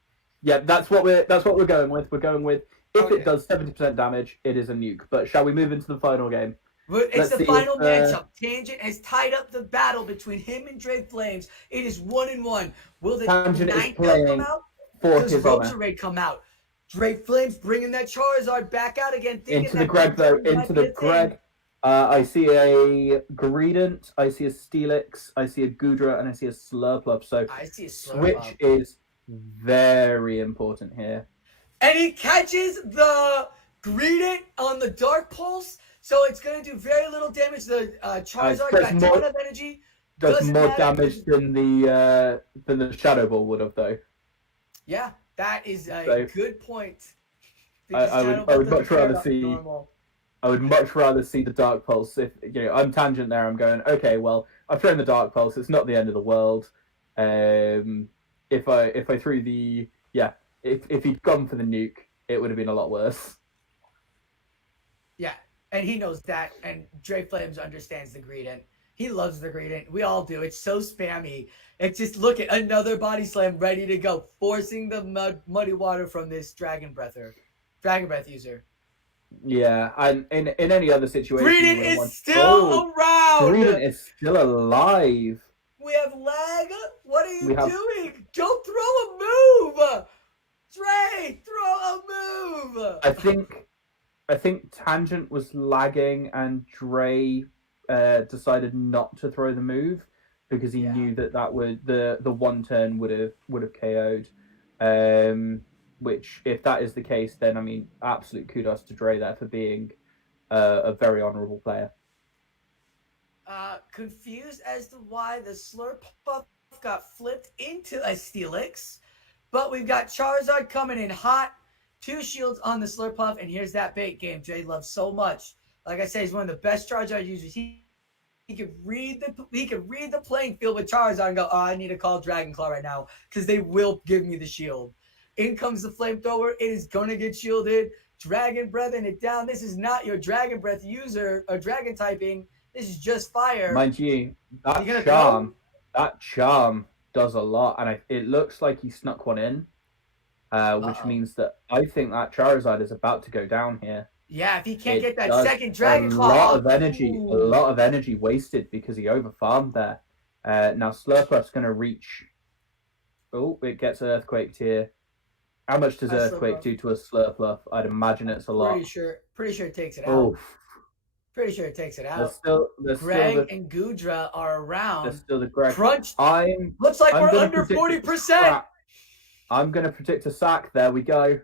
Yeah, that's what we're going with. We're going with if Okay. it does 70% damage, it is a nuke. But shall we move into the final game? But it's Let's the see final if, matchup. Tangent has tied up the battle between him and Drake Flames. It is 1-1. Will the Tangent is ninth playing come out? for Does his honor. Roserade come out? Drake Flames bringing that Charizard back out again. Into the Greg, though. Into the Greg. I see a Greedent, I see a Steelix, I see a Gudra, and I see a Slurplup. So I see a Switch Slurplup. is very important here. And he catches the Greedent on the Dark Pulse, so it's going to do very little damage. The Charizard got a ton of energy. Does Doesn't more matter. damage than the Shadow Ball would have, though. Yeah, that is a good point. I would much rather see. Normal. I would much rather see the Dark Pulse. If I'm Tangent there, I'm going, okay, well, I've thrown the Dark Pulse. It's not the end of the world. If I threw the if he'd gone for the nuke, it would have been a lot worse. Yeah, and he knows that, and Drake Flames understands the Greedent. He loves the Greedent. We all do. It's so spammy. It's just look at another body slam ready to go, forcing the muddy water from this Dragon Breath user. Yeah, and in any other situation, Greedent is still around. Greedent is still alive. We have lag. What are you We have- doing? Don't throw a move. Dre, throw a move. I think Tangent was lagging, and Dre decided not to throw the move because he knew that would the one turn would have KO'd. Which, if that is the case, then I mean, absolute kudos to Dre there for being a very honourable player. Confused as to why the Slurpuff got flipped into a Steelix, but we've got Charizard coming in hot. 2 shields on the Slurpuff, and here's that bait game Jay loves so much. Like I said, he's one of the best Charizard users. He could read the playing field with Charizard and go, oh, I need to call Dragon Claw right now because they will give me the shield. In comes the Flamethrower. It is going to get shielded. Dragon Breathing it down. This is not your Dragon Breath user or Dragon typing. This is just fire. Mind you, that You gonna charm does a lot, and it looks like he snuck one in, which means that I think that Charizard is about to go down here. Yeah, if he can't get that does second Dragon Claw. A lot of energy wasted because he overfarmed there. Now Slurpuff's going to reach. Oh, it gets Earthquaked here. How much does Earthquake do to a Slurpuff? I'd imagine it's a lot. Pretty sure it takes it out. Oh, Pretty sure it takes it out. There's Greg and Gudra are around. There's still the Greg. Crunch. Looks like I'm we're gonna under predict 40%. I'm going to predict a sack. There we go.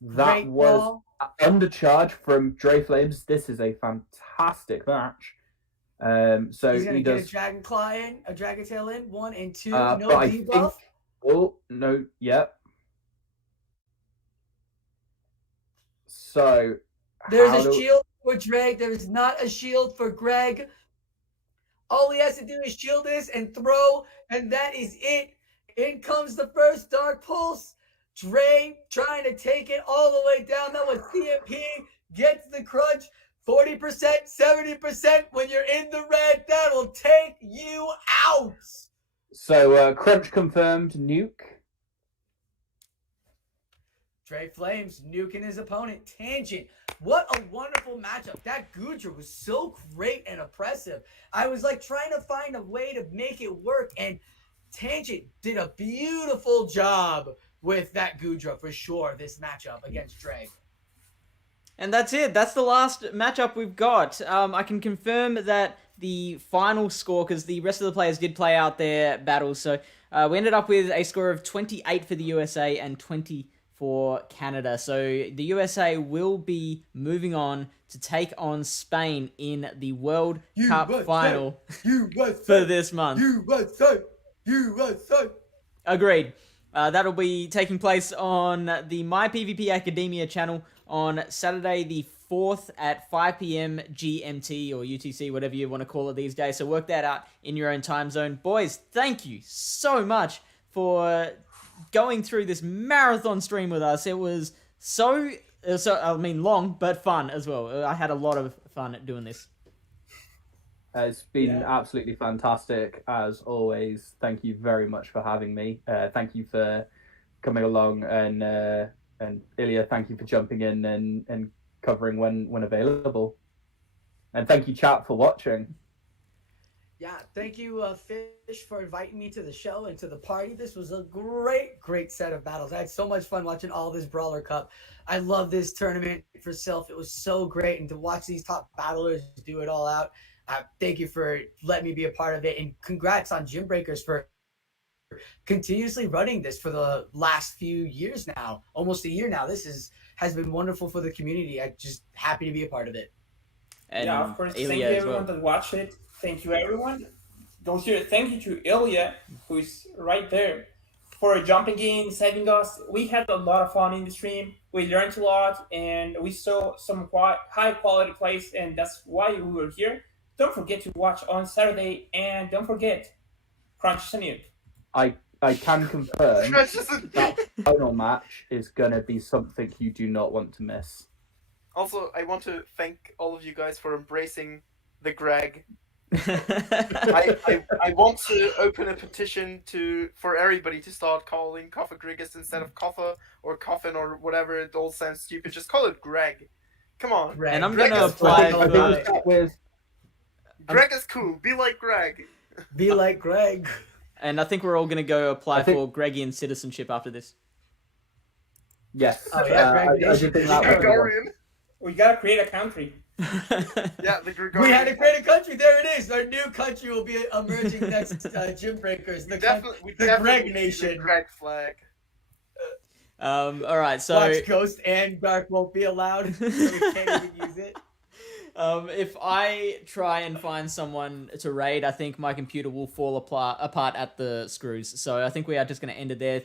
That Great was ball. undercharge from Dre Flames. This is a fantastic match. So He's gonna he get does. a Dragon Claw in, a Dragon Tail in, 1 and 2, But no I debuff. think. Oh no! Yep. So There's how a do- shield for Drake. There is not a shield for Greg. All he has to do is shield this and throw, and that is it. In comes the first Dark Pulse. Dre trying to take it all the way down. That was CMP. Gets the crunch. 40%, 70%. When you're in the red, that'll take you out. So crunch confirmed. Nuke. Dre Flames nuking his opponent. Tangent. What a wonderful matchup. That Gudra was so great and oppressive. I was like trying to find a way to make it work, and Tangent did a beautiful job with that Gudra for sure this matchup against Dre. And that's it. That's the last matchup we've got. I can confirm that the final score, because the rest of the players did play out their battles, so we ended up with a score of 28 for the USA and 20 for Canada. So the USA will be moving on to take on Spain in the World Cup final for this month. USA. Agreed. That'll be taking place on the My PvP Academia channel on Saturday the 4th at 5 p.m. GMT or UTC, whatever you want to call it these days. So work that out in your own time zone. Boys, thank you so for going through this marathon stream with us. It was long, but fun as well. I had a lot of fun doing this. It's been absolutely fantastic as always. Thank you very much for having me. Thank you for coming along, and Ilya, thank you for jumping in and covering when available. And thank you, chat, for watching. Yeah, thank you, Fish, for inviting me to the show and to the party. This was a great set of battles. I had so much fun watching all this Brawler Cup. I love this tournament for Self. It was so great, and to watch these top battlers do it all out. Thank you for letting me be a part of it, and congrats on Gymbreakers for continuously running this for the last few years now, almost a year now. This has been wonderful for the community. I'm just happy to be a part of it. And of course. Thank you Ilya everyone that watched it. Thank you everyone. Don't hear. Thank you to Ilya, who is right there, for jumping in, saving us. We had a lot of fun in the stream. We learned a lot, and we saw some high quality plays, and that's why we were here. Don't forget to watch on Saturday, and don't forget, Crunch and Nuke. I can confirm that final match is going to be something you do not want to miss. Also, I want to thank all of you guys for embracing the Greg. I want to open a petition for everybody to start calling Koffa Grigas instead of Koffa or Coffin or whatever. It all sounds stupid. Just call it Greg. Come on. Greg. And I'm Greg going to is apply fun. for... Greg is cool. Be like Greg. Be like Greg. And I think we're all going to go apply for Greggian citizenship after this. Yes. Oh, yeah, I did think that was Gregorian. We gotta create a country. Yeah, the Gregorian. We had to create a country. There it is. Our new country will be emerging next Gymbreakers. The Greg Nation. The Greg flag. All right, so Watch Ghost and Dark won't be allowed, so we can't even use it. if I try and find someone to raid, I think my computer will fall apart at the screws. So I think we are just going to end it there.